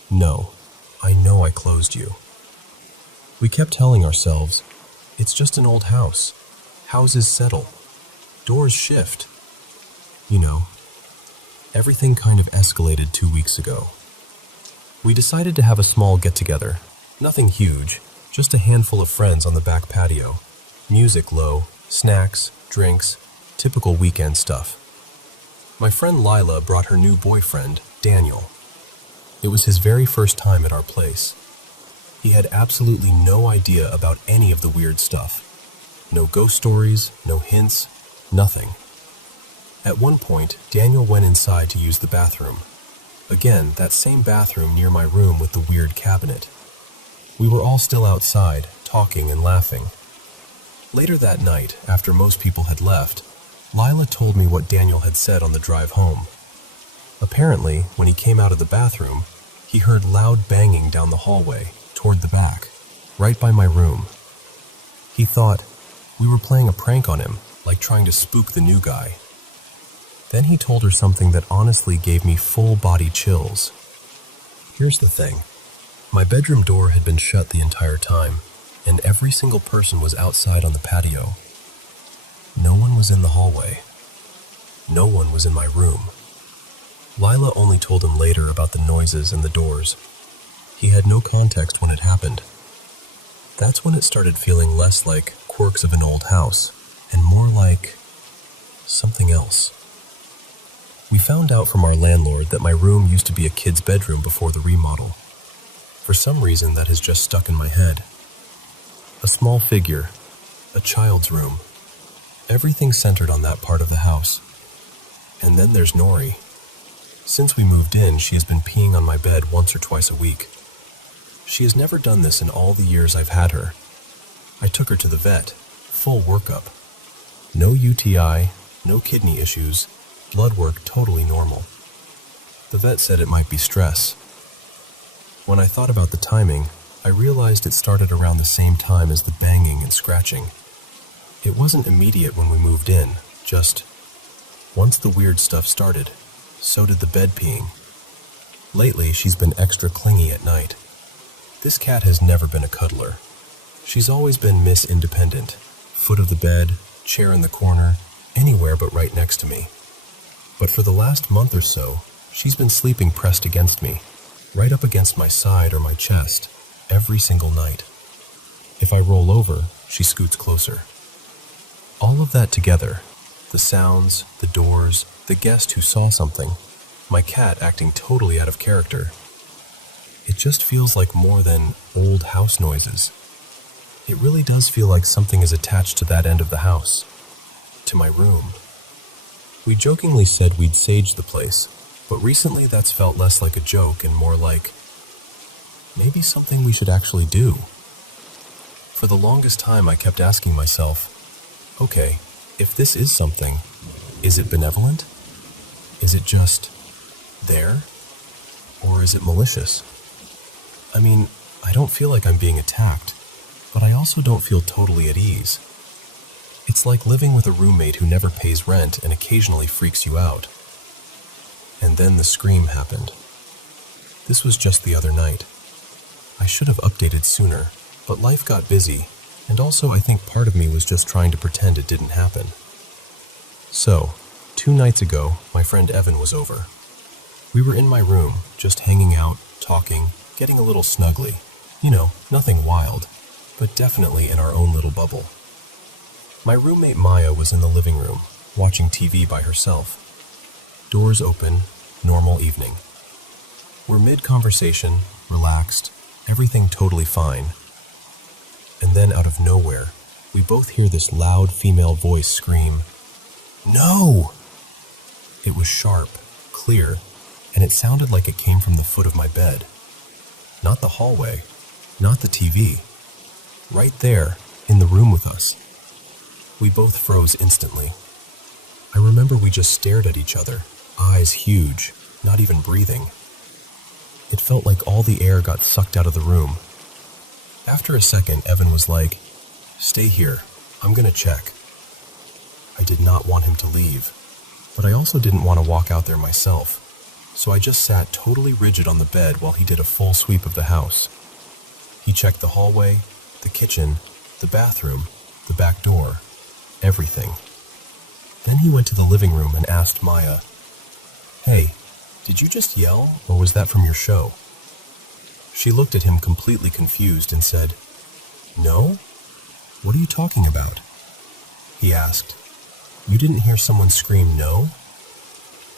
no, I know I closed you. We kept telling ourselves, it's just an old house. Houses settle. Doors shift. You know, everything kind of escalated 2 weeks ago. We decided to have a small get-together. Nothing huge, just a handful of friends on the back patio. Music low, snacks, drinks, typical weekend stuff. My friend Lila brought her new boyfriend, Daniel. It was his very first time at our place. He had absolutely no idea about any of the weird stuff. No ghost stories, no hints, nothing. At one point, Daniel went inside to use the bathroom. Again, that same bathroom near my room with the weird cabinet. We were all still outside, talking and laughing. Later that night, after most people had left, Lila told me what Daniel had said on the drive home. Apparently, when he came out of the bathroom, he heard loud banging down the hallway, toward the back, right by my room. He thought we were playing a prank on him, like trying to spook the new guy. Then he told her something that honestly gave me full-body chills. Here's the thing. My bedroom door had been shut the entire time, and every single person was outside on the patio. No one was in the hallway. No one was in my room. Lila only told him later about the noises and the doors. He had no context when it happened. That's when it started feeling less like quirks of an old house, and more like something else. We found out from our landlord that my room used to be a kid's bedroom before the remodel. For some reason, that has just stuck in my head. A small figure, a child's room. Everything centered on that part of the house. And then there's Nori. Since we moved in, she has been peeing on my bed once or twice a week. She has never done this in all the years I've had her. I took her to the vet, full workup. No UTI, no kidney issues, blood work totally normal. The vet said it might be stress. When I thought about the timing, I realized it started around the same time as the banging and scratching. It wasn't immediate when we moved in, just once the weird stuff started, so did the bed peeing. Lately, she's been extra clingy at night. This cat has never been a cuddler. She's always been Miss Independent, foot of the bed, chair in the corner, anywhere but right next to me. But for the last month or so, she's been sleeping pressed against me, right up against my side or my chest, every single night. If I roll over, she scoots closer. All of that together, the sounds, the doors, the guest who saw something, my cat acting totally out of character. It just feels like more than old house noises. It really does feel like something is attached to that end of the house, to my room. We jokingly said we'd sage the place, but recently that's felt less like a joke and more like maybe something we should actually do. For the longest time I kept asking myself, okay, if this is something, is it benevolent? Is it just there? Or is it malicious? I mean, I don't feel like I'm being attacked, but I also don't feel totally at ease. It's like living with a roommate who never pays rent and occasionally freaks you out. And then the scream happened. This was just the other night. I should have updated sooner, but life got busy, and also I think part of me was just trying to pretend it didn't happen. So, 2 nights ago, my friend Evan was over. We were in my room, just hanging out, talking, getting a little snuggly. You know, nothing wild, but definitely in our own little bubble. My roommate Maya was in the living room, watching TV by herself. Doors open, normal evening. We're mid-conversation, relaxed, everything totally fine. And then out of nowhere, we both hear this loud female voice scream, "No!" It was sharp, clear, and it sounded like it came from the foot of my bed. Not the hallway, not the TV. Right there, in the room with us. We both froze instantly. I remember we just stared at each other, eyes huge, not even breathing. It felt like all the air got sucked out of the room. After a second, Evan was like, "Stay here, I'm gonna check." I did not want him to leave, but I also didn't want to walk out there myself, so I just sat totally rigid on the bed while he did a full sweep of the house. He checked the hallway, the kitchen, the bathroom, the back door, everything. Then he went to the living room and asked Maya, "Hey, did you just yell, or was that from your show?" She looked at him completely confused and said, "No? What are you talking about?" He asked, "You didn't hear someone scream no?"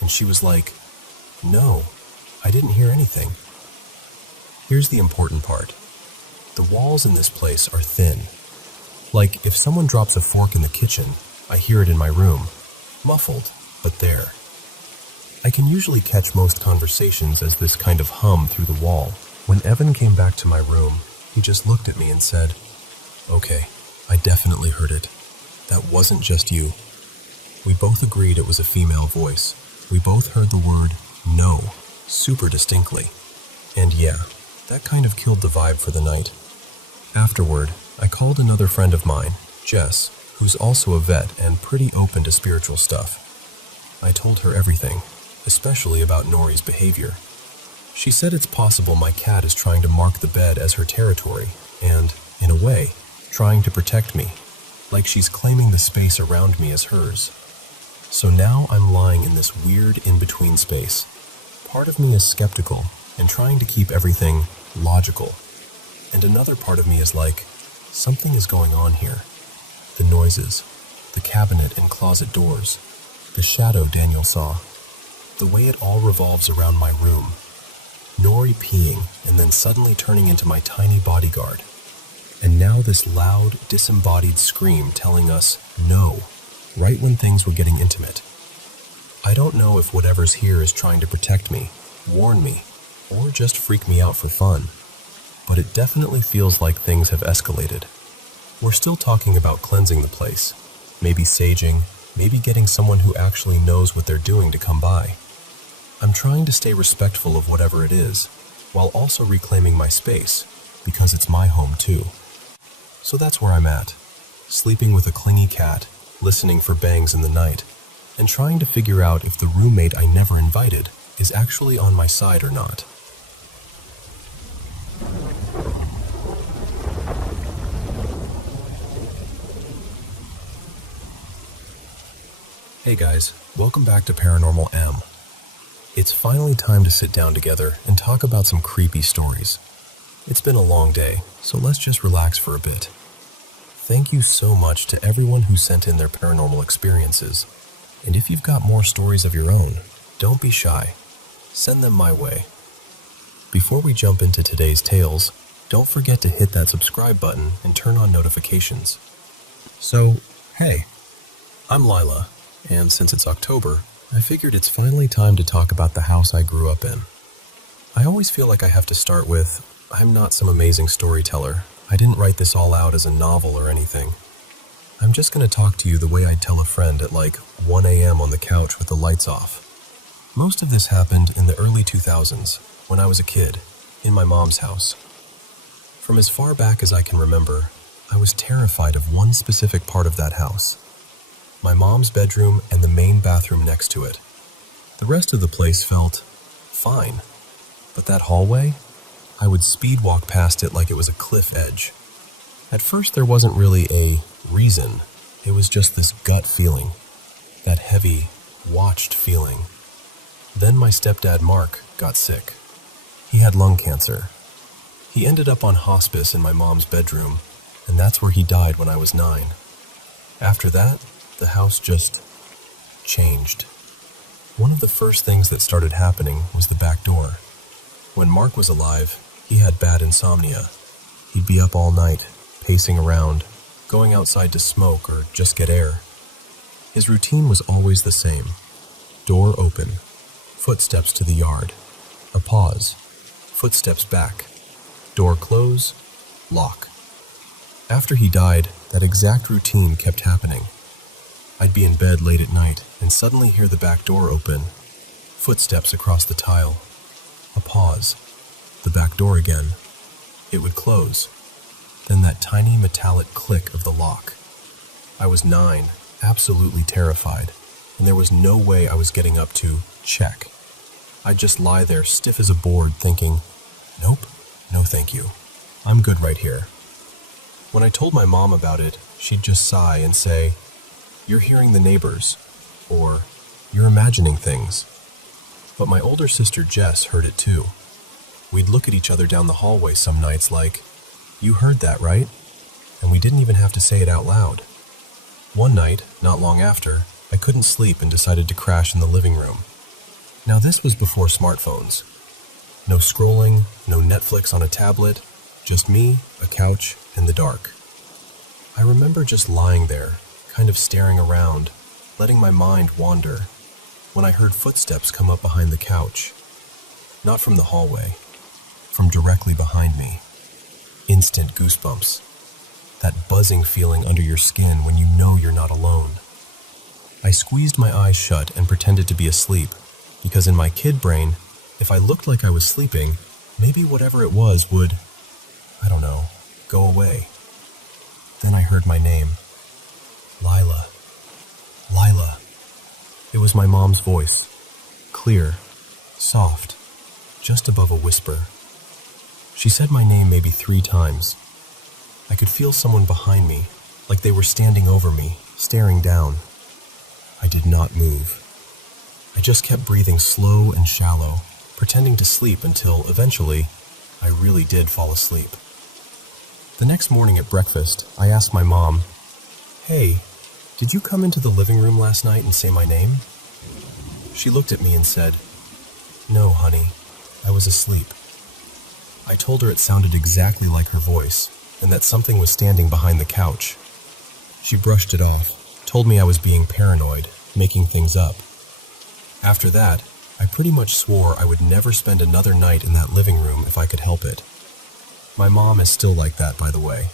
And she was like, "No, I didn't hear anything." Here's the important part. The walls in this place are thin. Like, if someone drops a fork in the kitchen, I hear it in my room, muffled, but there. I can usually catch most conversations as this kind of hum through the wall. When Evan came back to my room, he just looked at me and said, "Okay, I definitely heard it. That wasn't just you." We both agreed it was a female voice. We both heard the word no super distinctly. And yeah, that kind of killed the vibe for the night. Afterward, I called another friend of mine, Jess, who's also a vet and pretty open to spiritual stuff. I told her everything, especially about Nori's behavior. She said it's possible my cat is trying to mark the bed as her territory and, in a way, trying to protect me, like she's claiming the space around me as hers. So now I'm lying in this weird in-between space. Part of me is skeptical and trying to keep everything logical, and another part of me is like, something is going on here. The noises, the cabinet and closet doors, the shadow Daniel saw, the way it all revolves around my room. Nori peeing and then suddenly turning into my tiny bodyguard. And now this loud, disembodied scream telling us no, right when things were getting intimate. I don't know if whatever's here is trying to protect me, warn me, or just freak me out for fun. But it definitely feels like things have escalated. We're still talking about cleansing the place. maybe saging, maybe getting someone who actually knows what they're doing to come by. I'm trying to stay respectful of whatever it is, while also reclaiming my space, because it's my home too. So that's where I'm at, sleeping with a clingy cat, listening for bangs in the night, and trying to figure out if the roommate I never invited is actually on my side or not. Hey guys, welcome back to Paranormal M. It's finally time to sit down together and talk about some creepy stories. It's been a long day, so let's just relax for a bit. Thank you so much to everyone who sent in their paranormal experiences. And if you've got more stories of your own, don't be shy. Send them my way. Before we jump into today's tales, don't forget to hit that subscribe button and turn on notifications. So, hey, I'm Lila, and since it's October, I figured it's finally time to talk about the house I grew up in. I always feel like I have to start with, I'm not some amazing storyteller. I didn't write this all out as a novel or anything. I'm just going to talk to you the way I'd tell a friend at like 1 a.m. on the couch with the lights off. Most of this happened in the early 2000s, when I was a kid, in my mom's house. From as far back as I can remember, I was terrified of one specific part of that house. My mom's bedroom and the main bathroom next to it. The rest of the place felt fine, but that hallway, I would speed walk past it like it was a cliff edge. At first there wasn't really a reason, it was just this gut feeling, that heavy, watched feeling. Then my stepdad Mark got sick. He had lung cancer. He ended up on hospice in my mom's bedroom, and that's where he died when I was 9. After that, the house just changed. One of the first things that started happening was the back door. When Mark was alive, he had bad insomnia. He'd be up all night, pacing around, going outside to smoke or just get air. His routine was always the same. Door open, footsteps to the yard, a pause, footsteps back, door close, lock. After he died, that exact routine kept happening. I'd be in bed late at night and suddenly hear the back door open, footsteps across the tile, a pause, the back door again. It would close, then that tiny metallic click of the lock. I was 9, absolutely terrified, and there was no way I was getting up to check. I'd just lie there stiff as a board thinking, nope, no thank you, I'm good right here. When I told my mom about it, she'd just sigh and say, "You're hearing the neighbors," or "You're imagining things." But my older sister Jess heard it too. We'd look at each other down the hallway some nights like, "You heard that, right?" And we didn't even have to say it out loud. One night, not long after, I couldn't sleep and decided to crash in the living room. Now this was before smartphones. No scrolling, no Netflix on a tablet, just me, a couch, and the dark. I remember just lying there, kind of staring around, letting my mind wander, when I heard footsteps come up behind the couch. Not from the hallway, from directly behind me. Instant goosebumps. That buzzing feeling under your skin when you know you're not alone. I squeezed my eyes shut and pretended to be asleep, because in my kid brain, if I looked like I was sleeping, maybe whatever it was would, I don't know, go away. Then I heard my name. Lila. Lila. It was my mom's voice. Clear, soft, just above a whisper. She said my name maybe 3 times. I could feel someone behind me, like they were standing over me, staring down. I did not move. I just kept breathing slow and shallow, pretending to sleep until, eventually, I really did fall asleep. The next morning at breakfast, I asked my mom, "Hey, did you come into the living room last night and say my name?" She looked at me and said, "No, honey, I was asleep." I told her it sounded exactly like her voice, and that something was standing behind the couch. She brushed it off, told me I was being paranoid, making things up. After that, I pretty much swore I would never spend another night in that living room if I could help it. My mom is still like that, by the way.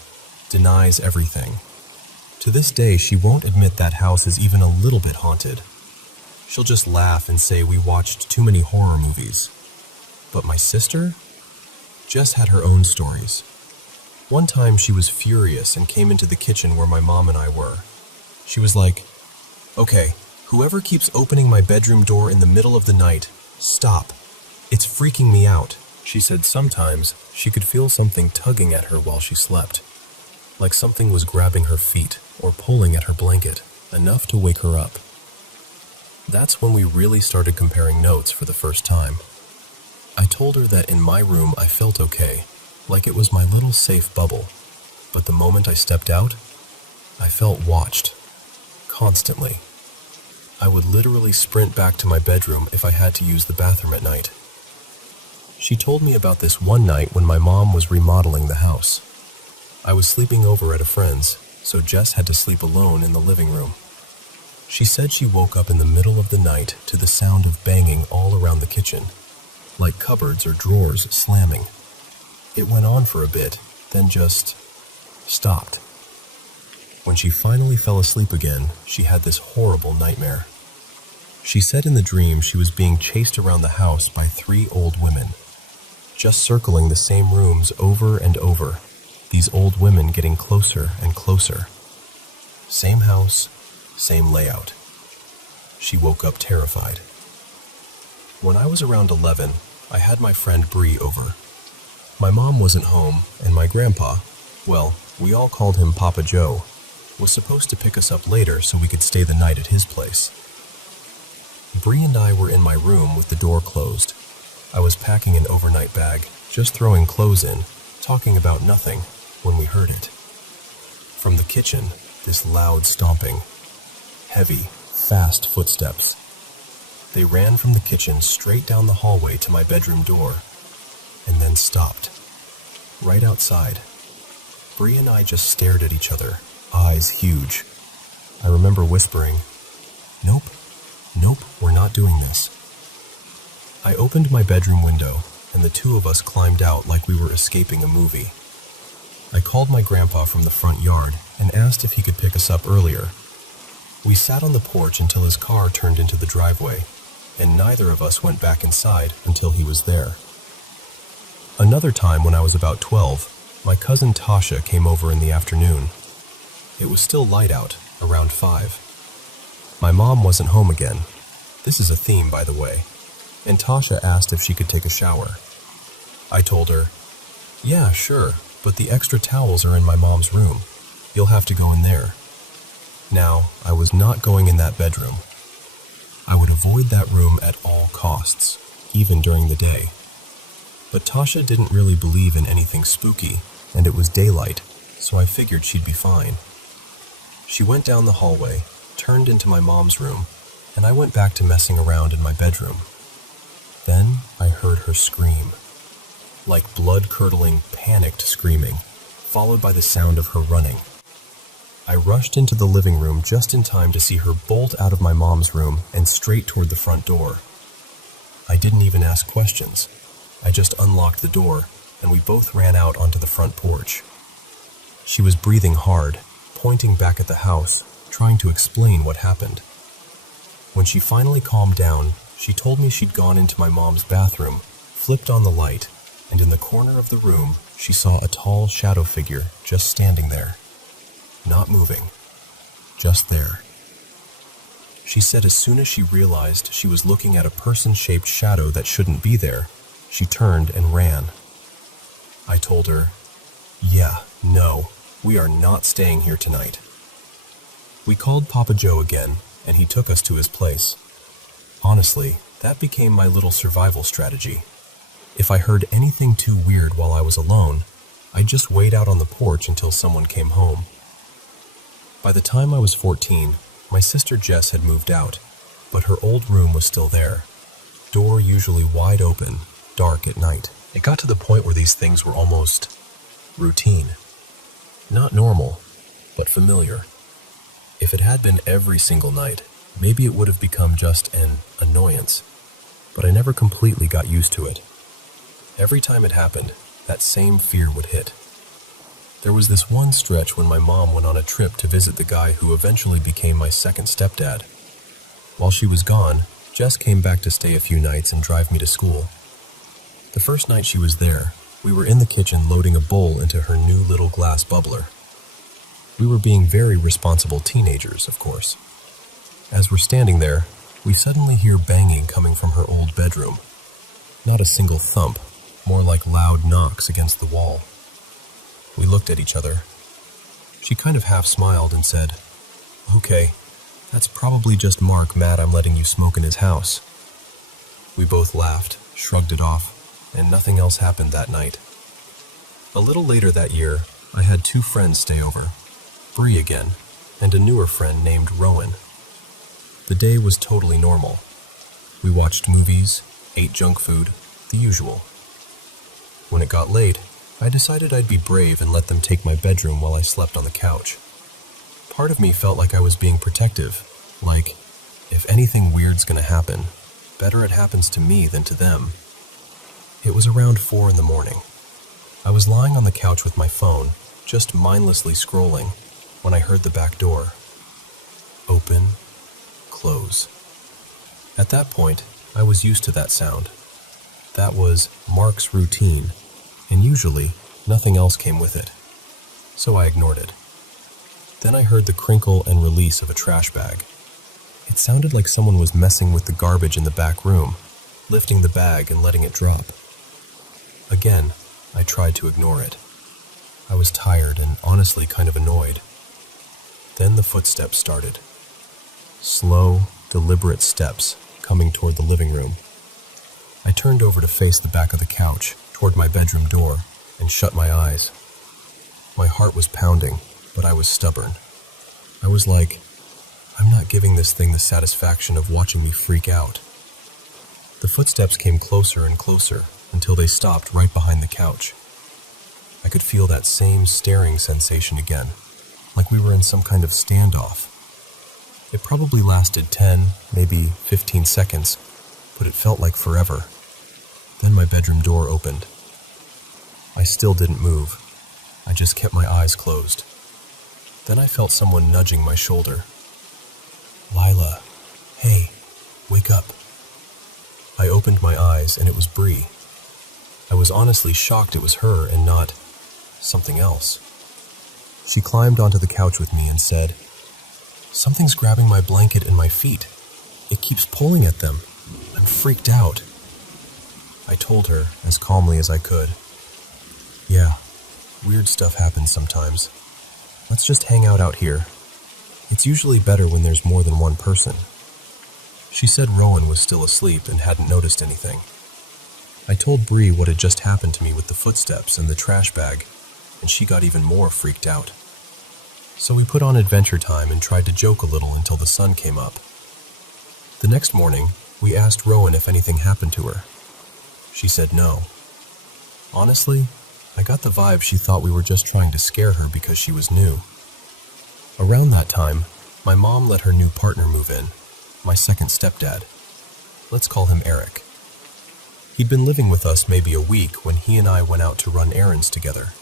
Denies everything. To this day, she won't admit that house is even a little bit haunted. She'll just laugh and say we watched too many horror movies. But my sister? Jess had her own stories. One time she was furious and came into the kitchen where my mom and I were. She was like, "Okay, whoever keeps opening my bedroom door in the middle of the night, stop. It's freaking me out." She said sometimes she could feel something tugging at her while she slept, like something was grabbing her feet or pulling at her blanket, enough to wake her up. That's when we really started comparing notes for the first time. I told her that in my room I felt okay, like it was my little safe bubble, but the moment I stepped out, I felt watched, constantly. I would literally sprint back to my bedroom if I had to use the bathroom at night. She told me about this one night when my mom was remodeling the house. I was sleeping over at a friend's, so Jess had to sleep alone in the living room. She said she woke up in the middle of the night to the sound of banging all around the kitchen, like cupboards or drawers slamming. It went on for a bit, then just stopped. When she finally fell asleep again, she had this horrible nightmare. She said in the dream she was being chased around the house by 3 old women, just circling the same rooms over and over, these old women getting closer and closer. Same house, same layout. She woke up terrified. When I was around 11, I had my friend Bree over. My mom wasn't home, and my grandpa, well, we all called him Papa Joe, was supposed to pick us up later so we could stay the night at his place. Bree and I were in my room with the door closed. I was packing an overnight bag, just throwing clothes in, talking about nothing, when we heard it. From the kitchen, this loud stomping. Heavy, fast footsteps. They ran from the kitchen straight down the hallway to my bedroom door, and then stopped. Right outside. Bree and I just stared at each other, eyes huge. I remember whispering, "Nope, we're not doing this." I opened my bedroom window, and the 2 of us climbed out like we were escaping a movie. I called my grandpa from the front yard and asked if he could pick us up earlier. We sat on the porch until his car turned into the driveway, and neither of us went back inside until he was there. Another time when I was about 12, my cousin Tasha came over in the afternoon. It was still light out, around 5. My mom wasn't home again. This is a theme, by the way. And Tasha asked if she could take a shower. I told her, "Yeah, sure, but the extra towels are in my mom's room. You'll have to go in there." Now, I was not going in that bedroom. I would avoid that room at all costs, even during the day. But Tasha didn't really believe in anything spooky, and it was daylight, so I figured she'd be fine. She went down the hallway, turned into my mom's room, and I went back to messing around in my bedroom. Then I heard her scream, like blood-curdling, panicked screaming, followed by the sound of her running. I rushed into the living room just in time to see her bolt out of my mom's room and straight toward the front door. I didn't even ask questions. I just unlocked the door, and we both ran out onto the front porch. She was breathing hard, pointing back at the house, trying to explain what happened. When she finally calmed down, she told me she'd gone into my mom's bathroom, flipped on the light, and in the corner of the room, she saw a tall shadow figure just standing there. Not moving. Just there. She said as soon as she realized she was looking at a person-shaped shadow that shouldn't be there, she turned and ran. I told her, "Yeah, no, we are not staying here tonight." We called Papa Joe again, and he took us to his place. Honestly, that became my little survival strategy. If I heard anything too weird while I was alone, I'd just wait out on the porch until someone came home. By the time I was 14, my sister Jess had moved out, but her old room was still there. Door usually wide open, dark at night. It got to the point where these things were almost routine. Not normal, but familiar. If it had been every single night, maybe it would have become just an annoyance, but I never completely got used to it. Every time it happened, that same fear would hit. There was this one stretch when my mom went on a trip to visit the guy who eventually became my second stepdad. While she was gone, Jess came back to stay a few nights and drive me to school. The first night she was there, we were in the kitchen loading a bowl into her new little glass bubbler. We were being very responsible teenagers, of course. As we're standing there, we suddenly hear banging coming from her old bedroom. Not a single thump, more like loud knocks against the wall. We looked at each other. She kind of half smiled and said, "Okay, that's probably just Mark mad I'm letting you smoke in his house." We both laughed, shrugged it off, and nothing else happened that night. A little later that year, I had 2 friends stay over, Bree again, and a newer friend named Rowan. The day was totally normal. We watched movies, ate junk food, the usual. When it got late, I decided I'd be brave and let them take my bedroom while I slept on the couch. Part of me felt like I was being protective, like, if anything weird's gonna happen, better it happens to me than to them. It was around 4 in the morning. I was lying on the couch with my phone, just mindlessly scrolling, when I heard the back door. Open, close. At that point, I was used to that sound. That was Mark's routine, and usually, nothing else came with it. So I ignored it. Then I heard the crinkle and release of a trash bag. It sounded like someone was messing with the garbage in the back room, lifting the bag and letting it drop. Again, I tried to ignore it. I was tired and honestly kind of annoyed. Then the footsteps started. Slow, deliberate steps coming toward the living room. I turned over to face the back of the couch, toward my bedroom door, and shut my eyes. My heart was pounding, but I was stubborn. I was like, I'm not giving this thing the satisfaction of watching me freak out. The footsteps came closer and closer until they stopped right behind the couch. I could feel that same staring sensation again, like we were in some kind of standoff. It probably lasted 10, maybe 15 seconds, but it felt like forever. Then my bedroom door opened. I still didn't move. I just kept my eyes closed. Then I felt someone nudging my shoulder. "Lila, hey, wake up." I opened my eyes and it was Bree. I was honestly shocked it was her and not something else. She climbed onto the couch with me and said, "Something's grabbing my blanket and my feet. It keeps pulling at them. I'm freaked out." I told her as calmly as I could, "Yeah, weird stuff happens sometimes. Let's just hang out here. It's usually better when there's more than one person." She said Rowan was still asleep and hadn't noticed anything. I told Bree what had just happened to me with the footsteps and the trash bag, and she got even more freaked out. So we put on Adventure Time and tried to joke a little until the sun came up. The next morning, we asked Rowan if anything happened to her. She said no. Honestly, I got the vibe she thought we were just trying to scare her because she was new. Around that time, my mom let her new partner move in, my second stepdad. Let's call him Eric. He'd been living with us maybe a week when he and I went out to run errands together.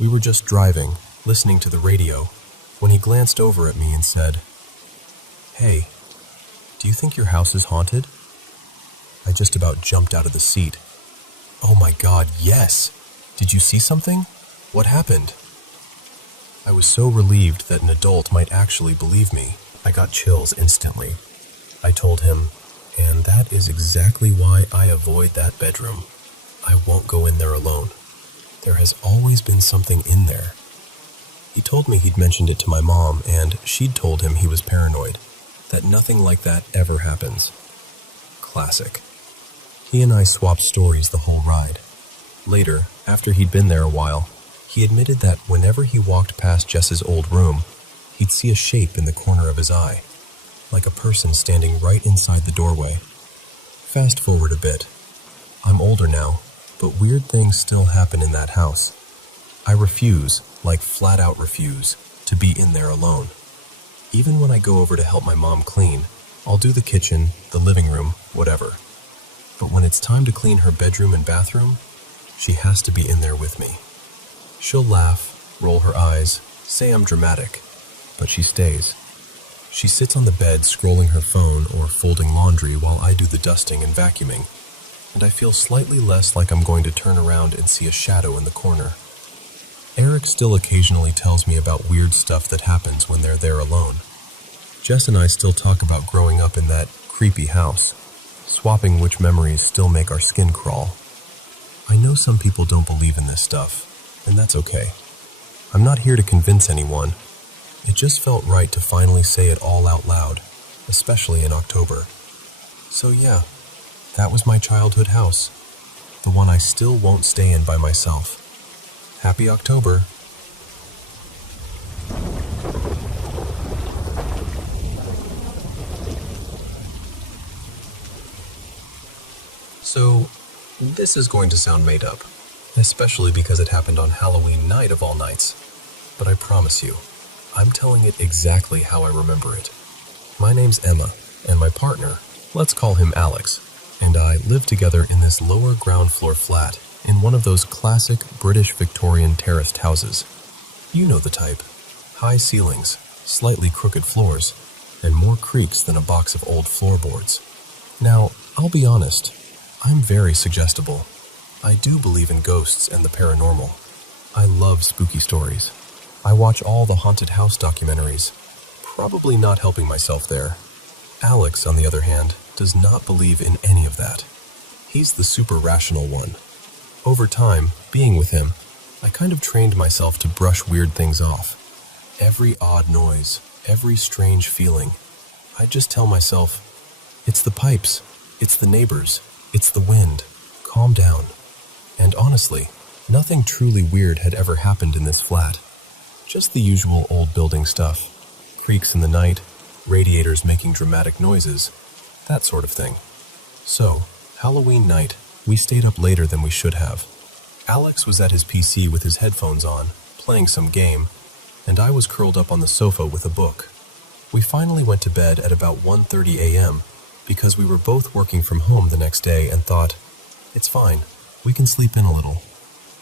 We were just driving, listening to the radio, when he glanced over at me and said, "Hey, do you think your house is haunted?" I just about jumped out of the seat. "Oh my God, yes! Did you see something? What happened?" I was so relieved that an adult might actually believe me. I got chills instantly. I told him, "And that is exactly why I avoid that bedroom. I won't go in there alone. There has always been something in there." He told me he'd mentioned it to my mom, and she'd told him he was paranoid, that nothing like that ever happens. Classic. He and I swapped stories the whole ride. Later, after he'd been there a while, he admitted that whenever he walked past Jess's old room, he'd see a shape in the corner of his eye, like a person standing right inside the doorway. Fast forward a bit. I'm older now, but weird things still happen in that house. I refuse, like flat out refuse, to be in there alone. Even when I go over to help my mom clean, I'll do the kitchen, the living room, whatever. But when it's time to clean her bedroom and bathroom, she has to be in there with me. She'll laugh, roll her eyes, say I'm dramatic, but she stays. She sits on the bed scrolling her phone or folding laundry while I do the dusting and vacuuming, and I feel slightly less like I'm going to turn around and see a shadow in the corner. Eric still occasionally tells me about weird stuff that happens when they're there alone. Jess and I still talk about growing up in that creepy house, swapping which memories still make our skin crawl. I know some people don't believe in this stuff, and that's okay. I'm not here to convince anyone. It just felt right to finally say it all out loud, especially in October. So yeah, that was my childhood house, the one I still won't stay in by myself. Happy October! So, this is going to sound made up, especially because it happened on Halloween night of all nights. But I promise you, I'm telling it exactly how I remember it. My name's Emma, and my partner, let's call him Alex, and I live together in this lower ground floor flat in one of those classic British Victorian terraced houses. You know the type. High ceilings, slightly crooked floors, and more creaks than a box of old floorboards. Now, I'll be honest, I'm very suggestible. I do believe in ghosts and the paranormal. I love spooky stories. I watch all the haunted house documentaries, probably not helping myself there. Alex, on the other hand, does not believe in any of that. He's the super rational one. Over time, being with him, I kind of trained myself to brush weird things off. Every odd noise, every strange feeling, I just tell myself, it's the pipes, it's the neighbors, it's the wind, calm down. And honestly, nothing truly weird had ever happened in this flat. Just the usual old building stuff. Creaks in the night, radiators making dramatic noises, that sort of thing. So, Halloween night, we stayed up later than we should have. Alex was at his PC with his headphones on, playing some game, and I was curled up on the sofa with a book. We finally went to bed at about 1:30 a.m. because we were both working from home the next day and thought, it's fine, we can sleep in a little.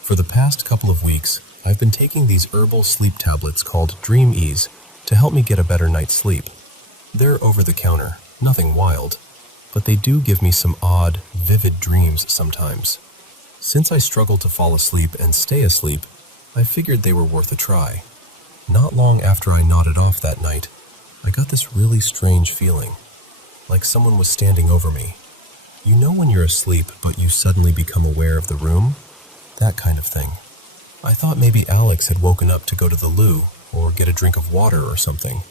For the past couple of weeks, I've been taking these herbal sleep tablets called Dream Ease to help me get a better night's sleep. They're over the counter, nothing wild, but they do give me some odd, vivid dreams sometimes. Since I struggle to fall asleep and stay asleep, I figured they were worth a try. Not long after I nodded off that night, I got this really strange feeling, like someone was standing over me. You know when you're asleep but you suddenly become aware of the room? That kind of thing. I thought maybe Alex had woken up to go to the loo or get a drink of water or something.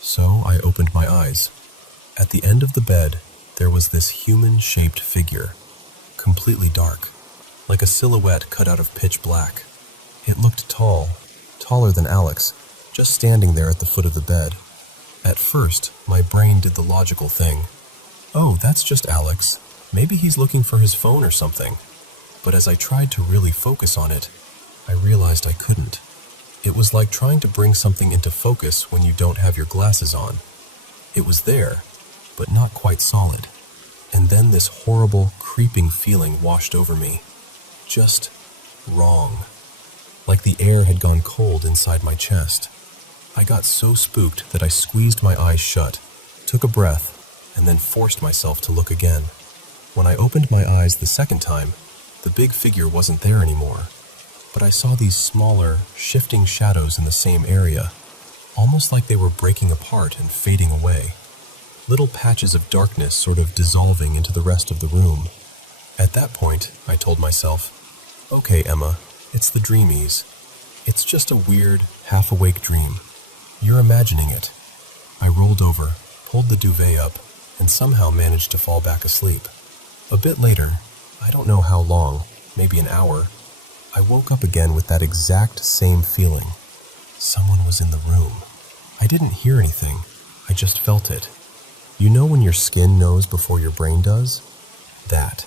So I opened my eyes. At the end of the bed, there was this human-shaped figure, completely dark, like a silhouette cut out of pitch black. It looked tall, taller than Alex, just standing there at the foot of the bed. At first, my brain did the logical thing. Oh, that's just Alex. Maybe he's looking for his phone or something. But as I tried to really focus on it, I realized I couldn't. It was like trying to bring something into focus when you don't have your glasses on. It was there, but not quite solid. And then this horrible, creeping feeling washed over me. Just wrong. Like the air had gone cold inside my chest. I got so spooked that I squeezed my eyes shut, took a breath, and then forced myself to look again. When I opened my eyes the second time, the big figure wasn't there anymore. But I saw these smaller, shifting shadows in the same area, almost like they were breaking apart and fading away. Little patches of darkness sort of dissolving into the rest of the room. At that point, I told myself, okay, Emma, it's the dreamies. It's just a weird, half-awake dream. You're imagining it. I rolled over, pulled the duvet up, and somehow managed to fall back asleep. A bit later, I don't know how long, maybe an hour, I woke up again with that exact same feeling. Someone was in the room. I didn't hear anything. I just felt it. You know when your skin knows before your brain does? That.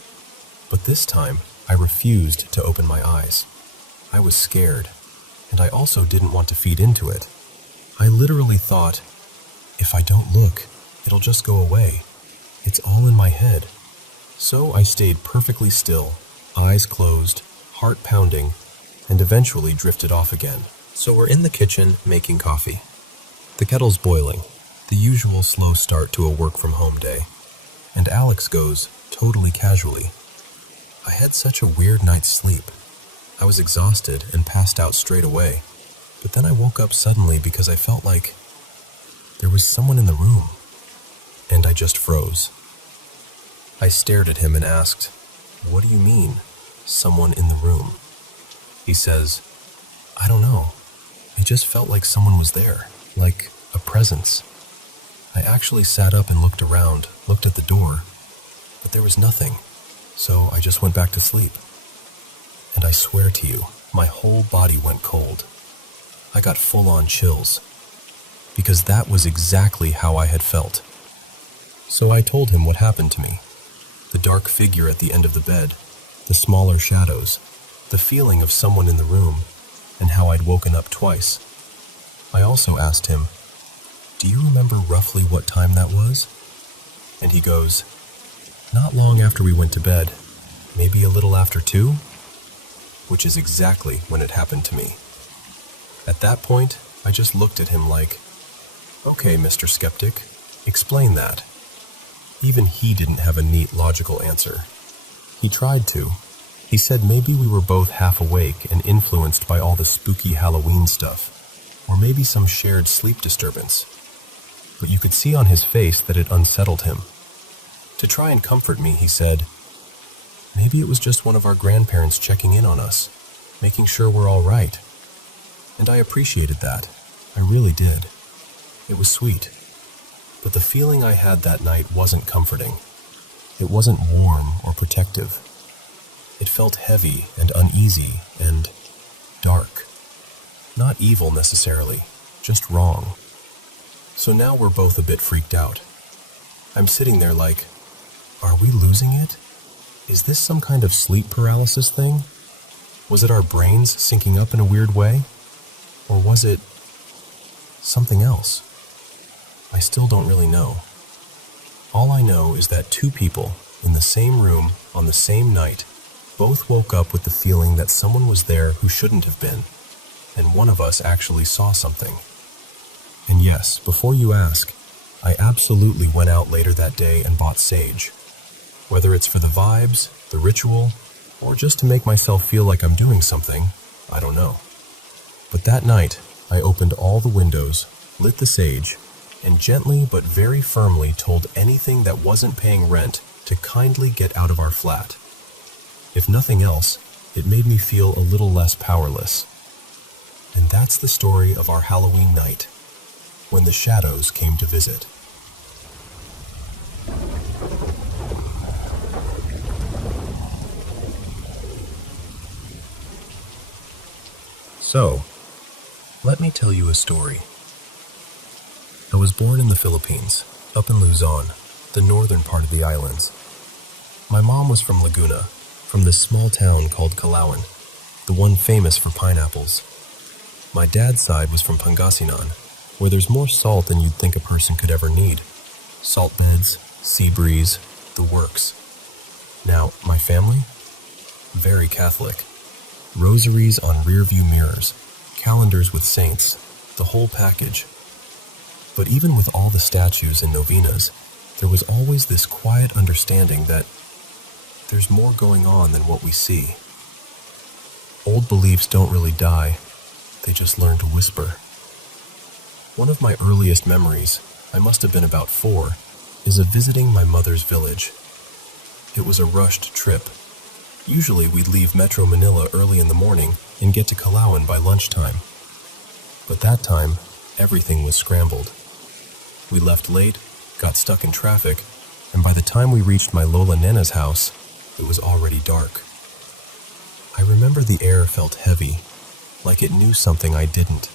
But this time, I refused to open my eyes. I was scared, and I also didn't want to feed into it. I literally thought, if I don't look, it'll just go away. It's all in my head. So I stayed perfectly still, eyes closed, heart pounding, and eventually drifted off again. So we're in the kitchen making coffee. The kettle's boiling, the usual slow start to a work-from-home day. And Alex goes, totally casually, "I had such a weird night's sleep. I was exhausted and passed out straight away. But then I woke up suddenly because I felt like there was someone in the room." And I just froze. I stared at him and asked, "What do you mean, someone in the room?" He says, "I don't know. It just felt like someone was there, like a presence." I actually sat up and looked around, looked at the door, but there was nothing, so I just went back to sleep. And I swear to you, my whole body went cold. I got full-on chills, because that was exactly how I had felt. So I told him what happened to me. The dark figure at the end of the bed, the smaller shadows, the feeling of someone in the room, and how I'd woken up twice. I also asked him, "Do you remember roughly what time that was?" And he goes, "Not long after we went to bed, maybe a little after 2, which is exactly when it happened to me. At that point, I just looked at him like, "Okay, Mr. Skeptic, explain that." Even he didn't have a neat, logical answer. He tried to. He said maybe we were both half awake and influenced by all the spooky Halloween stuff, or maybe some shared sleep disturbance. But you could see on his face that it unsettled him. To try and comfort me, he said, "Maybe it was just one of our grandparents checking in on us, making sure we're all right." And I appreciated that. I really did. It was sweet. But the feeling I had that night wasn't comforting. It wasn't warm or protective. It felt heavy and uneasy and dark. Not evil necessarily, just wrong. So now we're both a bit freaked out. I'm sitting there like, are we losing it? Is this some kind of sleep paralysis thing? Was it our brains syncing up in a weird way? Or was it something else? I still don't really know. All I know is that 2 people in the same room on the same night both woke up with the feeling that someone was there who shouldn't have been, and one of us actually saw something. And yes, before you ask, I absolutely went out later that day and bought sage. Whether it's for the vibes, the ritual, or just to make myself feel like I'm doing something, I don't know. But that night, I opened all the windows, lit the sage, and gently but very firmly told anything that wasn't paying rent to kindly get out of our flat. If nothing else, it made me feel a little less powerless. And that's the story of our Halloween night, when the shadows came to visit. So, let me tell you a story. I was born in the Philippines, up in Luzon, the northern part of the islands. My mom was from Laguna, from this small town called Calauan, the one famous for pineapples. My dad's side was from Pangasinan, where there's more salt than you'd think a person could ever need. Salt beds, sea breeze, the works. Now, my family? Very Catholic. Rosaries on rearview mirrors, calendars with saints, the whole package. But even with all the statues and novenas, there was always this quiet understanding that there's more going on than what we see. Old beliefs don't really die, they just learn to whisper. One of my earliest memories, I must have been about 4, is of visiting my mother's village. It was a rushed trip. Usually we'd leave Metro Manila early in the morning and get to Calauan by lunchtime. But that time, everything was scrambled. We left late, got stuck in traffic, and by the time we reached my Lola Nena's house, it was already dark. I remember the air felt heavy, like it knew something I didn't.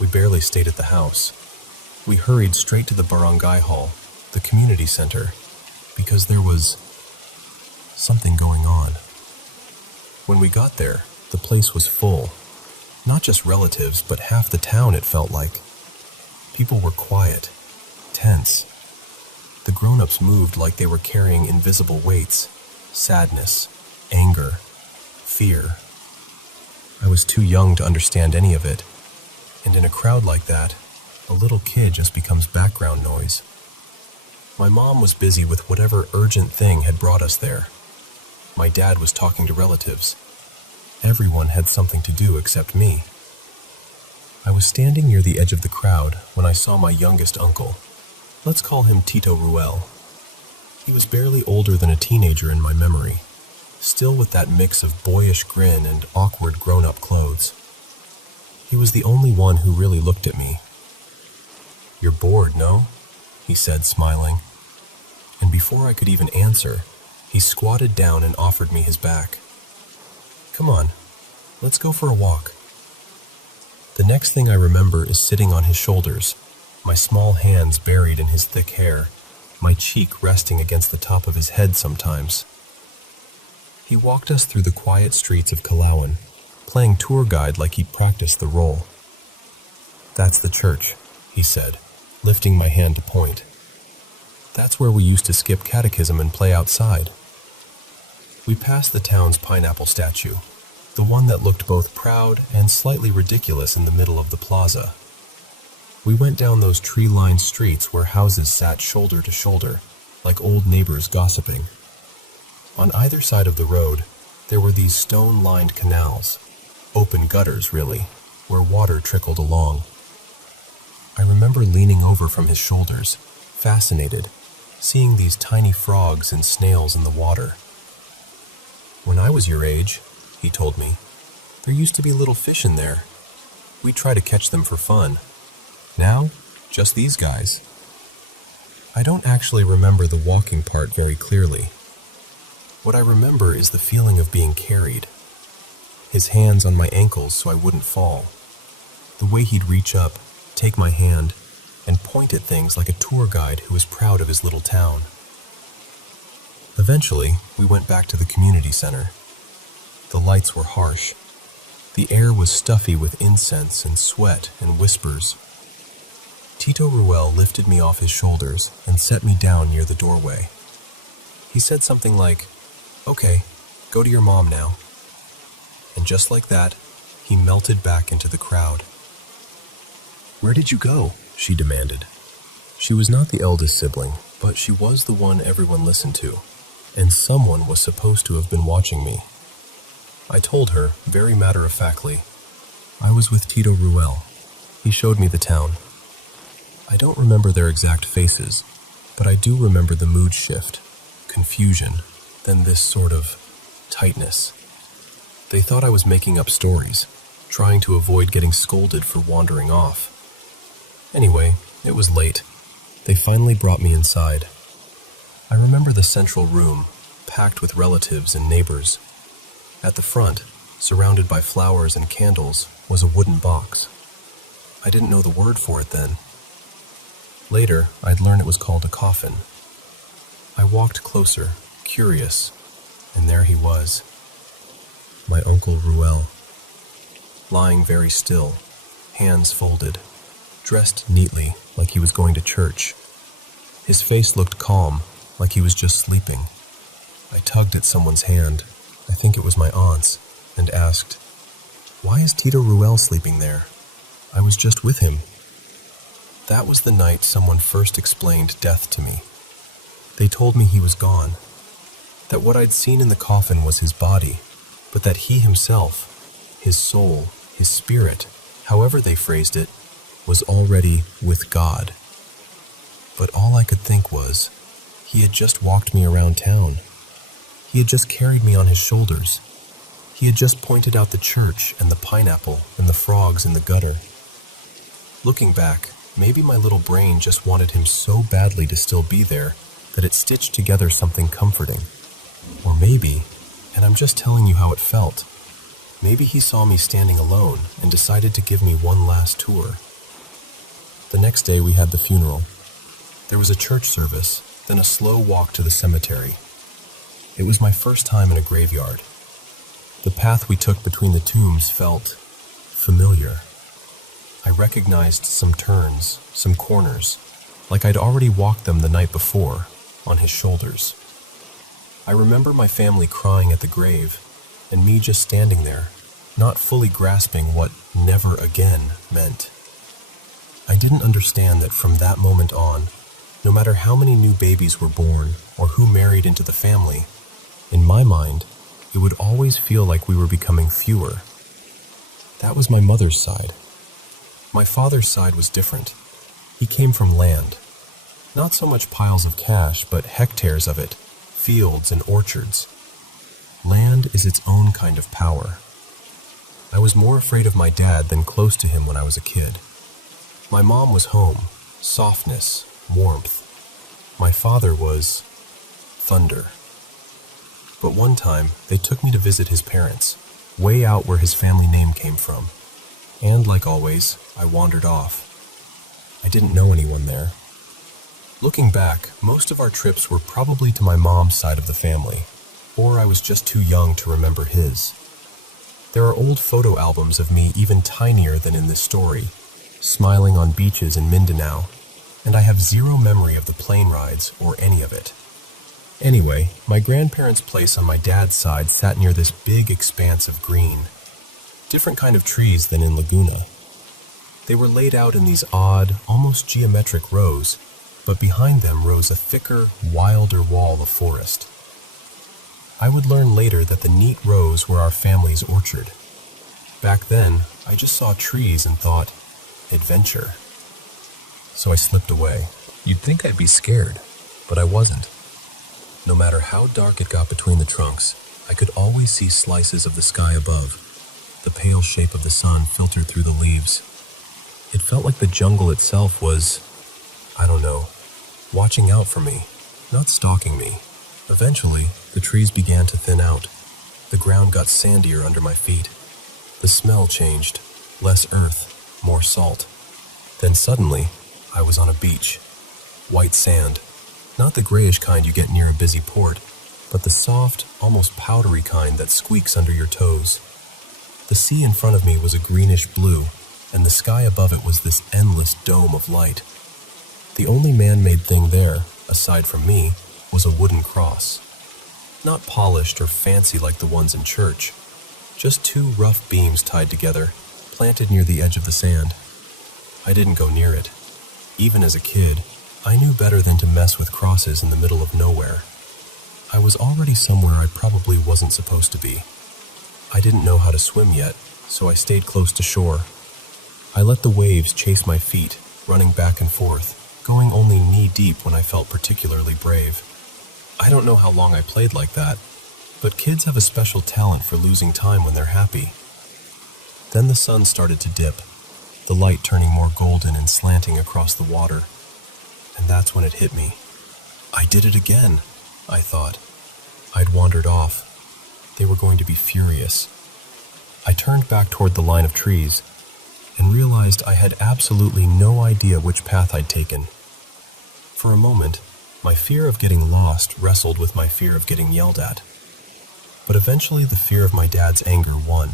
We barely stayed at the house. We hurried straight to the barangay hall, the community center, because there was something going on. When we got there, the place was full. Not just relatives, but half the town, it felt like. People were quiet, tense. The grown-ups moved like they were carrying invisible weights, sadness, anger, fear. was too young to understand any of it, and in a crowd like that, a little kid just becomes background noise. My mom was busy with whatever urgent thing had brought us there. My dad was talking to relatives. Everyone had something to do except me. I was standing near the edge of the crowd when I saw my youngest uncle. Let's call him Tito Ruel. He was barely older than a teenager in my memory, still with that mix of boyish grin and awkward grown-up clothes. He was the only one who really looked at me. "You're bored, no?" he said, smiling. And before I could even answer, he squatted down and offered me his back. "Come on, let's go for a walk." The next thing I remember is sitting on his shoulders, my small hands buried in his thick hair, my cheek resting against the top of his head sometimes. He walked us through the quiet streets of Calauan, playing tour guide like he practiced the role. "That's the church," he said, lifting my hand to point. "That's where we used to skip catechism and play outside." We passed the town's pineapple statue, the one that looked both proud and slightly ridiculous in the middle of the plaza. We went down those tree-lined streets where houses sat shoulder to shoulder, like old neighbors gossiping. On either side of the road, there were these stone-lined canals, open gutters really, where water trickled along. I remember leaning over from his shoulders, fascinated, seeing these tiny frogs and snails in the water. "When I was your age," he told me, "there used to be little fish in there. We'd try to catch them for fun. Now, just these guys." I don't actually remember the walking part very clearly. What I remember is the feeling of being carried. His hands on my ankles so I wouldn't fall. The way he'd reach up, take my hand, and point at things like a tour guide who was proud of his little town. Eventually, we went back to the community center. The lights were harsh. The air was stuffy with incense and sweat and whispers. Tito Ruel lifted me off his shoulders and set me down near the doorway. He said something like, "Okay, go to your mom now." And just like that, he melted back into the crowd. "Where did you go?" she demanded. She was not the eldest sibling, but she was the one everyone listened to, and someone was supposed to have been watching me. I told her, very matter-of-factly, I was with Tito Ruel. He showed me the town. I don't remember their exact faces, but I do remember the mood shift, confusion, then this sort of tightness. They thought I was making up stories, trying to avoid getting scolded for wandering off. Anyway, it was late. They finally brought me inside. I remember the central room, packed with relatives and neighbors. At the front, surrounded by flowers and candles, was a wooden box. I didn't know the word for it then. Later, I'd learn it was called a coffin. I walked closer, curious, and there he was. My Uncle Ruel, lying very still, hands folded, dressed neatly like he was going to church. His face looked calm, like he was just sleeping. I tugged at someone's hand, I think it was my aunt's, and asked, "Why is Tito Ruel sleeping there? I was just with him." That was the night someone first explained death to me. They told me he was gone, that what I'd seen in the coffin was his body, but that he himself, his soul, his spirit, however they phrased it, was already with God. But all I could think was, he had just walked me around town. He had just carried me on his shoulders. He had just pointed out the church and the pineapple and the frogs in the gutter. Looking back, maybe my little brain just wanted him so badly to still be there that it stitched together something comforting. Or maybe, and I'm just telling you how it felt, maybe he saw me standing alone and decided to give me one last tour. The next day we had the funeral. There was a church service, then a slow walk to the cemetery. It was my first time in a graveyard. The path we took between the tombs felt familiar. I recognized some turns, some corners, like I'd already walked them the night before, on his shoulders. I remember my family crying at the grave, and me just standing there, not fully grasping what never again meant. I didn't understand that from that moment on, no matter how many new babies were born or who married into the family, in my mind, it would always feel like we were becoming fewer. That was my mother's side. My father's side was different. He came from land. Not so much piles of cash, but hectares of it, fields and orchards. Land is its own kind of power. I was more afraid of my dad than close to him when I was a kid. My mom was home, softness, warmth. My father was thunder. But one time, they took me to visit his parents, way out where his family name came from. And like always, I wandered off. I didn't know anyone there. Looking back, most of our trips were probably to my mom's side of the family, or I was just too young to remember his. There are old photo albums of me even tinier than in this story, smiling on beaches in Mindanao, and I have zero memory of the plane rides or any of it. Anyway, my grandparents' place on my dad's side sat near this big expanse of green. Different kind of trees than in Laguna. They were laid out in these odd, almost geometric rows, but behind them rose a thicker, wilder wall of forest. I would learn later that the neat rows were our family's orchard. Back then, I just saw trees and thought, adventure. So I slipped away. You'd think I'd be scared, but I wasn't. No matter how dark it got between the trunks, I could always see slices of the sky above. The pale shape of the sun filtered through the leaves. It felt like the jungle itself was, I don't know, watching out for me, not stalking me. Eventually, the trees began to thin out. The ground got sandier under my feet. The smell changed, less earth, more salt. Then suddenly, I was on a beach. White sand. Not the grayish kind you get near a busy port, but the soft, almost powdery kind that squeaks under your toes. The sea in front of me was a greenish blue, and the sky above it was this endless dome of light. The only man-made thing there, aside from me, was a wooden cross. Not polished or fancy like the ones in church, just two rough beams tied together, planted near the edge of the sand. I didn't go near it. Even as a kid, I knew better than to mess with crosses in the middle of nowhere. I was already somewhere I probably wasn't supposed to be. I didn't know how to swim yet, so I stayed close to shore. I let the waves chase my feet, running back and forth, going only knee-deep when I felt particularly brave. I don't know how long I played like that, but kids have a special talent for losing time when they're happy. Then the sun started to dip, the light turning more golden and slanting across the water. And that's when it hit me. I did it again, I thought. I'd wandered off. They were going to be furious. I turned back toward the line of trees and realized I had absolutely no idea which path I'd taken. For a moment, my fear of getting lost wrestled with my fear of getting yelled at. But eventually the fear of my dad's anger won.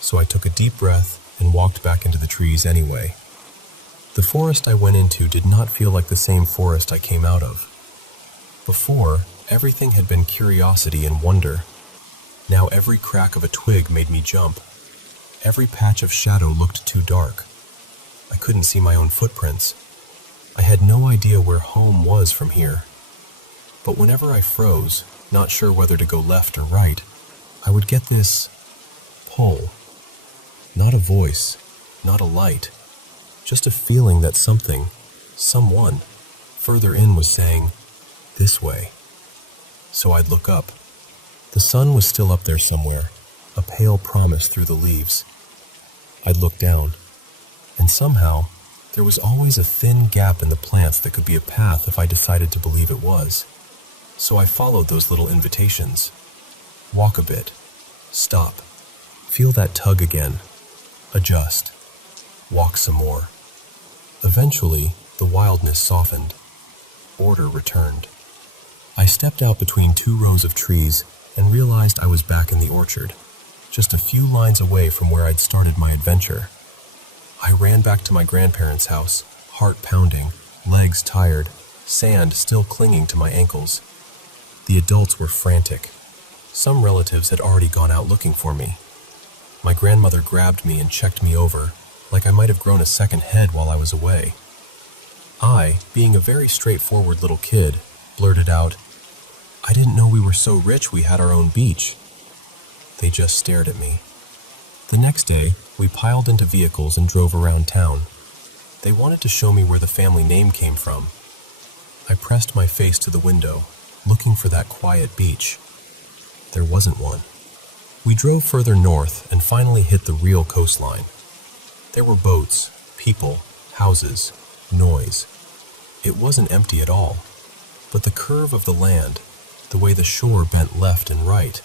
So I took a deep breath and walked back into the trees anyway. The forest I went into did not feel like the same forest I came out of. Before, everything had been curiosity and wonder. Now every crack of a twig made me jump. Every patch of shadow looked too dark. I couldn't see my own footprints. I had no idea where home was from here. But whenever I froze, not sure whether to go left or right, I would get this pull. Not a voice, not a light. Just a feeling that something, someone, further in was saying, this way. So I'd look up. The sun was still up there somewhere, a pale promise through the leaves. I'd look down, and somehow, there was always a thin gap in the plants that could be a path if I decided to believe it was. So I followed those little invitations. Walk a bit. Stop. Feel that tug again. Adjust. Walk some more. Eventually, the wildness softened. Order returned. I stepped out between two rows of trees and realized I was back in the orchard, just a few lines away from where I'd started my adventure. I ran back to my grandparents' house, heart pounding, legs tired, sand still clinging to my ankles. The adults were frantic. Some relatives had already gone out looking for me. My grandmother grabbed me and checked me over, like I might have grown a second head while I was away. I, being a very straightforward little kid, blurted out, "I didn't know we were so rich we had our own beach." They just stared at me. The next day, we piled into vehicles and drove around town. They wanted to show me where the family name came from. I pressed my face to the window, looking for that quiet beach. There wasn't one. We drove further north and finally hit the real coastline. There were boats, people, houses, noise. It wasn't empty at all, but the curve of the land, the way the shore bent left and right,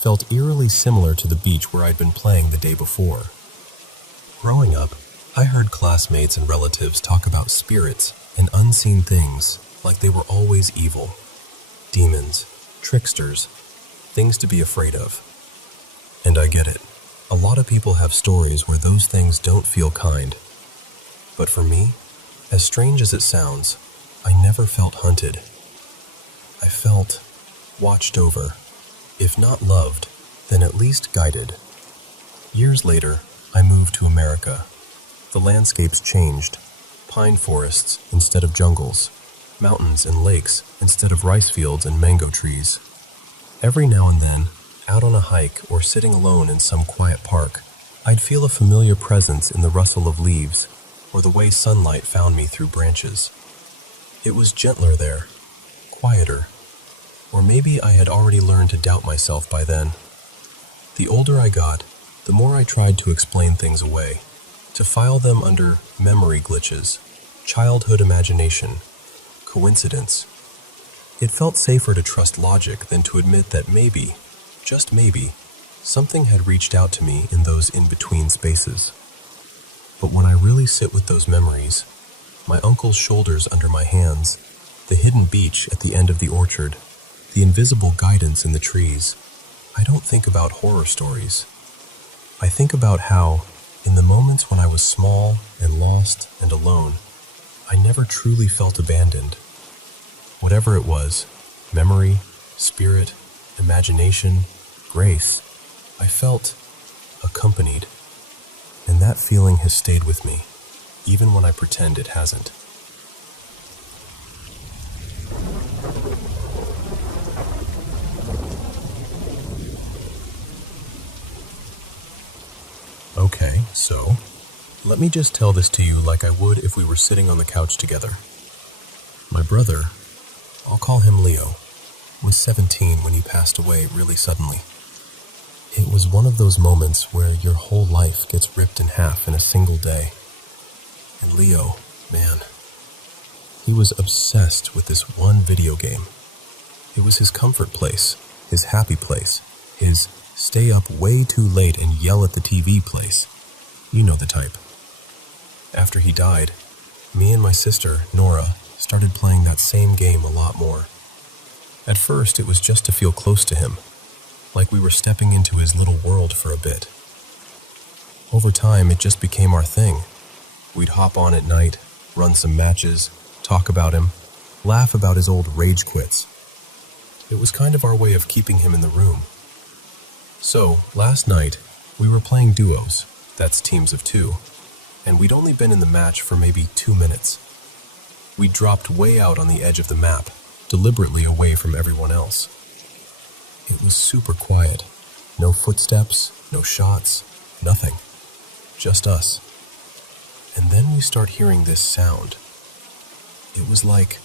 felt eerily similar to the beach where I'd been playing the day before. Growing up, I heard classmates and relatives talk about spirits and unseen things like they were always evil. Demons, tricksters, things to be afraid of. And I get it. A lot of people have stories where those things don't feel kind. But for me, as strange as it sounds, I never felt hunted. I felt watched over. If not loved, then at least guided. Years later, I moved to America. The landscapes changed. Pine forests instead of jungles. Mountains and lakes instead of rice fields and mango trees. Every now and then, out on a hike or sitting alone in some quiet park, I'd feel a familiar presence in the rustle of leaves or the way sunlight found me through branches. It was gentler there, quieter, or maybe I had already learned to doubt myself by then. The older I got, the more I tried to explain things away, to file them under memory glitches, childhood imagination, coincidence. It felt safer to trust logic than to admit that maybe, just maybe, something had reached out to me in those in-between spaces. But when I really sit with those memories, my uncle's shoulders under my hands, the hidden beach at the end of the orchard, the invisible guidance in the trees, I don't think about horror stories. I think about how, in the moments when I was small and lost and alone, I never truly felt abandoned. Whatever it was, memory, spirit, imagination, grace, I felt accompanied. And that feeling has stayed with me, even when I pretend it hasn't. Okay, so, let me just tell this to you like I would if we were sitting on the couch together. My brother, I'll call him Leo, was 17 when he passed away really suddenly. It was one of those moments where your whole life gets ripped in half in a single day. And Leo, man, he was obsessed with this one video game. It was his comfort place, his happy place, his stay up way too late and yell at the TV place. You know the type. After he died, me and my sister, Nora, started playing that same game a lot more. At first, it was just to feel close to him, like we were stepping into his little world for a bit. Over time, it just became our thing. We'd hop on at night, run some matches, talk about him, laugh about his old rage quits. It was kind of our way of keeping him in the room. So, last night, we were playing duos, that's teams of 2, and we'd only been in the match for maybe 2 minutes. We dropped way out on the edge of the map, deliberately away from everyone else. It was super quiet. No footsteps, no shots, nothing. Just us. And then we start hearing this sound. It was like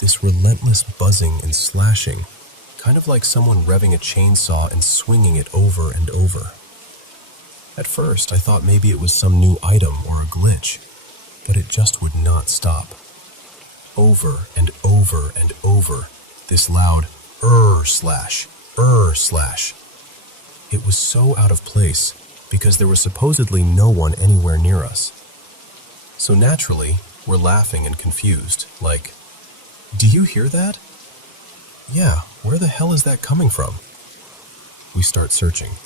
this relentless buzzing and slashing, kind of like someone revving a chainsaw and swinging it over and over. At first, I thought maybe it was some new item or a glitch, but it just would not stop. Over and over and over, this loud slash. It was so out of place because there was supposedly no one anywhere near us. So naturally, we're laughing and confused, like, "Do you hear that?" "Yeah, where the hell is that coming from?" We start searching.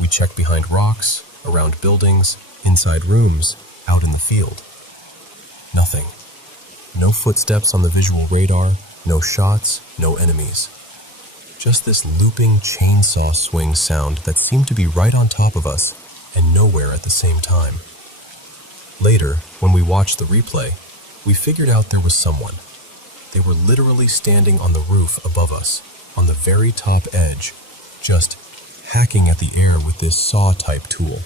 We check behind rocks, around buildings, inside rooms, out in the field. Nothing. No footsteps on the visual radar, no shots, no enemies. Just this looping chainsaw swing sound that seemed to be right on top of us and nowhere at the same time. Later, when we watched the replay, we figured out there was someone. They were literally standing on the roof above us, on the very top edge, just hacking at the air with this saw-type tool.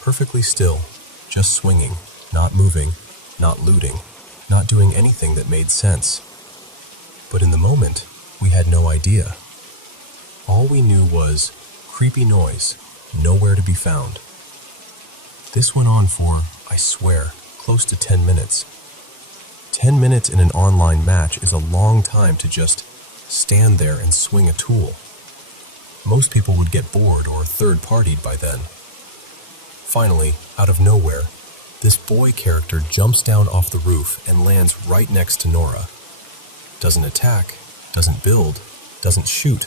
Perfectly still, just swinging, not moving, not looting, not doing anything that made sense. But in the moment, we had no idea. All we knew was creepy noise, nowhere to be found. This went on for, I swear, close to 10 minutes. 10 minutes in an online match is a long time to just stand there and swing a tool. Most people would get bored or third-partied by then. Finally, out of nowhere, this boy character jumps down off the roof and lands right next to Nora. Doesn't attack, doesn't build, doesn't shoot.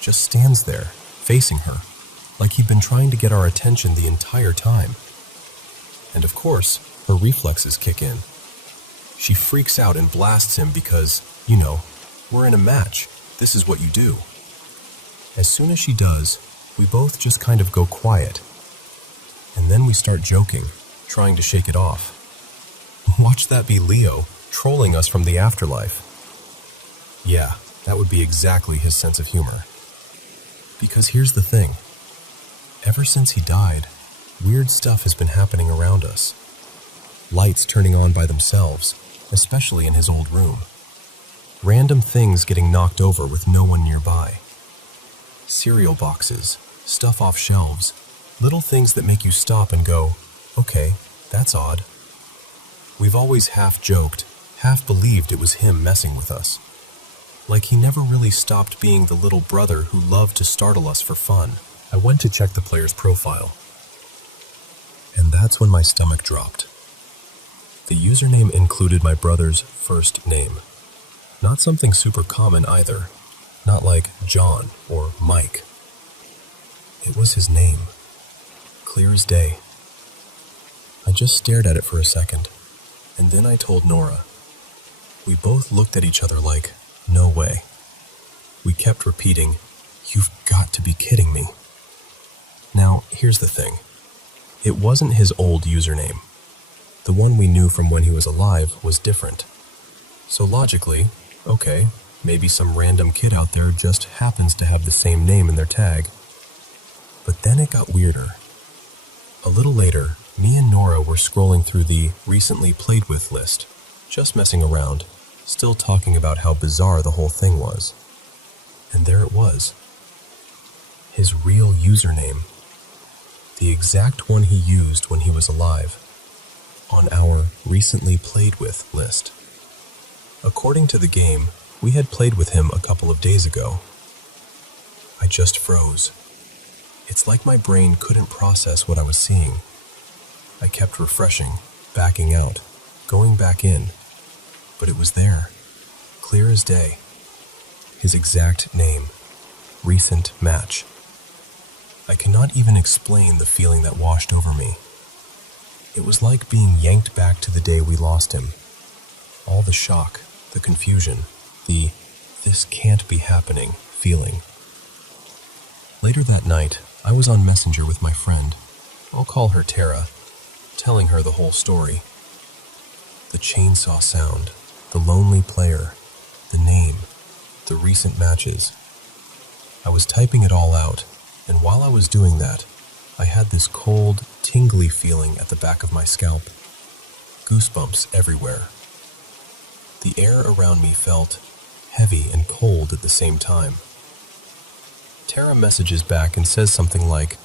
Just stands there, facing her, like he'd been trying to get our attention the entire time. And of course, her reflexes kick in. She freaks out and blasts him because, you know, we're in a match. This is what you do. As soon as she does, we both just kind of go quiet. And then we start joking, trying to shake it off. Watch that be Leo, trolling us from the afterlife. Yeah, that would be exactly his sense of humor. Because here's the thing. Ever since he died, weird stuff has been happening around us. Lights turning on by themselves, especially in his old room. Random things getting knocked over with no one nearby. Cereal boxes, stuff off shelves, little things that make you stop and go, okay, that's odd. We've always half joked, half believed it was him messing with us. Like he never really stopped being the little brother who loved to startle us for fun. I went to check the player's profile. And that's when my stomach dropped. The username included my brother's first name. Not something super common either. Not like John or Mike. It was his name. Clear as day. I just stared at it for a second, and then I told Nora. We both looked at each other like, no way. We kept repeating, "You've got to be kidding me." Now, here's the thing. It wasn't his old username. The one we knew from when he was alive was different. So logically, okay, maybe some random kid out there just happens to have the same name in their tag. But then it got weirder. A little later, me and Nora were scrolling through the recently played with list, just messing around, still talking about how bizarre the whole thing was. And there it was. His real username. The exact one he used when he was alive. On our recently played with list. According to the game, we had played with him a couple of days ago. I just froze. It's like my brain couldn't process what I was seeing. I kept refreshing, backing out, going back in. But it was there, clear as day. His exact name, recent match. I cannot even explain the feeling that washed over me. It was like being yanked back to the day we lost him. All the shock, the confusion, the "this can't be happening" feeling. Later that night, I was on Messenger with my friend, I'll call her Tara, telling her the whole story. The chainsaw sound, the lonely player, the name, the recent matches. I was typing it all out, and while I was doing that, I had this cold, tingly feeling at the back of my scalp. Goosebumps everywhere. The air around me felt heavy and cold at the same time. Tara messages back and says something like,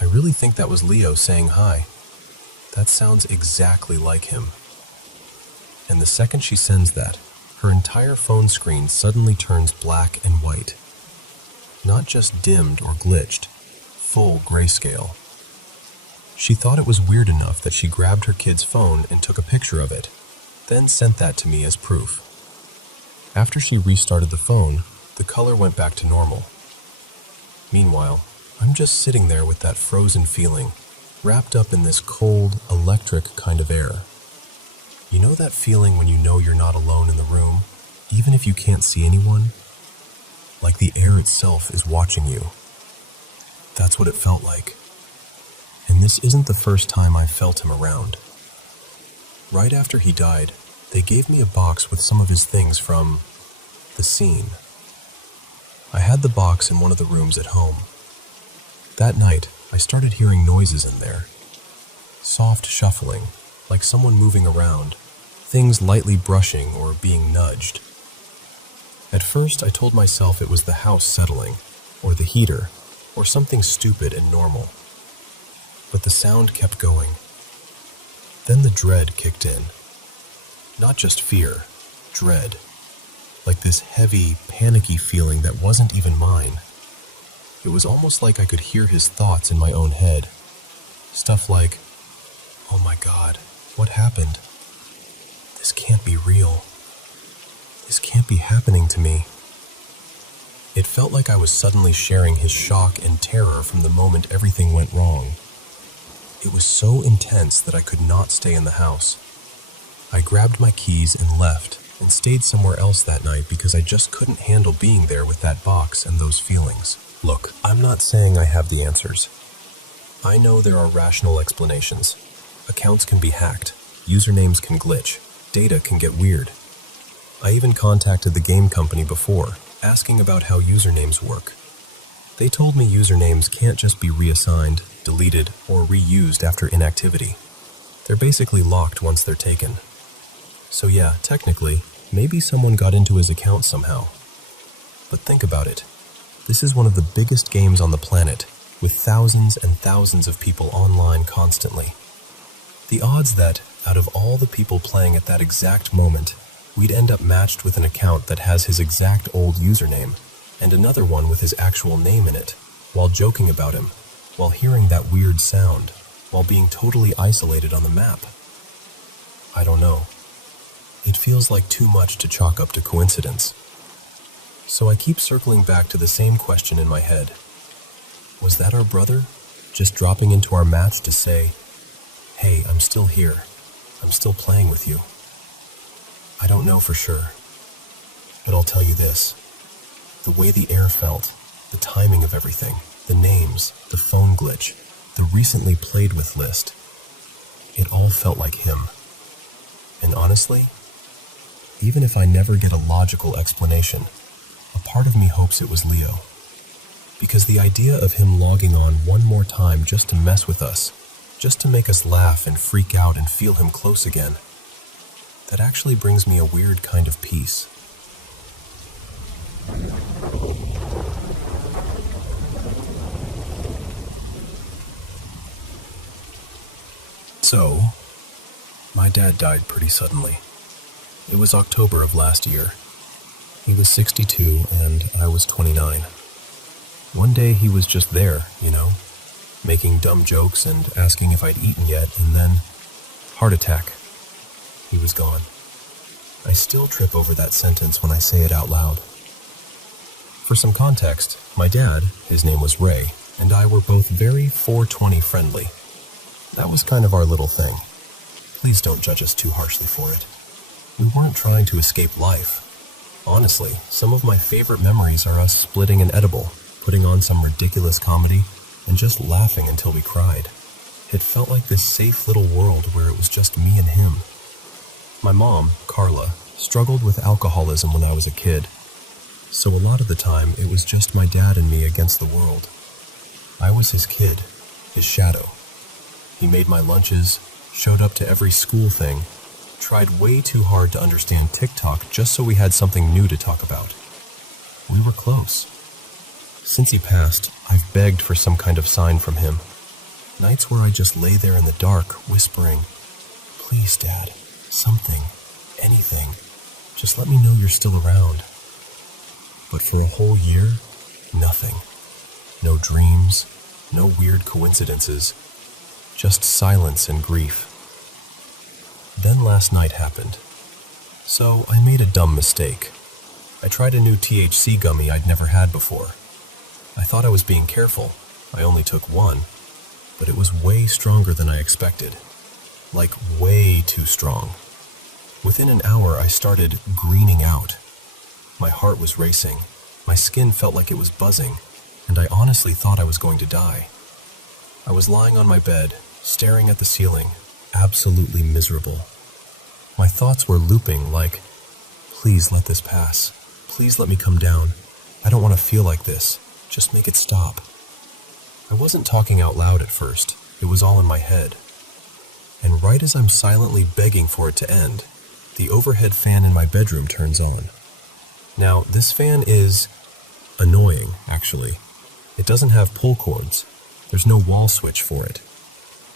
"I really think that was Leo saying hi. That sounds exactly like him." And the second she sends that, her entire phone screen suddenly turns black and white. Not just dimmed or glitched, full grayscale. She thought it was weird enough that she grabbed her kid's phone and took a picture of it, then sent that to me as proof. After she restarted the phone, the color went back to normal. Meanwhile, I'm just sitting there with that frozen feeling, wrapped up in this cold, electric kind of air. You know that feeling when you know you're not alone in the room, even if you can't see anyone? like the air itself is watching you. That's what it felt like. And this isn't the first time I've felt him around. Right after he died, they gave me a box with some of his things from the scene. I had the box in one of the rooms at home. That night, I started hearing noises in there. Soft shuffling, like someone moving around, things lightly brushing or being nudged. At first, I told myself it was the house settling, or the heater, or something stupid and normal. But the sound kept going. Then the dread kicked in. Not just fear, dread. Like this heavy, panicky feeling that wasn't even mine. It was almost like I could hear his thoughts in my own head. Stuff like, "Oh my God, what happened? This can't be real. This can't be happening to me." It felt like I was suddenly sharing his shock and terror from the moment everything went wrong. It was so intense that I could not stay in the house. I grabbed my keys and left, and stayed somewhere else that night because I just couldn't handle being there with that box and those feelings. Look, I'm not saying I have the answers. I know there are rational explanations. Accounts can be hacked, usernames can glitch, data can get weird. I even contacted the game company before, asking about how usernames work. They told me usernames can't just be reassigned, deleted, or reused after inactivity. They're basically locked once they're taken. So yeah, technically, maybe someone got into his account somehow. But think about it. This is one of the biggest games on the planet, with thousands and thousands of people online constantly. The odds that, out of all the people playing at that exact moment, we'd end up matched with an account that has his exact old username, and another one with his actual name in it, while joking about him, while hearing that weird sound, while being totally isolated on the map. I don't know. It feels like too much to chalk up to coincidence. So I keep circling back to the same question in my head. Was that our brother, just dropping into our match to say, "Hey, I'm still here. I'm still playing with you"? I don't know for sure. But I'll tell you this. The way the air felt, the timing of everything, the names, the phone glitch, the recently played with list, it all felt like him. And honestly, even if I never get a logical explanation, a part of me hopes it was Leo. Because the idea of him logging on one more time just to mess with us, just to make us laugh and freak out and feel him close again, that actually brings me a weird kind of peace. So, my dad died pretty suddenly. It was October of last year. He was 62 and I was 29. One day he was just there, making dumb jokes and asking if I'd eaten yet, and then, heart attack. He was gone. I still trip over that sentence when I say it out loud. For some context, my dad, his name was Ray, and I were both very 420 friendly. That was kind of our little thing. Please don't judge us too harshly for it. We weren't trying to escape life. Honestly, some of my favorite memories are us splitting an edible, putting on some ridiculous comedy, and just laughing until we cried. It felt like this safe little world where it was just me and him. My mom, Carla, struggled with alcoholism when I was a kid, so a lot of the time it was just my dad and me against the world. I was his kid, his shadow. He made my lunches, showed up to every school thing, tried way too hard to understand TikTok just so we had something new to talk about. We were close. Since he passed, I've begged for some kind of sign from him. Nights where I just lay there in the dark, whispering, "Please, Dad, something, anything. Just let me know you're still around." But for a whole year, nothing. No dreams, no weird coincidences, just silence and grief. Then last night happened. So I made a dumb mistake. I tried a new THC gummy I'd never had before. I thought I was being careful. I only took one, but it was way stronger than I expected. Like way too strong. Within an hour, I started greening out. My heart was racing. My skin felt like it was buzzing, and I honestly thought I was going to die. I was lying on my bed, staring at the ceiling, absolutely miserable. My thoughts were looping like, please let this pass. Please let me come down. I don't want to feel like this. Just make it stop. I wasn't talking out loud at first. It was all in my head. And right as I'm silently begging for it to end, the overhead fan in my bedroom turns on. Now, this fan is annoying, actually. It doesn't have pull cords. There's no wall switch for it.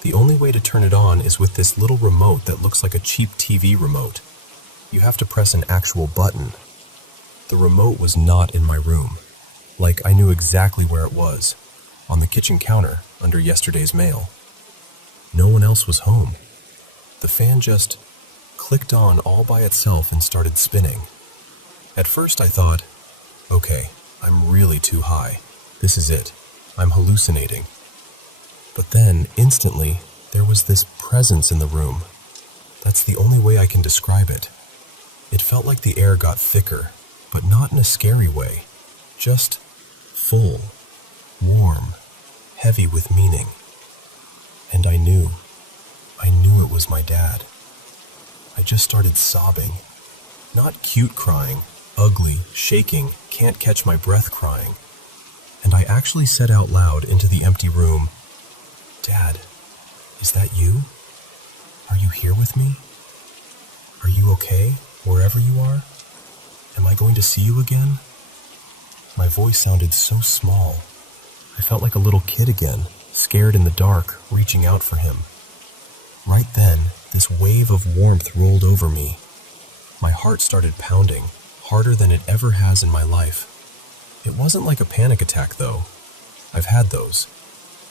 The only way to turn it on is with this little remote that looks like a cheap TV remote. You have to press an actual button. The remote was not in my room. Like, I knew exactly where it was. On the kitchen counter, under yesterday's mail. No one else was home. The fan just clicked on all by itself and started spinning. At first I thought, okay, I'm really too high. This is it. I'm hallucinating. But then, instantly, there was this presence in the room. That's the only way I can describe it. It felt like the air got thicker, but not in a scary way. Just full, warm, heavy with meaning. And I knew it was my dad. I just started sobbing. Not cute crying, ugly, shaking, can't catch my breath crying. And I actually said out loud into the empty room, Dad, is that you? Are you here with me? Are you okay, wherever you are? Am I going to see you again? My voice sounded so small. I felt like a little kid again, scared in the dark, reaching out for him. Right then, this wave of warmth rolled over me. My heart started pounding, harder than it ever has in my life. It wasn't like a panic attack, though. I've had those.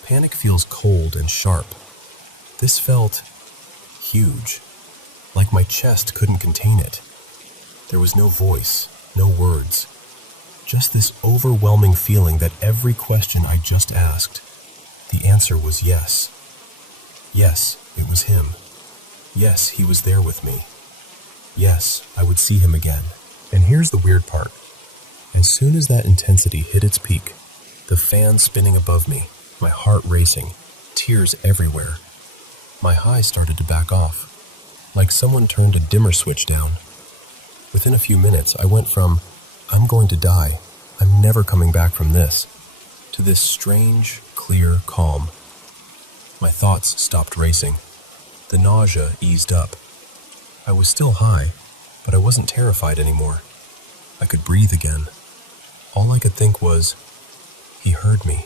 Panic feels cold and sharp. This felt huge, like my chest couldn't contain it. There was no voice, no words, just this overwhelming feeling that every question I just asked, the answer was yes. Yes, it was him. Yes, he was there with me. Yes, I would see him again. And here's the weird part. As soon as that intensity hit its peak, the fan spinning above me, my heart racing, tears everywhere, my high started to back off, like someone turned a dimmer switch down. Within a few minutes, I went from, I'm going to die, I'm never coming back from this, to this strange, clear calm. My thoughts stopped racing. The nausea eased up. I was still high, but I wasn't terrified anymore. I could breathe again. All I could think was, he heard me.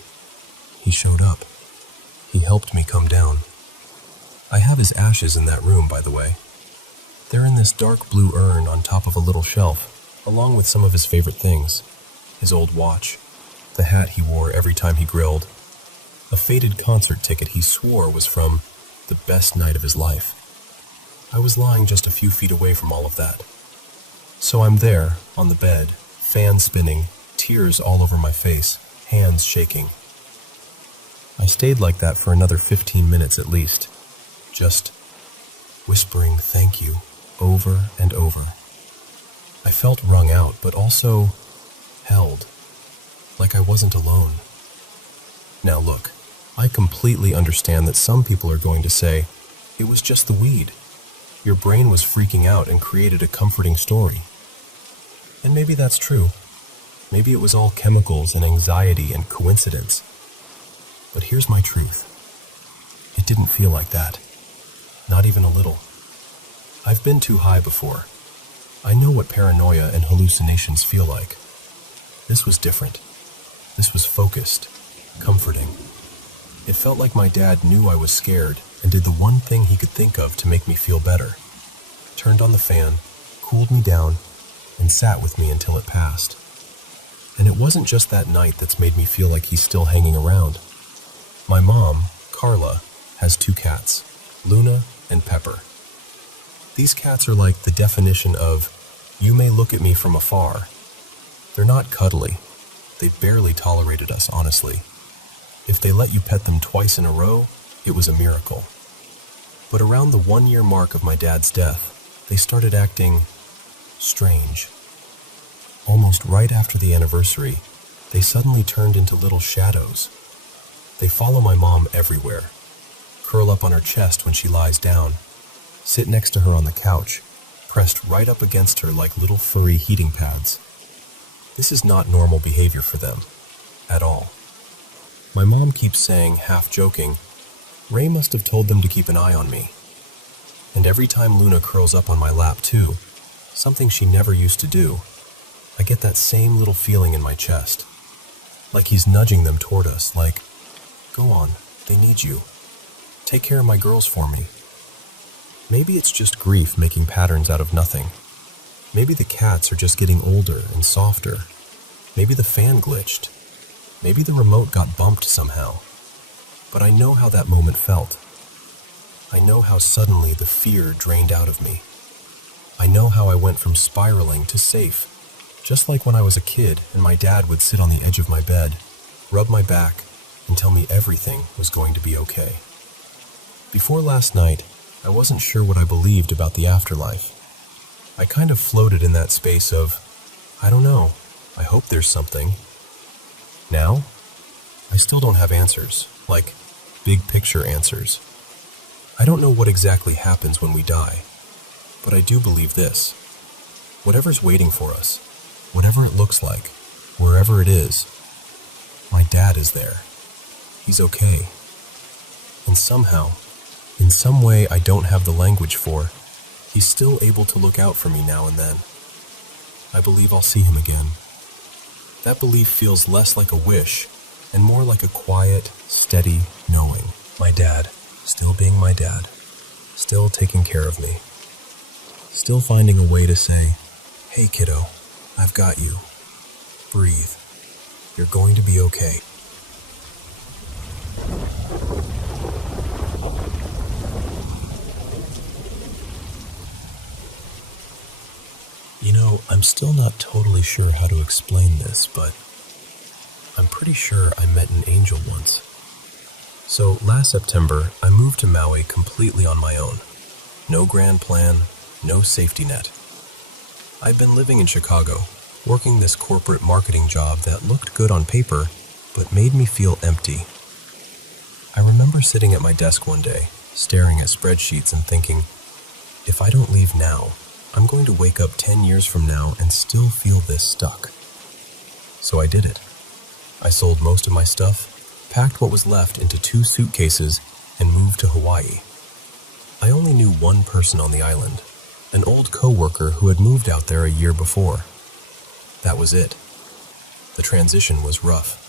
He showed up. He helped me come down. I have his ashes in that room, by the way. They're in this dark blue urn on top of a little shelf, along with some of his favorite things. His old watch, the hat he wore every time he grilled, a faded concert ticket he swore was from the best night of his life. I was lying just a few feet away from all of that. So I'm there, on the bed, fan spinning, tears all over my face, hands shaking. I stayed like that for another 15 minutes at least, just whispering thank you over and over. I felt wrung out, but also held, like I wasn't alone. Now look, I completely understand that some people are going to say, it was just the weed. Your brain was freaking out and created a comforting story. And maybe that's true. Maybe it was all chemicals and anxiety and coincidence. But here's my truth. It didn't feel like that. Not even a little. I've been too high before. I know what paranoia and hallucinations feel like. This was different. This was focused, comforting. It felt like my dad knew I was scared and did the one thing he could think of to make me feel better. Turned on the fan, cooled me down, and sat with me until it passed. And it wasn't just that night that's made me feel like he's still hanging around. My mom, Carla, has 2 cats, Luna and Pepper. These cats are like the definition of, you may look at me from afar. They're not cuddly. They barely tolerated us, honestly. If they let you pet them twice in a row, it was a miracle. But around the 1-year mark of my dad's death, they started acting strange. Almost right after the anniversary, they suddenly turned into little shadows. They follow my mom everywhere, curl up on her chest when she lies down, sit next to her on the couch, pressed right up against her like little furry heating pads. This is not normal behavior for them, at all. My mom keeps saying, half joking, Ray must have told them to keep an eye on me. And every time Luna curls up on my lap too, something she never used to do, I get that same little feeling in my chest. Like he's nudging them toward us, like, go on, they need you. Take care of my girls for me. Maybe it's just grief making patterns out of nothing. Maybe the cats are just getting older and softer. Maybe the fan glitched. Maybe the remote got bumped somehow. But I know how that moment felt. I know how suddenly the fear drained out of me. I know how I went from spiraling to safe, just like when I was a kid and my dad would sit on the edge of my bed, rub my back, and tell me everything was going to be okay. Before last night, I wasn't sure what I believed about the afterlife. I kind of floated in that space of, I don't know, I hope there's something. Now, I still don't have answers, like big picture answers. I don't know what exactly happens when we die, but I do believe this. Whatever's waiting for us, whatever it looks like, wherever it is, my dad is there. He's okay. And somehow, in some way I don't have the language for, he's still able to look out for me now and then. I believe I'll see him again. That belief feels less like a wish and more like a quiet, steady knowing. My dad, still being my dad, still taking care of me. Still finding a way to say, hey kiddo, I've got you. Breathe. You're going to be okay. You know, I'm still not totally sure how to explain this, but I'm pretty sure I met an angel once. So last September, I moved to Maui completely on my own. No grand plan, no safety net. I'd been living in Chicago, working this corporate marketing job that looked good on paper, but made me feel empty. I remember sitting at my desk one day, staring at spreadsheets and thinking, if I don't leave now, I'm going to wake up 10 years from now and still feel this stuck. So I did it. I sold most of my stuff, packed what was left into 2 suitcases, and moved to Hawaii. I only knew one person on the island, an old coworker who had moved out there a year before. That was it. The transition was rough.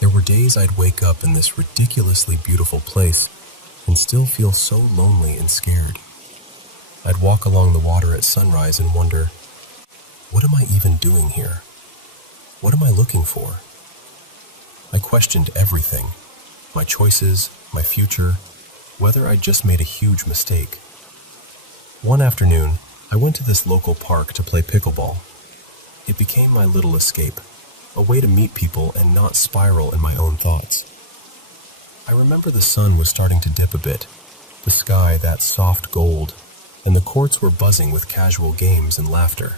There were days I'd wake up in this ridiculously beautiful place and still feel so lonely and scared. I'd walk along the water at sunrise and wonder, what am I even doing here? What am I looking for? I questioned everything, my choices, my future, whether I'd just made a huge mistake. One afternoon, I went to this local park to play pickleball. It became my little escape, a way to meet people and not spiral in my own thoughts. I remember the sun was starting to dip a bit, the sky that soft gold, and the courts were buzzing with casual games and laughter.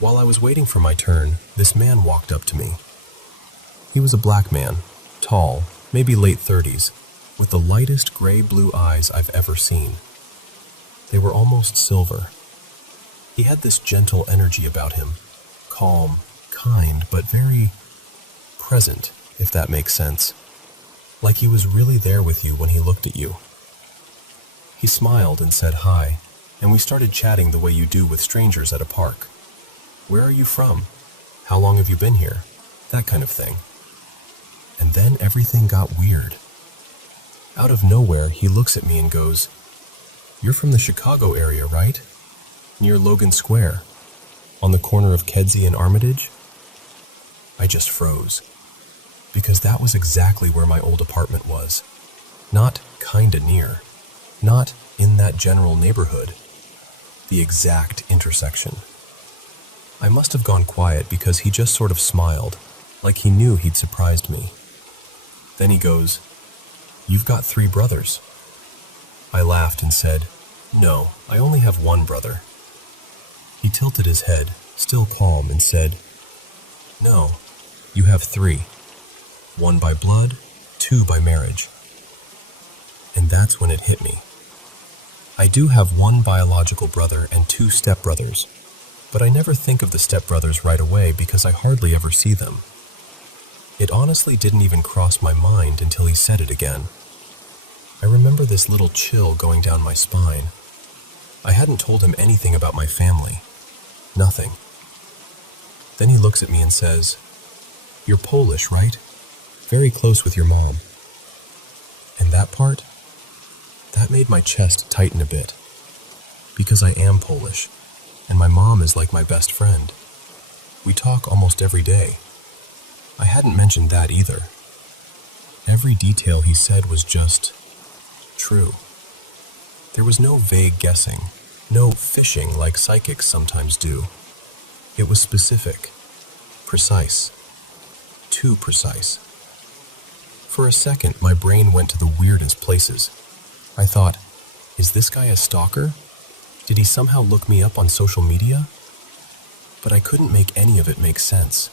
While I was waiting for my turn, this man walked up to me. He was a black man, tall, maybe late 30s, with the lightest gray-blue eyes I've ever seen. They were almost silver. He had this gentle energy about him, calm, kind, but very present, if that makes sense. Like he was really there with you when he looked at you. He smiled and said hi, and we started chatting the way you do with strangers at a park. Where are you from? How long have you been here? That kind of thing. And then everything got weird. Out of nowhere, he looks at me and goes, "You're from the Chicago area, right? Near Logan Square, on the corner of Kedzie and Armitage?" I just froze, because that was exactly where my old apartment was. Not kinda near. Not in that general neighborhood. The exact intersection. I must have gone quiet because he just sort of smiled, like he knew he'd surprised me. Then he goes, "You've got 3 brothers." I laughed and said, "No, I only have one brother." He tilted his head, still calm, and said, "No, you have 3. 1 by blood, 2 by marriage." And that's when it hit me. I do have 1 biological brother and 2 stepbrothers, but I never think of the stepbrothers right away because I hardly ever see them. It honestly didn't even cross my mind until he said it again. I remember this little chill going down my spine. I hadn't told him anything about my family. Nothing. Then he looks at me and says, "You're Polish, right? Very close with your mom." And that part? That made my chest tighten a bit. Because I am Polish, and my mom is like my best friend. We talk almost every day. I hadn't mentioned that either. Every detail he said was just true. There was no vague guessing, no fishing like psychics sometimes do. It was specific, precise, too precise. For a second, my brain went to the weirdest places. I thought, is this guy a stalker? Did he somehow look me up on social media? But I couldn't make any of it make sense.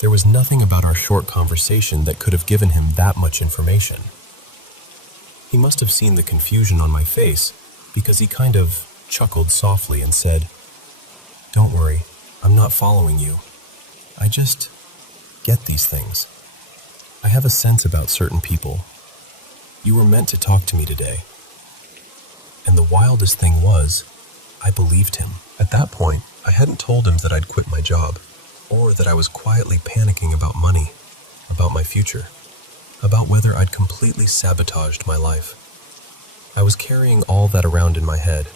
There was nothing about our short conversation that could have given him that much information. He must have seen the confusion on my face because he kind of chuckled softly and said, "Don't worry, I'm not following you. I just get these things. I have a sense about certain people. You were meant to talk to me today." And the wildest thing was, I believed him. At that point, I hadn't told him that I'd quit my job, or that I was quietly panicking about money, about my future, about whether I'd completely sabotaged my life. I was carrying all that around in my head,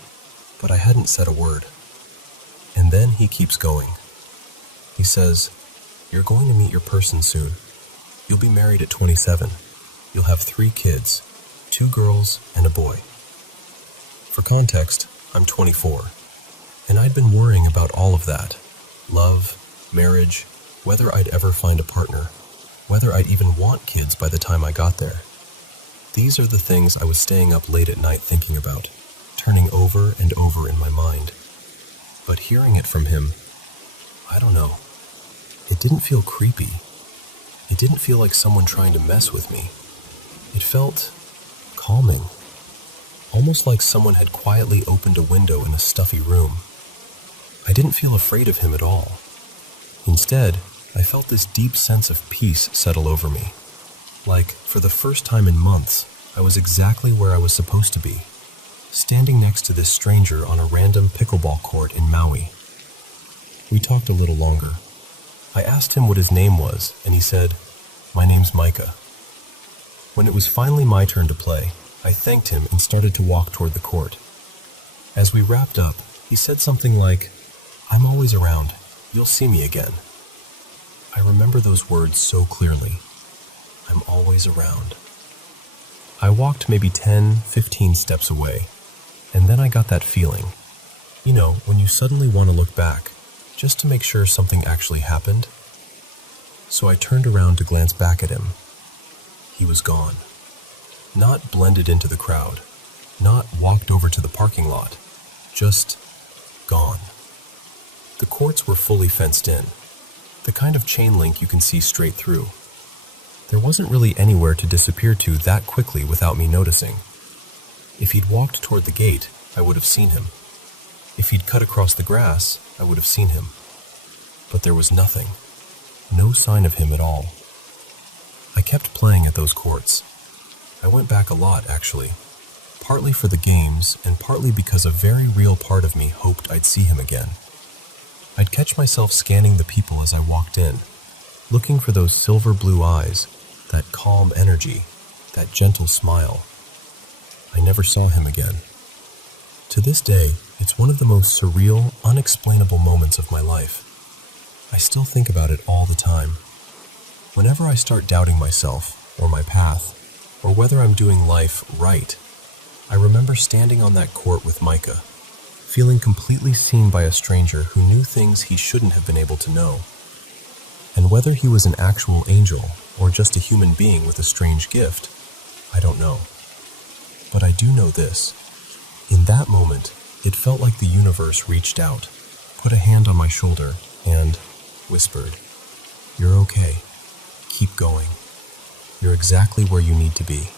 but I hadn't said a word. And then he keeps going. He says, "You're going to meet your person soon. You'll be married at 27. You'll have 3 kids, 2 girls and a boy." For context, I'm 24, and I'd been worrying about all of that. Love, marriage, whether I'd ever find a partner, whether I'd even want kids by the time I got there. These are the things I was staying up late at night thinking about, turning over and over in my mind. But hearing it from him, I don't know. It didn't feel creepy. It didn't feel like someone trying to mess with me. It felt calming. Almost like someone had quietly opened a window in a stuffy room. I didn't feel afraid of him at all. Instead, I felt this deep sense of peace settle over me. Like, for the first time in months, I was exactly where I was supposed to be, standing next to this stranger on a random pickleball court in Maui. We talked a little longer. I asked him what his name was, and he said, "My name's Micah." When it was finally my turn to play, I thanked him and started to walk toward the court. As we wrapped up, he said something like, "I'm always around. You'll see me again." I remember those words so clearly. I'm always around. I walked maybe 10, 15 steps away, and then I got that feeling. You know, when you suddenly want to look back, just to make sure something actually happened. So I turned around to glance back at him. He was gone. Not blended into the crowd, not walked over to the parking lot, just gone. The courts were fully fenced in, the kind of chain link you can see straight through. There wasn't really anywhere to disappear to that quickly without me noticing. If he'd walked toward the gate, I would have seen him. If he'd cut across the grass, I would have seen him. But there was nothing, no sign of him at all. I kept playing at those courts. I went back a lot, actually, partly for the games and partly because a very real part of me hoped I'd see him again. I'd catch myself scanning the people as I walked in, looking for those silver blue eyes, that calm energy, that gentle smile. I never saw him again. To this day, it's one of the most surreal, unexplainable moments of my life. I still think about it all the time. Whenever I start doubting myself, or my path, or whether I'm doing life right, I remember standing on that court with Micah, feeling completely seen by a stranger who knew things he shouldn't have been able to know. And whether he was an actual angel or just a human being with a strange gift, I don't know. But I do know this. In that moment, it felt like the universe reached out, put a hand on my shoulder and whispered, "You're okay. Keep going. You're exactly where you need to be."